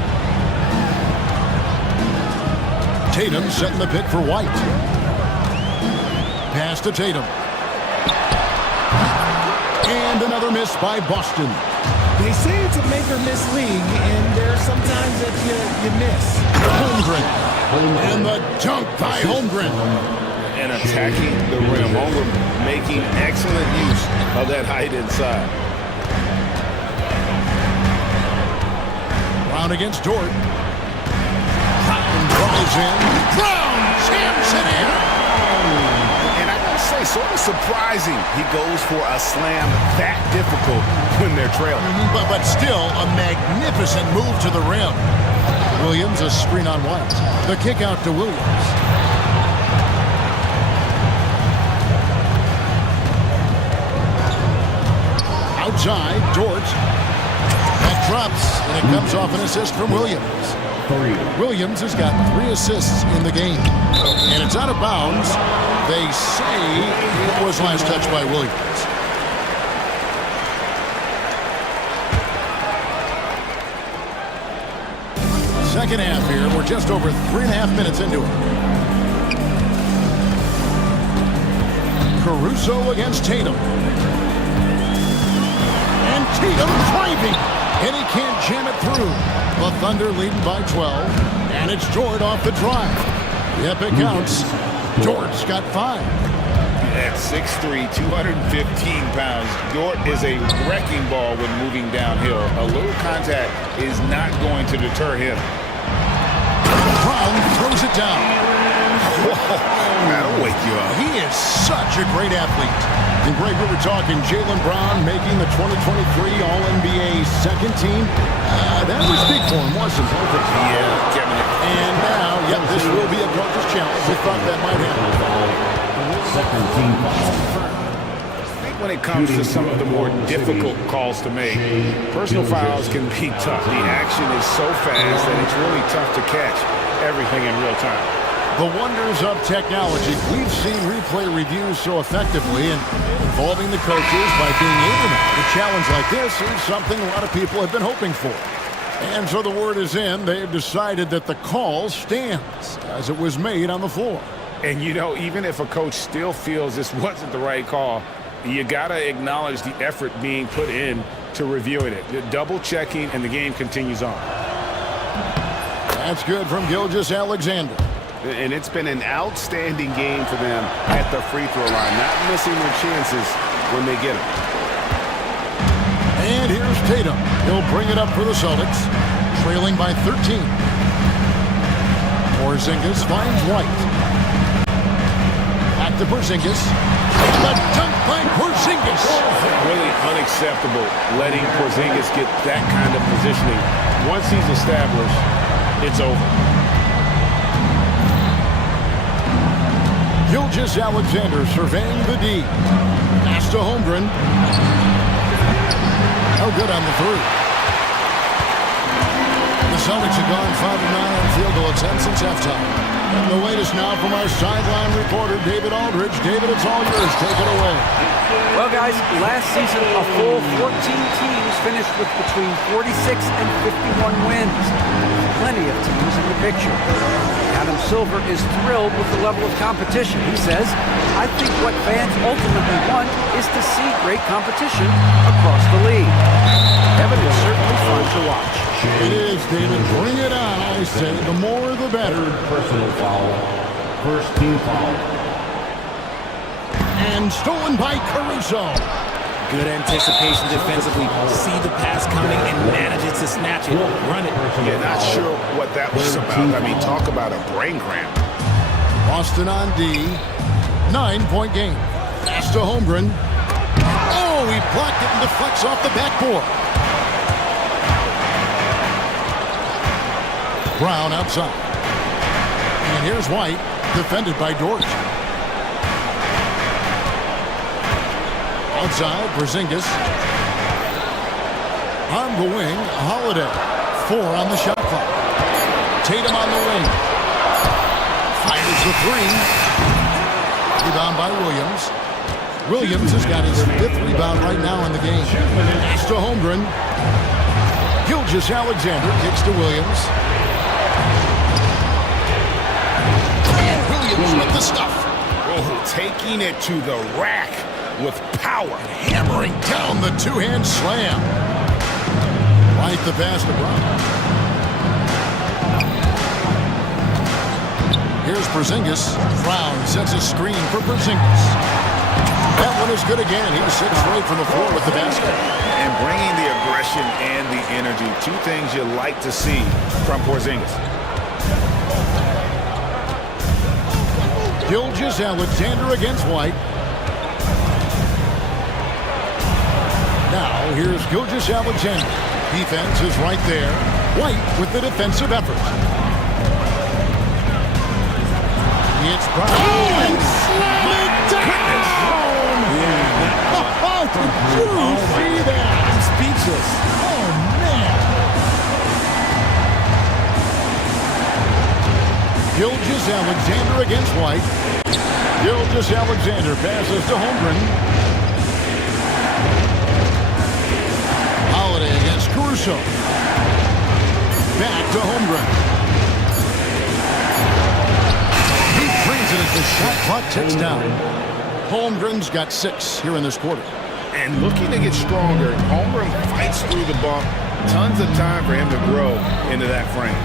Tatum setting the pick for White. Pass to Tatum. And another miss by Boston. They say it's a make-or-miss league, and there are sometimes that you miss. Holmgren. And the dunk by Holmgren. And attacking the rim. Holmgren making excellent use of that height inside. Brown against Dort. Brown drives in. Brown jams it in. And I gotta say, sort of surprising he goes for a slam that difficult when they're trailing. But still a magnificent move to the rim. Williams, a screen on White. The kick out to Williams. Outside, Dort. That drops, and it comes off an assist from Williams. Williams has got 3 assists in the game. And it's out of bounds. They say it was last touched by Williams. Second half here. We're just over 3.5 minutes into it. Caruso against Tatum. And Tatum driving. And he can't jam it through. The Thunder leading by 12. And it's Dort off the drive. Yep, it counts. Dort's got 5. At 6'3", 215 pounds, Dort is a wrecking ball when moving downhill. A little contact is not going to deter him. Brown throws it down. Whoa, that'll wake you up. He is such a great athlete. And Greg, we were talking Jaylen Brown making the 2023 All-NBA second team. That was big for him, wasn't it? Yeah, Kevin. And now, yep, this will be a coach's challenge. We thought that might happen. Second team foul. think when it comes to some of the more difficult calls to make, personal fouls can be tough. The action is so fast that it's really tough to catch everything in real time. The wonders of technology. We've seen replay reviews so effectively, and involving the coaches by being able to challenge like this is something a lot of people have been hoping for. And so the word is in. They've decided that the call stands as it was made on the floor. And, you know, even if a coach still feels this wasn't the right call, you got to acknowledge the effort being put in to reviewing it. Double-checking, and the game continues on. That's good from Gilgeous-Alexander. And it's been an outstanding game for them at the free throw line, not missing their chances when they get them. And here's Tatum. He'll bring it up for the Celtics, trailing by 13. Porzingis finds White. Back to Porzingis. The dunk by Porzingis. Really unacceptable letting Porzingis get that kind of positioning. Once he's established, it's over. Gilgeous-Alexander surveying the D. Pass to Holmgren. No good on the three. The Celtics have gone 5 of 9 on field goal attempts since halftime. And the latest now from our sideline reporter, David Aldridge. David, it's all yours. Take it away. Well, guys, last season, a full 14 teams finished with between 46 and 51 wins. Plenty of teams in the picture. Adam Silver is thrilled with the level of competition. He says, I think what fans ultimately want is to see great competition across the league. Kevin, it's certainly fun to watch. It is, David. Bring it on, I say. The more, the better. Personal foul. First team foul. And stolen by Caruso. Good anticipation defensively. See the pass coming and manages to snatch it. Run it. Yeah, not sure what that was about. I mean, talk about a brain cramp. Boston on D. 9-point game. Pass to Holmgren. Oh, he blocked it and deflects off the backboard. Brown outside. And here's White, defended by Dort. Outside, Porzingis. On the wing, Holiday. 4 on the shot clock. Tatum on the wing. Fires the 3. Rebound by Williams. Williams has got his 5th rebound right now in the game. Pass to Holmgren. Gilgeous-Alexander kicks to Williams. And Williams with the stuff. Oh, taking it to the rack with power. Hammering down the two-hand slam. Right the pass to Brown. Here's Porzingis. Brown sets a screen for Porzingis. That one is good again. He sits right from the floor with the basket. And bringing the aggression and the energy. 2 things you like to see from Porzingis. Gilgeous-Alexander against White. Now, here's Gilgeous-Alexander. Defense is right there. White with the defensive effort. It's Brown. Oh, and slam it down! Oh, did you see that? I'm speechless. Oh, man. Gilgeous-Alexander against White. Gilgeous-Alexander passes to Holmgren. Holiday against Caruso. Back to Holmgren. He brings it as the shot clock ticks down. Holmgren's got 6 here in this quarter. And looking to get stronger, Holmgren fights through the bump. Tons of time for him to grow into that frame.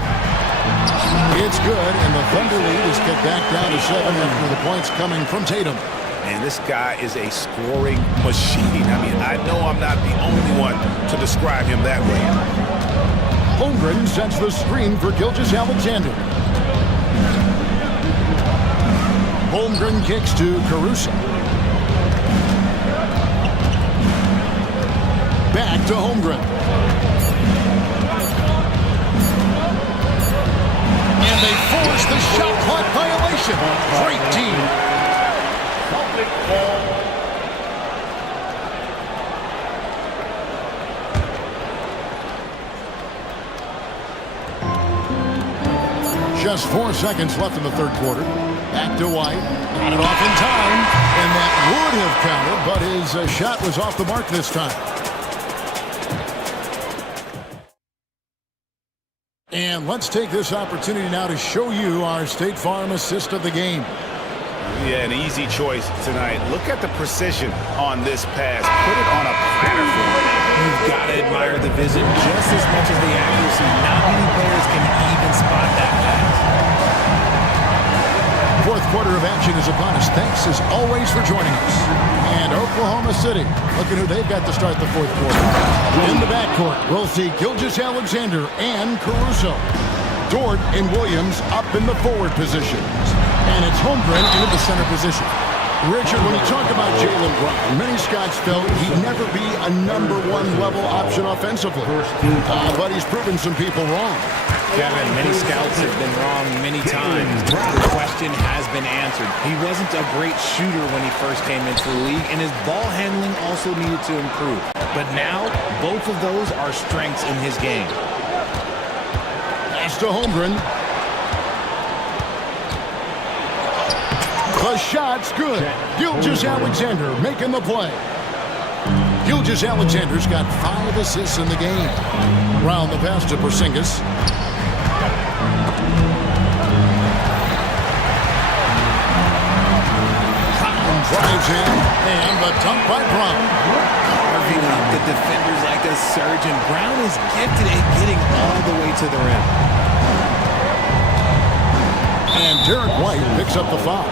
It's good, and the Thunder lead is get back down to 7 after the points coming from Tatum. And this guy is a scoring machine. I mean, I know I'm not the only one to describe him that way. Holmgren sets the screen for Gilgeous-Alexander. Holmgren kicks to Caruso. Back to Holmgren. And they force the shot clock violation. Great team. Just 4 seconds left in the third quarter. Back to White. Got it off in time. And that would have counted, but his shot was off the mark this time. And let's take this opportunity now to show you our State Farm assist of the game. Yeah, an easy choice tonight. Look at the precision on this pass. Put it on a platter for him. You've got to admire the vision just as much as the accuracy. Not many players can even spot that pass. Fourth quarter of action is upon us. Thanks as always for joining us. And Oklahoma City, look at who they've got to start the fourth quarter. In the backcourt, we'll see Gilgeous-Alexander and Caruso. Dort and Williams up in the forward positions. And it's Holmgren into the center position. Richard, when you talk about Jaylen Brown, many scouts felt he'd never be a #1 level option offensively. But he's proven some people wrong. Kevin, many scouts have been wrong many times. The question has been answered. He wasn't a great shooter when he first came into the league, and his ball handling also needed to improve. But now, both of those are strengths in his game. Pass to Holmgren. The shot's good. Gilgeous-Alexander making the play. Gilgeous-Alexander's got 5 assists in the game. Round the pass to Porzingis. Drives in, and the dunk by Brown. Carving up the defenders like a surgeon. Brown is gifted at getting all the way to the rim. And Derek White picks up the foul.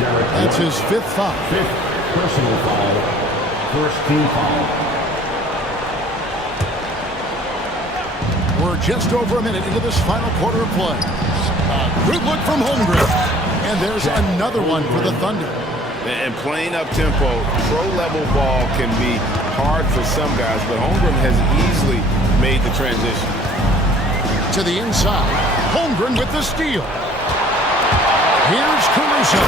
That's his 5th foul. 5th personal foul. First team foul. We're just over a minute into this final quarter of play. Good look from Holmgren. And there's another one for the Thunder. And playing up-tempo, pro-level ball can be hard for some guys, but Holmgren has easily made the transition. To the inside. Holmgren with the steal. Here's Caruso.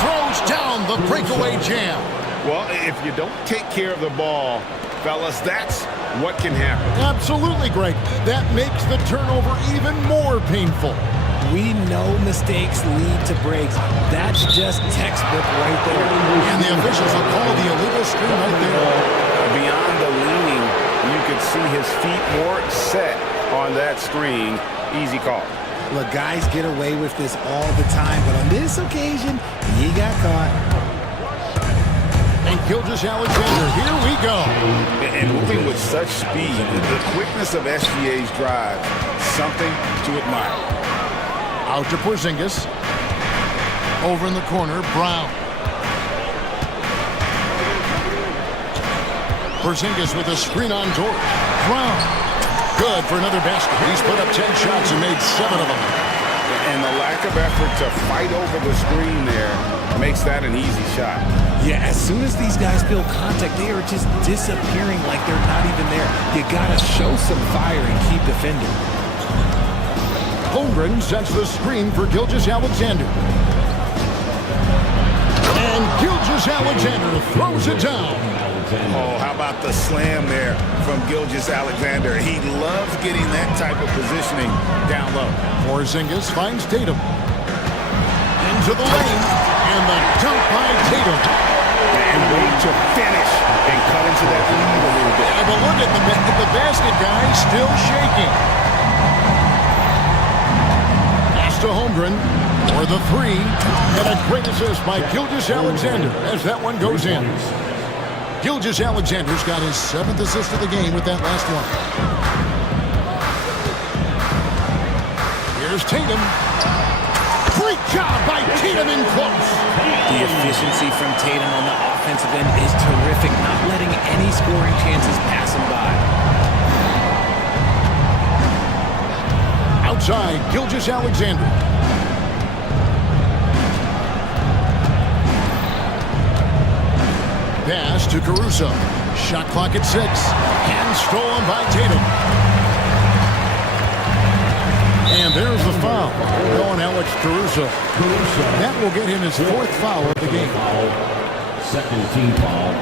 Throws down the breakaway jam. Well, if you don't take care of the ball, fellas, that's what can happen. Absolutely, Greg. That makes the turnover even more painful. We know mistakes lead to breaks. That's just textbook right there. And the officials will call the illegal screen right there. Beyond the leaning, you could see his feet more set on that screen. Easy call. Look, guys get away with this all the time, but on this occasion, he got caught. And Gilgeous-Alexander, here we go. And moving with such speed, the quickness of SGA's drive, something to admire. Out to Porzingis. Over in the corner, Brown. Porzingis with a screen on Dort. Brown. Good for another basket. He's put up 10 shots and made 7 of them. And the lack of effort to fight over the screen there makes that an easy shot. Yeah, as soon as these guys feel contact, they are just disappearing like they're not even there. You gotta show some fire and keep defending. Holmgren sets the screen for Gilgeous-Alexander. And Gilgeous-Alexander throws it down. Oh, how about the slam there from Gilgeous-Alexander? He loves getting that type of positioning down low. Porzingis finds Tatum. Into the lane. And the dunk by Tatum. And wait to finish and cut into that lead a little bit. Yeah, but look at the basket guy still shaking. To Holmgren for the 3, and a great assist by Gilgeous-Alexander as that one goes in. Gilgeous-Alexander's got his 7th assist of the game with that last one. Here's Tatum. Great job by Tatum in close. The efficiency from Tatum on the offensive end is terrific, not letting any scoring chances pass him by. Outside, Gilgeous-Alexander. Pass to Caruso. Shot clock at 6. And stolen by Tatum. And there's the foul. Going Alex Caruso. That will get him his 4th foul of the game. Second team foul.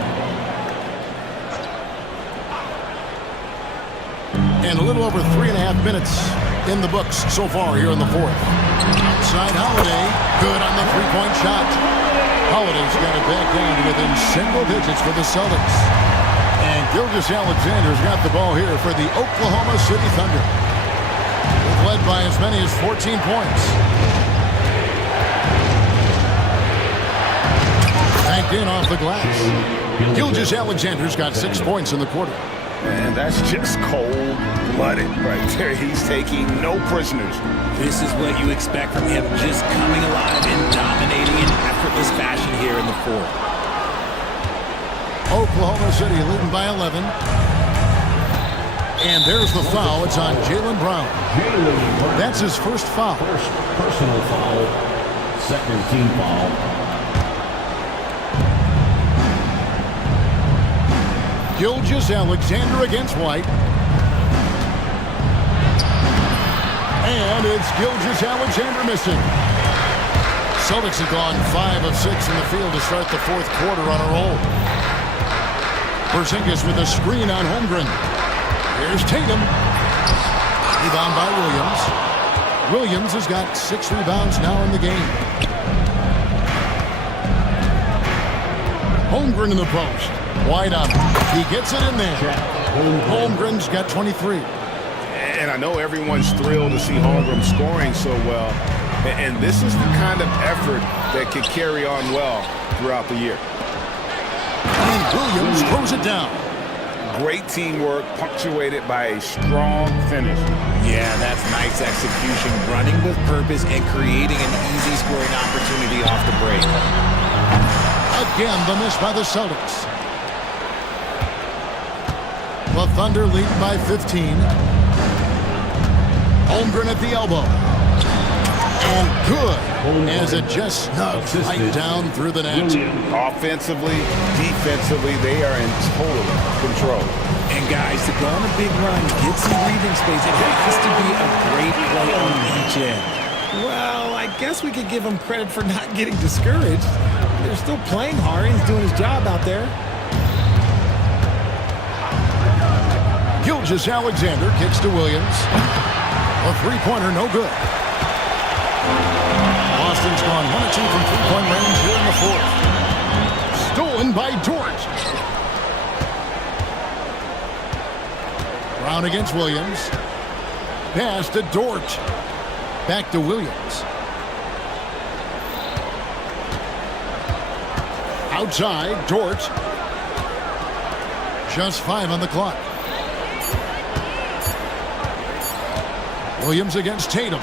And a little over 3.5 minutes in the books so far here in the 4th. Outside Holiday. Good on the three-point shot. Holiday's got it back down to within single digits for the Celtics. And Gilgeous-Alexander's got the ball here for the Oklahoma City Thunder. They've led by as many as 14 points. Banked in off the glass. Gilgeous-Alexander's got 6 points in the quarter. And that's just cold-blooded right there. He's taking no prisoners. This is what you expect from him, just coming alive and dominating in effortless fashion here in the fourth. Oklahoma City leading by 11. And there's the foul. It's on Jaylen Brown. That's his first foul. First personal foul, second team foul. Gilgeous-Alexander against White. And it's Gilgeous-Alexander missing. Celtics have gone 5 of 6 in the field to start the fourth quarter on a roll. Porzingis with a screen on Holmgren. Here's Tatum. Rebound by Williams. Williams has got 6 rebounds now in the game. Holmgren in the post. Wide up. He gets it in there. Holmgren's got 23. And I know everyone's thrilled to see Holmgren scoring so well. And this is the kind of effort that could carry on well throughout the year. And Williams throws it down. Great teamwork punctuated by a strong finish. Yeah, that's nice execution, running with purpose and creating an easy scoring opportunity off the break. Again, the miss by the Celtics. The Thunder lead by 15. Holmgren at the elbow. And good, as it just snugs right down through the net. Offensively, defensively, they are in total control. And guys, to go on a big run, get some breathing space, it has to be a great play on each end. Well, I guess we could give him credit for not getting discouraged. They're still playing hard. He's doing his job out there. Gilgeous-Alexander kicks to Williams. A three-pointer, no good. Boston's gone 1 of 2 from three-point range here in the fourth. Stolen by Dort. Brown against Williams. Pass to Dort. Back to Williams. Outside, Dort. Just 5 on the clock. Williams against Tatum.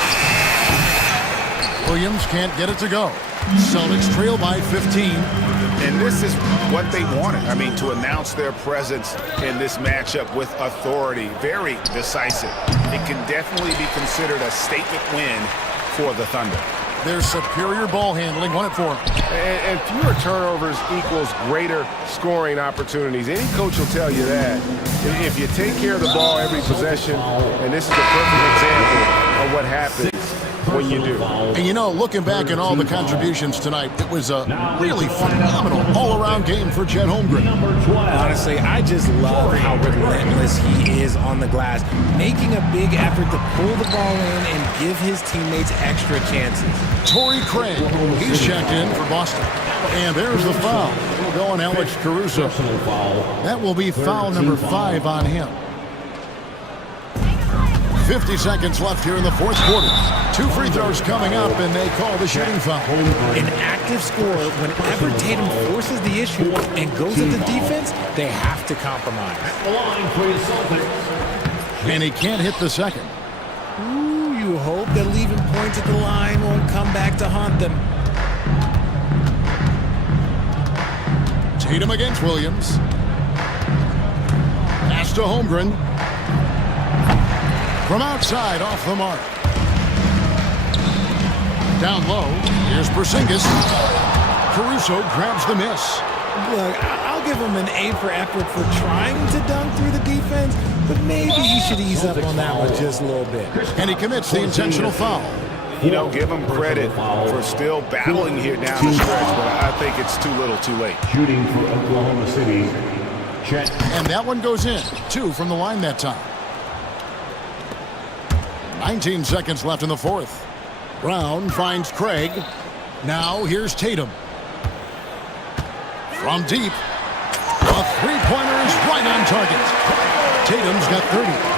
Williams can't get it to go. Celtics trail by 15. And this is what they wanted. I mean, to announce their presence in this matchup with authority. Very decisive. It can definitely be considered a statement win for the Thunder. Their superior ball handling won it for them. And fewer turnovers equals greater scoring opportunities. Any coach will tell you that. If you take care of the ball every possession, and this is a perfect example of what happens when you do. And you know, looking back at all the contributions tonight, it was a really phenomenal all-around game for Chet Holmgren. Honestly, I just love how relentless he is on the glass, making a big effort to pull the ball in and give his teammates extra chances. Torrey Craig, he's checked in for Boston. And there's the foul. We'll go on Alex Caruso. That will be foul number 5 on him. 50 seconds left here in the fourth quarter. 2 free throws coming up, and they call the shooting foul. An active scorer, whenever Tatum forces the issue and goes at the defense, they have to compromise. And he can't hit the second. Ooh, you hope that leaving points at the line won't come back to haunt them. Tatum against Williams. Pass to Holmgren. From outside, off the mark. Down low, here's Porzingis. Caruso grabs the miss. Look, I'll give him an A for effort for trying to dunk through the defense, but maybe he should ease up on that one just a little bit. And he commits the intentional foul. You know, give him credit for still battling here down the stretch, but I think it's too little too late. Shooting for Oklahoma City, Chet. And that one goes in. 2 from the line that time. 19 seconds left in the fourth. Brown finds Craig. Now here's Tatum. From deep. A three-pointer is right on target. Tatum's got 30.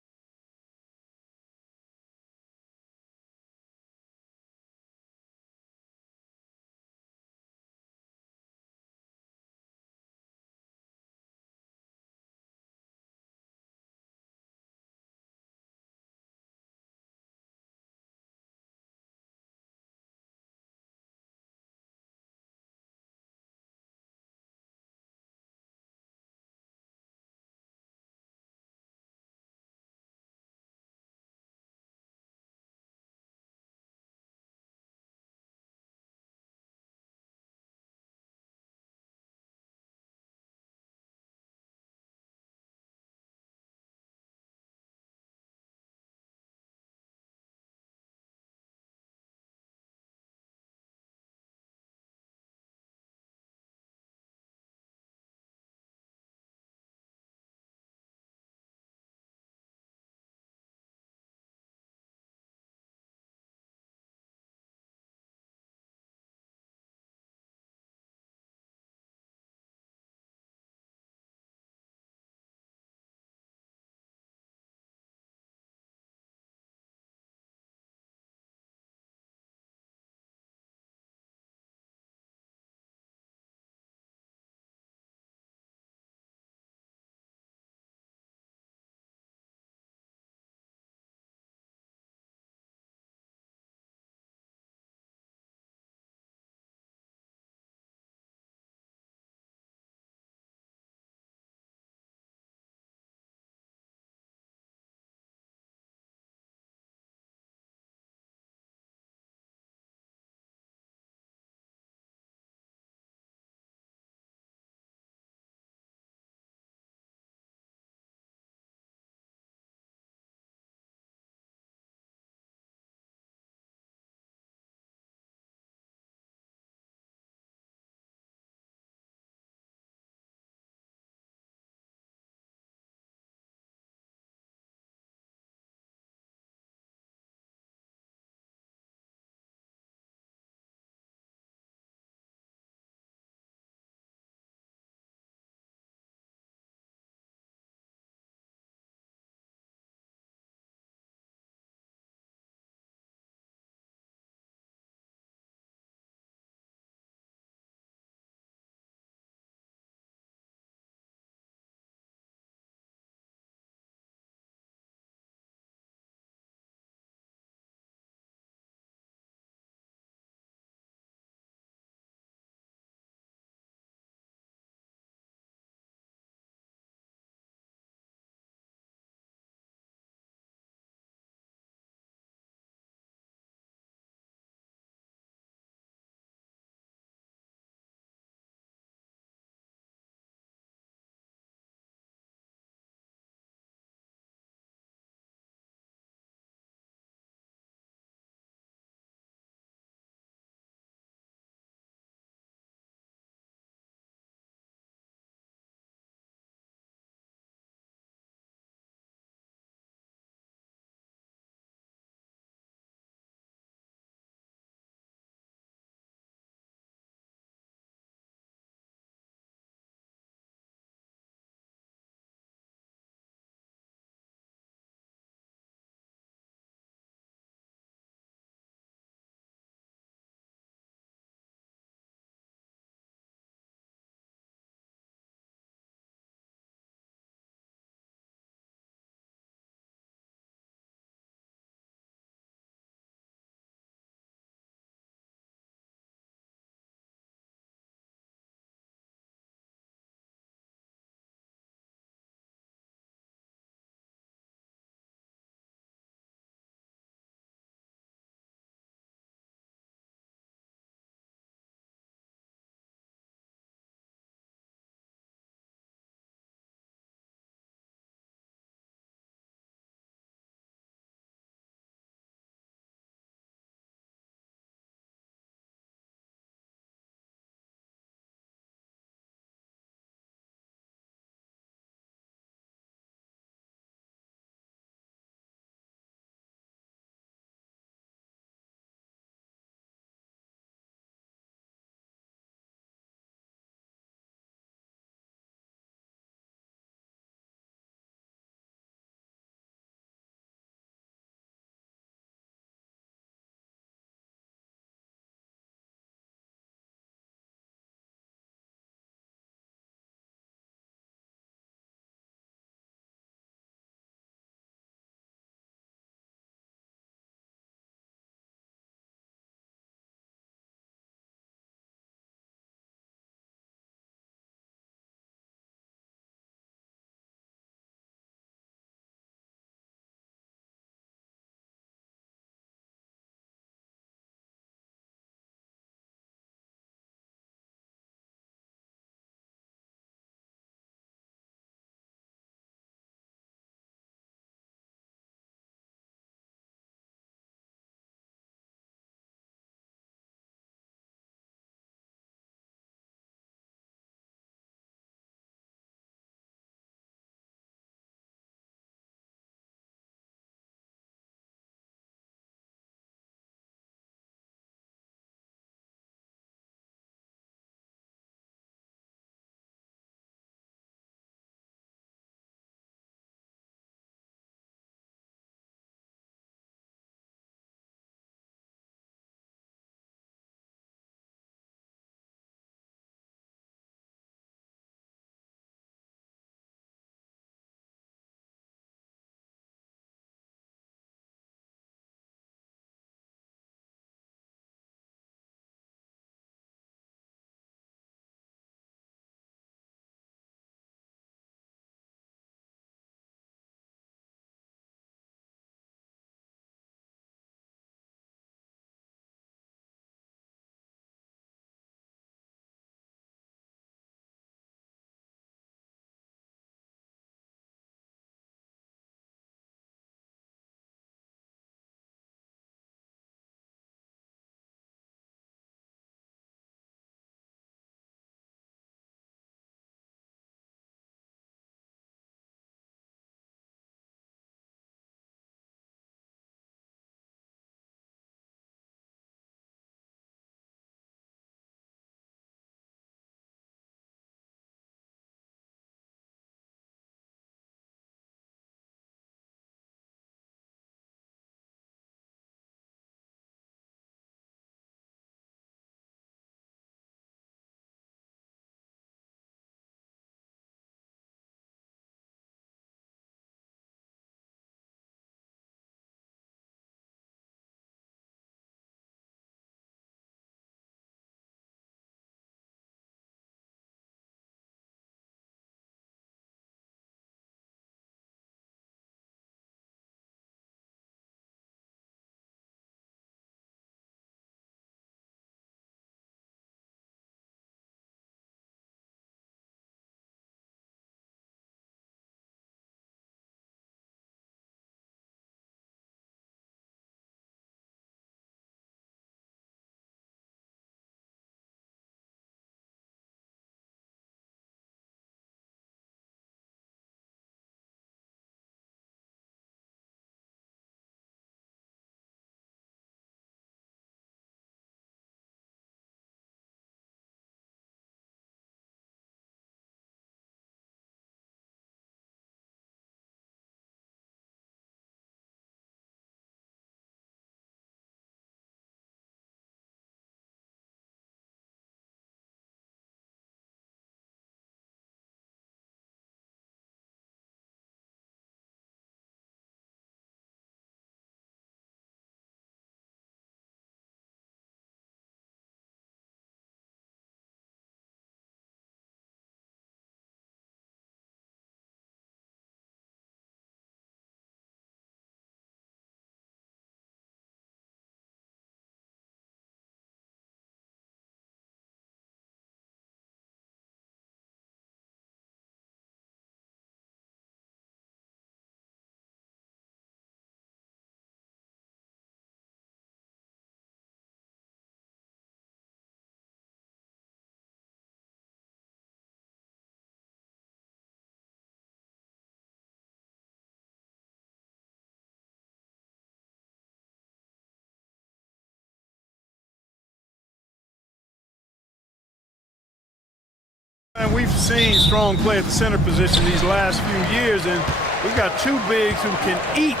And we've seen strong play at the center position these last few years, and we've got two bigs who can each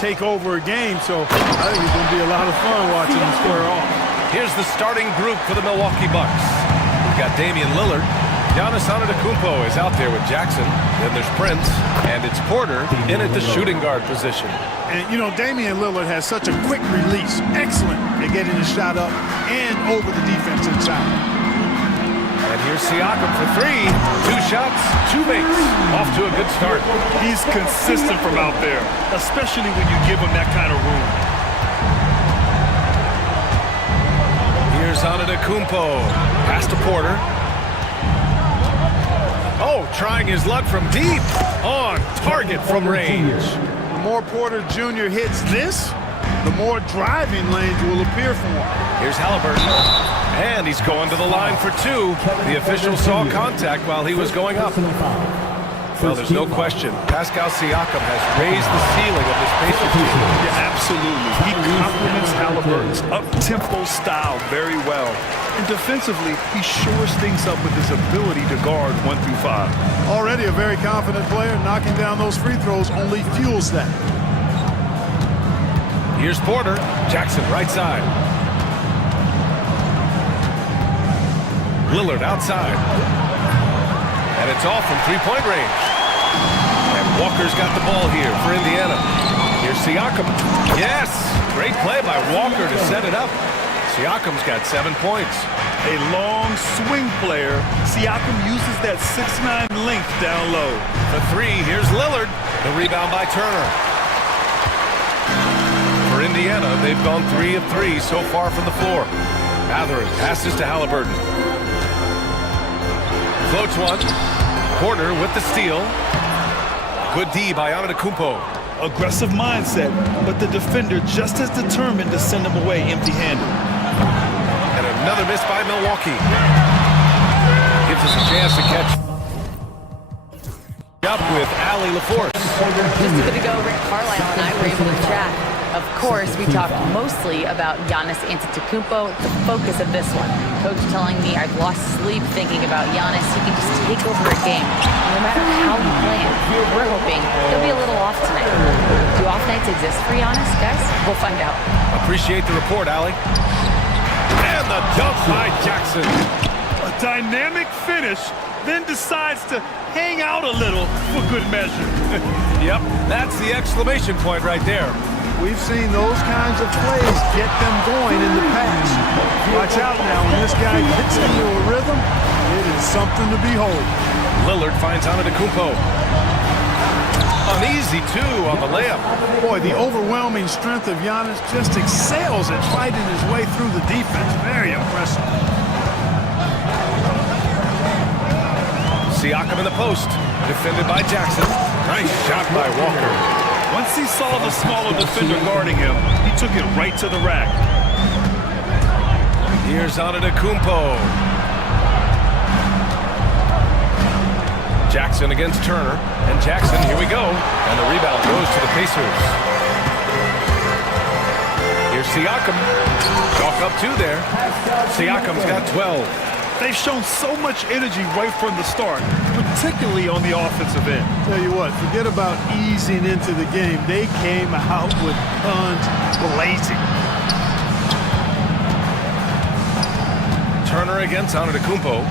take over a game, so I think it's going to be a lot of fun watching them square off. Here's the starting group for the Milwaukee Bucks. We've got Damian Lillard. Giannis Antetokounmpo is out there with Jackson. Then there's Prince, and it's Porter in at the shooting guard position. And, you know, Damian Lillard has such a quick release. Excellent at getting the shot up and over the defense inside. And here's Siakam for three. 2 shots, 2 makes. Off to a good start. He's consistent from out there, especially when you give him that kind of room. Here's Antetokounmpo. Pass to Porter. Oh, trying his luck from deep. On target from range. The more Porter Jr. hits this, the more driving lanes will appear for him. Here's Halliburton. And he's going to the line for 2. The official saw contact while he was going up. Well, there's no question. Pascal Siakam has raised the ceiling of this Pacers team. Yeah, absolutely. He complements Halliburton's up-tempo style very well. And defensively, he shores things up with his ability to guard 1 through 5. Already a very confident player. Knocking down those free throws only fuels that. Here's Porter. Jackson right side. Lillard outside. And it's off from three-point range. And Walker's got the ball here for Indiana. Here's Siakam. Yes! Great play by Walker to set it up. Siakam's got 7 points. A long swing player, Siakam uses that 6'9" length down low. For 3, here's Lillard. The rebound by Turner. For Indiana, they've gone 3 of 3 so far from the floor. Mathurin passes to Halliburton. Floats one. Porter with the steal. Good D by Antetokounmpo. Aggressive mindset, but the defender just as determined to send him away empty-handed. And another miss by Milwaukee. Gives us a chance to catch up with Allie LaForce. Just a bit ago, Rick Carlisle and I were able to chat. Of course, we talked mostly about Giannis Antetokounmpo, the focus of this one. Coach telling me I've lost sleep thinking about Giannis. He can just take over a game, no matter how you play it. We're hoping he'll be a little off tonight. Do off nights exist for Giannis, guys? We'll find out. Appreciate the report, Allie. And the dunk by Jackson. A dynamic finish, then decides to hang out a little for good measure. Yep, that's the exclamation point right there. We've seen those kinds of plays get them going in the past. Watch out now, when this guy gets into a rhythm, it is something to behold. Lillard finds Antetokounmpo. An easy 2 on the layup. Boy, the overwhelming strength of Giannis just excels at fighting his way through the defense. Very impressive. Siakam in the post. Defended by Jackson. Nice shot by Walker. Once he saw the smaller defender guarding him, he took it right to the rack. Here's Antetokounmpo. Jackson against Turner. And Jackson, here we go. And the rebound goes to the Pacers. Here's Siakam. Chalk up 2 there. Siakam's got 12. They've shown so much energy right from the start, particularly on the offensive end. Tell you what, forget about easing into the game. They came out with guns blazing. Turner against Antetokounmpo.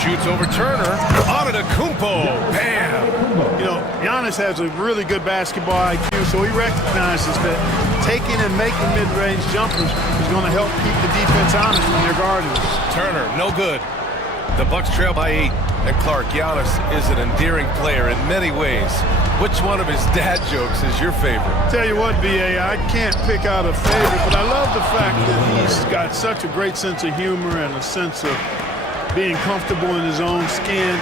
Shoots over Turner. Antetokounmpo. Bam! You know, Giannis has a really good basketball IQ, so he recognizes that taking and making mid-range jumpers is going to help keep the defense honest when you're guarding. Turner, no good. The Bucks trail by 8. And Clark, Giannis is an endearing player in many ways. Which one of his dad jokes is your favorite? Tell you what, B.A., I can't pick out a favorite, but I love the fact that he's got such a great sense of humor and a sense of being comfortable in his own skin.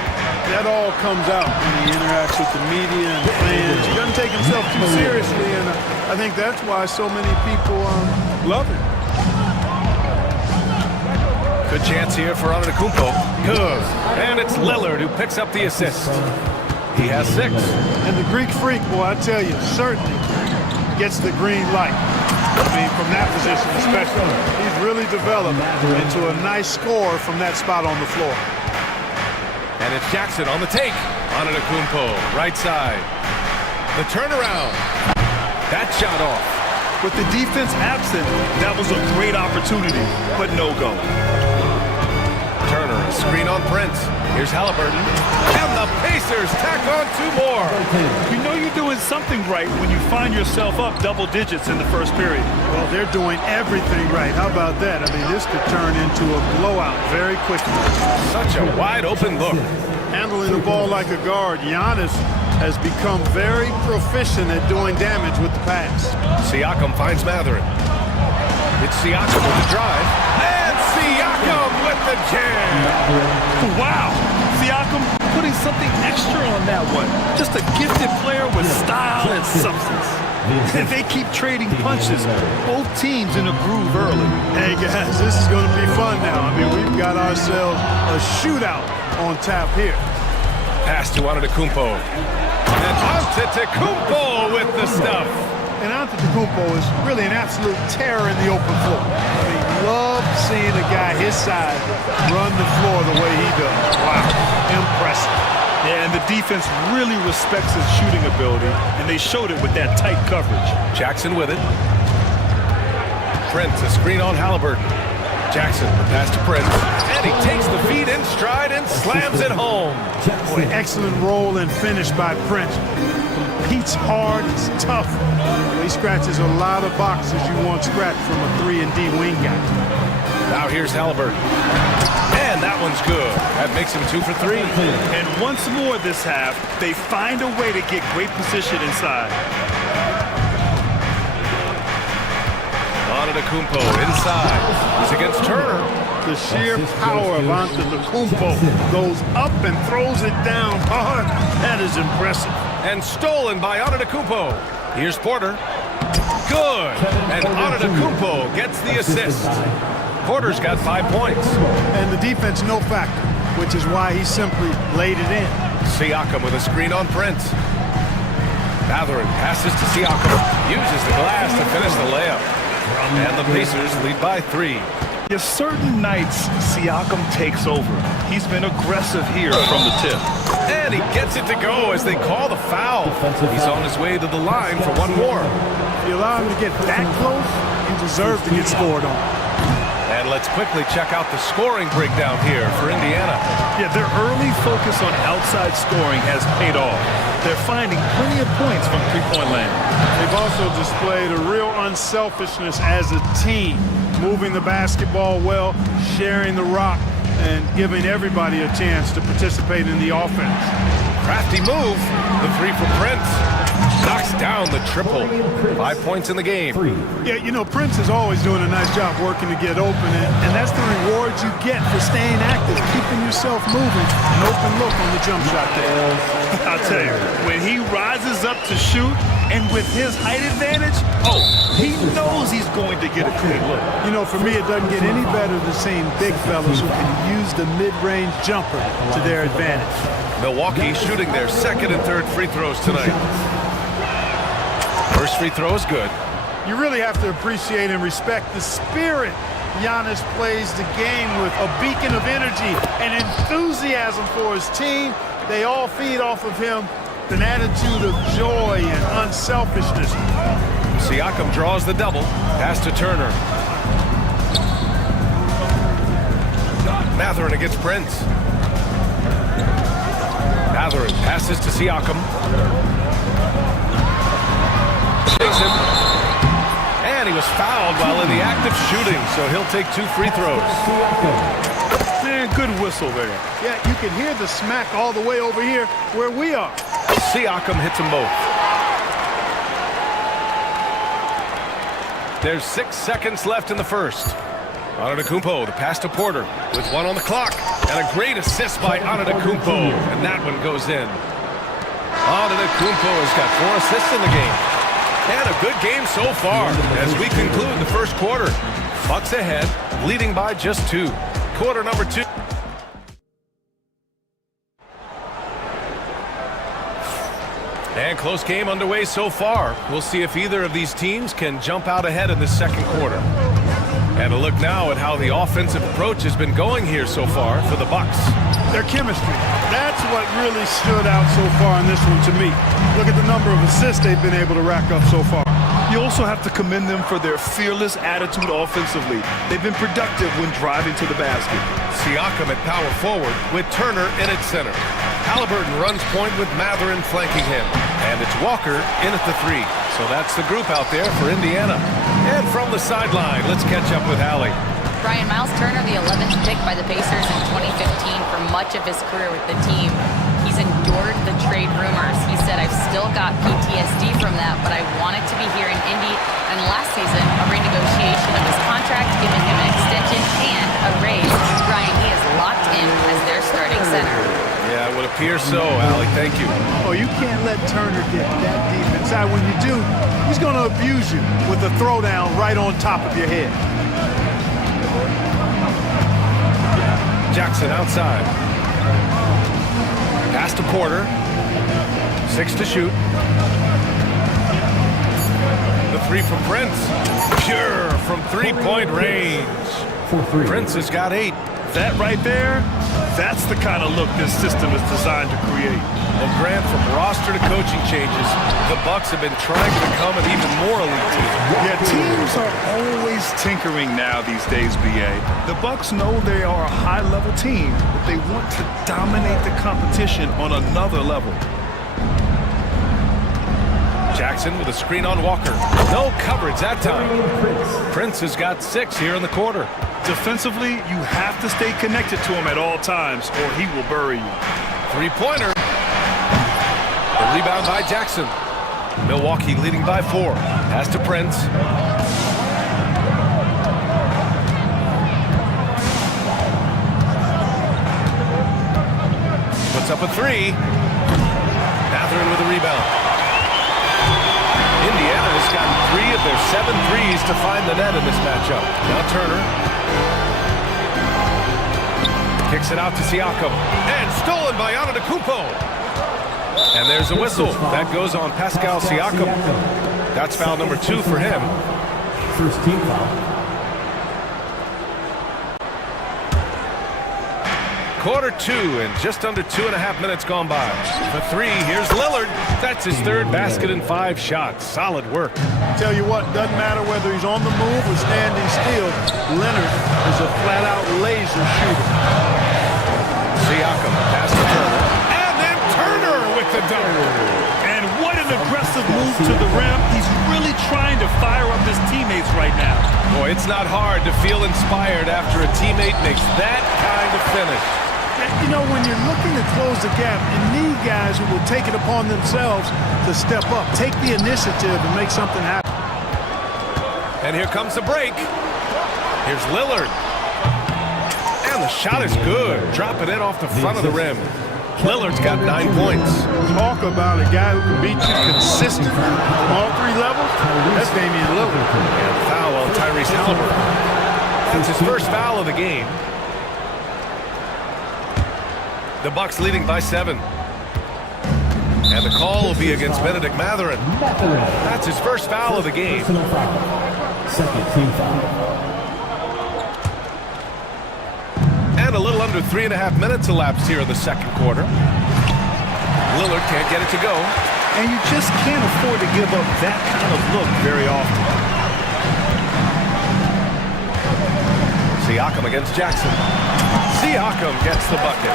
That all comes out when he interacts with the media and fans. He doesn't take himself too seriously, and I think that's why so many people love him. Good chance here for Antetokounmpo. Good. And it's Lillard who picks up the assist. He has 6. And the Greek Freak, boy, I tell you, certainly gets the green light. I mean, from that position especially. He's really developed into a nice scorer from that spot on the floor. And it's Jackson on the take. Antetokounmpo, right side. The turnaround. That shot off. With the defense absent, that was a great opportunity, but no go. Turner, screen on Prince. Here's Halliburton. And the Pacers tack on 2 more. You know you're doing something right when you find yourself up double digits in the first period. Well, they're doing everything right. How about that? I mean, this could turn into a blowout very quickly. Such a wide open look. Handling the ball like a guard, Giannis has become very proficient at doing damage with the pass. Siakam finds Matherin. It's Siakam with the drive. And Siakam with the jam. Wow! Siakam putting something extra on that one. Just a gifted player with style and substance. And they keep trading punches. Both teams in a groove early. Hey guys, this is going to be fun now. I mean, we've got ourselves a shootout on tap here. Pass to Antetokounmpo. And Antetokounmpo with the stuff. And Antetokounmpo is really an absolute terror in the open floor. I mean, love seeing a guy his size run the floor the way he does. Wow, impressive. Yeah, and the defense really respects his shooting ability, and they showed it with that tight coverage. Jackson with it. Prince, a screen on Halliburton. Jackson, the pass to Prince. And he takes the feed in stride and slams it home. Boy, excellent roll and finish by Prince. Competes hard, he's tough. He scratches a lot of boxes you want scratched from a 3-and-D wing guy. Now here's Halliburton. And that one's good. That makes him 2 for 3. And once more this half, they find a way to get great position inside. Antetokounmpo inside. He's against Turner. The sheer power of Antetokounmpo goes up and throws it down hard. That is impressive. And stolen by Antetokounmpo. Here's Porter. Good. And Antetokounmpo gets the assist. Porter's got 5 points. And the defense no factor, which is why he simply laid it in. Siakam with a screen on Prince. Matherin passes to Siakam. Uses the glass to finish the layup. And the Pacers lead by 3. Yes, certain nights, Siakam takes over. He's been aggressive here from the tip. And he gets it to go as they call the foul. He's on his way to the line for 1 more. If you allow him to get that close, you deserve to get scored on. And let's quickly check out the scoring breakdown here for Indiana. Yeah, their early focus on outside scoring has paid off. They're finding plenty of points from three-point land. They've also displayed a real unselfishness as a team, moving the basketball well, sharing the rock, and giving everybody a chance to participate in the offense. Crafty move. The 3 for Prince. Knocks down the triple. 5 points in the game. Yeah, you know, Prince is always doing a nice job working to get open, and that's the reward you get for staying active, keeping yourself moving. An open look on the jump shot there. I'll tell you, when he rises up to shoot, and with his height advantage, he knows he's going to get a clean look. You know, for me, it doesn't get any better than seeing big fellas who can use the mid-range jumper to their advantage. Milwaukee shooting their 2nd and 3rd free throws tonight. First free throw is good. You really have to appreciate and respect the spirit Giannis plays the game with, a beacon of energy and enthusiasm for his team. They all feed off of him, an attitude of joy and unselfishness. Siakam draws the double. Pass to Turner. Matherin against Prince. Matherin passes to Siakam. Takes him. And he was fouled while in the act of shooting, so he'll take 2 free throws. Man, good whistle there. Yeah, you can hear the smack all the way over here where we are. Siakam hits them both. There's 6 seconds left in the first. Antetokounmpo, the pass to Porter with 1 on the clock. And a great assist by Antetokounmpo. And that one goes in. Antetokounmpo has got 4 assists in the game. And a good game so far as we conclude the first quarter. Bucks ahead, leading by just 2. Quarter number 2. And close game underway so far. We'll see if either of these teams can jump out ahead in the second quarter. And a look now at how the offensive approach has been going here so far for the Bucks. Their chemistry. That's what really stood out so far in this one to me. Look at the number of assists they've been able to rack up so far. You also have to commend them for their fearless attitude offensively. They've been productive when driving to the basket. Siakam at power forward with Turner in at center. Halliburton runs point with Matherin flanking him. And it's Walker in at the three. So that's the group out there for Indiana. And from the sideline, let's catch up with Allie. Brian, Miles Turner, the 11th pick by the Pacers in 2015 for much of his career with the team. He's endured the trade rumors. He said, I've still got PTSD from that, but I want it to be here in Indy. And last season, a renegotiation of his contract, giving him an extension and a raise. Brian, he is locked in as their starting center. Yeah, it would appear so, Allie. Thank you. Oh, you can't let Turner get that deep inside. When you do, he's going to abuse you with a throwdown right on top of your head. Jackson outside. Pass to Porter. 6 to shoot. The three from Prince. Pure from three-point range. Prince has got 8. That right there, that's the kind of look this system is designed to create. Well, Grant, from roster to coaching changes, the Bucks have been trying to become an even more elite team. Yeah, teams are always tinkering now these days, BA. The Bucks know they are a high-level team, but they want to dominate the competition on another level. Jackson with a screen on Walker. No coverage that time. Prince has got 6 here in the quarter. Defensively, you have to stay connected to him at all times, or he will bury you. Three-pointer. The rebound by Jackson. Milwaukee leading by 4. Pass to Prince. Puts up a 3. Matherin with a rebound. Indiana has gotten 3 of their 7 threes to find the net in this matchup. Now Turner. Kicks it out to Siakam. And stolen by Antetokounmpo. And there's a whistle. That goes on Pascal Siakam. That's foul number 2 for him. First team foul. Quarter 2 and just under 2.5 minutes gone by. For 3, here's Lillard. That's his 3rd basket in 5 shots. Solid work. Tell you what, doesn't matter whether he's on the move or standing still, Leonard is a flat-out laser shooter. Siakam, pass to Turner. And then Turner with the dunk. And what an aggressive move to the rim. He's really trying to fire up his teammates right now. Boy, it's not hard to feel inspired after a teammate makes that kind of finish. You know, when you're looking to close the gap, you need guys who will take it upon themselves to step up, take the initiative, and make something happen. And here comes the break. Here's Lillard. And the shot is good. Dropping it off the front of the rim. Lillard's got 9 points. Talk about a guy who can beat you consistent from all 3 levels. That's Damian Lillard. And foul on Tyrese Halliburton. That's his first foul of the game. The Bucks leading by 7. And the call will be against Benedict Matherin. That's his first foul of the game. Second team foul. And a little under 3.5 minutes elapsed here in the second quarter. Lillard can't get it to go. And you just can't afford to give up that kind of look very often. Siakam against Jackson. Siakam gets the bucket.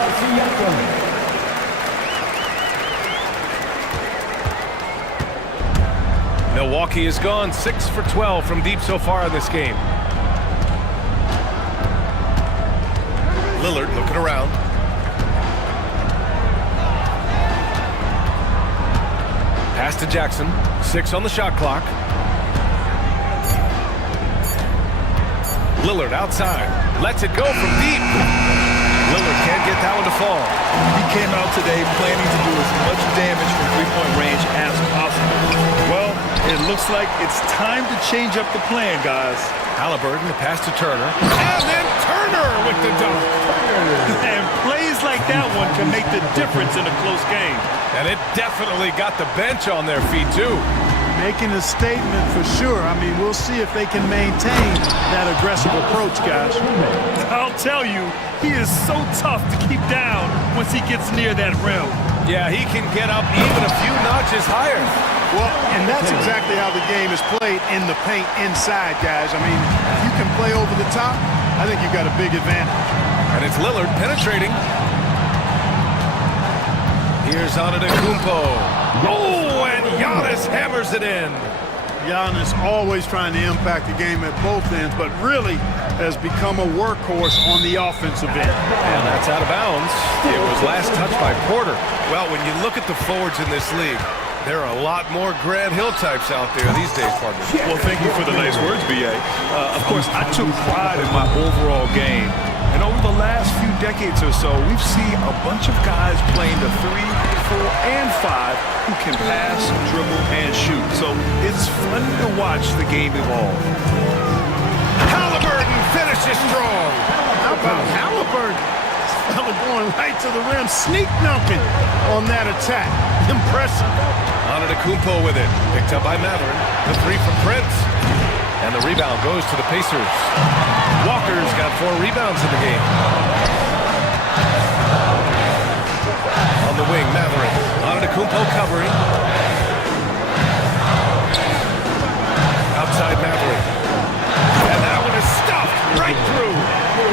Milwaukee has gone 6 for 12 from deep so far in this game. Lillard looking around. Pass to Jackson. 6 on the shot clock. Lillard outside. Lets it go from deep. Lillard can't get that one to fall. He came out today planning to do as much damage from three-point range as possible. Well, it looks like it's time to change up the plan, guys. Halliburton, the pass to Turner. And then Turner with the dunk. And plays like that one can make the difference in a close game. And it definitely got the bench on their feet, too. Making a statement for sure. I mean, we'll see if they can maintain that aggressive approach, guys. I'll tell you, he is so tough to keep down once he gets near that rim. Yeah, he can get up even a few notches higher. Well, and that's exactly how the game is played in the paint inside, guys. I mean, if you can play over the top, I think you've got a big advantage. And it's Lillard penetrating. Here's Antetokounmpo. Oh, and Giannis hammers it in. Giannis always trying to impact the game at both ends, but really has become a workhorse on the offensive end. And that's out of bounds. It was last touched by Porter. Well, when you look at the forwards in this league, there are a lot more Grant Hill types out there these days, partner. Well, thank you for the nice words, B.A. Of course, I took pride in my overall game. And over the last few decades or so, we've seen a bunch of guys playing the 3, 4, and 5 who can pass, dribble, and shoot. So it's fun to watch the game evolve. Halliburton finishes strong. How about Halliburton? Fella going right to the rim, sneak dunking on that attack. Impressive. Antetokounmpo with it. Picked up by Matherin. The three from Prince. And the rebound goes to the Pacers. Walker's got 4 rebounds in the game. On the wing, Matherin. Antetokounmpo covering. Outside Matherin. And that one is stuffed right through.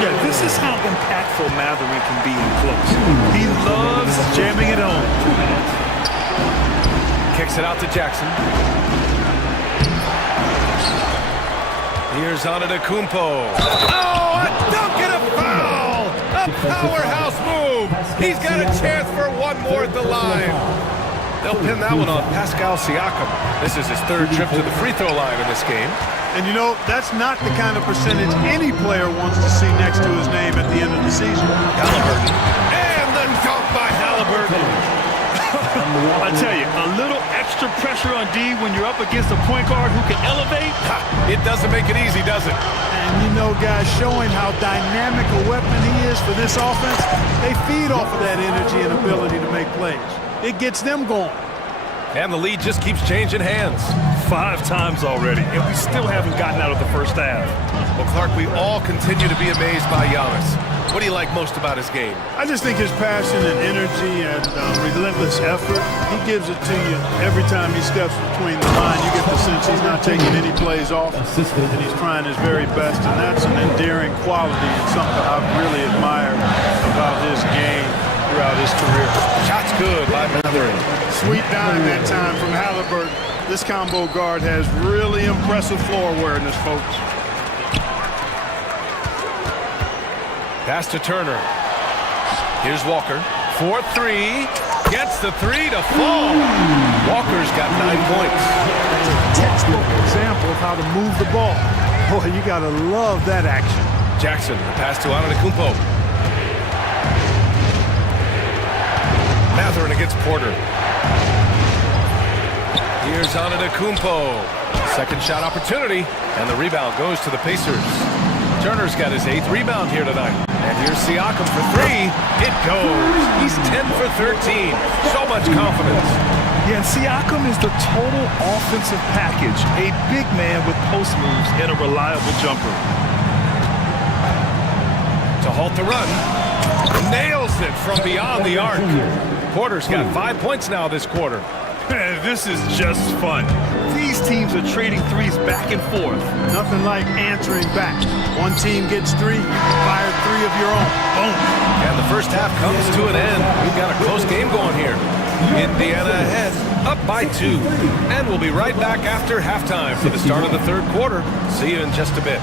Yeah, this is how impactful Matherin can be in close. He loves jamming it home. Kicks it out to Jackson. Here's Antetokounmpo. Oh, a dunk and a foul! A powerhouse move! He's got a chance for one more at the line. They'll pin that one on Pascal Siakam. This is his 3rd trip to the free throw line in this game. And you know, that's not the kind of percentage any player wants to see next to his name at the end of the season. Halliburton. And the dunk by Halliburton. I tell you, a little extra pressure on D when you're up against a point guard who can elevate. It doesn't make it easy, does it? And you know, guys, showing how dynamic a weapon he is for this offense, they feed off of that energy and ability to make plays. It gets them going. And the lead just keeps changing hands. 5 times already, and we still haven't gotten out of the first half. Well, Clark, we all continue to be amazed by Giannis. What do you like most about his game? I just think his passion and energy and relentless effort, he gives it to you every time he steps between the line. You get the sense he's not taking any plays off, and he's trying his very best, and that's an endearing quality and something I've really admired about his game throughout his career. Shot's good by Matherin. Sweet dime that time from Halliburton. This combo guard has really impressive floor awareness, folks. Pass to Turner. Here's Walker. 4-3. Gets the 3 to fall. Walker's got 9 points. That's a textbook example of how to move the ball. Boy, you got to love that action. Jackson, the pass to Antetokounmpo. Matherin against Porter. Here's Antetokounmpo. Second shot opportunity, and the rebound goes to the Pacers. Turner's got his 8th rebound here tonight. And here's Siakam for 3. It goes. He's 10 for 13. So much confidence. Yeah, and Siakam is the total offensive package. A big man with post moves and a reliable jumper. To halt the run. Nails it from beyond the arc. Porter's got 5 points now this quarter. This is just fun. These teams are trading threes back and forth. Nothing like answering back. One team gets 3, you fire 3 of your own. Boom. And the first half comes to an end. We've got a close game going here. Indiana ahead, up by 2. And we'll be right back after halftime for the start of the 3rd quarter. See you in just a bit.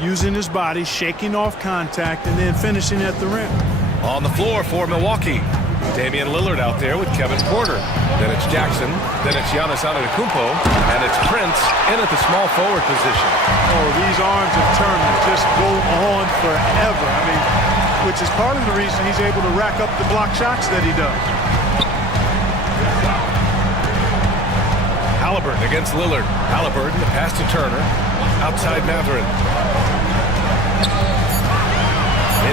using his body, shaking off contact, and then finishing at the rim. On the floor for Milwaukee, Damian Lillard out there with Kevin Porter. Then it's Jackson, then it's Giannis Antetokounmpo, and it's Prince in at the small forward position. Oh, these arms of Turner just go on forever. I mean, which is part of the reason he's able to rack up the block shots that he does. Halliburton against Lillard. Halliburton, the pass to Turner. Outside Matherin.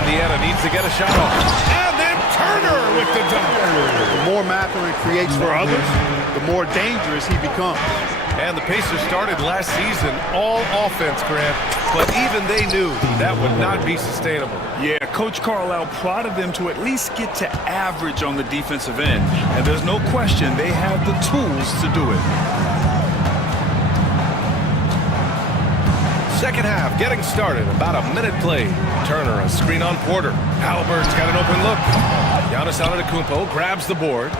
Indiana needs to get a shot off. And then Turner with the dunk. The more Matherin creates for others, the more dangerous he becomes. And the Pacers started last season all offense, Grant, but even they knew that would not be sustainable. Yeah, Coach Carlisle prodded them to at least get to average on the defensive end. And there's no question they have the tools to do it. Second half getting started, about a minute played. Turner, a screen on Porter. Halliburton's got an open look. Giannis Antetokounmpo grabs the board.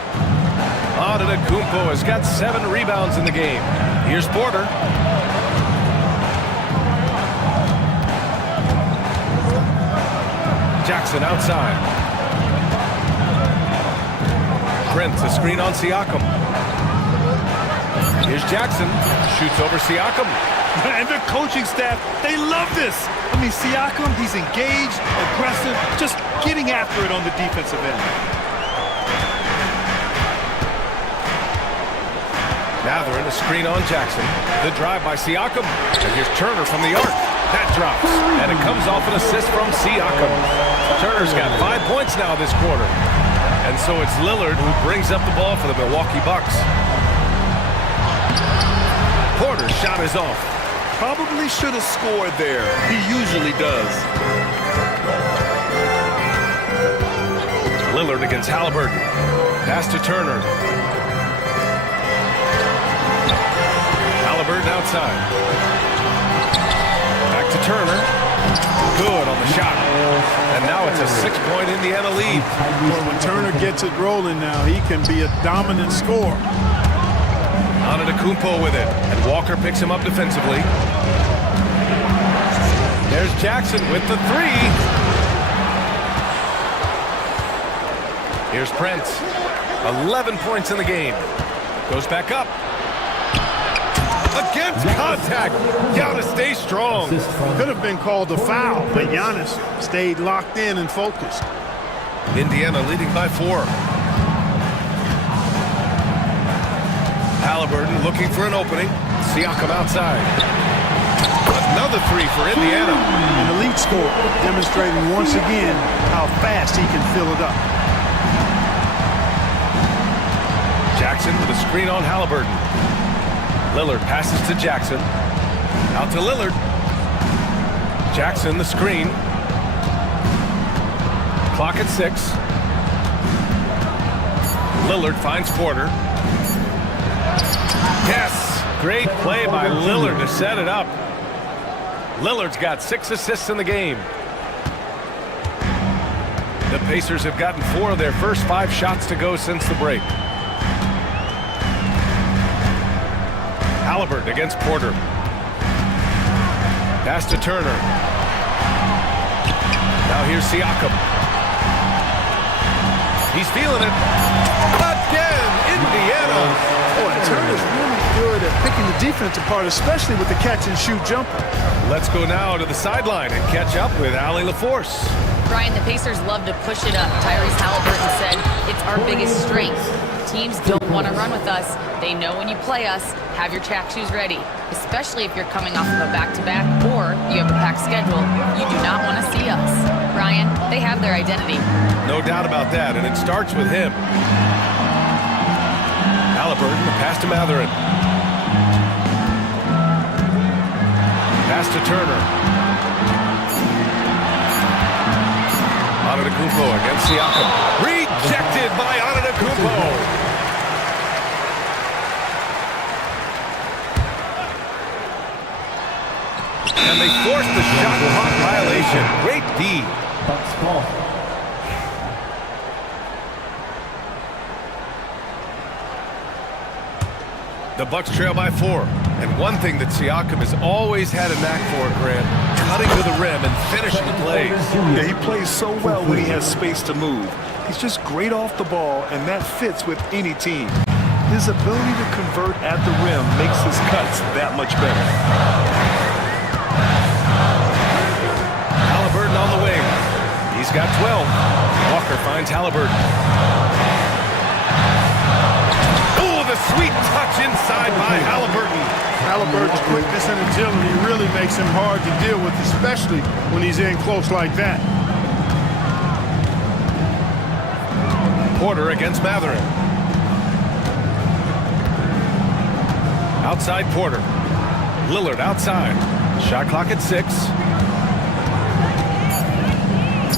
Antetokounmpo has got 7 rebounds in the game. Here's Porter. Jackson outside. Prince, a screen on Siakam. Here's Jackson. Shoots over Siakam. And the coaching staff, they love this. I mean, Siakam, he's engaged, aggressive, just getting after it on the defensive end. Matherin, a screen on Jackson. The drive by Siakam. And here's Turner from the arc. That drops. And it comes off an assist from Siakam. Turner's got 5 points now this quarter. And so it's Lillard who brings up the ball for the Milwaukee Bucks. Porter's shot is off. Probably should have scored there. He usually does. Lillard against Halliburton. Pass to Turner. Halliburton outside. Back to Turner. Good on the shot. And now it's a 6-point Indiana lead. Well, when Turner gets it rolling now, he can be a dominant scorer. Antetokounmpo with it, and Walker picks him up defensively. There's Jackson with the 3. Here's Prince. 11 points in the game. Goes back up. Against contact. Giannis stays strong. Could have been called a foul, but Giannis stayed locked in and focused. Indiana leading by 4. Halliburton looking for an opening. Siakam outside. Another 3 for Indiana. An elite score, demonstrating once again how fast he can fill it up. Jackson with a screen on Halliburton. Lillard passes to Jackson. Out to Lillard. Jackson the screen. Clock at 6. Lillard finds Porter. Yes! Great play by Lillard to set it up. Lillard's got 6 assists in the game. The Pacers have gotten 4 of their first 5 shots to go since the break. Halliburton against Porter. Pass to Turner. Now here's Siakam. He's feeling it. Again, Indiana. Oh, and Turner's really good at picking the defense apart, especially with the catch-and-shoot jumper. Let's go now to the sideline and catch up with Allie LaForce. Brian, the Pacers love to push it up. Tyrese Halliburton said it's our biggest strength. Teams don't want to run with us. They know when you play us, have your track shoes ready, especially if you're coming off of a back-to-back or you have a packed schedule. You do not want to see us. Brian, they have their identity. No doubt about that, and it starts with him. Halliburton, the pass to Matherin. Pass to Turner. Antetokounmpo against Siakam. Rejected by Antetokounmpo. And they forced the shot clock violation. Great D. Bucks ball. The Bucks trail by 4. And one thing that Siakam has always had a knack for, Grant, cutting to the rim and finishing the plays. Yeah, he plays so well when he has space to move. He's just great off the ball, and that fits with any team. His ability to convert at the rim makes his cuts that much better. Halliburton on the wing. He's got 12. Walker finds Halliburton. Oh, the sweet touch inside by Halliburton. Halliburton's quickness and agility really makes him hard to deal with, especially when he's in close like that. Porter against Matherin. Outside Porter. Lillard outside. Shot clock at 6.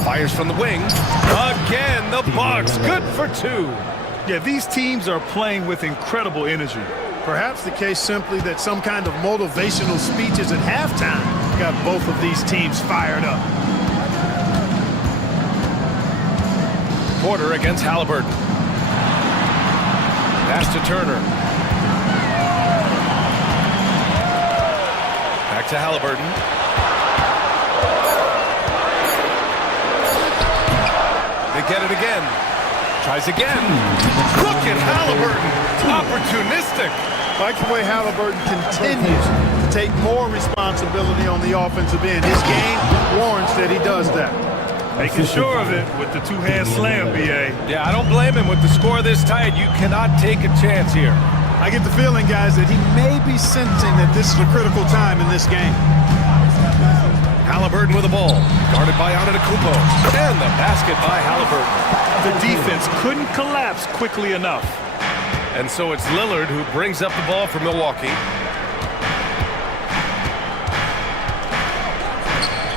Fires from the wing. Again, the Bucks. Good for 2. Yeah, these teams are playing with incredible energy. Perhaps the case simply that some kind of motivational speeches at halftime got both of these teams fired up. Porter against Halliburton. Pass to Turner. Back to Halliburton. They get it again. Tries again. Look at Halliburton. Opportunistic. Like the way Halliburton continues to take more responsibility on the offensive end. His game warrants that he does that. Making sure of it with the two-hand slam, B.A. Yeah, I don't blame him with the score this tight. You cannot take a chance here. I get the feeling, guys, that he may be sensing that this is a critical time in this game. Halliburton with the ball. Guarded by Antetokounmpo. And the basket by Halliburton. The defense couldn't collapse quickly enough. And so it's Lillard who brings up the ball for Milwaukee.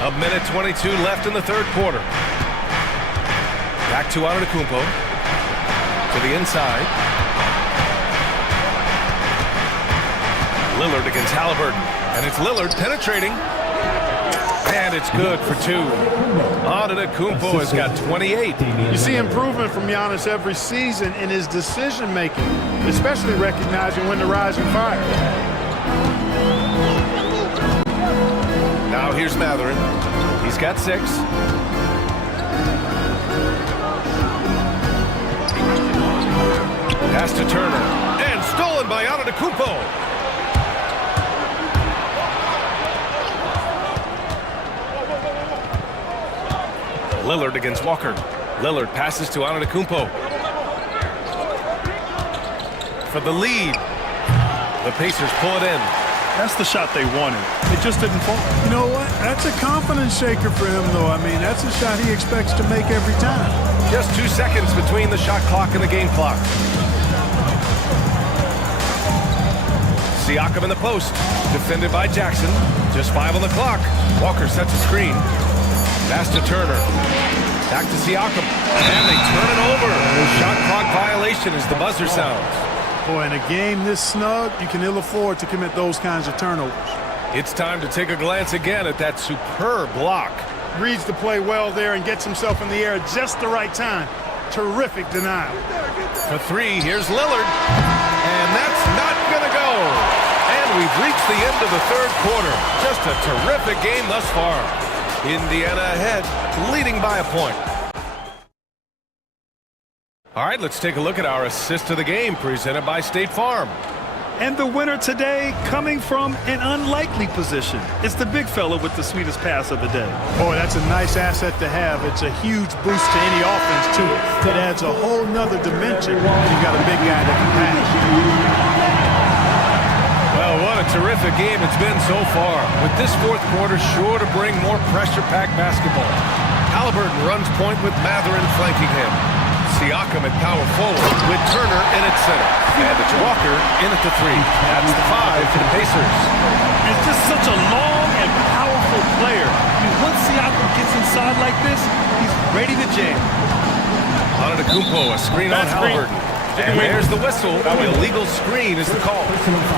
A minute 22 left in the third quarter. Back to Antetokounmpo. To the inside. Lillard against Halliburton. And it's Lillard penetrating. And it's good for 2. Antetokounmpo has got 28. You see improvement from Giannis every season in his decision-making, especially recognizing when to rise and fire. Now here's Matherin. He's got 6. Pass to Turner. And stolen by Antetokounmpo. Lillard against Walker. Lillard passes to Antetokounmpo. For the lead. The Pacers pull it in. That's the shot they wanted. It just didn't fall. You know what? That's a confidence shaker for him, though. I mean, that's a shot he expects to make every time. Just 2 seconds between the shot clock and the game clock. Siakam in the post. Defended by Jackson. Just 5 on the clock. Walker sets a screen. Pass to Turner. Back to Siakam. And they turn it over. Shot clock violation as the buzzer sounds. Boy, in a game this snug, you can ill afford to commit those kinds of turnovers. It's time to take a glance again at that superb block. Reads the play well there and gets himself in the air at just the right time. Terrific denial. For 3, here's Lillard. And that's not going to go. And we've reached the end of the third quarter. Just a terrific game thus far. Indiana ahead, leading by a point. All right, let's take a look at our assist of the game presented by State Farm. And the winner today coming from an unlikely position. It's the big fella with the sweetest pass of the day. Boy, that's a nice asset to have. It's a huge boost to any offense, too. It adds a whole nother dimension when you've got a big guy that can pass. Well, what a terrific game it's been so far. With this fourth quarter sure to bring more pressure-packed basketball. Halliburton runs point with Matherin flanking him. Siakam at power forward with Turner in at center. And it's Walker in at the 3. That's the 5 for the Pacers. It's just such a long and powerful player. I mean, once Siakam gets inside like this, he's ready to jam. Antetokounmpo, a screen on Halliburton. And there's the whistle. Illegal screen is the call.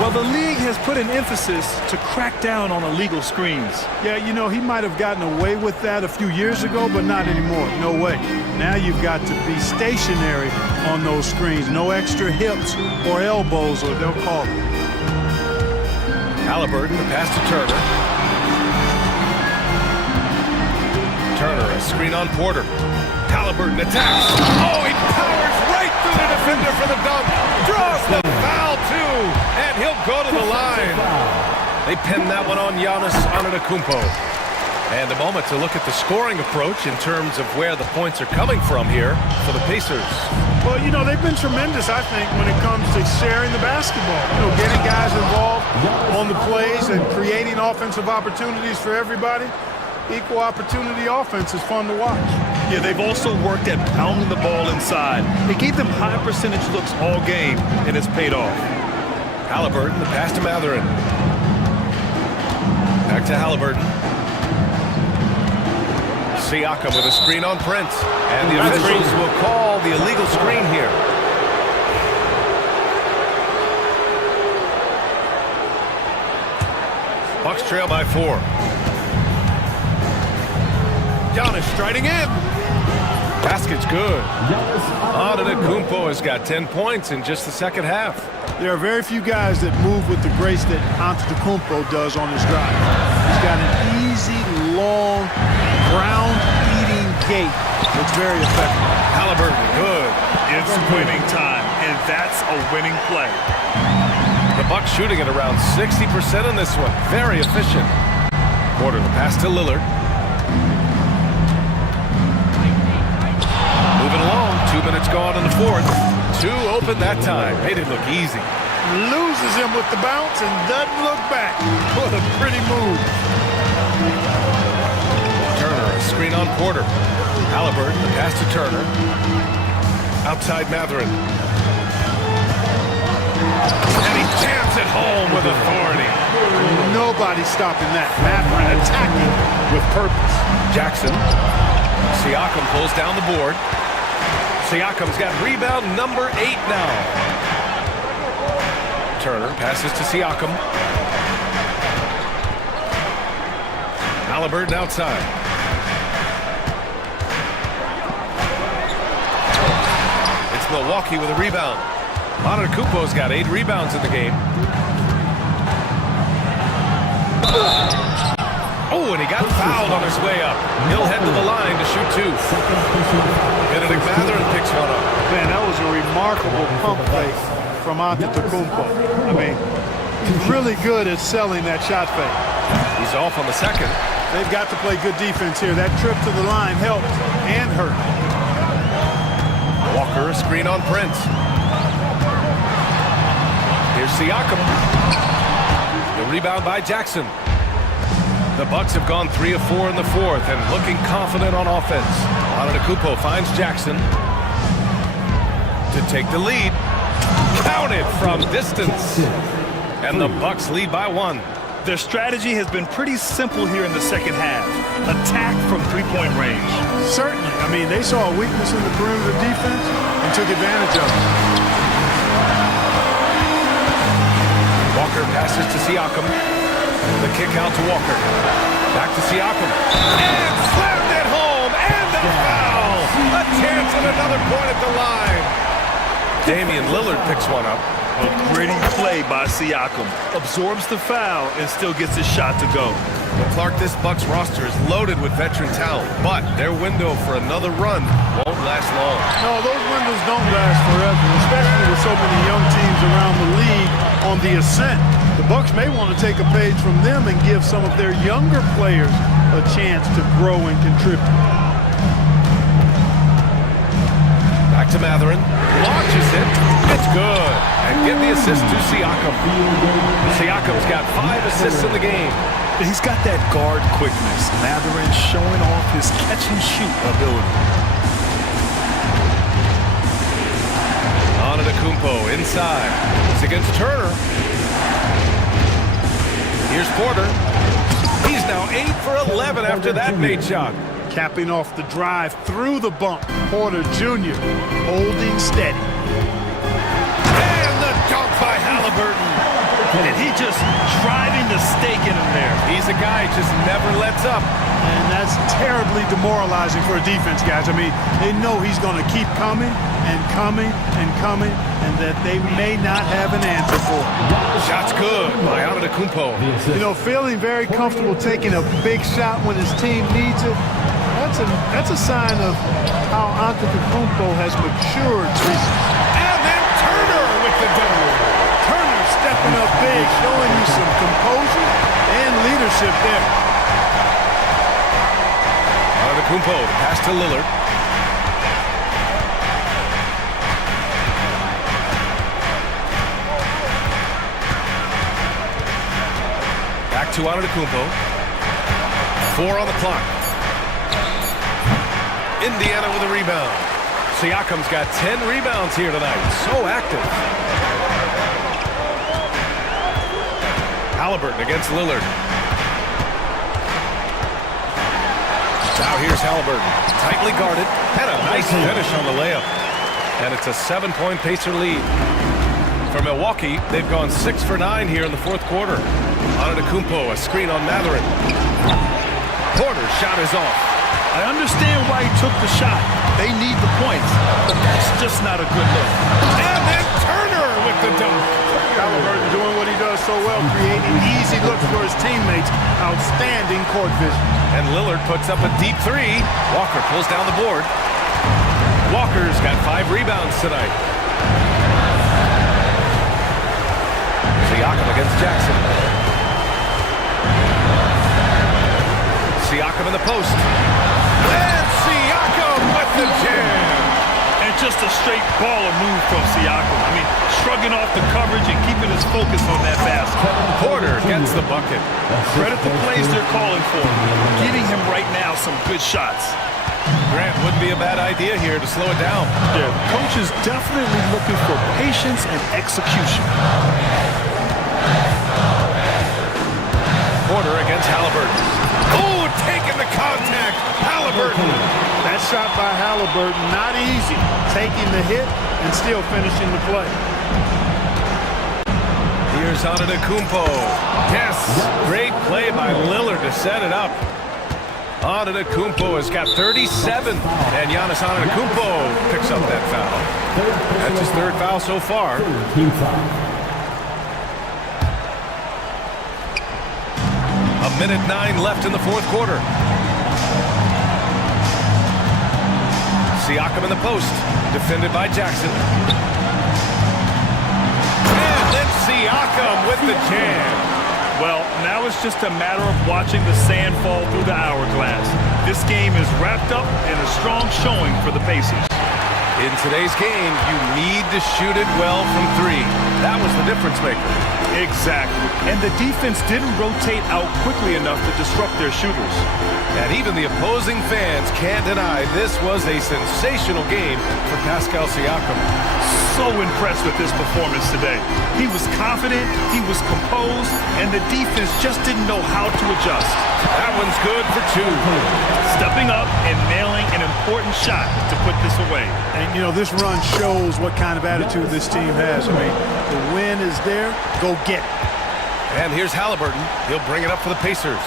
Well, the league has put an emphasis to crack down on illegal screens. Yeah, you know, he might have gotten away with that a few years ago, but not anymore. No way. Now you've got to be stationary on those screens. No extra hips or elbows, or they'll call it. Halliburton, the pass to Turner. Turner, a screen on Porter. Halliburton attacks. Oh, he powers right through the defender for the dunk. Draws the foul, too. And he'll go to the line. They pin that one on Giannis Antetokounmpo. And a moment to look at the scoring approach in terms of where the points are coming from here for the Pacers. Well, you know, they've been tremendous, I think, when it comes to sharing the basketball. You know, getting guys involved on the plays and creating offensive opportunities for everybody. Equal opportunity offense is fun to watch. Yeah, they've also worked at pounding the ball inside. They gave them high percentage looks all game, and it's paid off. Halliburton, the pass to Mathurin. Back to Halliburton. Siakam with a screen on Prince. And the officials will call the illegal screen here. Bucks trail by 4. Giannis striding in. Basket's good. Antetokounmpo has got 10 points in just the second half. There are very few guys that move with the grace that Antetokounmpo does on his drive. He's got an easy, long, ground-eating gait that's very effective. Halliburton, good. It's winning time, and that's a winning play. The Bucks shooting at around 60% in this one. Very efficient. Porter, the pass to Lillard. Moving along, 2 minutes gone in the fourth. 2 open that time. Made it look easy. Loses him with the bounce and doesn't look back. What a pretty move. Turner, a screen on Porter. Halliburton, the pass to Turner. Outside Mathurin. And he jams it home with authority. Nobody's stopping that. Mathurin attacking with purpose. Jackson. Siakam pulls down the board. Siakam's got rebound number 8 now. Turner passes to Siakam. Halliburton outside. It's Milwaukee with a rebound. Antetokounmpo's got 8 rebounds in the game. Oh, and he got fouled on his way up. He'll head to the line to shoot 2. Benedict Mathurin picks one up. Man, that was a remarkable pump fake from Antetokounmpo. I mean, he's really good at selling that shot fake. He's off on the second. They've got to play good defense here. That trip to the line helped and hurt. Walker, a screen on Prince. Here's Siakam. The rebound by Jackson. The Bucks have gone 3 of 4 in the fourth and looking confident on offense. Antetokounmpo finds Jackson to take the lead. Counted from distance. And the Bucks lead by 1. Their strategy has been pretty simple here in the second half. Attack from three-point range. Certainly. I mean, they saw a weakness in the perimeter defense and took advantage of it. Walker passes to Siakam. The kick out to Walker. Back to Siakam. And slammed it home. And the foul. A chance at another point at the line. Damian Lillard picks one up. A gritty play by Siakam. Absorbs the foul and still gets his shot to go. Well, Clark, this Bucks roster is loaded with veteran talent, but their window for another run won't last long. No, those windows don't last forever, especially with so many young teams around the league on the ascent. The Bucks may want to take a page from them and give some of their younger players a chance to grow and contribute. Back to Mathurin. Launches it. It's good. And give the assist to Siakam. Siakam's got 5 assists in the game. He's got that guard quickness. Mathurin showing off his catch-and-shoot ability. Antetokounmpo inside. It's against Turner. Here's Porter. He's now 8 for 11 after that made shot. Capping off the drive through the bump, Porter Jr. holding steady. And the dunk by Halliburton. And he just driving the stake in him there. He's a guy who just never lets up. And that's terribly demoralizing for a defense, guys. I mean, they know he's going to keep coming and coming and coming, and that they may not have an answer for it. Shot's good by Antetokounmpo. You know, feeling very comfortable taking a big shot when his team needs it, that's a sign of how Antetokounmpo has matured recently. And then Turner with the double. Turner stepping up big, showing you some composure and leadership there. Antetokounmpo, pass to Lillard. Back to Antetokounmpo. 4 on the clock. Indiana with a rebound. Siakam's got 10 rebounds here tonight. So active. Halliburton against Lillard. Now here's Halliburton. Tightly guarded. And a nice finish on the layup. And it's a 7-point Pacer lead. For Milwaukee, they've gone 6 for 9 here in the fourth quarter. Antetokounmpo, a screen on Matherin. Porter's shot is off. I understand why he took the shot. They need the points, but that's just not a good look. And then Turner with the dunk. Halliburton doing what he does so well, creating easy looks for his teammates. Outstanding court vision. And Lillard puts up a deep 3. Walker pulls down the board. Walker's got 5 rebounds tonight. Siakam against Jackson. Siakam in the post. And Siakam with the jam. And just a straight baller move from Siakam. I mean, shrugging off the coverage and keeping his focus on that basket. Porter gets the bucket. Credit the plays they're calling for. Getting him right now some good shots. Grant, wouldn't be a bad idea here to slow it down. Yeah, coach is definitely looking for patience and execution. Porter against Halliburton. Oh, taking the contact. Halliburton. That shot by Halliburton, not easy. Taking the hit and still finishing the play. Here's Antetokounmpo. Yes, great play by Lillard to set it up. Antetokounmpo has got 37, and Giannis Antetokounmpo picks up that foul. That's his 3rd foul so far. A minute 9 left in the fourth quarter. Siakam in the post, defended by Jackson. And then Siakam with the jam. Well, now it's just a matter of watching the sand fall through the hourglass. This game is wrapped up in a strong showing for the Pacers. In today's game, you need to shoot it well from 3. That was the difference maker. Exactly. And the defense didn't rotate out quickly enough to disrupt their shooters. And even the opposing fans can't deny this was a sensational game for Pascal Siakam. So impressed with his performance today. He was confident, he was composed, and the defense just didn't know how to adjust. That one's good for 2. Stepping up and nailing an important shot to put this away. And, you know, this run shows what kind of attitude this team has. I mean, the win is there. Go get it. And here's Halliburton. He'll bring it up for the Pacers.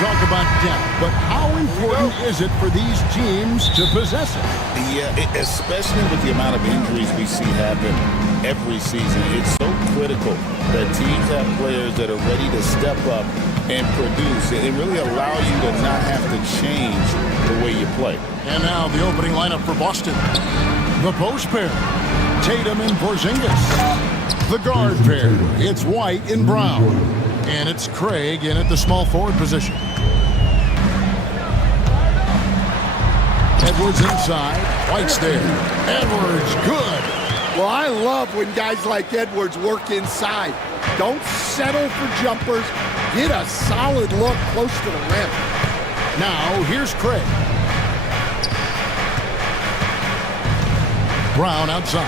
talk about depth, but how important is it for these teams to possess it? Yeah, especially with the amount of injuries we see happen every season. It's so critical that teams have players that are ready to step up and produce. It really allow you to not have to change the way you play. And now the opening lineup for Boston. The post pair, Tatum and Porzingis. The guard pair, it's White and Brown. And it's Craig in at the small forward position. Edwards inside, White's there. Edwards, good. Well, I love when guys like Edwards work inside. Don't settle for jumpers. Get a solid look close to the rim. Now, here's Craig. Brown outside.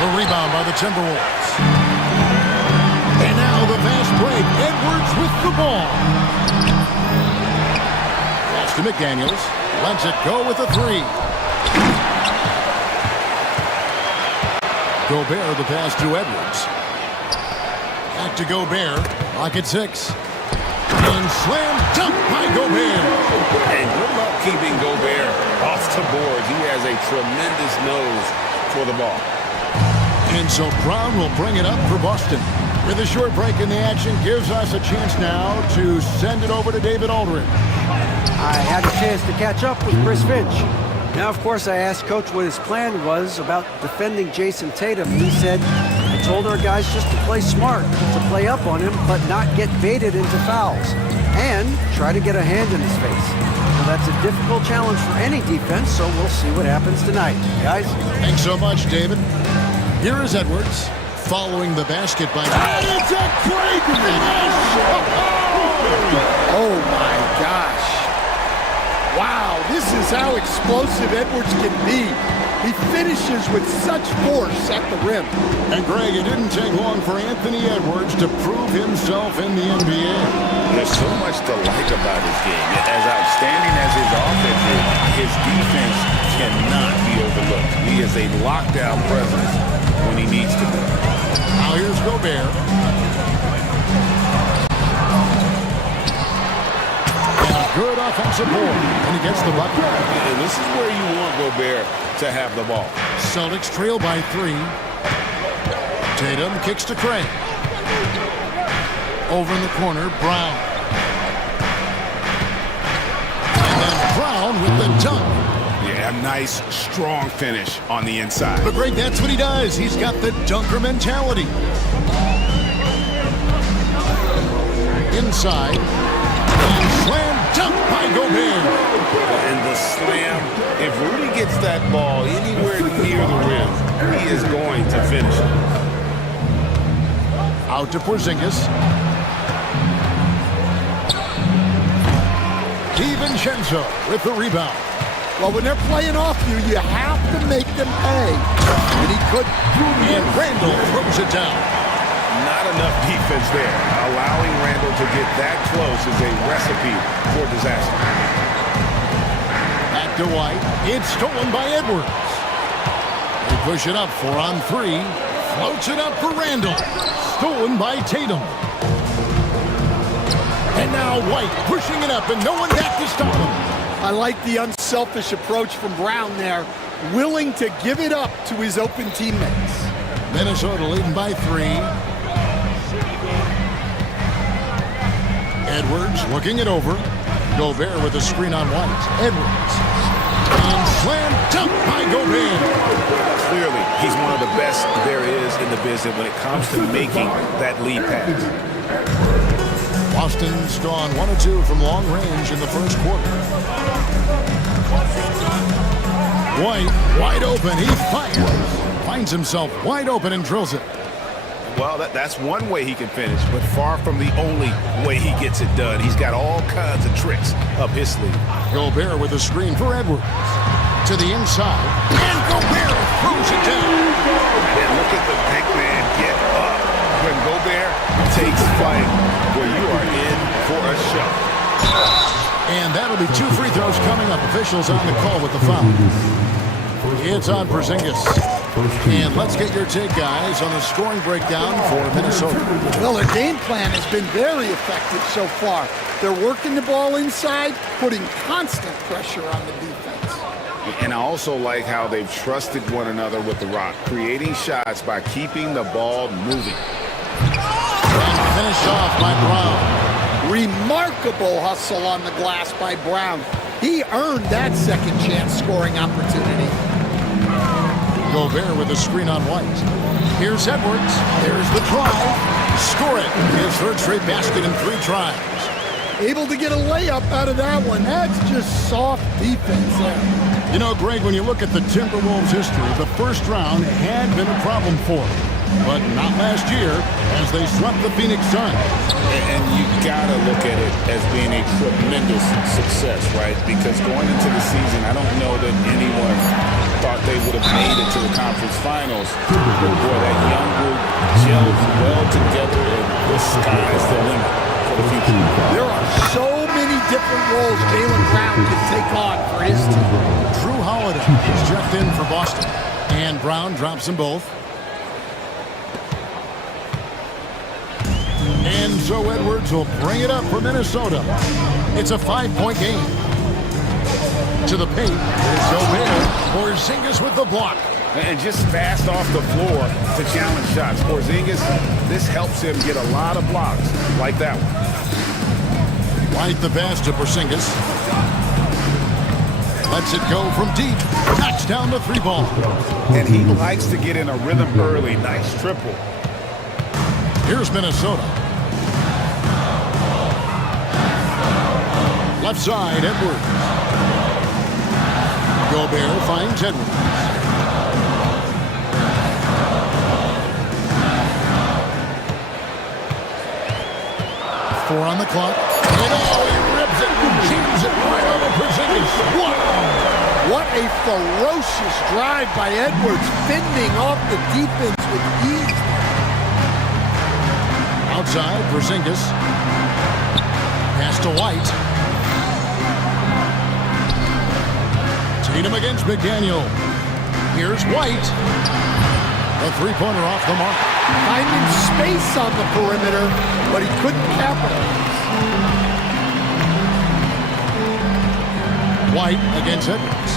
The rebound by the Timberwolves. And now the fast break. Edwards with the ball. Pass to McDaniels. Lets it go with a three. Gobert the pass to Edwards. Back to Gobert. Pocket 6. And slam dunk by Gobert. And good luck keeping Gobert off the board. He has a tremendous nose for the ball. And so Brown will bring it up for Boston. With a short break in the action, gives us a chance now to send it over to David Aldridge. I had a chance to catch up with Chris Finch. Now, of course, I asked Coach what his plan was about defending Jason Tatum. He said, I told our guys just to play smart, to play up on him, but not get baited into fouls, and try to get a hand in his face. Well, that's a difficult challenge for any defense, so we'll see what happens tonight. Guys? Thanks so much, David. Here is Edwards, following the basket by... And it's a great finish! Oh, my gosh. Wow, this is how explosive Edwards can be. He finishes with such force at the rim. And Greg, it didn't take long for Anthony Edwards to prove himself in the NBA. There's so much to like about his game. As outstanding as his offense is, his defense cannot be overlooked. He is a lockdown presence when he needs to be. Now here's Gobert. Good offensive board, and he gets the bucket. And this is where you want Gobert to have the ball. Celtics trail by 3. Tatum kicks to Craig. Over in the corner, Brown. And then Brown with the dunk. Yeah, a nice, strong finish on the inside. But Greg, that's what he does. He's got the dunker mentality. Inside. And slam dunk by Gobert. And the slam, if Rudy gets that ball anywhere near the rim, he is going to finish it. Out to Porzingis. DiVincenzo with the rebound. Well, when they're playing off you, you have to make them pay. And he could. And Randall throws it down. Not enough defense there. Allowing Randall to get that close is a recipe for disaster. Back to White. It's stolen by Edwards. They push it up 4 on 3. Floats it up for Randall. Stolen by Tatum. And now White pushing it up and no one back to stop him. I like the unselfish approach from Brown there. Willing to give it up to his open teammates. Minnesota leading by 3. Edwards looking it over. Gobert with a screen on White. Edwards. And slam dunk by Gobert. Clearly, he's one of the best there is in the business when it comes to making that lead pass. Boston's gone 1 of 2 from long range in the first quarter. White wide open. He fires. Finds himself wide open and drills it. Well, that's one way he can finish, but far from the only way he gets it done. He's got all kinds of tricks up his sleeve. Gobert with a screen for Edwards. To the inside. And Gobert throws it down. And look at the big man get up. When Gobert takes flight, where you are in for a show. And that'll be 2 free throws coming up. Officials on the call with the foul. It's on Porzingis. And let's get your take, guys, on the scoring breakdown for Minnesota. Well, their game plan has been very effective so far. They're working the ball inside, putting constant pressure on the defense. And I also like how they've trusted one another with the rock, creating shots by keeping the ball moving. And finished off by Brown. Remarkable hustle on the glass by Brown. He earned that second chance scoring opportunity. Gobert with a screen on White. Here's Edwards. There's the drive. Score it. His third straight basket in 3 tries. Able to get a layup out of that one. That's just soft defense there. You know, Greg, when you look at the Timberwolves' history, the first round had been a problem for them. But not last year, as they swept the Phoenix Suns. And you gotta look at it as being a tremendous success, right? Because going into the season, I don't know that anyone thought they would have made it to the conference finals. But boy, that young group gelled well together, and the sky's the limit for the future. There are so many different roles Jaylen Brown can take on for his team. Drew Holiday is checked in for Boston. And Brown drops them both. And so Edwards will bring it up for Minnesota. It's a 5-point game. To the paint, it's Gobert. Porzingis with the block. And just fast off the floor to challenge shots. Porzingis, this helps him get a lot of blocks like that one. White the pass to Porzingis. Lets it go from deep. Knocks down the 3-ball. And he likes to get in a rhythm early. Nice triple. Here's Minnesota. Left side, Edwards. Gobert finds Edwards. Four on the clock. And oh, he rips it and jams it right on the Porzingis. What a ferocious drive by Edwards, fending off the defense with ease. Outside, Porzingis. Pass to White. Tatum against McDaniel. Here's White. A 3-pointer off the mark. Finding space on the perimeter, but he couldn't capitalize. White against Edwards.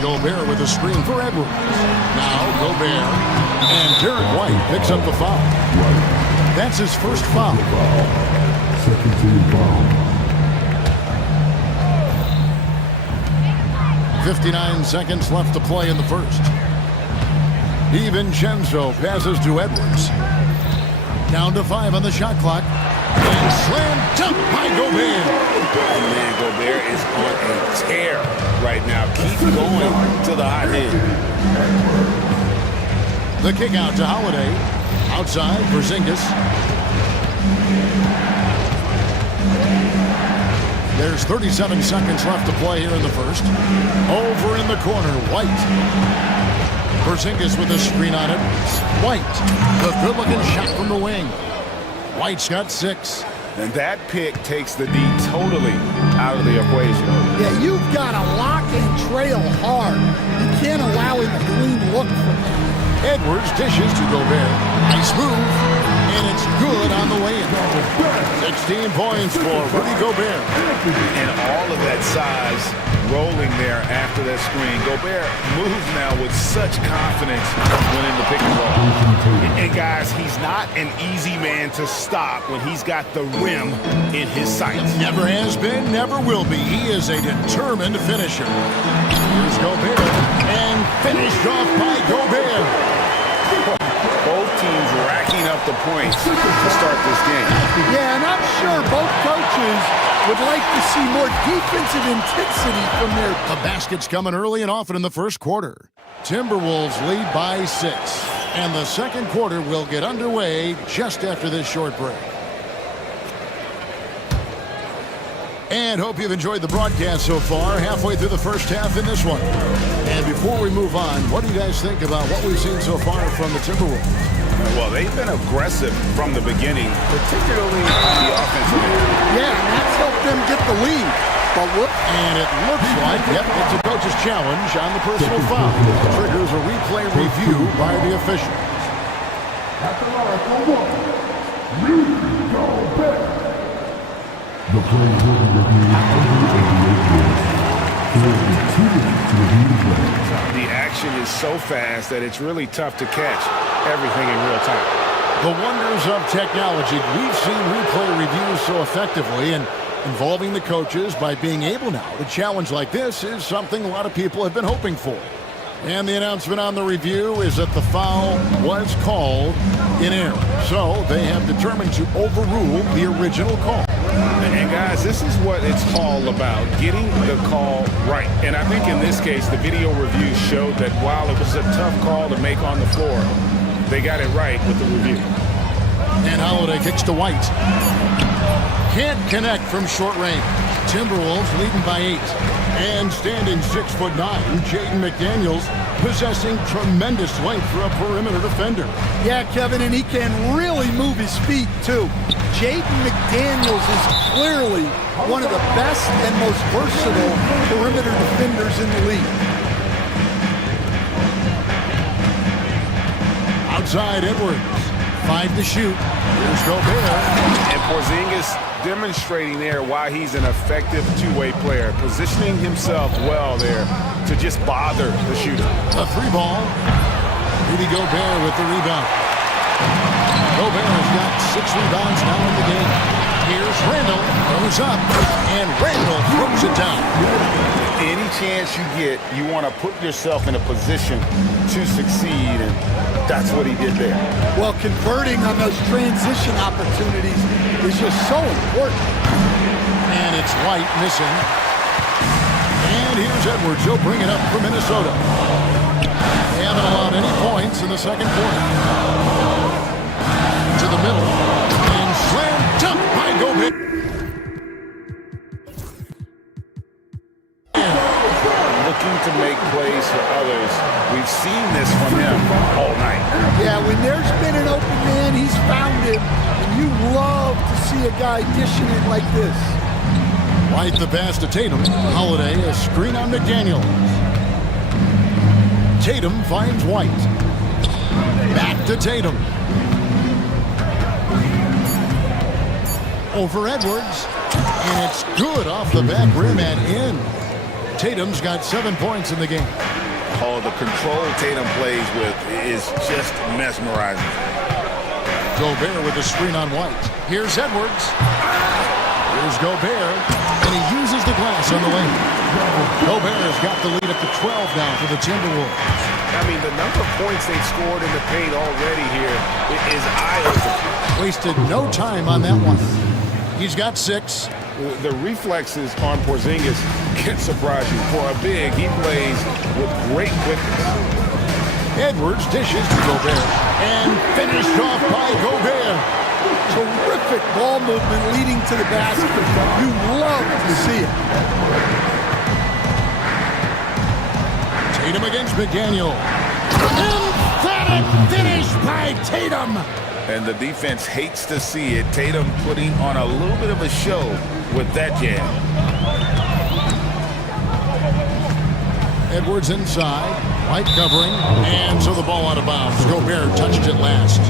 Gobert with a screen for Edwards. Now Gobert. And Derek White picks up the foul. That's his first foul. Second team foul. 59 seconds left to play in the first. DiVincenzo passes to Edwards. Down to 5 on the shot clock. And slam dunk by Gobert. And man, Gobert is on a tear right now. Keep going to the hot end. The kick out to Holiday. Outside, Porzingis. There's 37 seconds left to play here in the first. Over in the corner, White. Porzingis with a screen on Edwards. White, the good-looking shot from the wing. White's got 6. And that pick takes the D totally out of the equation. Yeah, you've got to lock and trail hard. You can't allow him a clean look from that. Edwards dishes to Gobert. Nice move. And it's good on the way in. 16 points for Rudy Gobert. And all of that size rolling there after that screen. Gobert moves now with such confidence when in the pick and roll. And guys, he's not an easy man to stop when he's got the rim in his sights. Never has been, never will be. He is a determined finisher. Here's Gobert. And finished off by Gobert. Both teams racking up the points to start this game. Yeah, and I'm sure both coaches would like to see more defensive intensity from their... The basket's coming early and often in the first quarter. Timberwolves lead by 6. And the second quarter will get underway just after this short break. And hope you've enjoyed the broadcast so far, halfway through the first half in this one. And before we move on, what do you guys think about what we've seen so far from the Timberwolves? Well, they've been aggressive from the beginning, particularly on the offensive end. Yeah, and that's helped them get the lead. But look, and it looks like, yep, it's a coach's challenge on the personal foul. Triggers a replay review by the official. The action is so fast that it's really tough to catch everything in real time. The wonders of technology. We've seen replay reviews so effectively, and involving the coaches by being able now to challenge like this is something a lot of people have been hoping for. And the announcement on the review is that the foul was called in error. So they have determined to overrule the original call. And guys, this is what it's all about, getting the call right. And I think in this case, the video review showed that while it was a tough call to make on the floor, they got it right with the review. And Holiday kicks to White. Can't connect from short range. Timberwolves leading by 8. And standing 6'9", Jaden McDaniels possessing tremendous length for a perimeter defender. yeah, Kevin, and he can really move his feet, too. Jaden McDaniels is clearly one of the best and most versatile perimeter defenders in the league. Outside Edwards. 5 to shoot. Here's Gobert. And Porzingis demonstrating there why he's an effective two-way player, positioning himself well there to just bother the shooter. A 3-ball. Rudy Gobert with the rebound. Gobert has got 6 rebounds now in the game. Here's Randall. Goes up. And Randall throws it down. Any chance you get, you want to put yourself in a position to succeed, and that's what he did there. Well, converting on those transition opportunities is just so important. And it's White missing. And here's Edwards. He'll bring it up for Minnesota. They haven't allowed any points in the second quarter. To the middle. And slam dunk by Gobert. Looking to make plays for others. We've seen this from him all night. Yeah, when there's been an open man, he's found it. And you love to see a guy dishing it like this. White the pass to Tatum. Holiday, a screen on McDaniels. Tatum finds White. Back to Tatum. Over Edwards. And it's good off the back rim and in. Tatum's got 7 points in the game. Oh, the control Tatum plays with is just mesmerizing. Gobert with the screen on White. Here's Edwards. Here's Gobert. And he uses the glass on the lane. Gobert has got the lead up to 12 now for the Timberwolves. I mean, the number of points they've scored in the paint already here is eye-opening. Wasted no time on that one. He's got 6. The reflexes on Porzingis can surprise you. For a big, he plays with great quickness. Edwards dishes to Gobert. And finished off by Gobert. Terrific ball movement leading to the basket. You love to see it. Tatum against McDaniel. Emphatic finish by Tatum. And the defense hates to see it. Tatum putting on a little bit of a show with that jam. Edwards inside. White covering. And so the ball out of bounds. Gobert touched it last.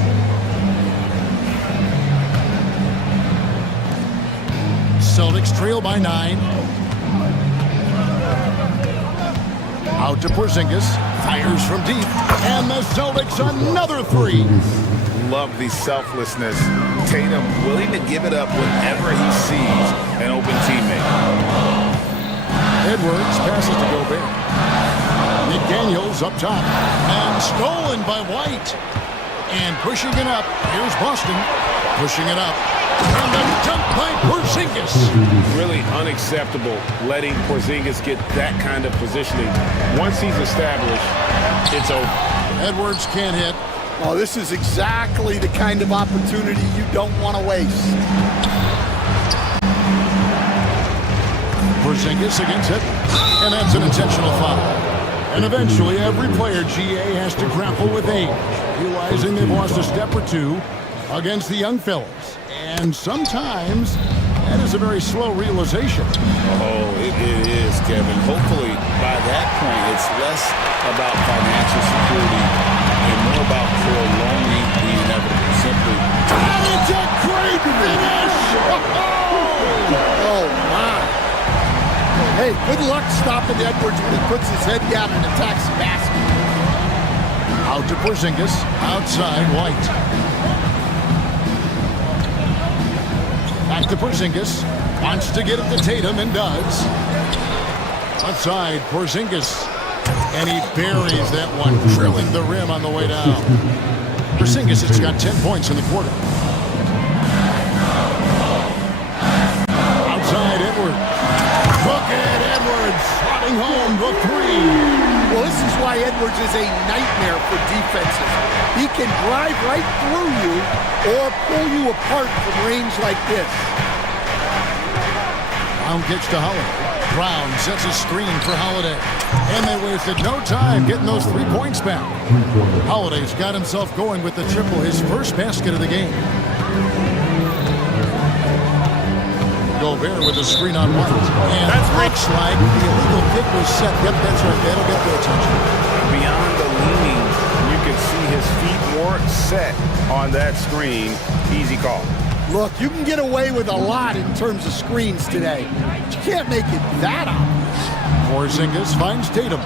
Celtics trail by 9. Out to Porzingis. Fires from deep. And the Celtics another 3. Love the selflessness. Tatum willing to give it up whenever he sees an open teammate. Edwards passes to Gobert. McDaniels up top. And stolen by White. And pushing it up. Here's Boston. Pushing it up. And the dunk by Porzingis. Really unacceptable letting Porzingis get that kind of positioning. Once he's established, it's over. Edwards can't hit. Oh, this is exactly the kind of opportunity you don't want to waste. Porzingis against it. And that's an intentional foul. And eventually every player, GA, has to grapple with age, realizing they've lost a step or two against the young fellas. And sometimes that is a very slow realization. Oh, it is, Kevin. Hopefully, by that point, it's less about financial security and more about prolonging the inevitable. Simply. And it's a great finish! Oh, my. Hey, good luck stopping Edwards when he puts his head down and attacks the basket. Out to Porzingis, outside White. Back to Porzingis, wants to get it to Tatum and does. Outside Porzingis, and he buries that one, drilling the rim on the way down. Porzingis has got 10 points in the quarter. Outside Edwards. Look at Edwards slotting home the three. Well, this is why Edwards is a nightmare for defenses. He can drive right through you or pull you apart from range like this. Brown gets to Holiday. Brown sets a screen for Holiday. And they wasted no time getting those 3 points back. Holiday's got himself going with the triple, his first basket of the game. Gobert with a screen on White. And that looks like the illegal kick was set. Yep, that's right. That'll get their attention. Beyond the leaning, you can see his feet weren't set on that screen. Easy call. Look, you can get away with a lot in terms of screens today. But you can't make it that obvious. Porzingis finds Tatum.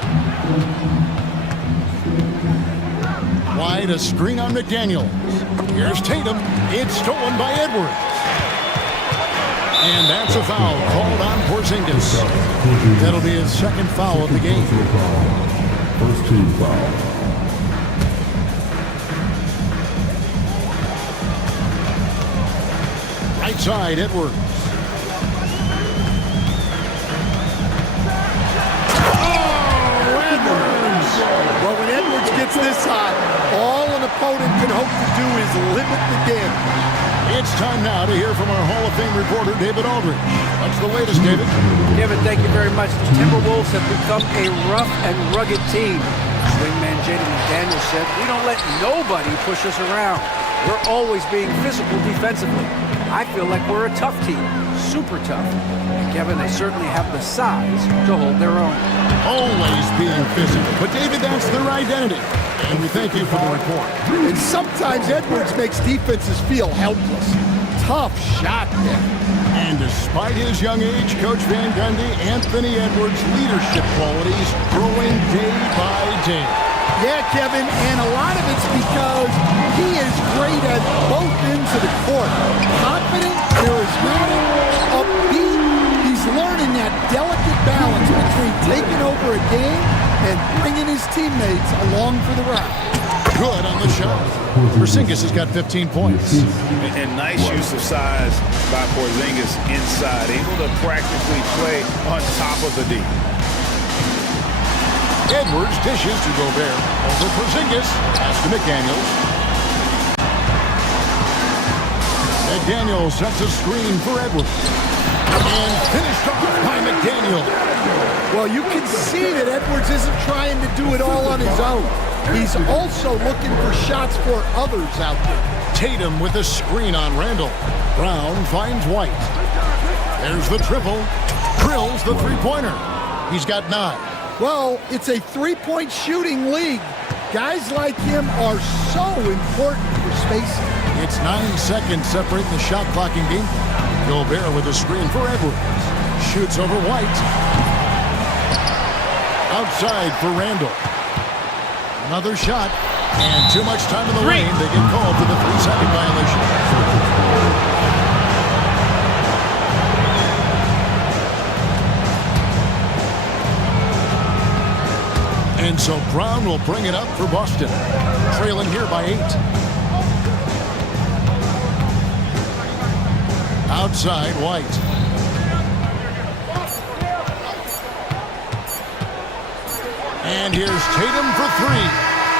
White, a screen on McDaniels. Here's Tatum. It's stolen by Edwards. And that's a foul called on Porzingis. That'll be his second foul of the game. First team foul. Right side, Edwards. Oh, Edwards! Well, when Edwards gets this hot, all an opponent can hope to do is limit the damage. It's time now to hear from our Hall of Fame reporter, David Aldridge. What's the latest, David? Kevin, thank you very much. The Timberwolves have become a rough and rugged team. Wingman Jaden McDaniels said, "We don't let nobody push us around. We're always being physical defensively. I feel like we're a tough team, super tough." And Kevin, they certainly have the size to hold their own. Always being physical. But David, that's their identity. And we thank you for the report. And sometimes Edwards makes defenses feel helpless. Tough shot there. And despite his young age, Coach Van Gundy, Anthony Edwards' leadership qualities growing day by day. Yeah, Kevin, and a lot of it's because he is great at both ends of the court. Confident, charismatic, upbeat. He's learning that delicate balance between taking over a game and bringing his teammates along for the ride. Good on the shot. Porzingis has got 15 points. And nice use of size by Porzingis inside, able to practically play on top of the D. Edwards dishes to Gobert. Over Porzingis. Pass to McDaniels. McDaniels sets a screen for Edwards. And finished off by McDaniels. Well, you can see that Edwards isn't trying to do it all on his own. He's also looking for shots for others out there. Tatum with a screen on Randall. Brown finds White. There's the triple. Drills the three-pointer. He's got 9. Well, it's a three-point shooting league. Guys like him are so important for spacing. It's 9 seconds separating the shot clock and game clock. Gobert with a screen for Edwards. Shoots over White. Outside for Randall. Another shot. And too much time in the lane. They get called for the 3-second violation. And so Brown will bring it up for Boston. Trailing here by 8. Outside, White. And here's Tatum for 3.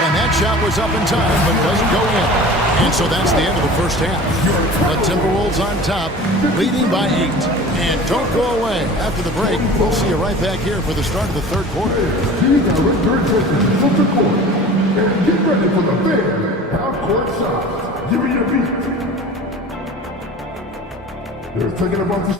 And that shot was up in time, but doesn't go in. And so that's the end of the first half. The Timberwolves on top, leading by 8. And don't go away. After the break, we'll see you right back here for the start of the third quarter. And get ready for the big half-court shots. Give me your beat. They're thinking about this.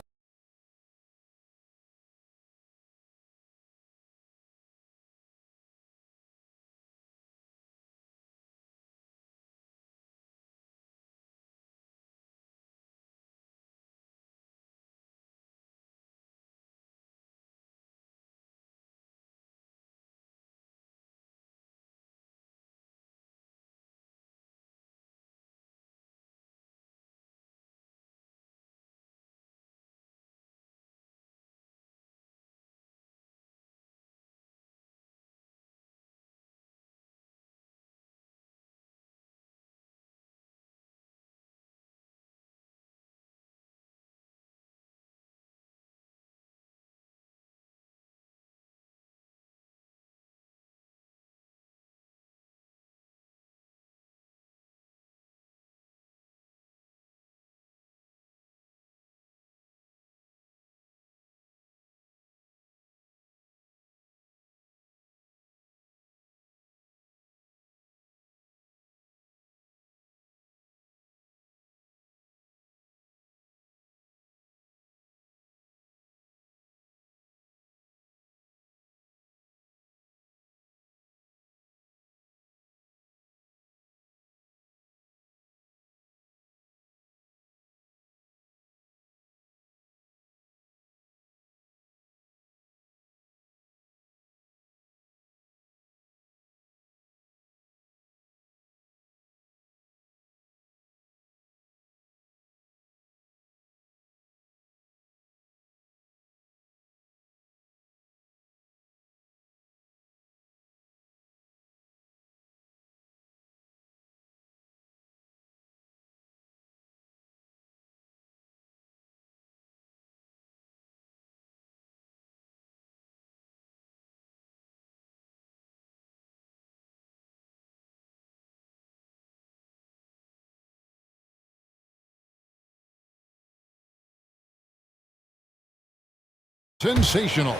Sensational.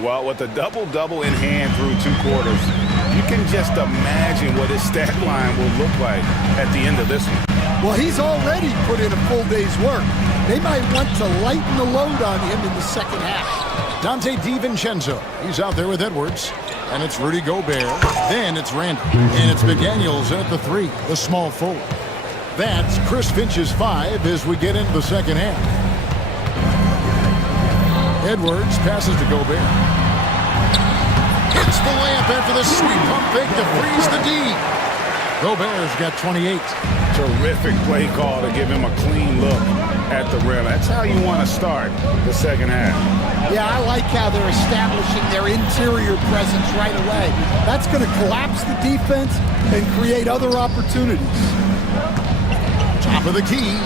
Well, with a double-double in hand through 2 quarters, you can just imagine what his stat line will look like at the end of this one. Well, he's already put in a full day's work. They might want to lighten the load on him in the second half. Dante DiVincenzo. He's out there with Edwards. And it's Rudy Gobert. Then it's Randall. And it's McDaniels at the 3, the small forward. That's Chris Finch's 5 as we get into the second half. Edwards passes to Gobert. Hits the layup after the sweep pump fake to freeze the D. Gobert's got 28. Terrific play call to give him a clean look at the rim. That's how you want to start the second half. Yeah, I like how they're establishing their interior presence right away. That's going to collapse the defense and create other opportunities. Top of the key.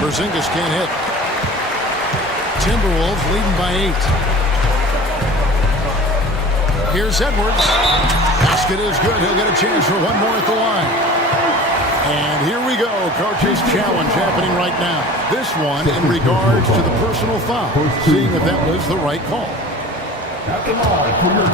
Porzingis can't hit. Timberwolves leading by 8. Here's Edwards. Basket is good. He'll get a chance for one more at the line. And here we go. Coach's challenge happening right now. This one in regards to the personal foul. Seeing if that was the right call. At the line for your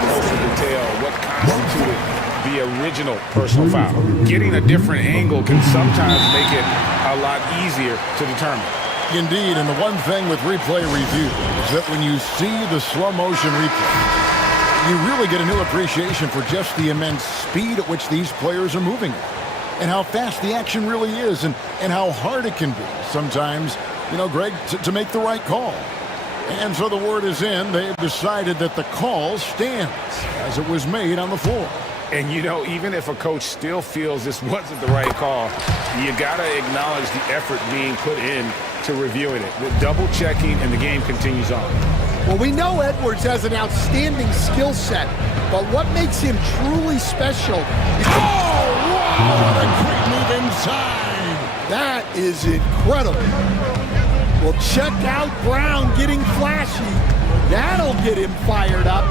Closer detail what constituted the original personal foul. Getting a different angle can sometimes make it a lot easier to determine. Indeed, and the one thing with replay review is that when you see the slow motion replay, you really get a new appreciation for just the immense speed at which these players are moving and how fast the action really is and how hard it can be sometimes, you know, Greg, to make the right call. And so the word is in. They've decided that the call stands as it was made on the floor. And, you know, even if a coach still feels this wasn't the right call, you got to acknowledge the effort being put in to reviewing it. The double checking, and the game continues on. Well, we know Edwards has an outstanding skill set, but what makes him truly special is... Oh, wow! What a quick move inside! That is incredible. Well, check out Brown getting flashy. That'll get him fired up.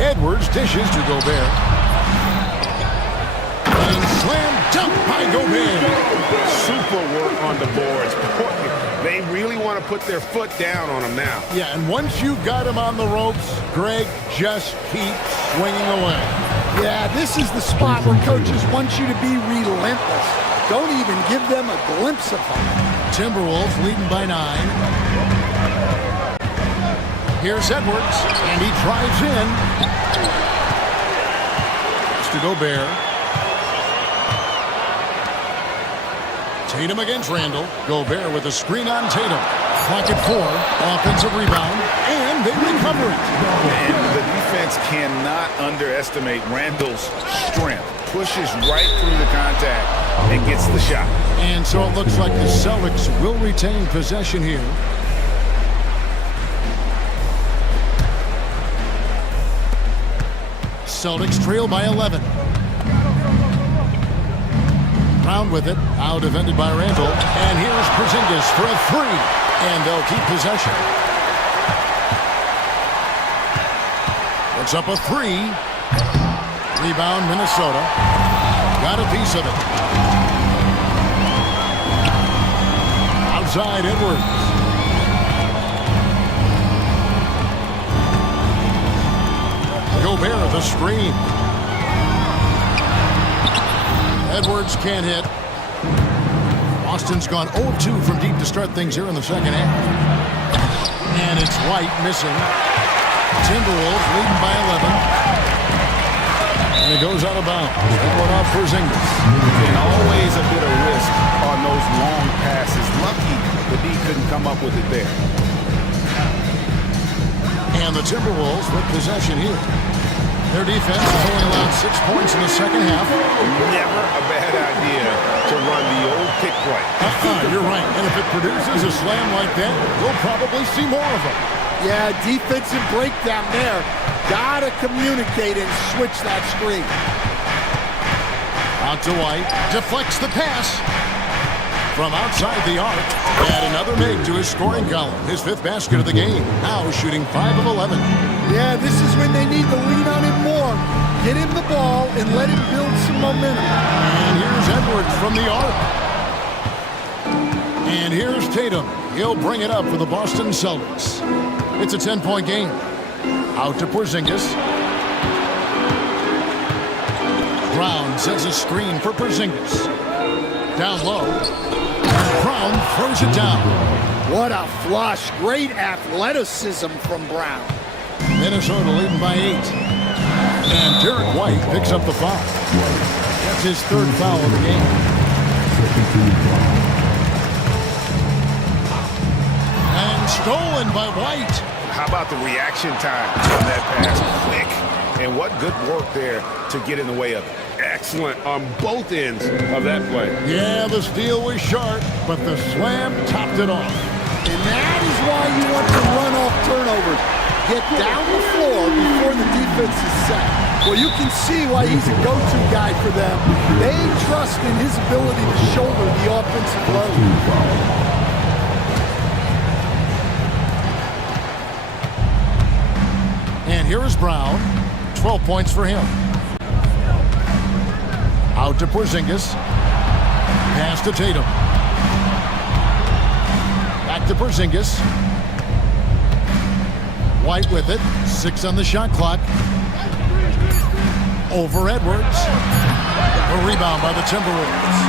Edwards dishes to Gobert. And slam dunk by Gobert. Super work on the boards. They really want to put their foot down on him now. Yeah, and once you've got him on the ropes, Greg, just keep swinging away. Yeah, this is the spot where coaches want you to be relentless. Don't even give them a glimpse of hope. Timberwolves leading by 9. Here's Edwards, and he drives in. It's to Gobert. Tatum against Randall. Gobert with a screen on Tatum. Clock at 4. Offensive rebound, and they recover it. And the defense cannot underestimate Randall's strength. Pushes right through the contact and gets the shot. And so it looks like the Celtics will retain possession here. Celtics trail by 11. Brown with it. Now defended by Randall. And here's Porzingis for a 3. And they'll keep possession. It's up a 3. Rebound, Minnesota. Got a piece of it. Outside, Edwards. Gobert, the screen. Edwards can't hit. Boston's gone 0-2 from deep to start things here in the second half. And it's White missing. Timberwolves leading by 11. And it goes out of bounds. That one off Porzingis. And always a bit of risk on those long passes. Lucky the D couldn't come up with it there. And the Timberwolves with possession here. Their defense has only allowed 6 points in the second half. Never a bad idea to run the old pick play. You're right. And if it produces a slam like that, we'll probably see more of them. Yeah, defensive breakdown there. Gotta communicate and switch that screen. Out to White. Deflects the pass. From outside the arc. Add another make to his scoring column. His 5th basket of the game. Now shooting 5 of 11. Yeah, this is when they need to lean on him more. Get him the ball and let him build some momentum. And here's Edwards from the arc. And here's Tatum. He'll bring it up for the Boston Celtics. It's a 10-point game. Out to Porzingis. Brown sets a screen for Porzingis. Down low. Brown throws it down. What a flush. Great athleticism from Brown. Minnesota leading by 8. And Derek White picks up the foul. That's his 3rd foul of the game. And stolen by White. How about the reaction time on that pass? Quick. And what good work there to get in the way of it. Excellent on both ends of that play. Yeah, the steal was sharp, but the slam topped it off. And that is why you want to run off turnovers. Get down the floor before the defense is set. Well, you can see why he's a go-to guy for them. They trust in his ability to shoulder the offensive load. And here is Brown. 12 points for him. Out to Porzingis. Pass to Tatum. Back to Porzingis. White with it. 6 on the shot clock. Over Edwards. A rebound by the Timberwolves.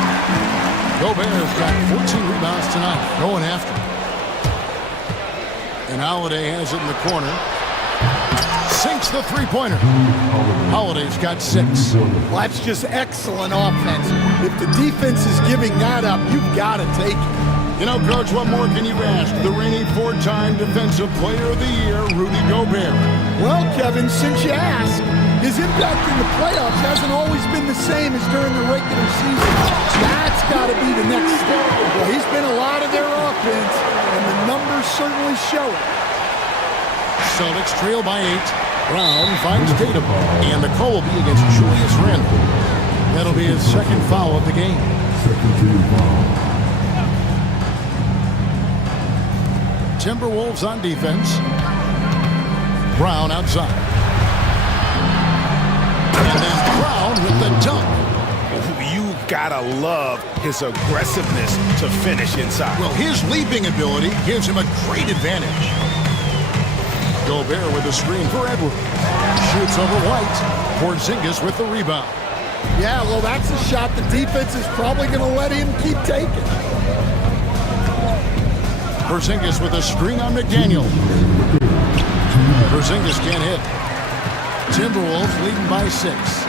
Gobert's got 14 rebounds tonight. Going after. And Holiday has it in the corner. Sinks the three-pointer. Holiday's got 6. Well, that's just excellent offense. If the defense is giving that up, you've got to take it. You know, Coach, what more can you ask? The reigning 4-time Defensive Player of the Year, Rudy Gobert. Well, Kevin, since you asked, his impact in the playoffs hasn't always been the same as during the regular season. That's got to be the next step. Well, he's been a lot of their offense, and the numbers certainly show it. Celtics trail by 8. Brown finds Tatum, and the call will be against Julius Randle. That'll be his 2nd foul of the game. Timberwolves on defense. Brown outside. And then Brown with the dunk. You gotta love his aggressiveness to finish inside. Well, his leaping ability gives him a great advantage. Gobert with the screen for Edwards. Shoots over White. Porzingis with the rebound. Yeah, well, that's a shot the defense is probably going to let him keep taking. Porzingis with a screen on McDaniel. Porzingis can't hit. Timberwolves leading by 6.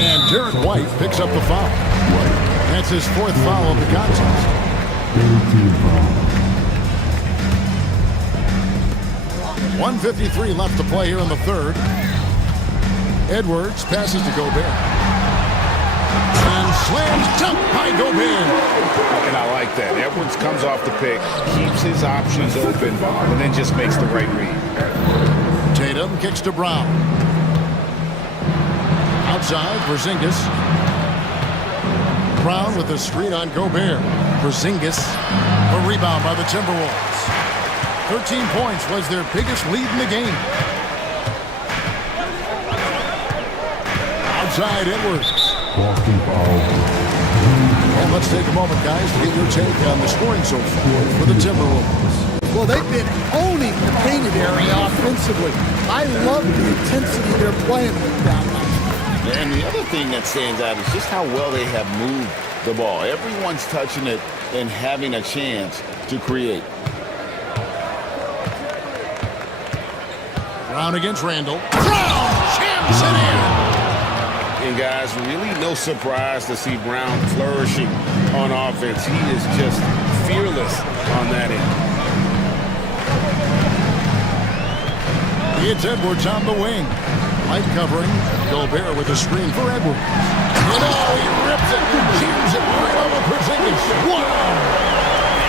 And Derek White picks up the foul. That's his 4th foul of the contest. 1:53 left to play here in the 3rd. Edwards passes to Gobert. And slams dunk by Gobert. And I like that. Edwards comes off the pick, keeps his options open, and then just makes the right read. Tatum kicks to Brown. Outside, Porzingis. Brown with the screen on Gobert. Porzingis, a rebound by the Timberwolves. 13 points was their biggest lead in the game. Outside, Edwards. And let's take a moment, guys, to get your take on the scoring so far for the Timberwolves. Well, they've been owning the painted area offensively. I love the intensity they're playing with down there. And the other thing that stands out is just how well they have moved the ball. Everyone's touching it and having a chance to create. Brown against Randall. Brown jams it in. And guys, really no surprise to see Brown flourishing on offense. He is just fearless on that end. It's Edwards on the wing. Light covering. Gobert with a screen for Edwards. And he rips it and jams it right over Porzingis. Wow!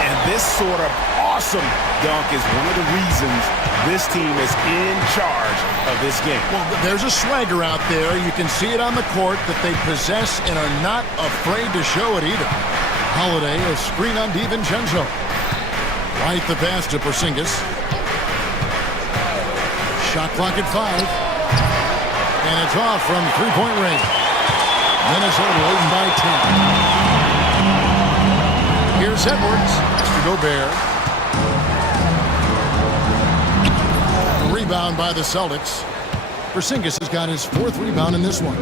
And this sort of awesome dunk is one of the reasons this team is in charge of this game. Well, there's a swagger out there. You can see it on the court that they possess and are not afraid to show it either. Holiday, a screen on DiVincenzo. Right the pass to Porzingis. Shot clock at 5. And it's off from three-point range. Minnesota leading by 10. Here's Edwards to Gobert. Rebound by the Celtics. Porzingis has got his 4th rebound in this one.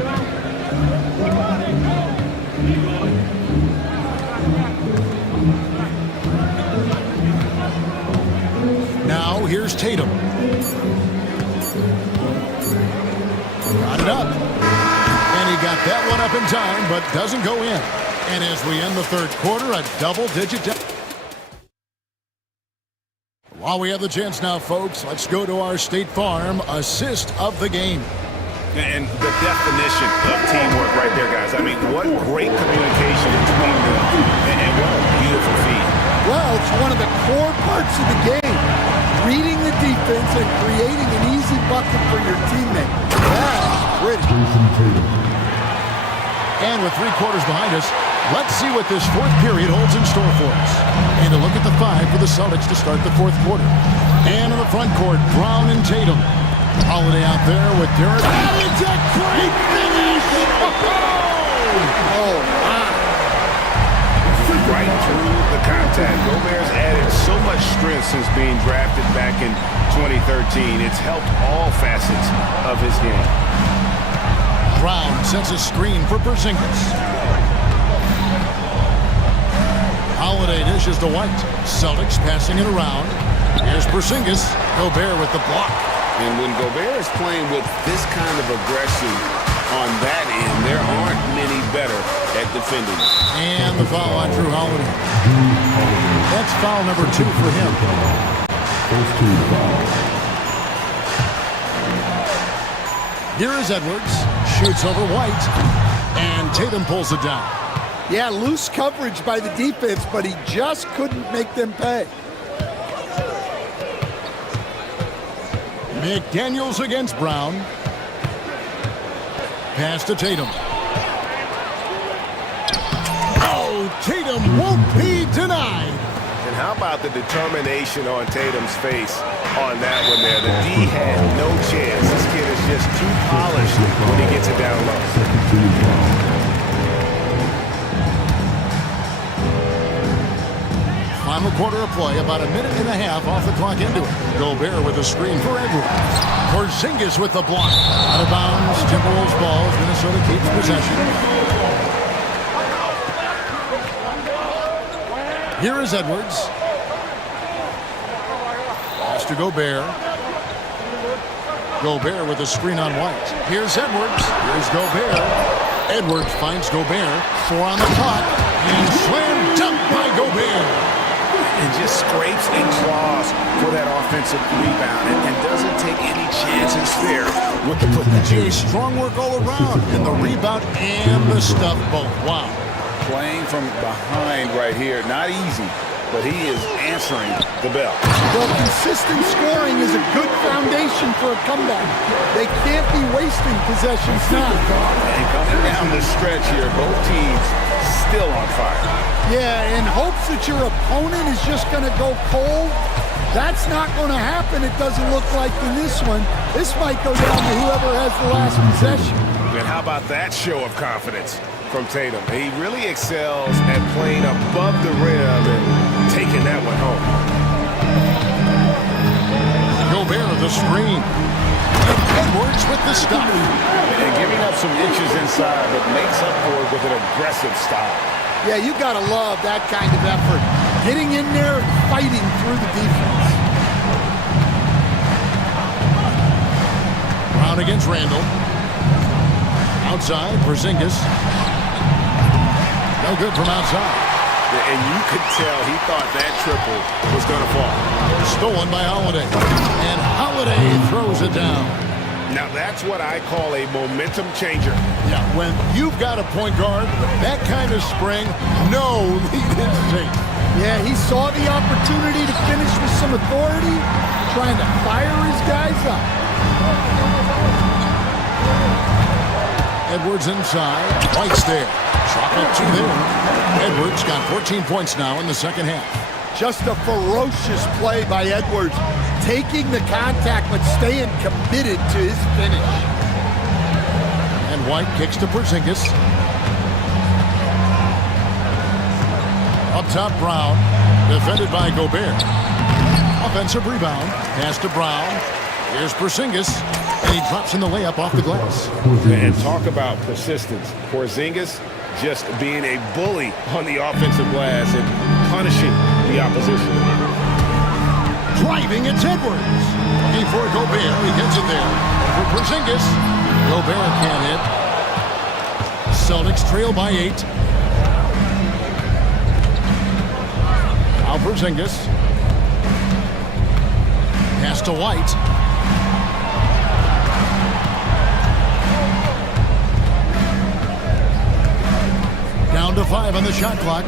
Now here's Tatum. Got it up. And he got that one up in time, but doesn't go in. And as we end the 3rd quarter, a double-digit deficit. While we have the chance now, folks, let's go to our State Farm assist of the game. And the definition of teamwork right there, guys. I mean, what great communication between them, and what a beautiful feed. Well, it's one of the core parts of the game. Reading the defense and creating an easy bucket for your teammate. That's pretty. And with 3 quarters behind us, let's see what this 4th period holds in store for us. And a look at the 5 for the Celtics to start the 4th quarter. And in the front court, Brown and Tatum. Holiday out there with Derek. And it's a great finish! Oh, wow. Right through the contact. Gobert's added so much strength since being drafted back in 2013. It's helped all facets of his game. Brown sets a screen for Porzingis. Holiday dishes to White. Celtics passing it around. Here's Porzingis. Gobert with the block. And when Gobert is playing with this kind of aggression on that end, there aren't many better at defending. And the foul on Drew Holiday. That's foul number 2 for him. Here is Edwards. Shoots over White. And Tatum pulls it down. Yeah, loose coverage by the defense, but he just couldn't make them pay. McDaniels against Brown. Pass to Tatum. Oh, Tatum won't be denied. And how about the determination on Tatum's face on that one there? The D had no chance. This kid is just too polished when he gets it down low. Final quarter of play, about a minute and a half off the clock into it. Gobert with a screen for Edwards. Porzingis with the block. Out of bounds, Timberwolves ball as Minnesota keeps possession. Here is Edwards. Pass to Gobert. Gobert with a screen on White. Here's Edwards. Here's Gobert. Edwards finds Gobert. 4 on the clock. And slam dunk by Gobert. And just scrapes and claws for that offensive rebound and doesn't take any chances there with the football. Strong work all around. And the rebound and the stuff both. Wow. Playing from behind right here. Not easy, but he is answering the bell. Well, consistent scoring is a good foundation for a comeback. They can't be wasting possessions now. And coming down the stretch here, both teams still on fire. Yeah, in hopes that your opponent is just going to go cold. That's not going to happen, it doesn't look like in this one. This might go down to whoever has the last possession. And how about that show of confidence from Tatum? He really excels at playing above the rim and taking that one home. Gobert the screen. Edwards with the stop. And giving up some inches inside, but makes up for it with an aggressive stop. Yeah, you got to love that kind of effort. Getting in there and fighting through the defense. Brown against Randall. Outside, Porzingis. No good from outside. And you could tell he thought that triple was going to fall. Stolen by Holiday. And Holiday throws it down. Now that's what I call a momentum changer. Yeah, when you've got a point guard with that kind of spring, no lead instinct. Yeah, he saw the opportunity to finish with some authority, trying to fire his guys up. Edwards inside. White's there. Chocolate 2 there. Edwards got 14 points now in the second half. Just a ferocious play by Edwards. Taking the contact, but staying committed to his finish. And White kicks to Porzingis. Up top, Brown. Defended by Gobert. Offensive rebound. Pass to Brown. Here's Porzingis. And he drops in the layup off the glass. And talk about persistence. Porzingis just being a bully on the offensive glass and punishing the opposition. Driving, it's Edwards. Looking for Gobert. He gets it there. For Porzingis. Gobert can't hit. Celtics trail by 8. Now Porzingis. Pass to White. Down to 5 on the shot clock.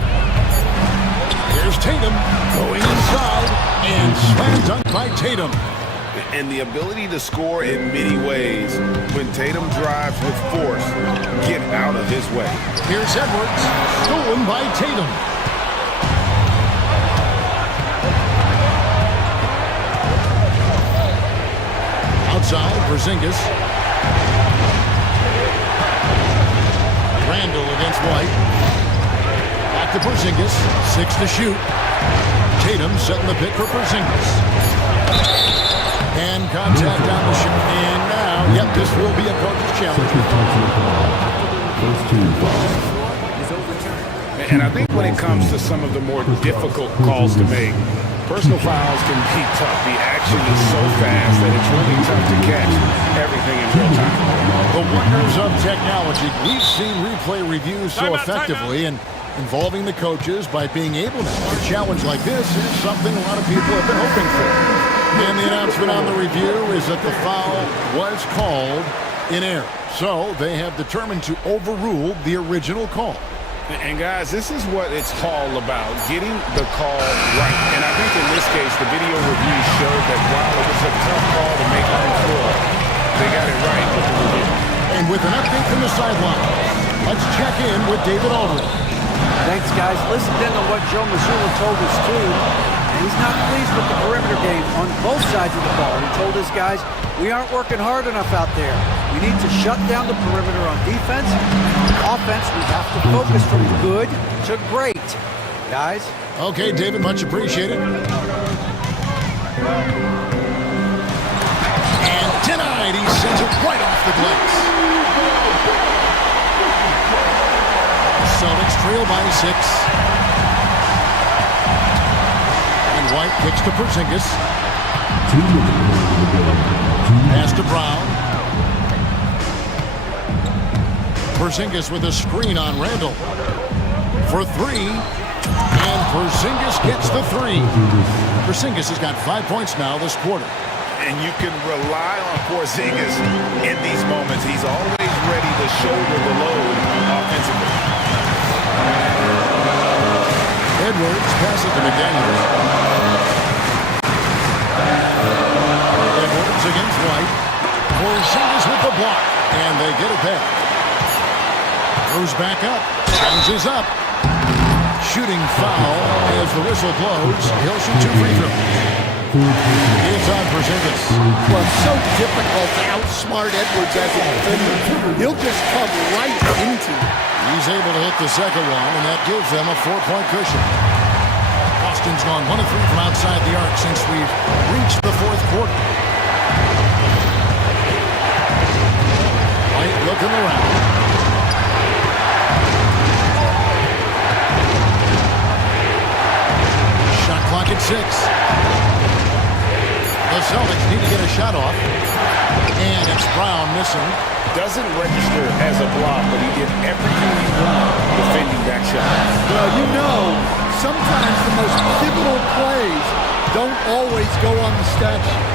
Here's Tatum going inside. And slam dunk by Tatum. And the ability to score in many ways. When Tatum drives with force, get out of his way. Here's Edwards, stolen by Tatum. Outside, Porzingis. Randall against White. Back to Porzingis, 6 to shoot. Tatum setting the pick for Porzingis. And contact on the shot. And now, yep, this will be a coach's challenge. And I think when it comes to some of the more difficult calls to make, personal fouls can be tough. The action is so fast that it's really tough to catch everything in real time. The wonders of technology. We've seen replay reviews so effectively, and involving the coaches by being able to have a challenge like this is something a lot of people have been hoping for. And the announcement on the review is that the foul was called in error. So they have determined to overrule the original call. And guys, this is what it's all about, getting the call right. And I think in this case, the video review showed that while it was a tough call to make on the floor, they got it right with the review. And with an update from the sideline, let's check in with David Aldridge. Thanks, guys. Listen in to what Joe Mazzulla told his team. He's not pleased with the perimeter game on both sides of the ball. He told his guys, we aren't working hard enough out there. We need to shut down the perimeter on defense. Offense, we have to focus from good to great. Guys? Okay, David, much appreciated. And denied. He sends it right off the glass. Celtics trail by 6. And White kicks to Porzingis. Pass to Brown. Porzingis with a screen on Randall. For 3. And Porzingis gets the 3. Porzingis has got 5 points now this quarter. And you can rely on Porzingis in these moments. He's always ready to shoulder the load offensively. Edwards passes to McDaniels. Edwards against White. Porzingis with the block. And they get it back. Goes back up. Bounces up. Shooting foul as the whistle blows. He'll shoot 2 free throws. It's on Porzingis. Well, it's so difficult to outsmart Edwards as a defender. He'll just come right into you. He's able to hit the second one, and that gives them a 4-point cushion. Boston's gone 1 of 3 from outside the arc since we've reached the fourth quarter. White looking around. Shot clock at 6. The Celtics need to get a shot off. And it's Brown missing. Doesn't register as a block, but he did everything he wanted defending that shot. Well, you know, sometimes the most pivotal plays don't always go on the stat sheet.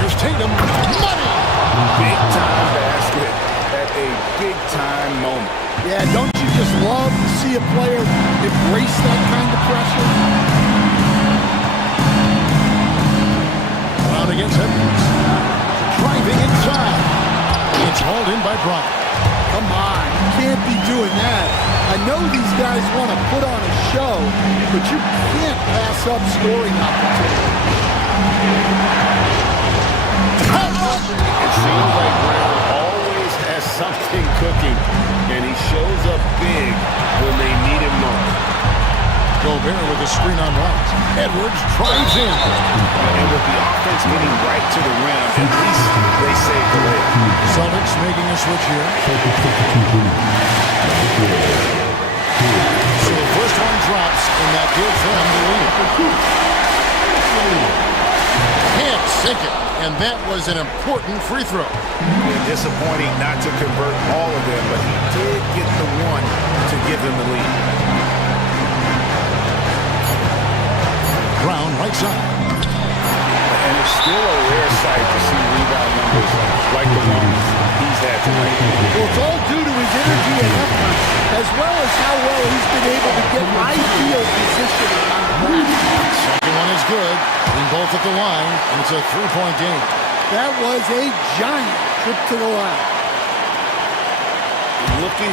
Here's Tatum. Money! Big time basket at a big time moment. Yeah, don't you just love to see a player embrace that kind of pressure? Brown against Edwards. Driving inside. It's hauled in by Brown. Come on, you can't be doing that. I know these guys want to put on a show, but you can't pass up scoring opportunities. It seems like Brown always has something cooking, and he shows up big when they need him most. Gobert with a screen on White. Edwards drives in. And with the offense getting right to the rim, at least they save the layup. Celtics making a switch here. So the first one drops, and that gives them the lead. Can't sink it, and that was an important free throw. Disappointing not to convert all of them, but he did get the one to give them the lead. Brown right side. And it's still a rare sight to see rebound numbers like the ones he's had tonight. Well, it's all due to his energy and effort, as well as how well he's been able to get ideal positioning on the glass. Second one is good. Being both at the line, and it's a 3-point game. That was a giant trip to the line. Looking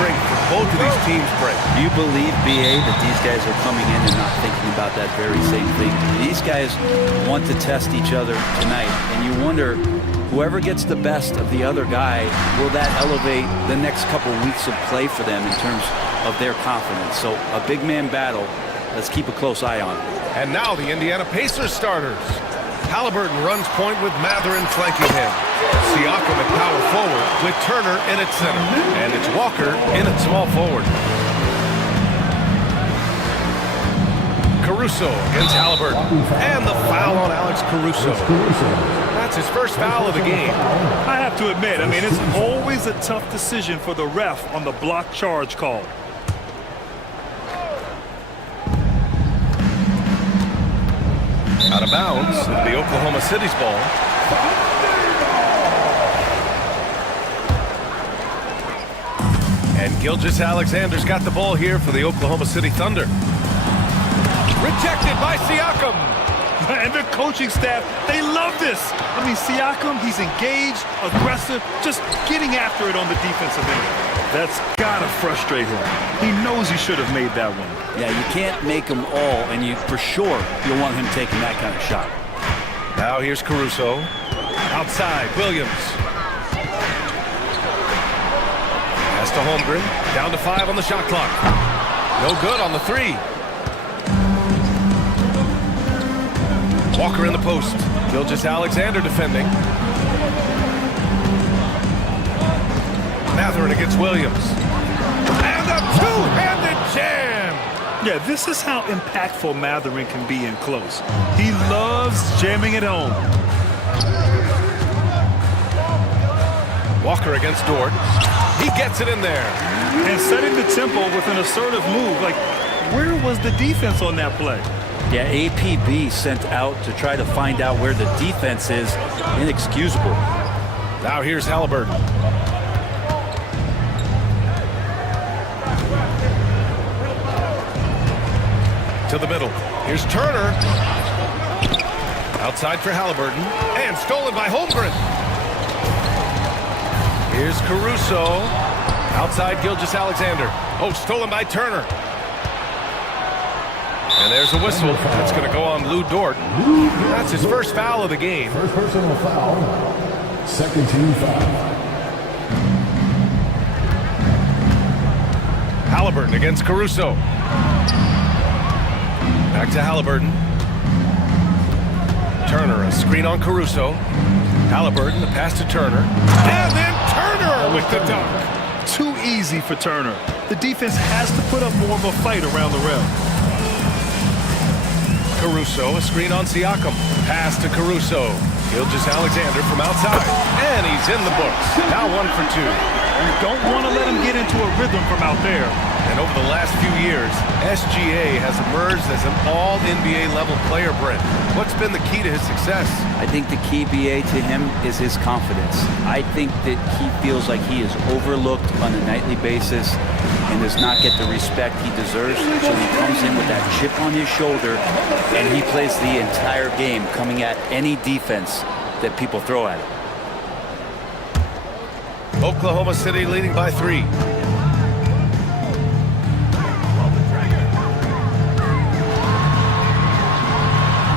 strength for both of these teams, Brett. Do you believe, BA, that these guys are coming in and not thinking about that very same thing? These guys want to test each other tonight, and you wonder, whoever gets the best of the other guy, will that elevate the next couple weeks of play for them in terms of their confidence? So a big man battle, let's keep a close eye on it. And now the Indiana Pacers starters. Halliburton runs point with Matherin flanking him. Siakam at power forward with Turner in at center. And it's Walker in at small forward. Caruso against Halliburton. And the foul on Alex Caruso. That's his first foul of the game. I have to admit, I mean, it's always a tough decision for the ref on the block charge call. Out of bounds, it'll be Oklahoma City's ball. And Gilgeous-Alexander's got the ball here for the Oklahoma City Thunder. Rejected by Siakam. And the coaching staff, they love this. I mean, Siakam, he's engaged, aggressive, just getting after it on the defensive end. That's gotta frustrate him. He knows he should have made that one. Yeah, you can't make them all, and you for sure you'll want him taking that kind of shot. Now here's Caruso. Outside, Williams. Pass to Holmgren. Down to 5 on the shot clock. No good on the 3. Walker in the post. Gilgeous-Alexander defending. Matherin against Williams. And a two-handed jam! Yeah, this is how impactful Matherin can be in close. He loves jamming it home. Walker against Dort. He gets it in there. And setting the tempo with an assertive move. Like, where was the defense on that play? Yeah, APB sent out to try to find out where the defense is. Inexcusable. Now here's Halliburton. To the middle. Here's Turner. Outside for Halliburton. And stolen by Holmgren. Here's Caruso. Outside Gilgeous-Alexander. Oh, stolen by Turner. And there's a whistle. That's going to go on Lou Dort. That's his first foul of the game. First personal foul. Second team foul. Halliburton against Caruso. Back to Halliburton. Turner, a screen on Caruso. Halliburton, the pass to Turner. And then Turner with the dunk. Too easy for Turner. The defense has to put up more of a fight around the rim. Caruso, a screen on Siakam. Pass to Caruso. Gilgeous-Alexander from outside. And he's in the books. Now 1 for 2. You don't want to let him get into a rhythm from out there. And over the last few years, SGA has emerged as an all-NBA level player, Brent. What's been the key to his success? I think the key, BA, to him is his confidence. I think that he feels like he is overlooked on a nightly basis and does not get the respect he deserves. So he comes in with that chip on his shoulder, and he plays the entire game coming at any defense that people throw at him. Oklahoma City leading by 3.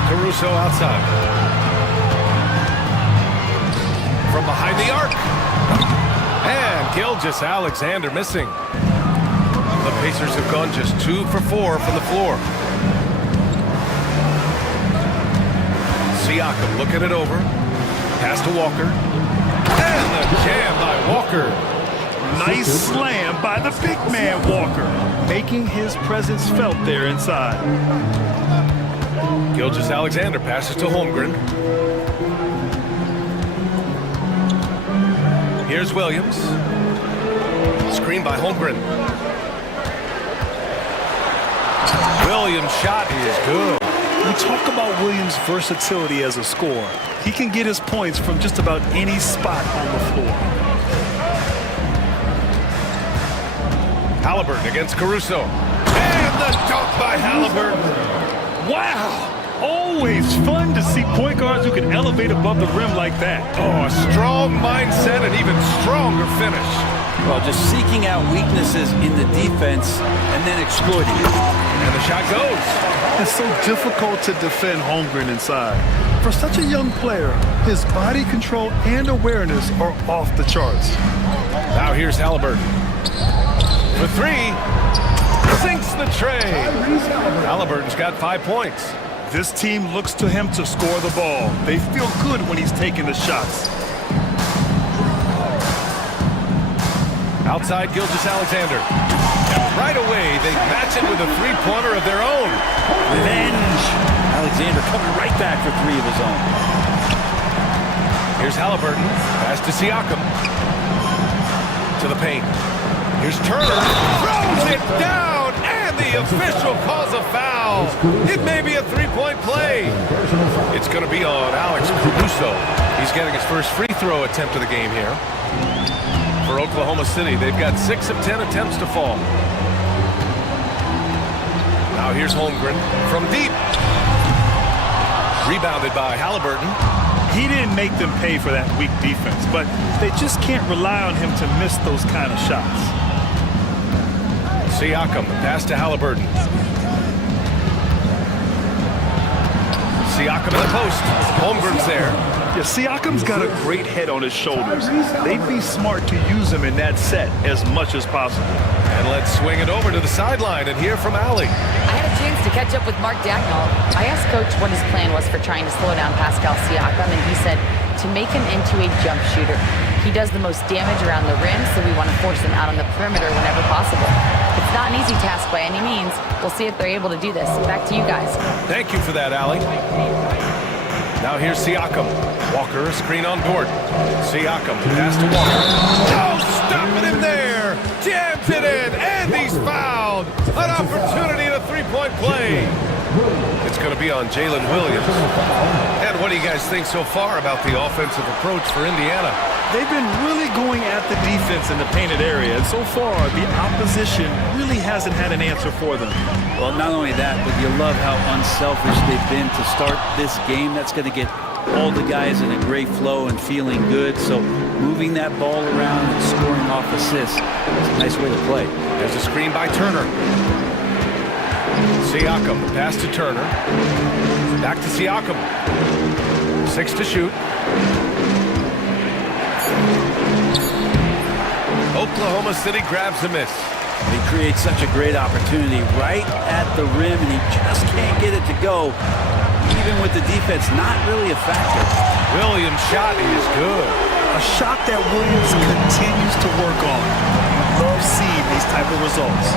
Caruso outside. From behind the arc. And Gilgeous-Alexander missing. The Pacers have gone just 2 for 4 from the floor. Siakam looking it over. Pass to Walker. And the jam by Walker. Nice slam by the big man Walker, making his presence felt there inside. Gilgeous-Alexander passes to Holmgren. Here's Williams. Screen by Holmgren. Williams' shot is good. We talk about Williams' versatility as a scorer. He can get his points from just about any spot on the floor. Halliburton against Caruso. And the dunk by Halliburton. Wow! Always fun to see point guards who can elevate above the rim like that. Oh, a strong mindset and even stronger finish. Well, just seeking out weaknesses in the defense and then exploiting it. And the shot goes. It's so difficult to defend Holmgren inside. For such a young player, his body control and awareness are off the charts. Now here's Halliburton. For three. Sinks the tray. Halliburton's got 5 points. This team looks to him to score the ball. They feel good when he's taking the shots. Outside Gilgeous-Alexander. Right away, they match it with a three-pointer of their own. Revenge. Alexander coming right back for three of his own. Here's Halliburton. Pass to Siakam. To the paint. Here's Turner. Throws it down, and the official calls a foul. It may be a three-point play. It's going to be on Alex Caruso. He's getting his first free throw attempt of the game here. For Oklahoma City, they've got 6 of 10 attempts to fall. Now here's Holmgren from deep. Rebounded by Halliburton. He didn't make them pay for that weak defense, but they just can't rely on him to miss those kind of shots. Siakam, the pass to Halliburton. Siakam in the post. Holmgren's there. Yeah, Siakam's got a great head on his shoulders. They'd be smart to use him in that set as much as possible. And let's swing it over to the sideline and hear from Allie. I had a chance to catch up with Mark Dagnall. I asked Coach what his plan was for trying to slow down Pascal Siakam, and he said to make him into a jump shooter. He does the most damage around the rim, so we want to force him out on the perimeter whenever possible. It's not an easy task by any means. We'll see if they're able to do this. Back to you guys. Thank you for that, Allie. Now here's Siakam. Walker, a screen on Gordon. Siakam, pass to Walker. Oh, stopping him there! Jams it in, and he's fouled! An opportunity in a three-point play. It's going to be on Jalen Williams. And what do you guys think so far about the offensive approach for Indiana? They've been really going at the defense in the painted area, and so far, the opposition really hasn't had an answer for them. Well, not only that, but you love how unselfish they've been to start this game. That's going to get all the guys in a great flow and feeling good. So moving that ball around and scoring off assists is a nice way to play. There's a screen by Turner. Siakam, the pass to Turner. Back to Siakam. 6 to shoot. Oklahoma City grabs the miss. He creates such a great opportunity right at the rim, and he just can't get it to go. Even with the defense not really a factor. Williams' shot is good. A shot that Williams continues to work on. Love seeing these type of results.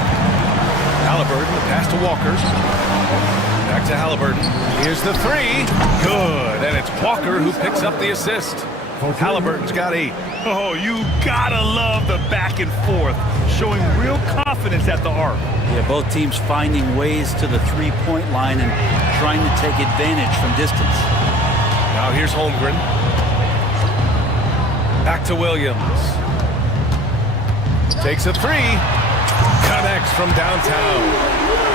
Halliburton, the pass to Walker. Back to Halliburton. Here's the three. Good. And it's Walker who picks up the assist. Halliburton's got 8. Oh, you gotta love the back and forth, showing real confidence at the arc. Yeah, both teams finding ways to the three-point line and trying to take advantage from distance. Now here's Holmgren. Back to Williams. Takes a 3. Connects from downtown.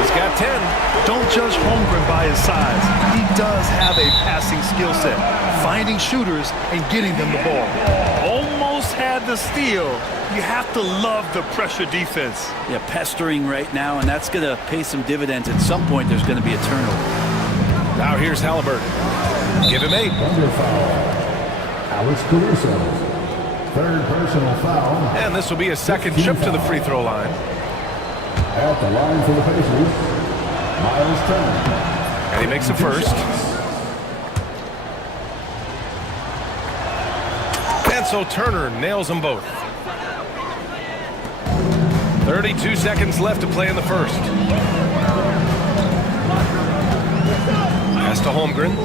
He's got 10. Don't judge Holmgren by his size. He does have a passing skill set, finding shooters and getting them the ball. Almost had the steal. You have to love the pressure defense. Yeah, pestering right now, and that's going to pay some dividends. At some point, there's going to be a turnover. Now here's Halliburton. Give him 8. Under foul. Alex Caruso. Third personal foul. And this will be a second trip to the free throw line. At the line for the Pacers, Miles Turner. And he makes the first. And so Turner nails them both. 32 seconds left to play in the first. Pass to Holmgren.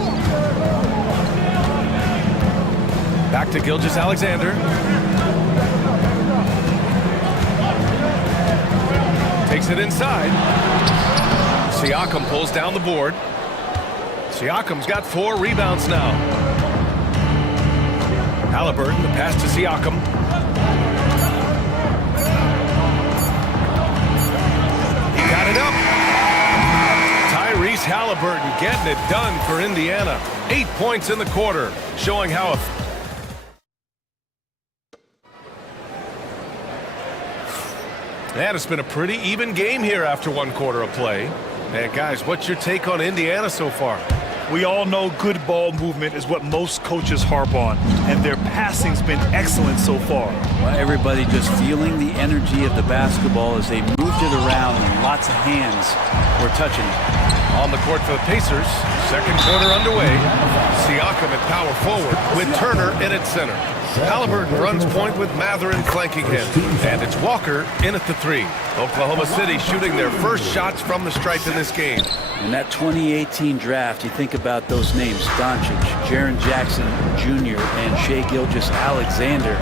Back to Gilgeous-Alexander. Takes it inside. Siakam pulls down the board. Siakam's got 4 rebounds now. Halliburton, the pass to Siakam. He got it up. Tyrese Halliburton getting it done for Indiana. 8 points in the quarter, showing how And it's been a pretty even game here after one quarter of play. And guys, what's your take on Indiana so far? We all know good ball movement is what most coaches harp on, and their passing's been excellent so far. Well, everybody just feeling the energy of the basketball as they moved it around and lots of hands were touching it. On the court for the Pacers, second quarter underway. Siakam at power forward with Turner in at center. Halliburton runs point with Matherin flanking him. And it's Walker in at the three. Oklahoma City shooting their first shots from the stripe in this game. In that 2018 draft, you think about those names, Doncic, Jaren Jackson Jr., and Shai Gilgeous-Alexander.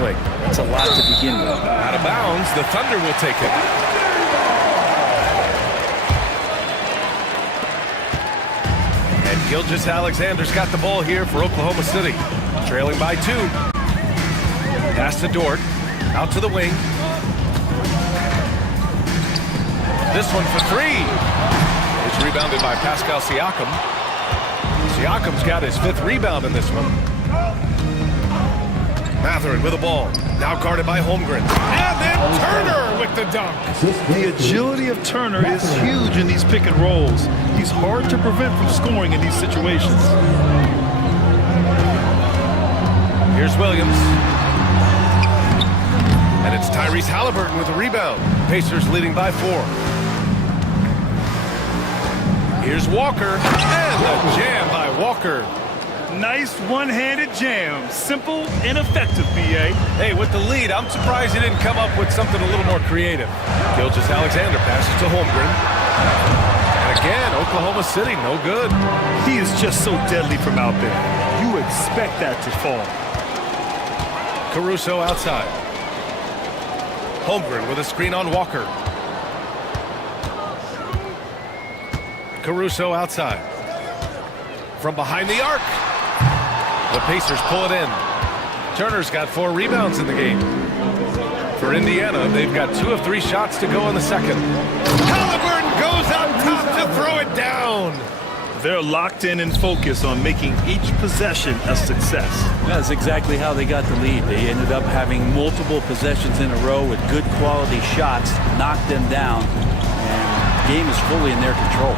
Boy, that's a lot to begin with. Out of bounds, the Thunder will take it. And Gilgeous-Alexander's got the ball here for Oklahoma City. Trailing by 2. Pass to Dort. Out to the wing. This one for 3. It's rebounded by Pascal Siakam. Siakam's got his 5th rebound in this one. Matherin with the ball. Now guarded by Holmgren. And then Turner with the dunk. The agility of Turner is huge in these pick and rolls. He's hard to prevent from scoring in these situations. Here's Williams. And it's Tyrese Halliburton with a rebound. Pacers leading by 4. Here's Walker. And the jam by Walker. Nice one-handed jam. Simple and effective, B.A. Hey, with the lead, I'm surprised he didn't come up with something a little more creative. Gilgeous-Alexander passes to Holmgren. And again, Oklahoma City, no good. He is just so deadly from out there. You expect that to fall. Caruso outside. Holmgren with a screen on Walker. Caruso outside. From behind the arc. The Pacers pull it in. Turner's got 4 rebounds in the game. For Indiana, they've got 2 of 3 shots to go in the second. Halliburton goes out top to throw it down. They're locked in and focused on making each possession a success. That's exactly how they got the lead. They ended up having multiple possessions in a row with good quality shots, knocked them down, and the game is fully in their control.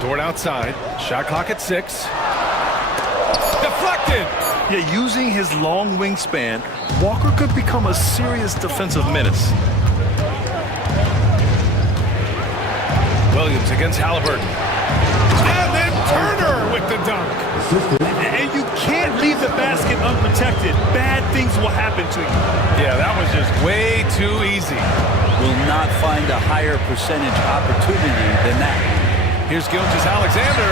Dort outside. Shot clock at 6. Deflected. Yeah, using his long wingspan, Walker could become a serious defensive menace. Williams against Halliburton. And then Turner with the dunk. And you can't leave the basket unprotected. Bad things will happen to you. Yeah, that was just way too easy. Will not find a higher percentage opportunity than that. Here's Gilgeous-Alexander.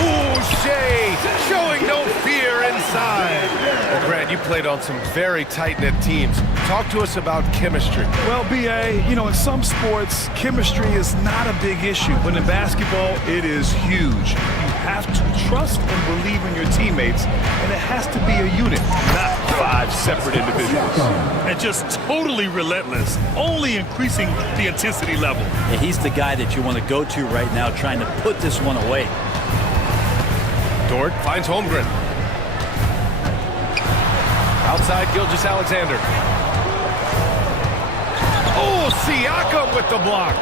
Ooh, Shai showing no fear inside. Well, Grant, you played on some very tight-knit teams. Talk to us about chemistry. Well, B.A., you know, in some sports, chemistry is not a big issue, but in basketball, it is huge. You have to trust and believe in your teammates, and it has to be a unit, not 5 separate individuals. And just totally relentless, only increasing the intensity level. Yeah, he's the guy that you want to go to right now, trying to put this one away. Dort finds Holmgren. Outside Gilgeous-Alexander. Oh, Siakam with the block.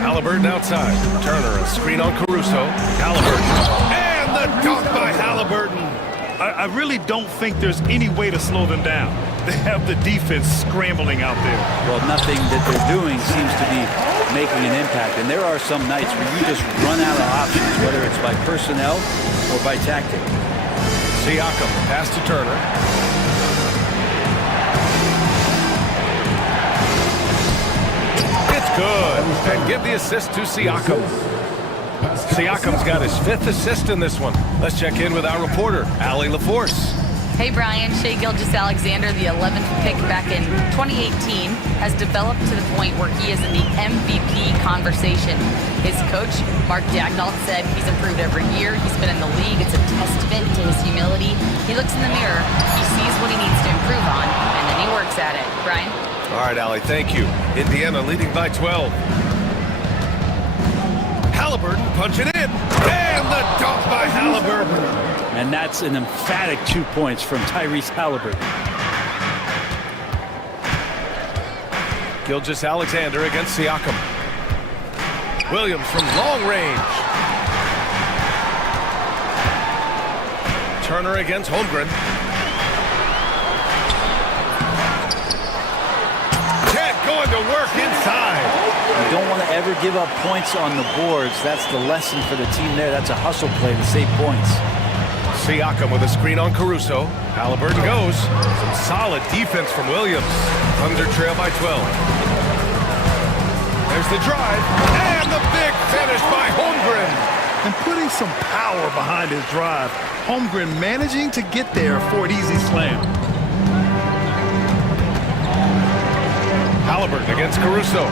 Halliburton outside. Turner, a screen on Caruso. Halliburton. And the dunk by Halliburton. I really don't think there's any way to slow them down. They have the defense scrambling out there. Well, nothing that they're doing seems to be making an impact. And there are some nights where you just run out of options, whether it's by personnel or by tactic. Siakam, pass to Turner. It's good. And give the assist to Siakam. Siakam's got his 5th assist in this one. Let's check in with our reporter, Allie LaForce. Hey, Brian. Shai Gilgeous-Alexander, the 11th pick back in 2018, has developed to the point where he is in the MVP conversation. His coach, Mark Daigneault, said he's improved every year. He's been in the league. It's a testament to his humility. He looks in the mirror, he sees what he needs to improve on, and then he works at it. Brian? All right, Allie, thank you. Indiana leading by 12. Halliburton punching in. And the dunk by Halliburton. And that's an emphatic 2 points from Tyrese Halliburton. Gilgeous-Alexander against Siakam. Williams from long range. Turner against Holmgren. Ted going to work inside. You don't want to ever give up points on the boards. That's the lesson for the team there. That's a hustle play to save points. Siakam with a screen on Caruso. Halliburton goes. Some solid defense from Williams. Thunder trail by 12. There's the drive. And the big finish by Holmgren. And putting some power behind his drive. Holmgren managing to get there for an easy slam. Halliburton against Caruso.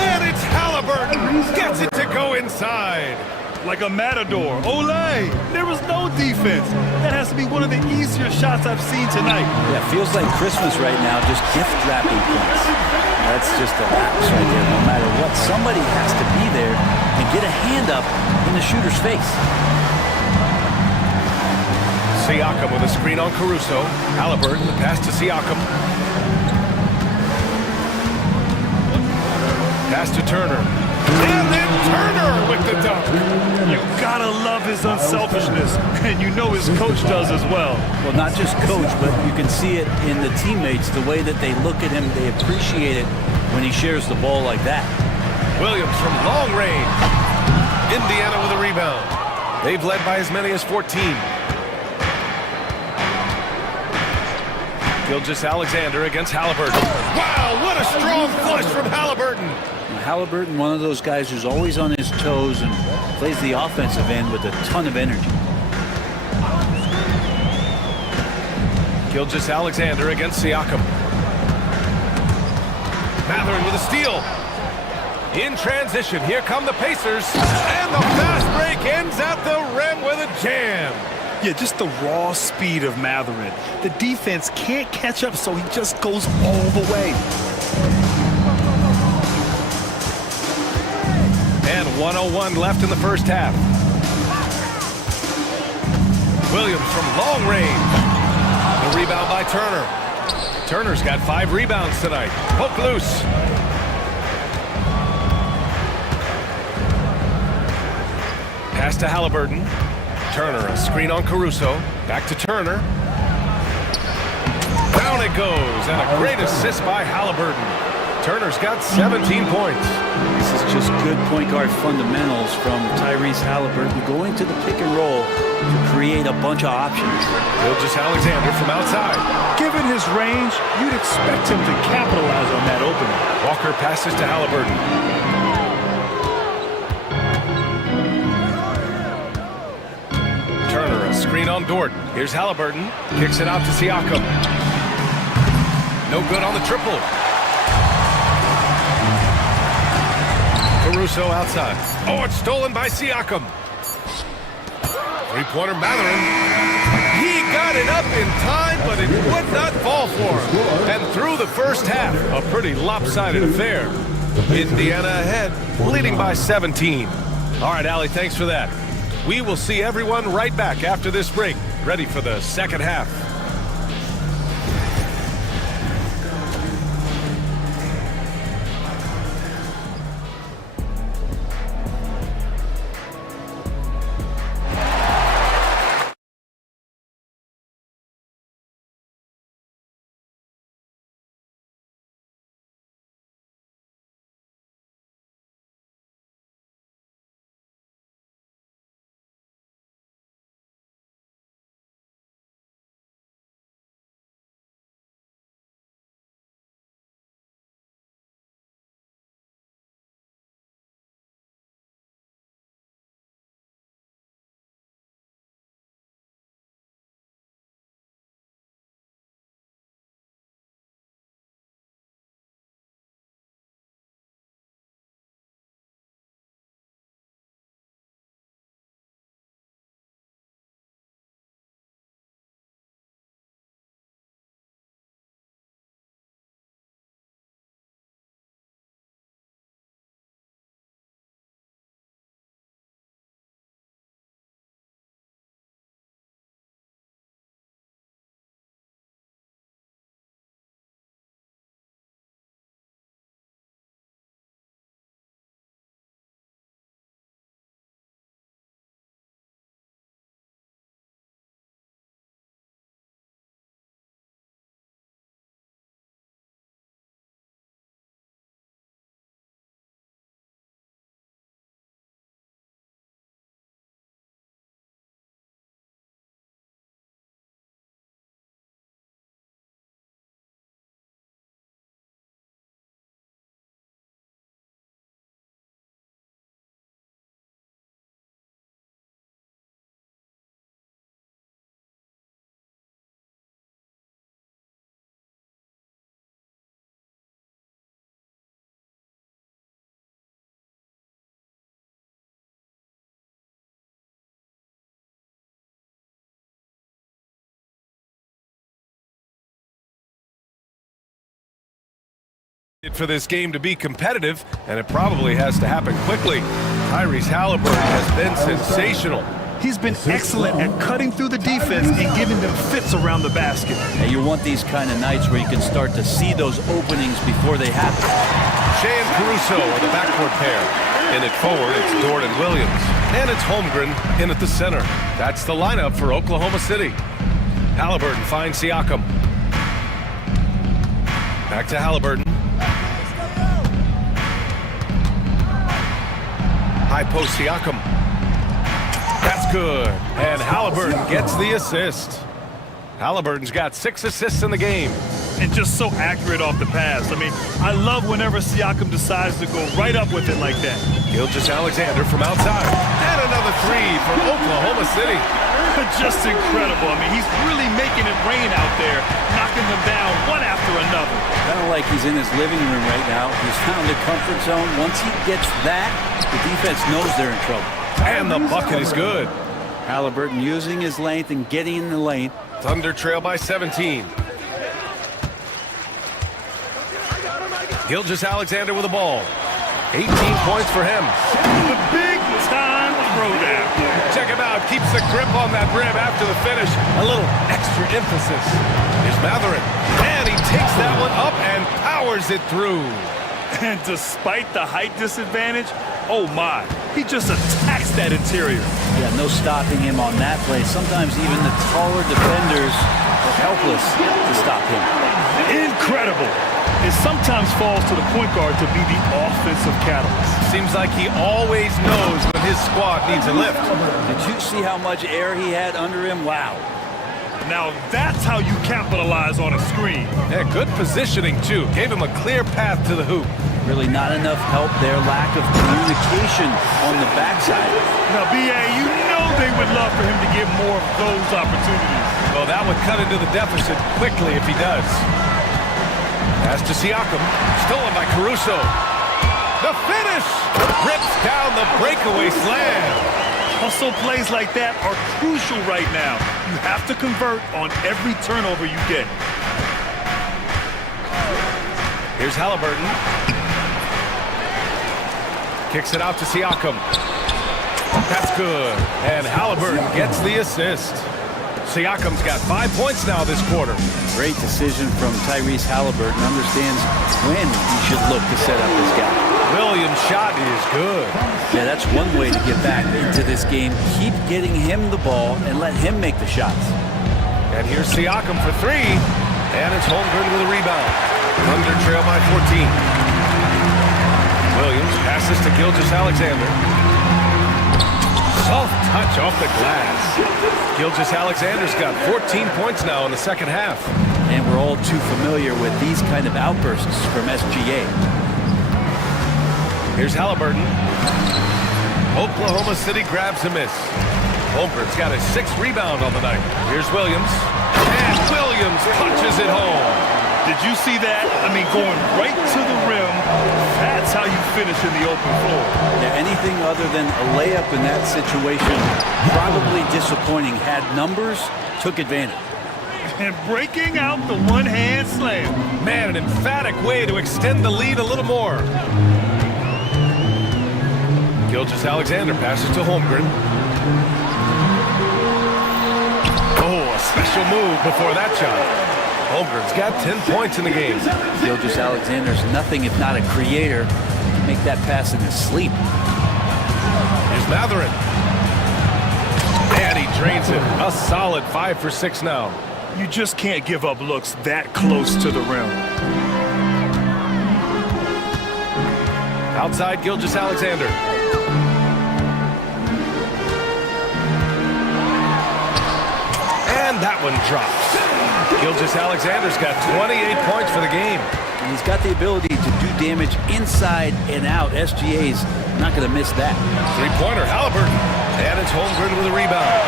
And it's Halliburton. Gets it to go inside. Like a matador. Olay! There was no defense. That has to be one of the easier shots I've seen tonight. Yeah, feels like Christmas right now, just gift wrapping points. That's just a lapse right there. No matter what, somebody has to be there and get a hand up in the shooter's face. Siakam with a screen on Caruso. Halliburton, the pass to Siakam. Pass to Turner. And then Turner with the dunk. You gotta love his unselfishness, and you know his coach does as well. Well, not just coach, but you can see it in the teammates, the way that they look at him, they appreciate it when he shares the ball like that. Williams from long range. Indiana with a rebound. They've led by as many as 14. Gilgeous-Alexander against Halliburton. Wow, what a strong flush from Halliburton. Halliburton, one of those guys who's always on his toes and plays the offensive end with a ton of energy. Gilgeous-Alexander against Siakam. Mathurin with a steal. In transition, here come the Pacers. And the fast break ends at the rim with a jam. Yeah, just the raw speed of Mathurin. The defense can't catch up, so he just goes all the way. And 1:01 left in the first half. Williams from long range. The rebound by Turner. Turner's got 5 rebounds tonight. Poke loose. Pass to Halliburton. Turner, a screen on Caruso. Back to Turner. Down it goes, and a great assist by Halliburton. Turner's got 17 points. This is just good point guard fundamentals from Tyrese Halliburton, going to the pick and roll to create a bunch of options. Gilgeous-Alexander from outside. Given his range, you'd expect him to capitalize on that opening. Walker passes to Halliburton. Turner, a screen on Dort. Here's Halliburton. Kicks it out to Siakam. No good on the triple. Caruso outside. Oh, it's stolen by Siakam. Three-pointer Mathurin. He got it up in time, but it would not fall for him. And through the first half, a pretty lopsided affair. Indiana ahead, leading by 17. All right, Allie, thanks for that. We will see everyone right back after this break, ready for the second half. For this game to be competitive, and it probably has to happen quickly. Tyrese Halliburton has been sensational. He's been excellent at cutting through the defense and giving them fits around the basket. And you want these kind of nights where you can start to see those openings before they happen. Shea and Caruso are the backcourt pair. In it forward, it's Dort and Williams. And it's Holmgren in at the center. That's the lineup for Oklahoma City. Halliburton finds Siakam. Back to Halliburton. High post Siakam. That's good. And Halliburton gets the assist. Halliburton's got 6 assists in the game. And just so accurate off the pass. I mean, I love whenever Siakam decides to go right up with it like that. Gilgeous-Alexander from outside. And another three from Oklahoma City. Just incredible. I mean, he's really making it rain out there, knocking them down one after another. Kind of like he's in his living room right now. He's found a comfort zone. Once he gets that, the defense knows they're in trouble. And the bucket is good. Halliburton using his length and getting in the lane. Thunder trail by 17. Gilgeous-Alexander with the ball. 18 points for him. The big time throwdown. Check him out. Keeps the grip on that rim after the finish. A little extra emphasis. Here's Matherin. And he takes that one up and powers it through. And despite the height disadvantage, oh my, he just attacks that interior. Yeah, no stopping him on that play. Sometimes even the taller defenders are helpless to stop him. Incredible. It sometimes falls to the point guard to be the offensive catalyst. Seems like he always knows when his squad needs a lift. Did you see how much air he had under him? Wow. Now that's how you capitalize on a screen. Yeah, good positioning, too. Gave him a clear path to the hoop. Really not enough help there. Lack of communication on the backside. Now, B.A., you know they would love for him to get more of those opportunities. Well, that would cut into the deficit quickly if he does. Pass to Siakam. Stolen by Caruso. The finish! Rips down the breakaway slam. Hustle plays like that are crucial right now. You have to convert on every turnover you get. Here's Halliburton. Kicks it out to Siakam. That's good. And Halliburton gets the assist. Siakam's got 5 points now this quarter. Great decision from Tyrese Halliburton. Understands when he should look to set up this guy. Williams' shot is good. Yeah, that's one way to get back into this game. Keep getting him the ball and let him make the shots. And here's Siakam for three. And it's Holmgren with a rebound. Thunder trail by 14. Williams passes to Gilgeous-Alexander. Soft touch off the glass. Gilgeous-Alexander's got 14 points now in the second half. And we're all too familiar with these kind of outbursts from SGA. Here's Halliburton. Oklahoma City grabs a miss. Holmgren's got his 6th rebound on the night. Here's Williams. And Williams punches it home. Did you see that? I mean, going right to the rim, that's how you finish in the open floor. Yeah, anything other than a layup in that situation, probably disappointing. Had numbers, took advantage. And breaking out the one-hand slam. Man, an emphatic way to extend the lead a little more. Gilgeous-Alexander passes to Holmgren. Oh, a special move before that shot. Holmgren's got 10 points in the game. Gilgeous-Alexander's nothing if not a creator. Make that pass in his sleep. Here's Matherin. And he drains it. A solid 5 for 6 now. You just can't give up looks that close to the rim. Outside Gilgeous-Alexander. And that one drops. Gilgeous-Alexander's got 28 points for the game. And he's got the ability to do damage inside and out. SGA's not going to miss that. Three-pointer, Halliburton. And it's Holmgren with a rebound.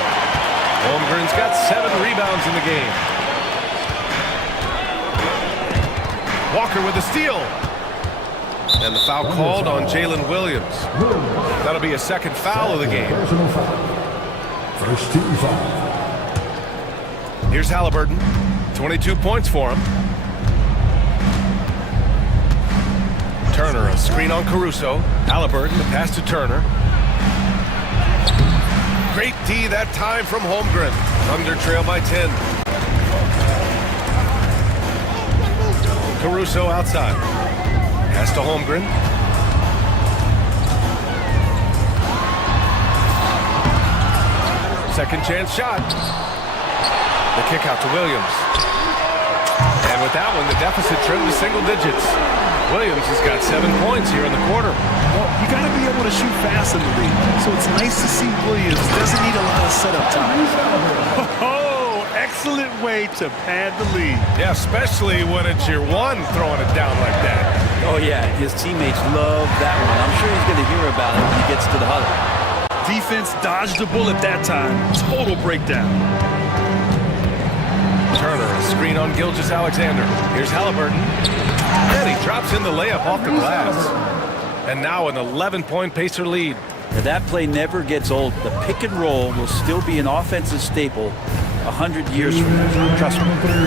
Holmgren's got 7 rebounds in the game. Walker with a steal. And the foul called on Jalen Williams. That'll be a second foul of the game. First team foul. Here's Halliburton. 22 points for him. Turner, a screen on Caruso. Halliburton, the pass to Turner. Great D that time from Holmgren. Thunder trail by 10. Caruso outside. Pass to Holmgren. Second chance shot. The kick out to Williams. And with that one, the deficit trimmed to single digits. Williams has got 7 points here in the quarter. Well, you got to be able to shoot fast in the league. So it's nice to see Williams doesn't need a lot of setup time. Oh, excellent way to pad the lead. Yeah, especially when it's your one throwing it down like that. Oh, yeah, his teammates love that one. I'm sure he's going to hear about it when he gets to the huddle. Defense dodged a bullet that time. Total breakdown. Turner, a screen on Gilgeous-Alexander. Here's Halliburton. And he drops in the layup off the glass. And now an 11-point Pacer lead. Now that play never gets old. The pick and roll will still be an offensive staple 100 years from now. Trust me.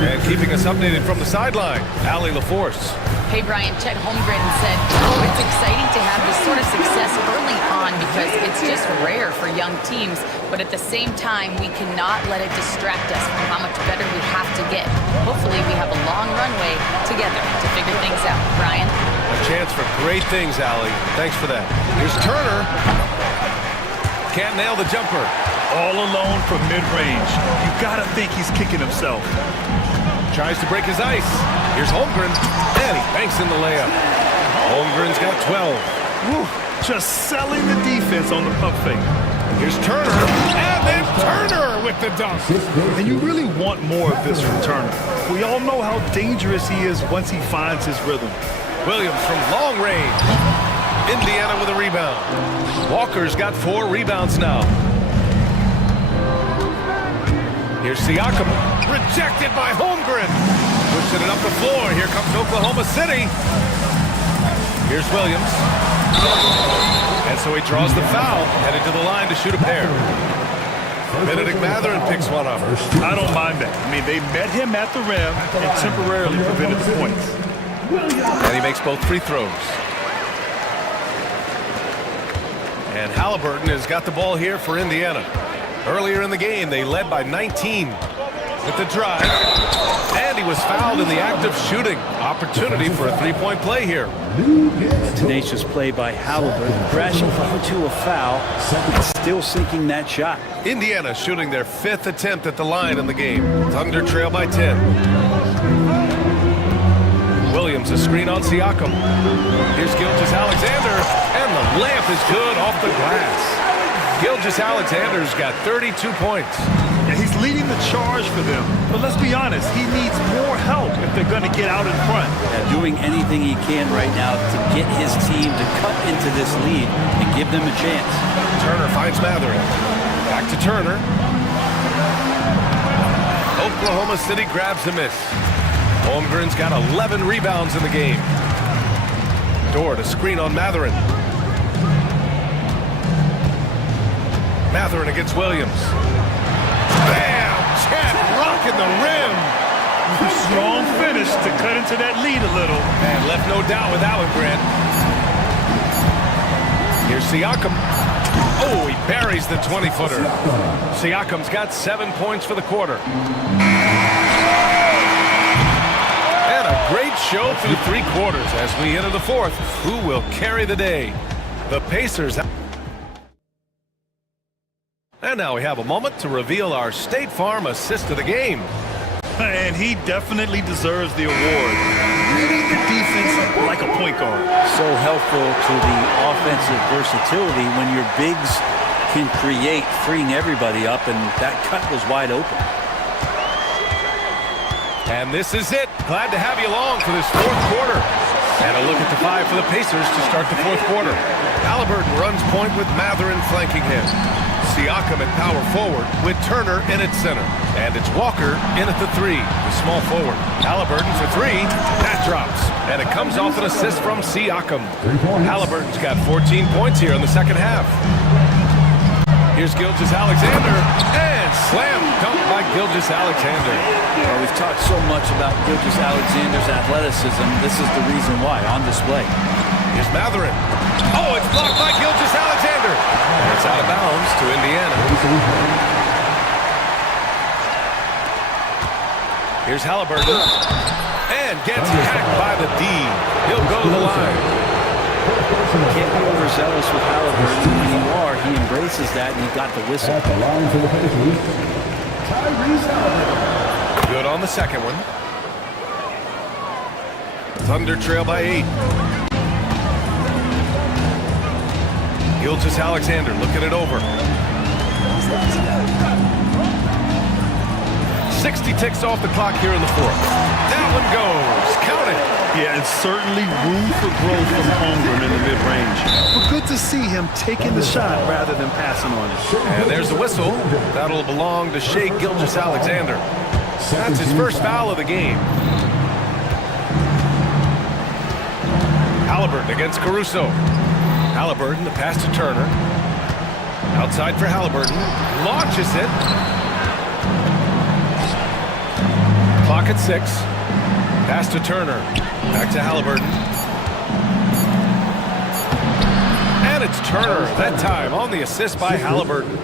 And keeping us updated from the sideline, Allie LaForce. Hey, Brian, Chet Holmgren said, oh, it's exciting to have this sort of success early on because it's just rare for young teams. But at the same time, we cannot let it distract us from how much better we have to get. Hopefully, we have a long runway together to figure things out. Brian? A chance for great things, Allie. Thanks for that. Here's Turner. Can't nail the jumper. All alone from mid-range. You gotta think he's kicking himself. Tries to break his ice. Here's Holmgren. And he banks in the layup. Holmgren's got 12. Woo, just selling the defense on the pump fake. Here's Turner. And then Turner with the dunk. And you really want more of this from Turner. We all know how dangerous he is once he finds his rhythm. Williams from long range. Indiana with a rebound. Walker's got 4 rebounds now. Here's Siakam. Rejected by Holmgren. Pushing it up the floor. Here comes Oklahoma City. Here's Williams. And so he draws the foul. Headed to the line to shoot a pair. Benedict Mathurin picks one up. I don't mind that. I mean, they met him at the rim and temporarily prevented the points. And he makes both free throws. And Halliburton has got the ball here for Indiana. Earlier in the game, they led by 19 with the drive. And he was fouled in the act of shooting. Opportunity for a three-point play here. A tenacious play by Halliburton, crashing into a foul, still sinking that shot. Indiana shooting their 5th attempt at the line in the game. Thunder trail by 10. Williams, a screen on Siakam. Here's Gilgeous-Alexander, and the layup is good off the glass. Gilgeous-Alexander's got 32 points. Yeah, he's leading the charge for them. But let's be honest, he needs more help if they're going to get out in front. Yeah, doing anything he can right now to get his team to cut into this lead and give them a chance. Turner finds Mathurin. Back to Turner. Oklahoma City grabs the miss. Holmgren's got 11 rebounds in the game. Dort a screen on Mathurin. Mathurin against Williams. Bam! Chet rocking the rim. Strong finish to cut into that lead a little. And left no doubt with that one, Grant. Here's Siakam. Oh, he buries the 20-footer. Siakam's got 7 points for the quarter. And a great show through 3 quarters as we enter the 4th. Who will carry the day? The Pacers. And now we have a moment to reveal our State Farm assist of the game. And he definitely deserves the award. Reading the defense like a point guard. So helpful to the offensive versatility when your bigs can create, freeing everybody up, and that cut was wide open. And this is it. Glad to have you along for this 4th quarter. And a look at the 5 for the Pacers to start the 4th quarter. Halliburton runs point with Mathurin flanking him. Siakam at power forward with Turner in at center. And it's Walker in at the 3, the small forward. Halliburton for 3. That drops. And it comes off an assist from Siakam. Halliburton's got 14 points here in the second half. Here's Gilgeous-Alexander. And slam dunk by Gilgeous-Alexander. Well, we've talked so much about Gilgeous-Alexander's athleticism. This is the reason why, on display. Here's Matherin. Oh, it's blocked by Gilgeous-Alexander. And it's out of bounds to Indiana. Here's Halliburton. And gets hacked by the D. He'll go to the line. Can't be overzealous with Halliburton. When you are, he embraces that, and he got the whistle. At the line for the Pacers, Tyrese Halliburton. Good on the second one. Thunder trail by 8. Gilgeous-Alexander looking it over. 60 ticks off the clock here in the fourth. That one goes. Count it. Yeah, and certainly room for growth from Holmgren in the mid-range. But good to see him taking the shot rather than passing on it. And there's the whistle. That'll belong to Shai Gilgeous-Alexander. That's his first foul of the game. Halliburton against Caruso. Halliburton, the pass to Turner. Outside for Halliburton. Launches it. Clock at 6. Pass to Turner. Back to Halliburton. And it's Turner, that time on the assist by Halliburton.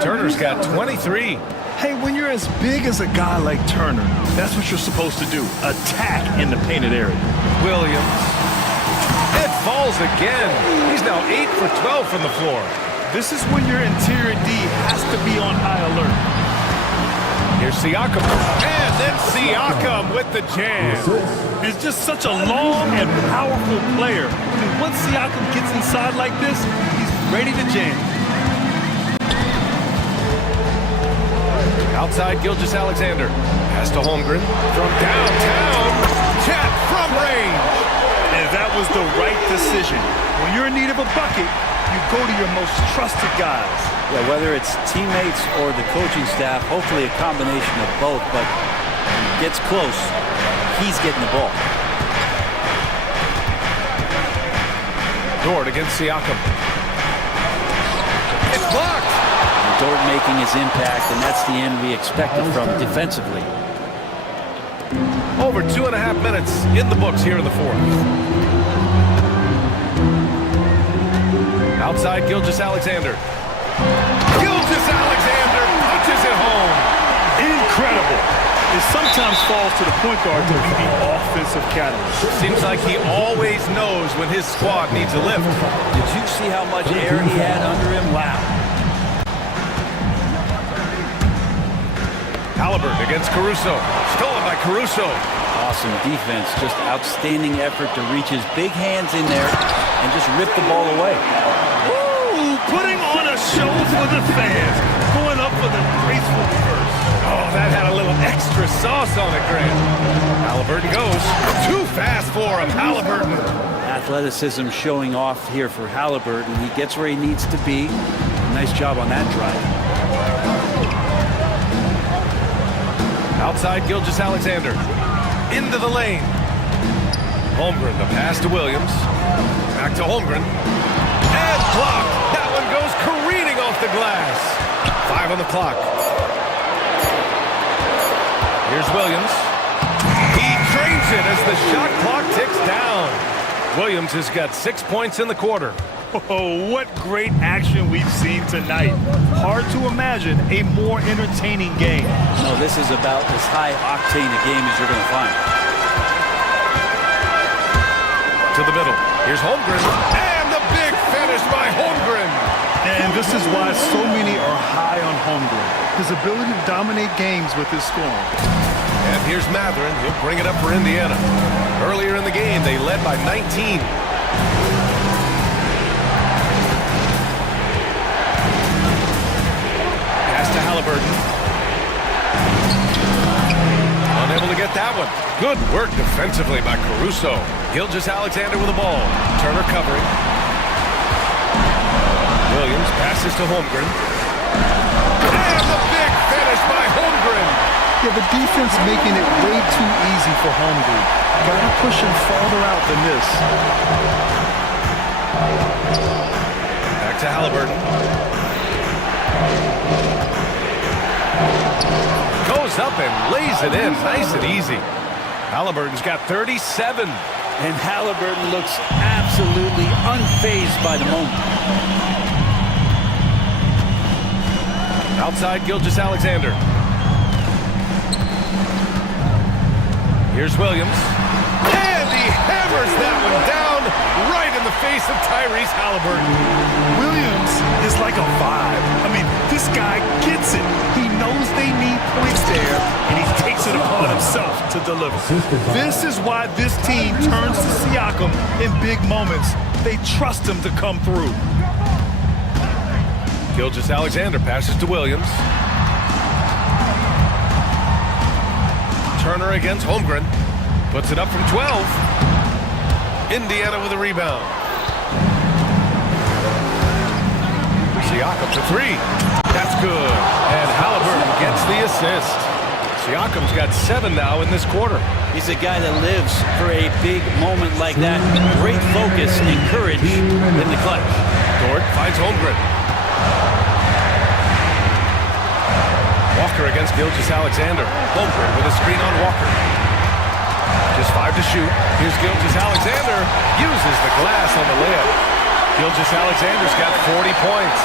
Turner's got 23. Hey, when you're as big as a guy like Turner, that's what you're supposed to do. Attack in the painted area. Williams. It falls again. He's now 8 for 12 from the floor. This is when your interior D has to be on high alert. Here's Siakam. And then Siakam with the jam. He's just such a long and powerful player. I mean, once Siakam gets inside like this, he's ready to jam. Outside Gilgeous-Alexander. Pass to Holmgren. From downtown. Chet from range. And that was the right decision. When you're in need of a bucket, you go to your most trusted guys. Yeah, whether it's teammates or the coaching staff, hopefully a combination of both, but gets close, he's getting the ball. Dort against Siakam. It's blocked. Dort making his impact, and that's the end we expected from him defensively. Over 2.5 minutes in the books here in the fourth. Outside Gilgeous-Alexander. Gilgeous-Alexander punches it home. Incredible. It sometimes falls to the point guard to be the offensive catalyst. Seems like he always knows when his squad needs a lift. Did you see how much air he had under him? Wow. Halliburton against Caruso. Stolen by Caruso. Awesome defense. Just outstanding effort to reach his big hands in there and just rip the ball away. Ooh, putting on a show for the fans. Going up for the graceful reverse. Oh, that had a little extra sauce on it, Grant. Halliburton goes. Too fast for him, Halliburton. Athleticism showing off here for Halliburton. He gets where he needs to be. Nice job on that drive. Outside Gilgeous-Alexander. Into the lane. Holmgren, the pass to Williams. Back to Holmgren. And blocked. That one goes careening off the glass. 5 on the clock. Here's Williams. He trains it as the shot clock ticks down. Williams has got 6 points in the quarter. Oh, what great action we've seen tonight. Hard to imagine a more entertaining game. No, this is about as high-octane a game as you're going to find. To the middle. Here's Holmgren. And the big finish by Holmgren. And this is why so many are high on Holmgren. His ability to dominate games with his scoring. And here's Matherin. He'll bring it up for Indiana. Earlier in the game, they led by 19. To Halliburton. Unable to get that one. Good work defensively by Caruso. Gilgeous-Alexander with the ball. Turner covering. Williams passes to Holmgren. And the big finish by Holmgren. Yeah, the defense making it way too easy for Holmgren. Got to push him farther out than this. Back to Halliburton. Goes up and lays it in. Nice and easy. Halliburton's got 37. And Halliburton looks absolutely unfazed by the moment. Outside Gilgeous-Alexander. Here's Williams. And he hammers that one down right in the face of Tyrese Halliburton. Williams is like a vibe. I mean, this guy gets it. He knows they need points there, and he takes it upon himself to deliver. This is why this team turns to Siakam in big moments. They trust him to come through. Gilgeous-Alexander passes to Williams. Turner against Holmgren. Puts it up from 12. Indiana with a rebound. Siakam for three. That's good. And Halliburton gets the assist. Siakam's got 7 now in this quarter. He's a guy that lives for a big moment like that. Great focus and courage in the clutch. Dort finds Holmgren. Walker against Gilgeous-Alexander. Holmgren with a screen on Walker. Just 5 to shoot. Here's Gilgeous-Alexander. Uses the glass on the layup. Gilgeous-Alexander's got 40 points.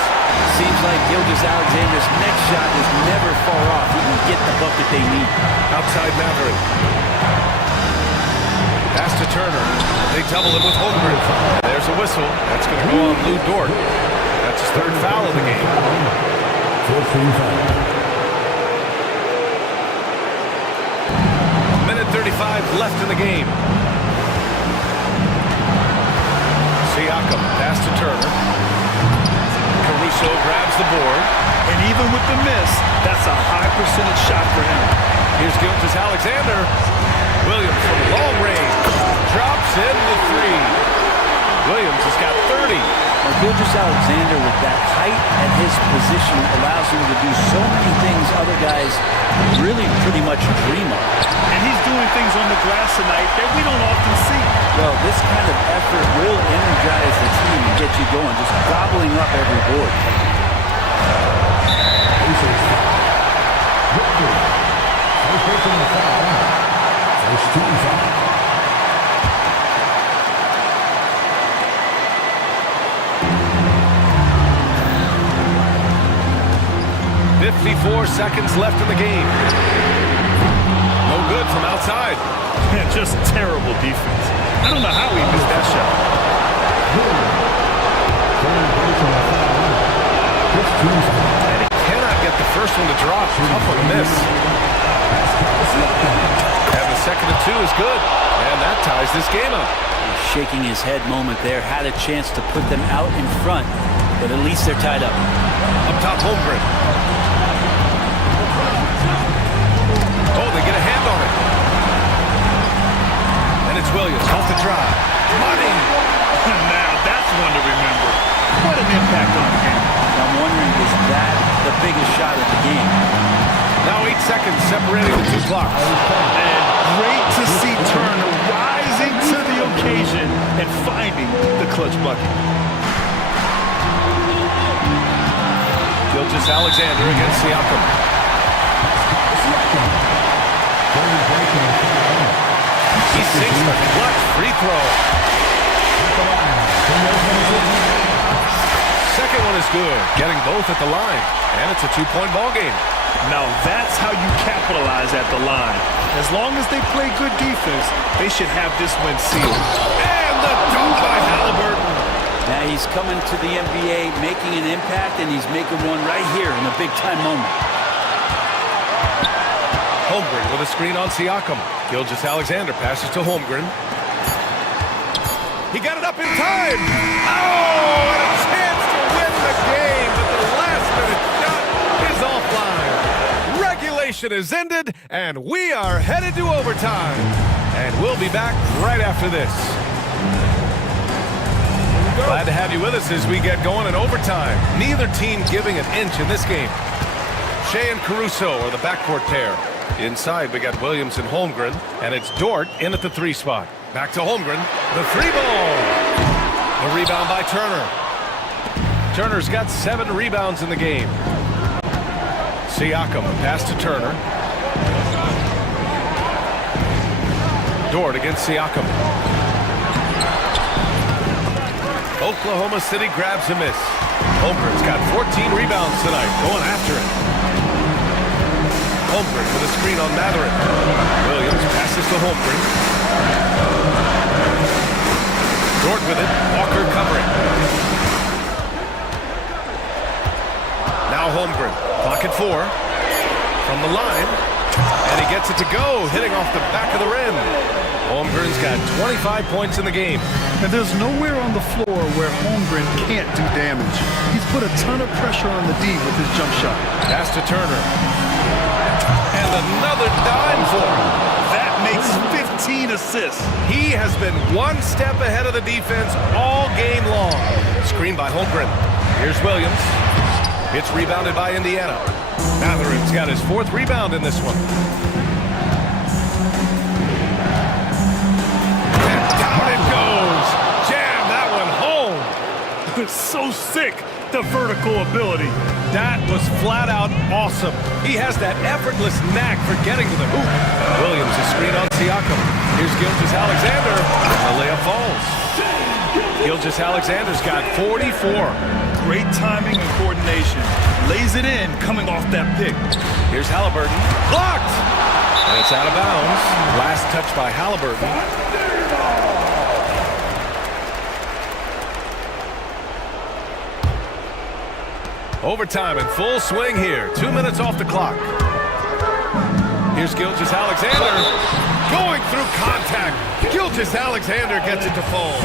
Seems like Gilgeous-Alexander's next shot is never far off. He can get the bucket they need. Outside Maverick. Pass to Turner. They double him with Holmgren. There's a whistle. That's going to go on Lou Dort. That's his 3rd foul of the game. 14 fouls. Minute 35 left in the game. Siakam, pass to Turner. Caruso grabs the board. And even with the miss, that's a high percentage shot for him. Here's Gilgeous-Alexander. Williams from long range. Drops in the 3. Williams has got 30. Well, Gilgeous-Alexander with that height and his position allows him to do so many things other guys really pretty much dream of. And he's doing things on the glass tonight that we don't often see. Well, this kind of effort will energize the team and get you going, just gobbling up every board. First team foul. 54 seconds left in the game. No good from outside. Man, just terrible defense. I don't know how he missed that shot. And he cannot get the first one to drop. Tough one to miss. And the second and 2 is good. And that ties this game up. Shaking his head moment there. Had a chance to put them out in front, but at least they're tied up. Up top, Holmgren. Oh, they get a hand on it. And it's Williams off the drive. Money. Now that's one to remember. What an impact on the game. I'm wondering, is that the biggest shot of the game? Now 8 seconds separating the 2 clocks. And great to see Turner rising to the occasion and finding the clutch bucket. Gilgeous-Alexander against Siakam. He sinks the clutch free throw. Second one is good, getting both at the line. And it's a 2-point ball game. Now that's how you capitalize at the line. As long as they play good defense, they should have this win sealed. And the dunk by Halliburton. Now he's coming to the NBA, making an impact, and he's making one right here in a big-time moment. Holmgren with a screen on Siakam. Gilgeous-Alexander passes to Holmgren. He got it up in time. Oh, and a chance to win the game, but the last-minute shot is offline. Regulation is ended, and we are headed to overtime. And we'll be back right after this. Glad to have you with us as we get going in overtime. Neither team giving an inch in this game. Shea and Caruso are the backcourt pair. Inside, we got Williams and Holmgren, and it's Dort in at the 3 spot. Back to Holmgren, the 3 ball. The rebound by Turner. Turner's got 7 rebounds in the game. Siakam, pass to Turner. Dort against Siakam. Oklahoma City grabs a miss. Holmgren's got 14 rebounds tonight, going after it. Holmgren with a screen on Matherin. Williams passes to Holmgren. Dort with it. Walker covering. Now Holmgren. Clock at 4. From the line. And he gets it to go, hitting off the back of the rim. Holmgren's got 25 points in the game. And there's nowhere on the floor where Holmgren can't do damage. He's put a ton of pressure on the D with his jump shot. Pass to Turner. And another dime for him. That makes 15 assists. He has been one step ahead of the defense all game long. Screen by Holmgren. Here's Williams. It's rebounded by Indiana. Matherin's got his 4th rebound in this one. And down it goes. Jam that one home. It's so sick, the vertical ability. That was flat out awesome. He has that effortless knack for getting to the hoop. Williams is screen on Siakam. Here's Gilgeous-Alexander. The layup falls. Gilgeous-Alexander's got 44. Great timing and coordination. Lays it in, coming off that pick. Here's Halliburton. Blocked! And it's out of bounds. Last touch by Halliburton. Overtime in full swing here. 2 minutes off the clock. Here's Gilgeous-Alexander. Going through contact. Gilgeous-Alexander gets it to fall.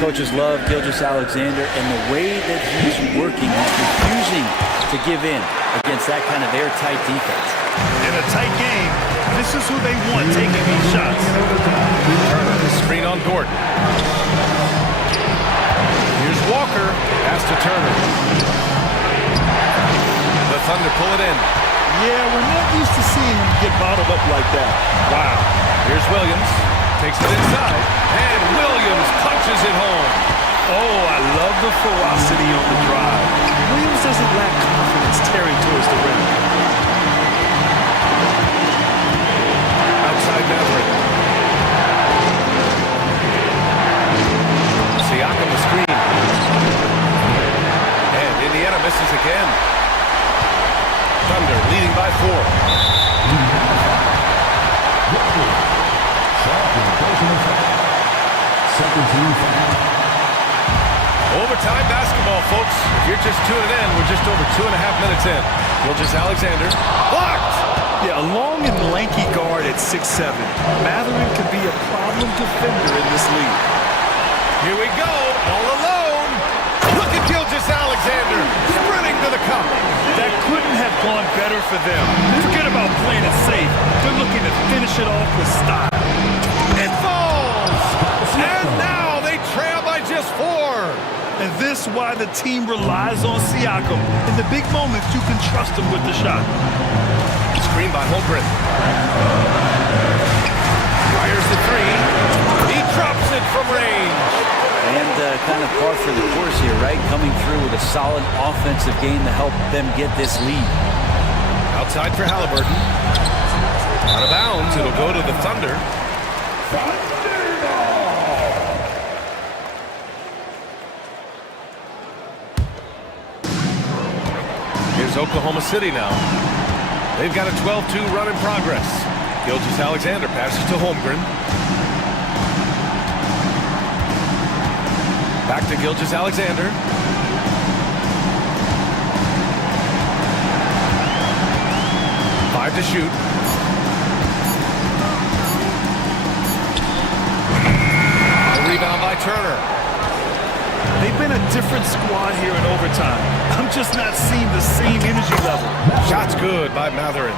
Coaches love Gilgeous-Alexander, and the way that he's working, he's refusing to give in against that kind of airtight defense. In a tight game, this is who they want taking these shots. Turner, screen on Dort. Here's Walker. Pass to Turner. The Thunder pull it in. Yeah, we're not used to seeing him get bottled up like that. Wow. Here's Williams. Takes it inside. And Williams punches it home. Oh, I love the ferocity on the drive. Williams doesn't lack confidence tearing towards the rim. Outside Matherin. Siakam the screen. And Indiana misses again. Thunder leading by 4. Overtime basketball, folks. If you're just tuning in, we're just over 2.5 minutes in. Gilgeous-Alexander blocked. Yeah, a long and lanky guard at 6'7". Matherin could be a problem defender in this league. Here we go, all alone. Look at Gilgeous-Alexander sprinting to the cup. That couldn't have gone better for them. Forget about playing it safe. They're looking to finish it off with style. It falls! And now they trail by just 4. And this is why the team relies on Siakam. In the big moments, you can trust him with the shot. Screen by Holmgren. Fires the 3. He drops it from range. And kind of par for the course here, right? Coming through with a solid offensive game to help them get this lead. Outside for Halliburton. Out of bounds, it'll go to the Thunder. Here's Oklahoma City now. They've got a 12-2 run in progress. Gilgeous-Alexander passes to Holmgren. Back to Gilgeous-Alexander. Five to shoot. A rebound by Turner. They've been a different squad here in overtime. I'm just not seeing the same energy level. Shot's good by Matherin.